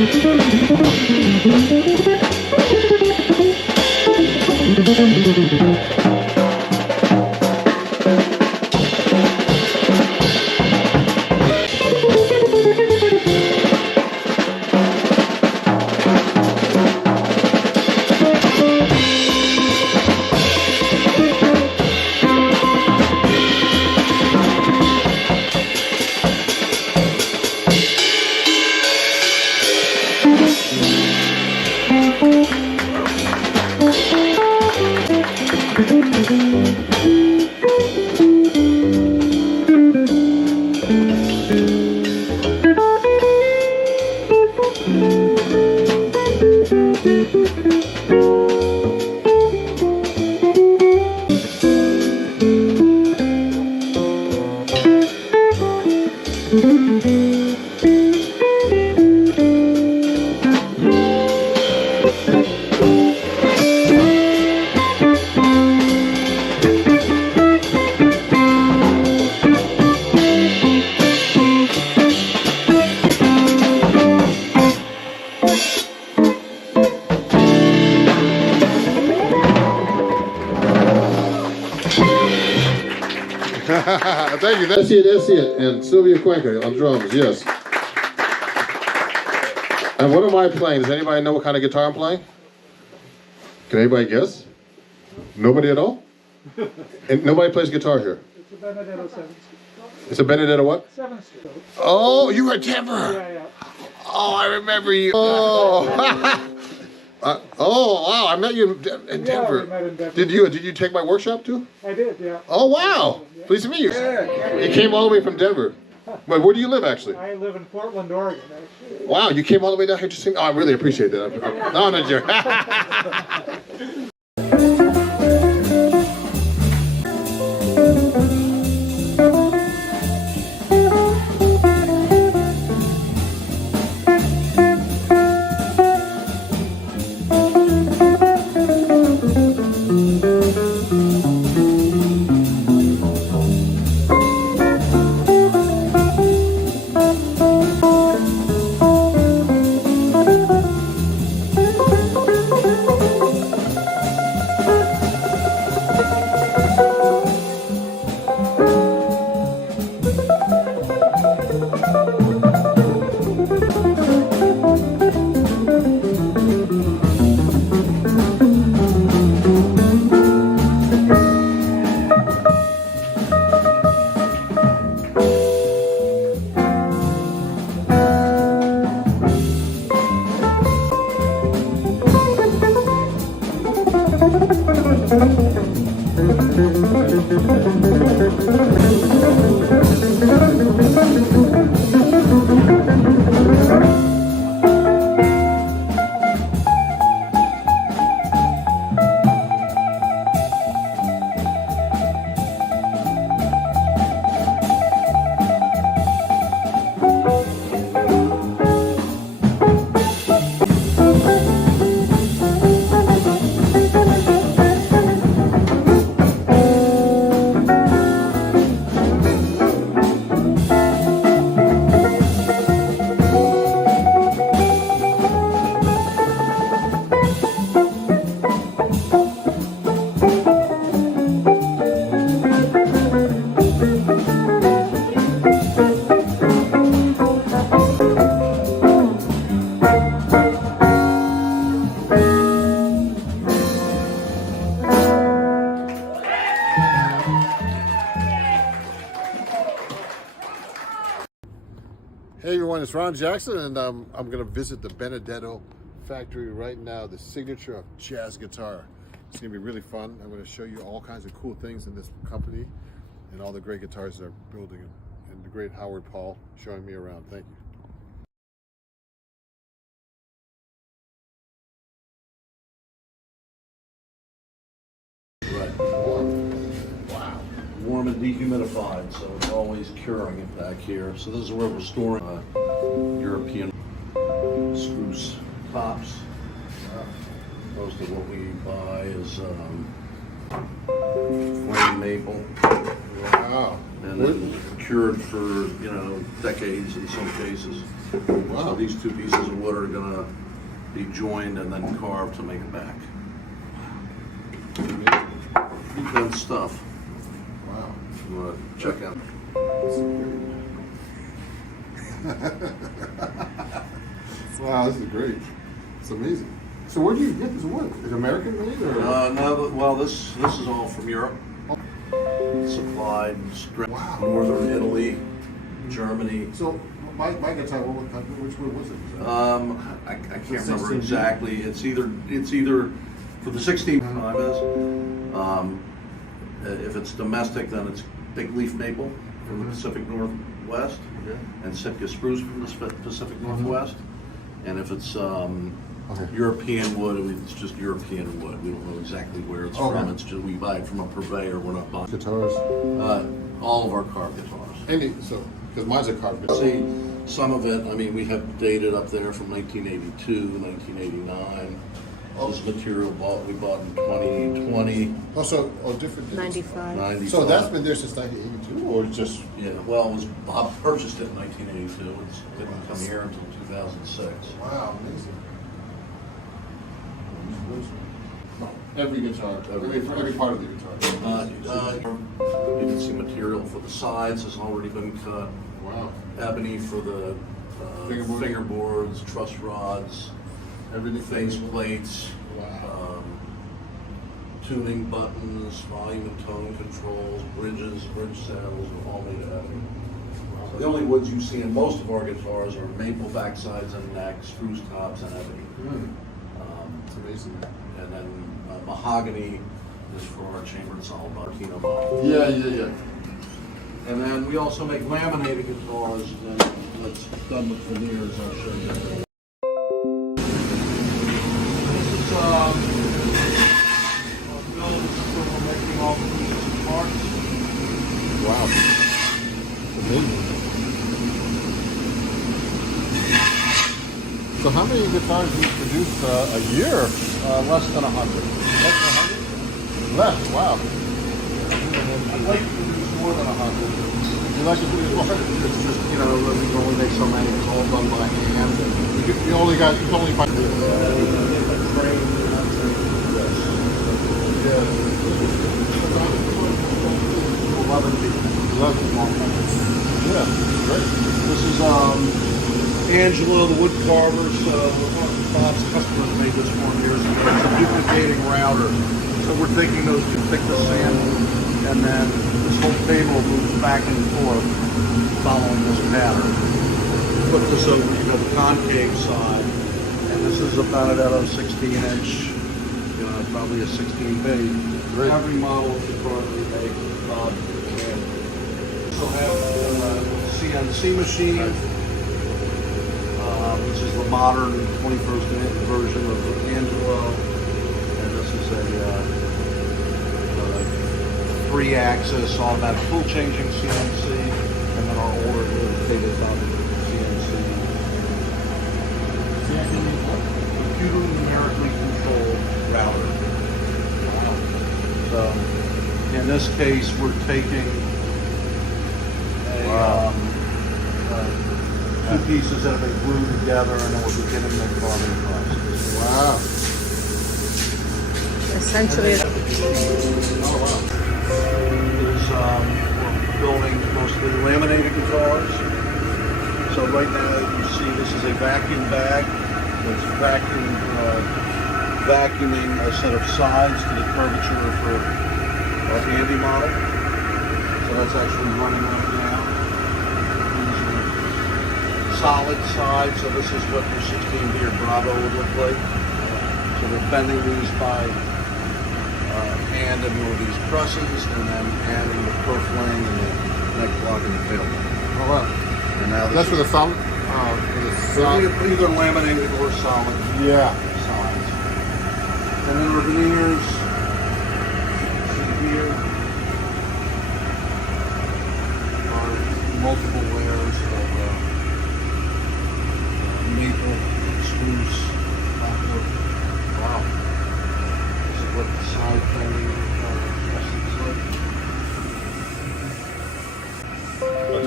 Thank you. That's it. And Sylvia Cuenca on drums, yes. And what am I playing? Does anybody know what kind of guitar I'm playing? Can anybody guess? Nobody at all? And nobody plays guitar here? It's a Benedetto 7. It's a Benedetto what? 7 string. Oh, you were Denver. Yeah. Oh, I remember you. Oh, oh wow! I met you in Denver. we met in Denver. Did you take my workshop too? I did, yeah. Oh wow! Pleased to meet you. You came all the way from Denver. But where do you live actually? I live in Portland, Oregon, actually. Wow! You came all the way down here to sing. Oh, I really appreciate that. No, I'm not joking. Hey everyone, it's Ron Jackson, and I'm going to visit the Benedetto factory right now, the signature of jazz guitar. It's going to be really fun. I'm going to show you all kinds of cool things in this company and all the great guitars they're building, and the great Howard Paul showing me around. Thank you. Right. Wow. Warm and dehumidified, so it's always curing it back here. So this is where we're storing European spruce tops. Most of what we buy is flame maple. Wow. And then secured for, decades in some cases. So Wow. these two pieces of wood are gonna be joined and then carved to make it back. Good stuff. Wow. You wanna check out? Wow, this is great. It's amazing. So where do you get this wood? Is it American made or? No, well, this is all from Europe. Supplied straight Wow. northern Italy, Germany. So my guitar, which wood was it? I can't The remember 16B? exactly. It's either for the 16 is. If it's domestic, then it's big leaf maple from the Pacific Northwest, and Sitka spruce from the Pacific Northwest. And if it's European wood, it's just European wood. We don't know exactly where it's Okay. from. It's just we buy it from a purveyor. We're not buying Guitars. all of our carved guitars. Because mine's a carved guitar. See, some of it, I mean, we have dated up there from 1982, 1989. This material we bought in 2020, Different. 95. 95. So that's been there since 1982, or just? Yeah, well, Bob purchased it in 1982. It didn't come here until 2006. Wow, amazing. Every guitar, every part of the guitar. You can see material for the sides has already been cut. Wow. Ebony for the Fingerboard. fingerboards, truss rods, Everything. face plates, Wow. tuning buttons, volume and tone controls, bridges, bridge saddles, are all made of ebony. So the only woods you see in most of our guitars are maple backsides and necks, spruce tops, and ebony. It's amazing. And then mahogany is for our chambered solid Martino model. Yeah. And then we also make laminated guitars that's done with veneers. I'll show you. This is our build where we're making all the pieces and parts. Wow. Amazing. So how many guitars do you produce a year? Less than 100. Less than 100? Less, wow. I'd like to produce more than 100. You like to produce more? It's just, we can only make so many. It's all done by hand. You only buy. Yeah, great. This is Angela, the wood carver. Bob's customer made this one years ago. It's a duplicating router. So we're taking those two thickness samples, and then this whole table moves back and forth following this pattern. Put this over, the concave side, and this is a Benedetto 16-inch, probably a 16B. Great. Every model of the car we make, Bob can. We also have a CNC machine, which is the modern 21st version of the Angelo, and this is a 3-axis automatic tool changing CNC, and then our older tabletop CNC. Computer numerically controlled router. So, in this case, we're taking two pieces that have been glued together, and then we're beginning the carving process. Wow. Essentially, Oh, wow. We're building mostly laminated guitars. So right now you see this is a vacuum bag that's vacuuming a set of sides to the curvature for our Andy model. So that's actually running right now. These are solid sides, so this is what your 16B or Bravo would look like. So we're bending these by hand into one of these presses, and then adding the purfling and the neck block and the tail block. Oh, wow. And now That's for the solid? either laminated or solid Yeah. sides. And then our veneers, see here, are multiple layers of maple, spruce, poplar. Wow. This is what the side bending looks like.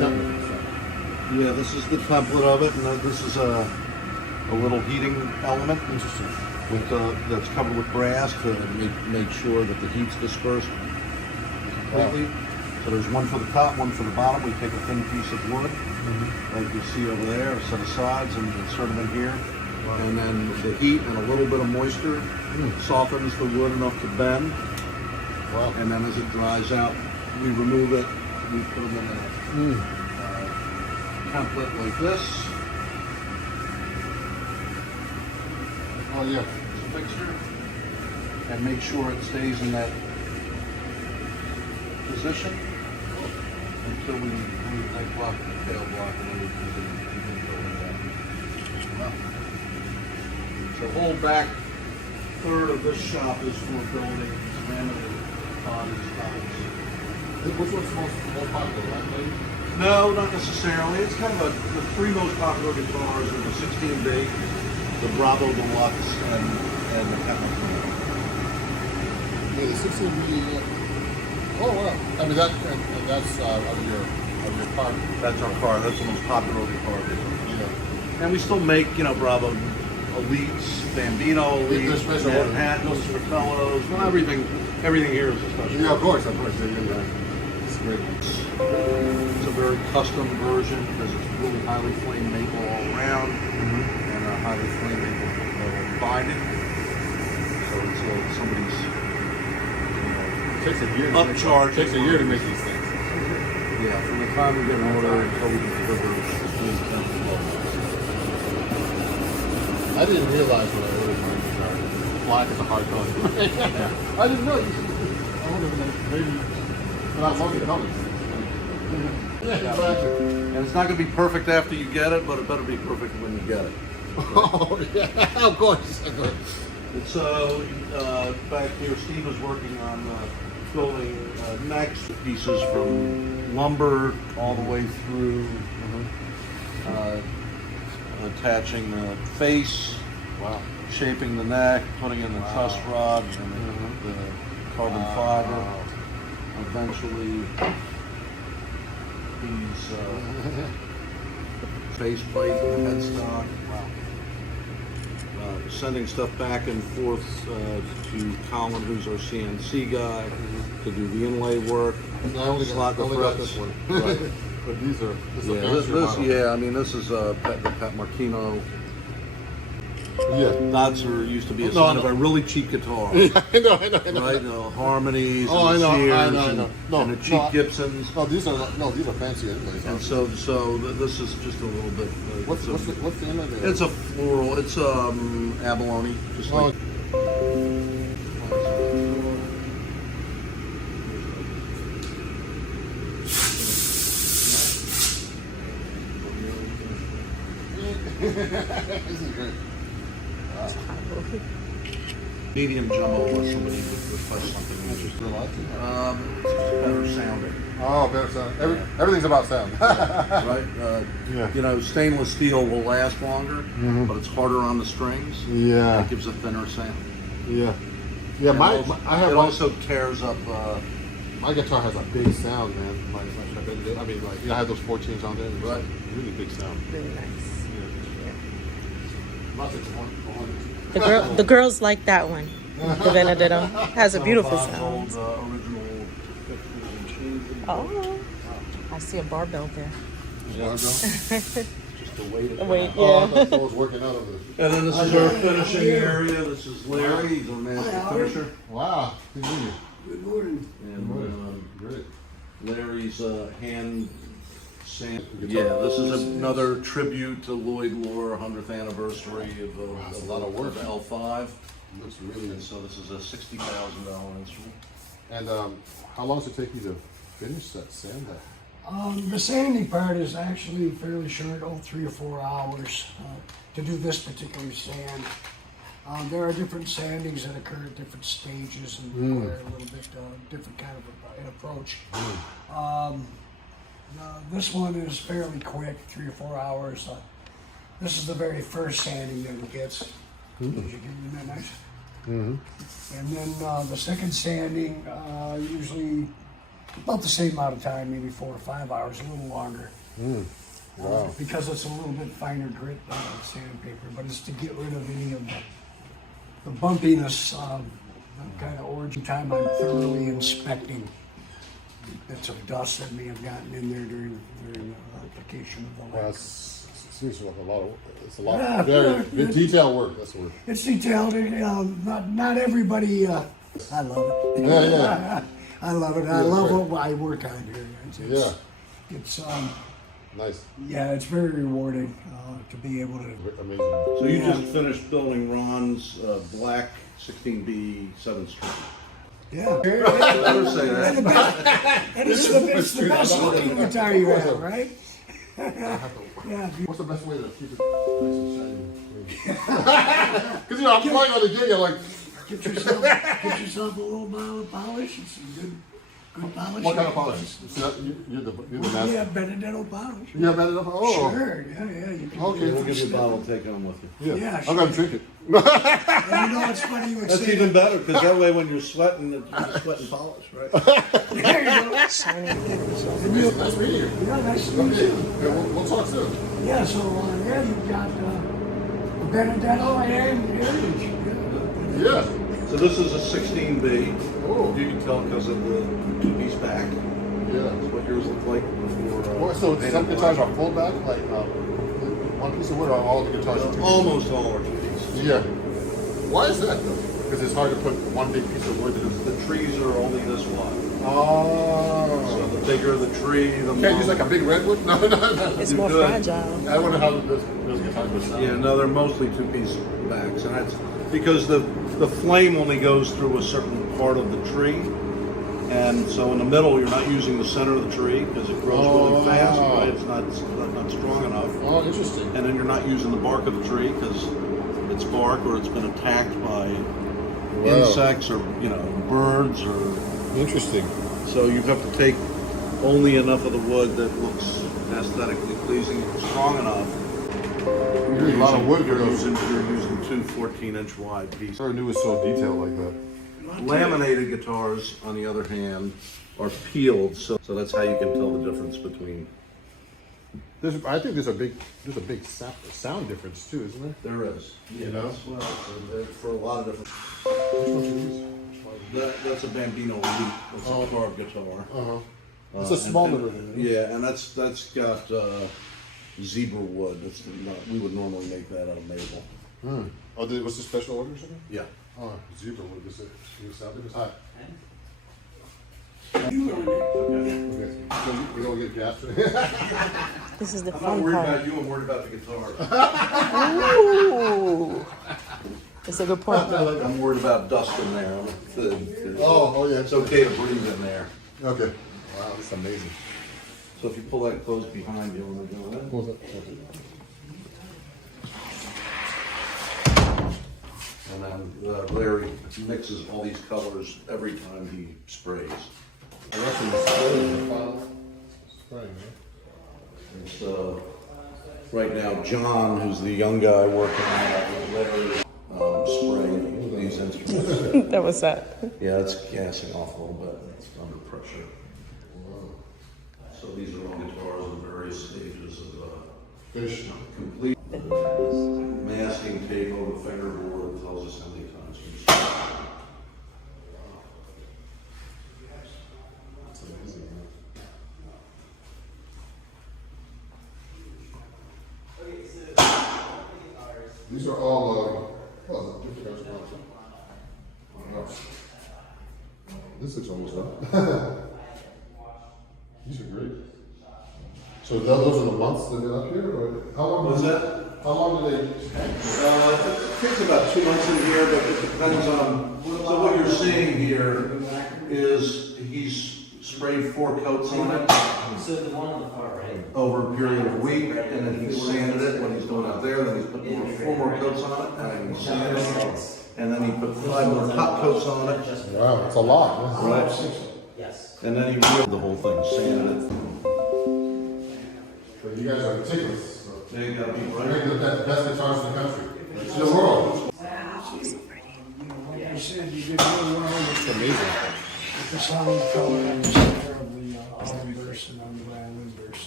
Yeah, this is the template of it, and this is a little heating element. Interesting. With that's covered with brass to make sure that the heat's dispersed completely. So there's one for the top, one for the bottom. We take a thin piece of wood, like you see over there, a set of sides, and insert them in here. And then the heat and a little bit of moisture softens the wood enough to bend. Wow. And then as it dries out, we remove it. We put them in a template like this. Oh yeah. Fixture, and make sure it stays in that position until we like block the tail block, and then we can go with that. The whole back third of this shop is for building laminated bodies. Which one's most popular, right? Maybe? No, not necessarily. It's kind of the three most popular guitars are the 16-bait, the Bravo Deluxe, and the Pet Martino. Yeah, the 16B. Oh wow! I mean that's of your car. That's our car. That's the most popular guitar. Yeah. And we still make, Bravo Elites, Bambino They're Elites, special orders. Manhattans, Fellows. Well, everything here is a special. Yeah, of course. It's great. It's a very custom version because it's really highly flame maple all around and a highly flame maple binding. So it's somebody's Takes a year. upcharge. Takes a year to make these things. Yeah, from the time we get an order until we can deliver, it's really expensive. I didn't realize when I ordered my guitar, black is a hard color. I didn't know. I would have maybe, but I love the colors. Yeah, exactly. And it's not going to be perfect after you get it, but it better be perfect when you get it. Oh yeah, of course. And so back here, Steve is working on building next pieces from lumber all the way through, attaching the face, Wow. shaping the neck, putting in the truss rod and the carbon fiber. Eventually, these face plate and headstock. Sending stuff back and forth to Colin, who's our CNC guy, to do the inlay work. I only Slot got press. this one. Right. But these are this Yeah, is a fancier model. I mean, this is the Pet Martino. Yeah. That's used to be a No, sign no. of a really cheap guitar. I know. Right? Harmonies Oh, and the I know, Sears I and, know. No, and the cheap no, Gibsons. these are fancy anyways. And so this is just a little bit. What's the inlay there? It's a floral. It's abalone, just Oh. like. This is great. Medium jumbo unless somebody would request something which is better sounding. Oh, better sound. Everything's about sound. Right? Yeah. Stainless steel will last longer, but it's harder on the strings. Yeah. It gives a thinner sound. Yeah. Yeah. And it also tears up. My guitar has a big sound, man. I mean, I have those 14s on there. And it's Right. like really big sound. Really nice. Yeah. The girls like that one. The Benedetto has a beautiful Bob's sound. old, original fixtures and changes. Oh, I see a barbell there. Just the weight of Wait, Oh, I yeah. thought someone was working out of this. And then this is our finishing area. This is Larry. He's our master finisher. Wow. Good morning. Good morning. And Great. Larry's hand sand. Yeah, this is another tribute to Lloyd Lohr, 100th anniversary of That's a lot of work. the L5. Looks really And nice. so this is a $60,000 instrument. And how long does it take you to finish that sand? The sanding part is actually fairly short, 3 or 4 hours to do this particular sand. There are different sandings that occur at different stages and require a little bit different kind of an approach. This one is fairly quick, 3 or 4 hours. This is the very first sanding that it gets. Isn't that nice? And then the second sanding, usually about the same amount of time, maybe 4 or 5 hours, a little longer. Wow. Because it's a little bit finer grit than sandpaper, but it's to get rid of any of the bumpiness, kind of origin time. I'm thoroughly inspecting bits of dust that may have gotten in there during the application of the Well, lacquer. seems like a lot of, it's a lot, Yeah, very yeah. detailed work, that's the word. It's detailed. Not everybody. I love it. Yeah. I love it. I Yeah, love right. what I work on here. It's Nice, yeah, it's very rewarding to be able to. amazing. So you Yeah. just finished building Ron's black 16B 7th Street. Yeah. Never say that. And it's the best looking guitar you have, right? Yeah. What's the best way to keep it nice and shiny? Because I'm playing on the gig, I'm like, Get yourself a little bottle of polish and some good polish. what kind of polish? See, you're the master. Yeah, Benedetto polish. You have that enough? Oh, Sure. Yeah. You can Okay. We'll give you a bottle to take home with you. yeah. Yeah, I'm gonna drink it. And you know, it's funny you would That's say even better, because that way when you're sweating, you're sweating polish, right? There you go. Shiny. And you- Nice meeting you. Yeah, nice to meet Okay, you. yeah, we'll talk soon. Yeah, so yeah, you've got Benedetto and Heritage. Yeah. So this is a 16B. Oh. You can tell because of the two-piece back. Yeah. That's what yours looked like before. Well, so painted some black. guitars are full back, like one piece of wood, or all the guitars are two pieces? Almost all are two-piece. Yeah. Why is that though? Because it's hard to put one big piece of wood in. The trees are only this wide. Oh. So the bigger the tree, the more. Can't use like a big redwood? No. It's You more could. fragile. I wonder how those guitars would sound. Yeah, no, they're mostly two-piece backs, and that's because the flame only goes through a certain part of the tree, and so in the middle you're not using the center of the tree because it grows really fast, right? It's not strong enough, Oh, interesting. and then you're not using the bark of the tree because it's bark or it's been attacked by insects or birds or. Interesting. So you have to take only enough of the wood that looks aesthetically pleasing, strong enough. You're using a lot of wood for You're those. using two 14-inch wide pieces. I never knew it was so detailed like that. Laminated guitars, on the other hand, are peeled, so that's how you can tell the difference between. I think there's a big sound difference too, isn't there? There is. You know? Well, for a lot of different. Which ones are these? That's a Bambino Elite. It's a carved guitar. Uh-huh. It's a small little thing. Yeah, and that's got zebra wood. We would normally make that out of maple. Oh, what's the special order or something? Yeah. Oh, zebra wood. Is it sound difference? Hi. Okay. Okay. So we don't get gas. This is the I'm not fun worried part. about you. I'm worried about the guitar. Ooh. That's a good point. I'm worried about dust in there. Oh, yeah. It's okay to breathe in there. Okay. Wow, that's amazing. So if you pull that close behind you when we're doing it. What was that? And then Larry mixes all these colors every time he sprays. I reckon the final spraying, right? And so right now, John, who's the young guy working on it, with Larry spraying these instruments. That was that. Yeah, it's gassing off a little bit. It's under pressure. So these are all guitars in various stages of Fish. complete masking tape over fingerboard that tells us how many times we That's amazing, man. These are all, different kinds of ones. Wow. This looks almost done. These are great. So those are the months that they're up here, or how long? What's that? How long do they hang? It takes about 2 months in here, but it depends on, so what you're seeing here is he's sprayed 4 coats on it So the one on the far right. over a period of a week, and then he's sanded it, what he's doing out there, then he's put 4 more coats on it, and then he's sanded it, and then he put 5 more top coats on it, Wow, it's a lot. right? Yes. And then he reeled the whole thing, sanded it. So you guys are meticulous. So They gotta be you're right. making the best guitars in the country. In the world. You know, like I said, you did really well It's amazing. with the sound color and the center of the Islanders and on the Islanders. So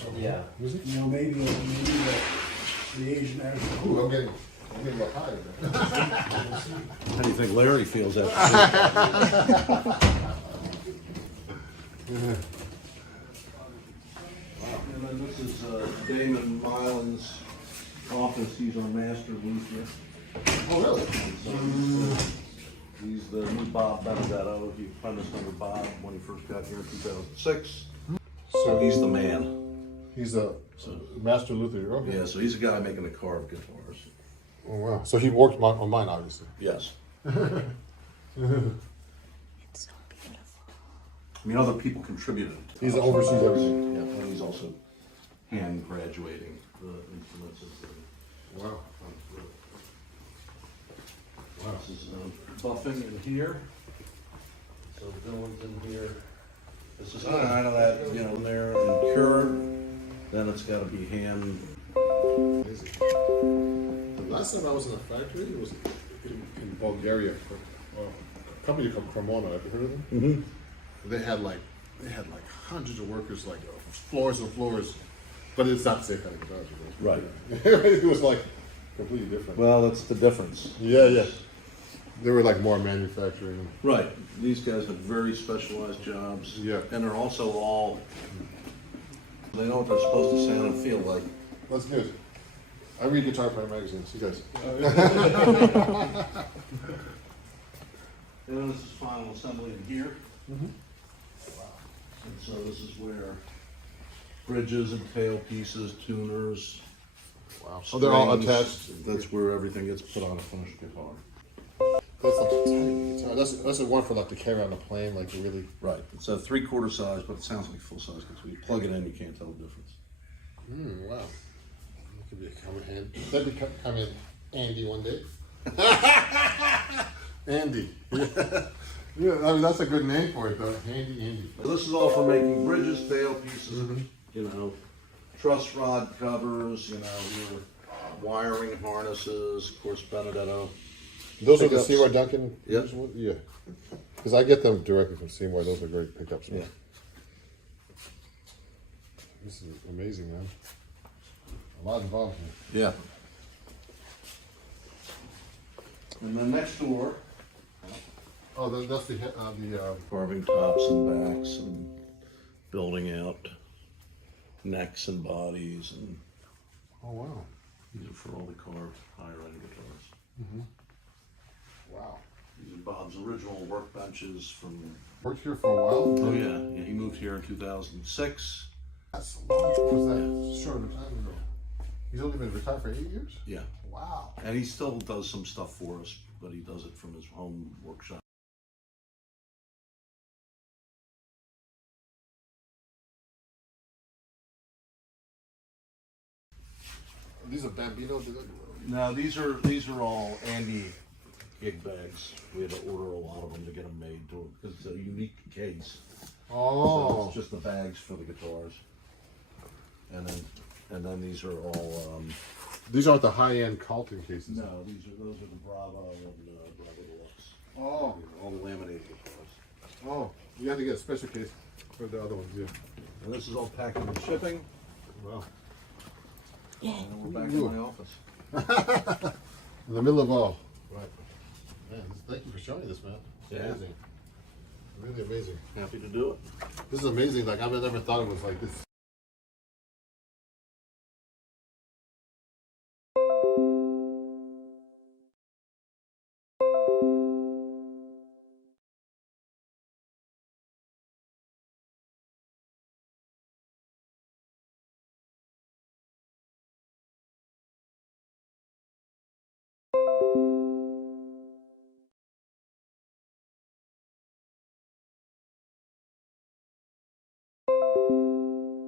Yeah. Music? You know, maybe the Asian national. Ooh, I'm getting a little higher there. How do you think Larry feels after? And then this is Damon Milan's office. He's our master luthier. Oh, really? So he's the new Bob Benedetto. He apprenticed under Bob when he first got here in 2006. So he's the man. He's a master luthier. Okay. Yeah, so he's a guy making the carved guitars. Oh, wow. So he worked on mine, obviously. Yes. It's so beautiful. I mean, other people contributed. He's oversees everything. Yeah, and he's also hand graduating the instruments. Wow. This is buffing in here. So Dylan's in here. This is kind of that, you know, there and cured. Then it's got to be hand. Amazing. The last time I was in a factory, it was in Bulgaria. A company called Cremona. Have you heard of them? Mm-hmm. They had like hundreds of workers, like floors and floors. But it's not the same kind of guitars. Right. It was like completely different. Well, that's the difference. Yeah. They were like more manufacturing. Right. These guys have very specialized jobs. Yeah. And they're also all, they know what they're supposed to sound and feel like. That's good. I read Guitar Player magazines. You guys. And then this is final assembly in here. And so this is where bridges and tail pieces, tuners. Wow. So they're all strings, attached. That's where everything gets put on a finished guitar. That's like a tiny guitar. That's the one for like to carry on a plane, like to really. Right. It's a 3/4 size, but it sounds like full size because when you plug it in, you can't tell the difference. Wow. That could be a come in. That'd be come in Andy one day. Andy. Yeah, I mean that's a good name for it though. Andy. So this is all for making bridges, tail pieces, you know, truss rod covers, you know, your wiring harnesses, of course, Benedetto. Those are the Pickups. Seymour Duncan. Yep. Yeah. Because I get them directly from Seymour. Those are great pickups. Yeah. This is amazing, man. A lot involved here. Yeah. And then next door, Oh, that's the carving tops and backs and building out necks and bodies, and Oh wow. these are for all the carved higher end guitars. Wow. These are Bob's original workbenches from. Worked here for a while. Oh yeah, he moved here in 2006. That's a long. What was that? Short of time ago. He's only been retired for 8 years. Yeah, Wow. and he still does some stuff for us, but he does it from his home workshop. These are Bambino. Now these are all Andy gig bags. We had to order a lot of them to get them made because it's a unique case. So Oh. it's just the bags for the guitars, and then these are all. These aren't the high-end Carlton cases. No, those are the Bravo and Bravo Deluxe. Oh. All the laminated guitars. Oh. You have to get a special case for the other ones. Yeah. And this is all packing and shipping. Wow. Yeah. And then we're back in my office. In the middle of all. Right. Man, thank you for showing this, man. It's Yeah. amazing. Really amazing. Happy to do it. This is amazing. Like I've never thought it was like this.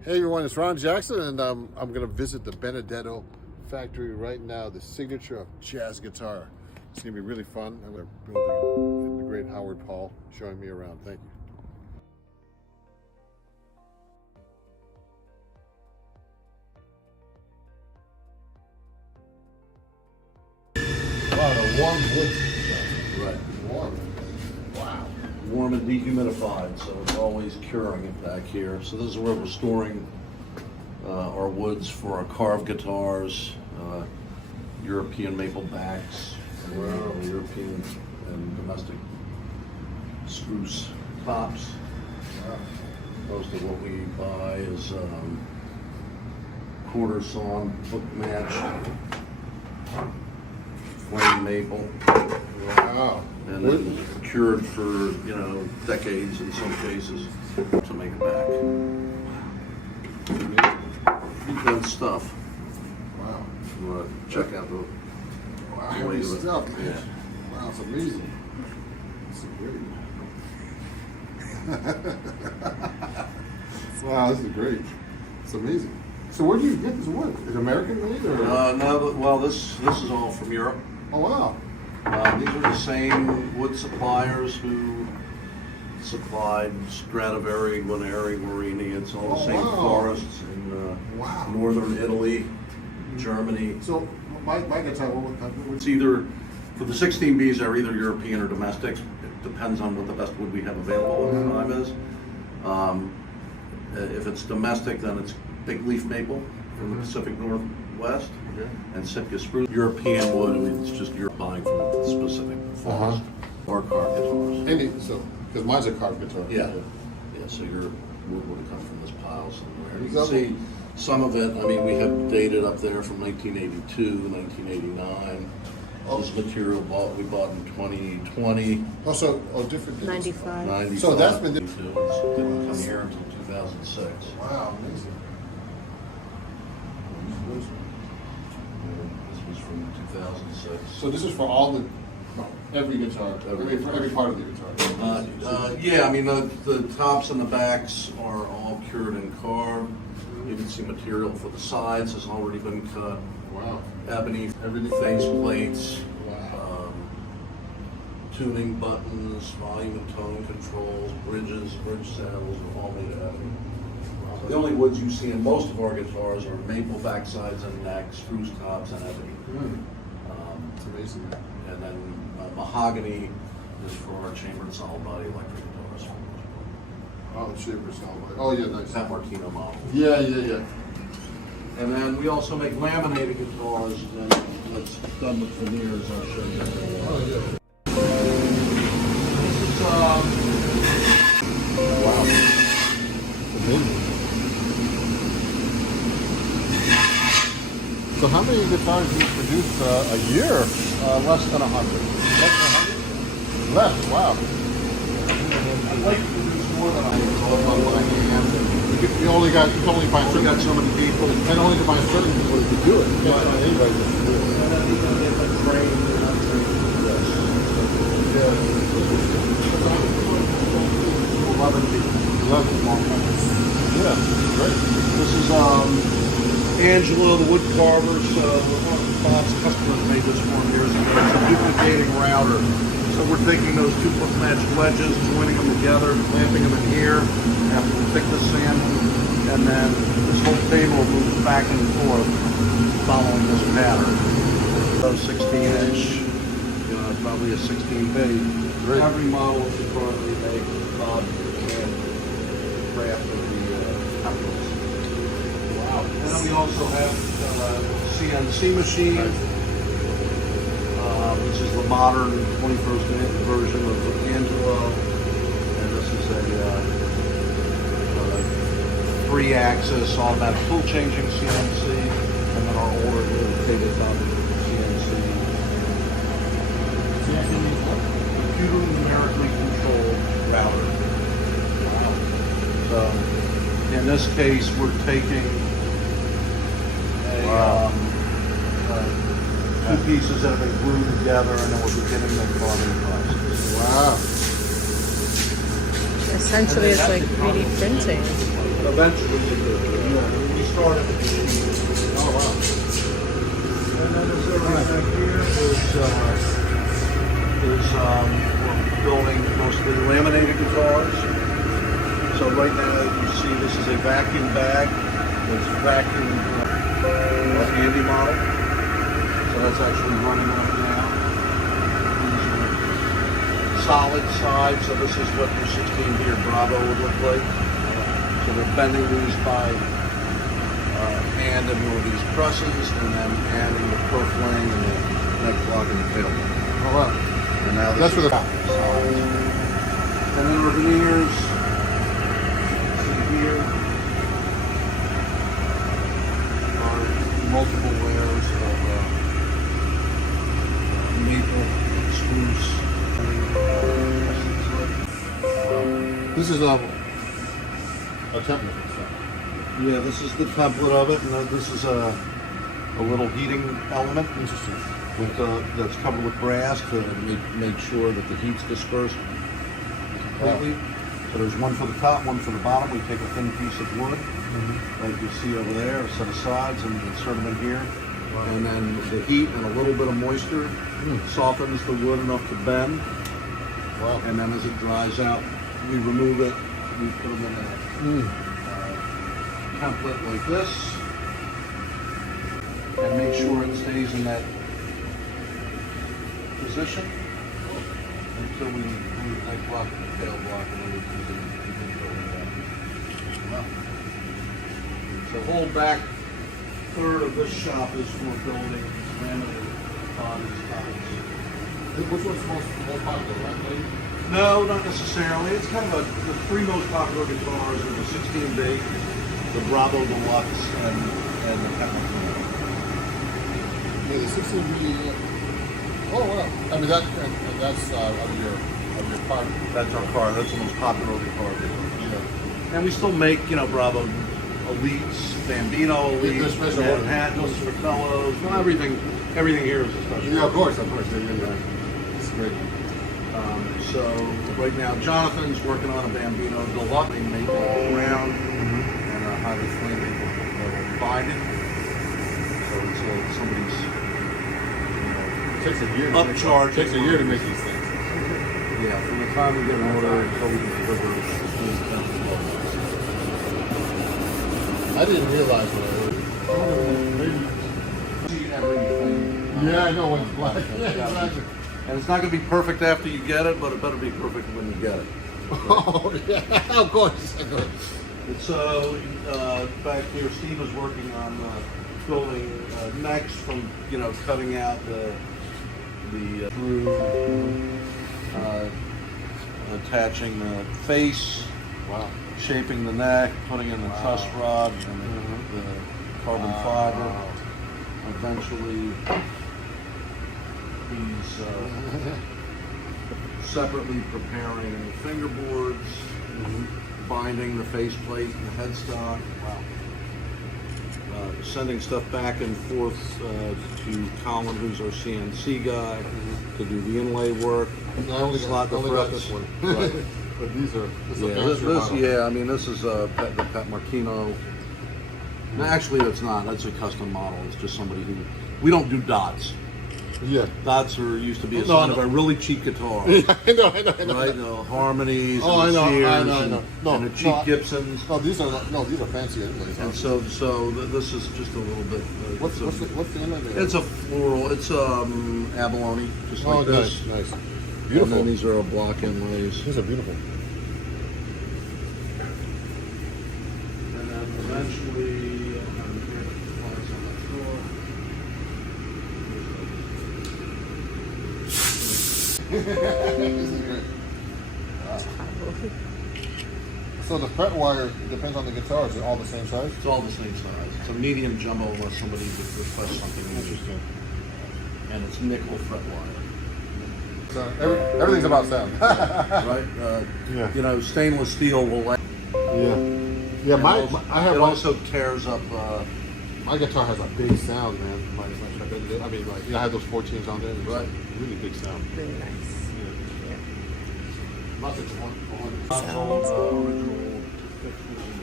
Hey everyone, it's Ron Jackson, and I'm going to visit the Benedetto factory right now, the signature of jazz guitar. It's going to be really fun. I'm going to build the great Howard Paul showing me around. Thank you. Wow, the warm wood. Right. Warm. Wow. Warm and dehumidified, so it's always curing it back here. So this is where we're storing our woods for our carved guitars, European maple backs, European and domestic spruce tops. Most of what we buy is quarter sawn, hook match, flame maple. Wow. And then cured for, decades in some cases to make it back. Good stuff. Wow. You want to check out the Wow, way heavy of it? stuff. Yeah. Wow, it's amazing. It's great. Wow, this is great. It's amazing. So where do you get this wood? Is it American made or? No, well, this is all from Europe. Oh wow. These are the same wood suppliers who supplied Stradivari, Guarneri, Morini. It's all the Oh, same wow. forests in Wow. northern Italy, Germany. So my guitar, what would It's either, for the 16Bs, they're either European or domestic. It depends on what the best wood we have available at the time is. If it's domestic, then it's big leaf maple from the Pacific Northwest and Sitka spruce. European wood, it's just you're buying from a specific forest or carved guitars. any so because mine's a carved guitar. Yeah, so your wood would have come from this pile somewhere. You Is can that see some of it, we have dated up there from 1982, 1989. This material we bought in 2020. Also, different. dates. 95. 95, So that's been 92. It didn't come here until 2006. Wow, amazing. This was from 2006. So this is for all the every guitar, for every part of the guitar. The tops and the backs are all cured and carved. You can see material for the sides has already been cut. Wow. Ebony, Everything. face plates, Wow. tuning buttons, volume and tone controls, bridges, bridge saddles are all made of ebony. The only woods you see in most of our guitars are maple backsides and necks, spruce tops, and ebony. It's amazing. And then mahogany is for our chambered solid body electric guitars. Oh, the shaper sound like. Oh yeah, nice. San Martino model. Yeah. And then we also make laminated guitars that's done with veneers. I'll show you. Oh yeah. This is Wow. Amazing. So how many guitars do you produce a year? less than 100. Less. Wow. I'd like to produce more than 100 all on my hand. You only find We certain got so many people. and only to find certain people to do it. You can't find anybody to do it. And then because they've been trained, they're not trained to do this. Yeah. 11 people. 11. Long time. Yeah. Great. This is Angela, the wood carver. So Bob's customers made this for him years ago. It's a duplicating router. So we're taking those two foot matched wedges, joining them together, clamping them in here after we pick the sand, and then this whole table moves back and forth following this pattern. So 16-inch, probably a 16B. Great. Every model we currently make, Bob and craft of the templates. Wow. And then we also have CNC machine. Which is the modern 21st version of Angelo, and this is a 3-axis automatic tool changing CNC, and then our older tabletop CNC. Computer numerically controlled router. So in this case, we're taking two pieces that have been glued together, and then we're beginning the carving process. Wow. Essentially, it's like 3D printing. eventually they do. Yeah. We started with the 80s. Oh, wow. And then this area back here we're building mostly laminated guitars. So right now you see this is a vacuum bag. It's vacuum handy model. So that's actually running right now. These are solid sides. So this is what your 16 gear Bravo would look like. So they're bending these by hand in one of these presses, and then adding the profling and the neck block and the tail block. Oh, wow. And now That's for the sides. And then our veneers, see here, are multiple layers of maple, spruce. This is a template. Yeah, this is the template of it, and then this is a little heating element. Interesting. With, that's covered with brass to make sure that the heat's dispersed completely. So there's one for the top, one for the bottom. We take a thin piece of wood, like you see over there, a set of sides, and insert them in here. Wow. And then the heat and a little bit of moisture softens the wood enough to bend. Wow. And then as it dries out, we remove it. We put them in a template like this, and make sure it stays in that position until we move that block to the tail block, and then we can building that. The whole back third of this shop is for building laminated bodies, tops. Which one's most popular, right? No, not necessarily. It's kind of the three most popular guitars are the 16B, the Bravo Deluxe, and the Pet Martino. Yeah, the 16B. Oh, wow. I mean, that's of your car. That's our car. That's the most popular guitar. Yeah. And we still make, Bravo Elites, Bambino Yeah, they're Elites, special orders. Manhattans, Fratellos. Well, everything here is a special. Yeah, of course. Yeah. It's great. So right now, Jonathan's working on a Bambino Deluxe, maple round and a highly flaming binding. So it's somebody's Takes a year. upcharge. Takes a year to make these things. Yeah, from the time we get an order until we can deliver. I didn't realize what I ordered. See everything. Yeah, I know when it's black. Yeah, exactly. And it's not going to be perfect after you get it, but it better be perfect when you get it. Oh, yeah, of course. It's back here. Steve is working on building necks from cutting out the through, attaching the face, Wow. shaping the neck, putting in the truss rod and the carbon fiber. Eventually, he's separately preparing the fingerboards, binding the faceplate and the headstock. Wow. Sending stuff back and forth to Colin, who's our CNC guy, to do the inlay work. I only Slot the got frets. this one. Right. But this is a Yeah, fancier model. yeah. I mean, this is the Pet Martino. No, actually, that's not. That's a custom model. It's just somebody who. We don't do dots. Yeah. Dots used to be a No, sign no. of a really cheap guitar. I know. Right? No, Harmonies Oh, and the I Sears know. No, and the cheap no, Gibsons. No, these are fancy inlays. And so this is just a little bit. What's the inlay there? It's a floral. It's abalone, just like this. nice. And Beautiful. then these are our block inlays. These are beautiful. And then eventually, I'm here to flies on the floor. This is great. So the fret wire depends on the guitar. Is it all the same size? It's all the same size. It's a medium jumbo unless somebody would request something interesting. And it's nickel fret wire. So everything's about sound. Right? Yeah. Stainless steel will last. Yeah. It also tears up. My guitar has a big sound, man. I mean, I have those 14s on there. It's Right. really big sound. Really nice. Lots of fun. Original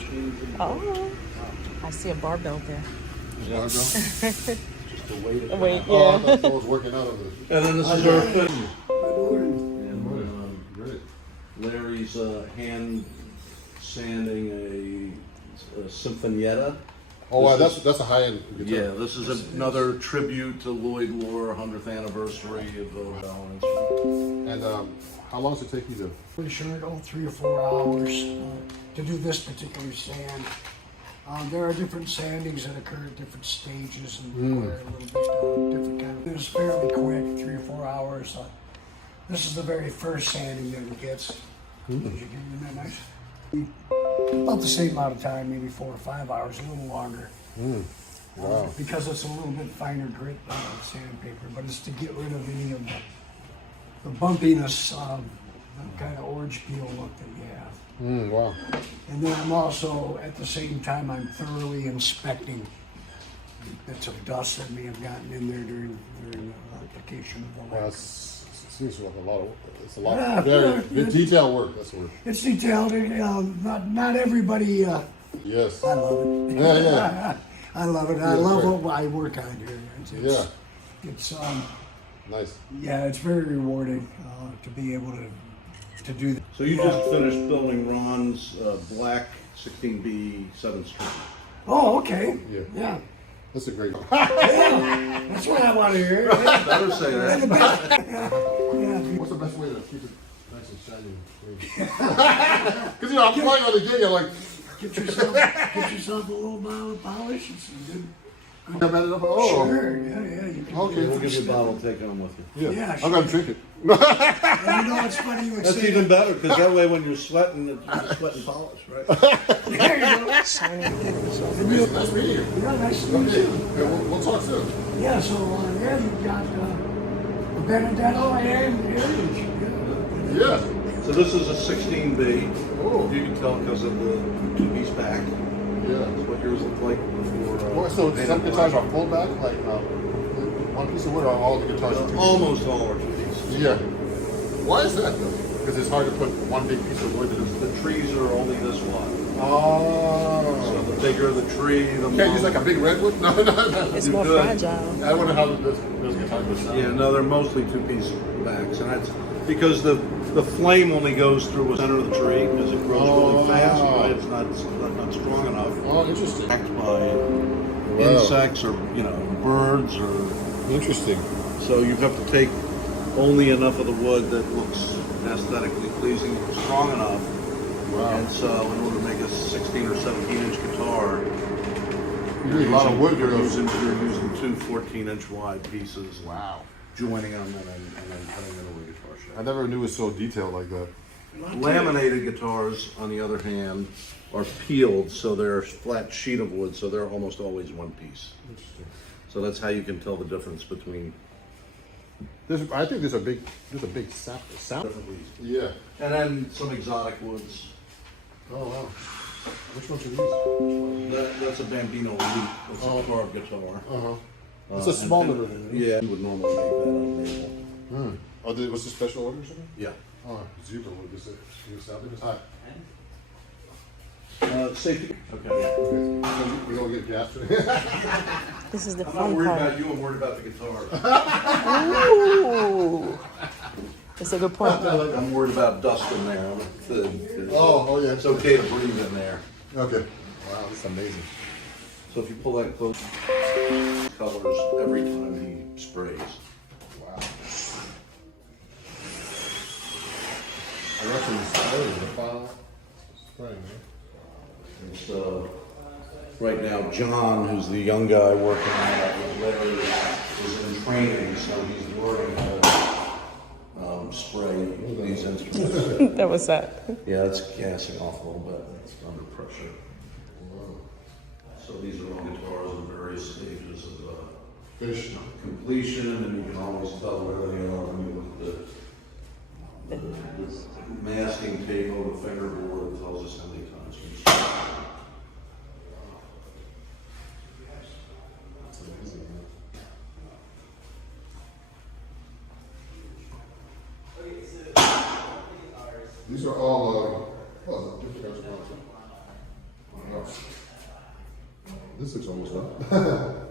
machines. Oh, I see a barbell there. Yeah. Just a weight. Wait, Oh, I yeah. thought someone was working out over there. And then this is our foot. Good morning. Great. Larry's hand sanding a Sinfonietta. Oh, wow, This that's a high-end guitar. Yeah, this is another tribute to Lloyd Lohr, 100th anniversary of Bell Instrument. And how long does it take you to? Pretty sure it all 3 or 4 hours to do this particular sand. There are different sandings that occur at different stages and require a little bit different kind of. It was fairly quick, 3 or 4 hours. This is the very first sanding that it gets. Isn't that nice? About the same amount of time, maybe 4 or 5 hours, a little longer. Wow. Because it's a little bit finer grit sandpaper, but it's to get rid of any of the bumpiness, the kind of orange peel look that you have. Wow. And then I'm also, at the same time, I'm thoroughly inspecting bits of dust that may have gotten in there during the application of the Wow, lacquer. it seems like a lot of, it's a lot Yeah, of very yeah, good yeah. detail work. That's the word. It's detailed. Not everybody. Yes. I love it. Yeah, yeah. I love it. I Yeah, love great. what I work on here. Yeah. It's Nice. yeah, it's very rewarding to be able to do that. So you just finished building Ron's black 16B 7 string. Oh, okay. Yeah. Yeah. That's a great. Yeah. That's what I want to hear. Better say that. Yeah. What's the best way to keep it nice and shiny? Because I'm playing on the gig, I'm like, Get yourself a little bottle of polish and some good. I'm at it up. Oh. Sure. Yeah. You can Okay. do We'll it. give you a bottle, take home with you. Yeah. Yeah, I'm gonna drink it. And you know, it's funny you would That's say even better, because that way when you're sweating, you're sweating polish, right? There you go. Shiny. And you, Nice meeting you. yeah, nice to meet Okay. you. Yeah, we'll talk soon. Yeah, so yeah, you've got Benedetto and Heritage. Yeah. Yeah. So this is a 16B. Oh. You can tell because of the two-piece back. Yeah. That's what yours looked like before. Well, so some guitars are full back, like one piece of wood, or all the guitars are two pieces? Almost all are two pieces. Yeah. Why is that though? Because it's hard to put one big piece of wood. The trees are only this wide. So Oh. the bigger the tree, the Can't use like a big redwood? No. It's You more could. fragile. I wonder how those guitars would sound. Yeah, no, they're mostly two-piece backs, and that's because the flame only goes through the center of the tree because it grows really fast, right? It's not strong enough. Oh, interesting. Attacked by insects or birds or Interesting. so you have to take only enough of the wood that looks aesthetically pleasing, strong enough. Wow. And so in order to make a 16 or 17-inch guitar, You need a lot of wood for you're those. using two 14-inch wide pieces. Wow. Joining them and then cutting it over a guitar I shape. never knew it was so detailed like that. Laminated guitars, on the other hand, are peeled, so they're a flat sheet of wood, so they're almost always one piece. Interesting. So that's how you can tell the difference between I think there's a big sound. different weeds. Yeah. And then some exotic woods. Oh wow. Which ones are these? That's a Bambino Elite. It's a carved guitar. Uh-huh. It's a small and- little thing. Yeah, you would normally make that on maple. Oh, was this special order or something? Yeah. Oh, zebra wood. Is it? You sound it? Hi. Safety. Okay. Okay. So we gonna get gas today? This is the I'm not fun worried part. about you, I'm worried about the guitar. Ooh. That's a good point. I'm worried about dust in there. Oh yeah. It's okay to breathe in there. Okay. Wow, that's amazing. So if you pull that close, colors every time he sprays. Wow. I reckon the final spray, man. It's, right now, John, who's the young guy working on it with Larry, is in training, so he's learning how to spray these instruments. That was that. Yeah, it's gassing off a little bit. It's under pressure. So these are all guitars in various stages of Fish. completion, and you can always tell where they are when you look at the masking tape over the fingerboard. It tells us how many times we That's amazing, man. These are all different kinds of ones. This looks almost done.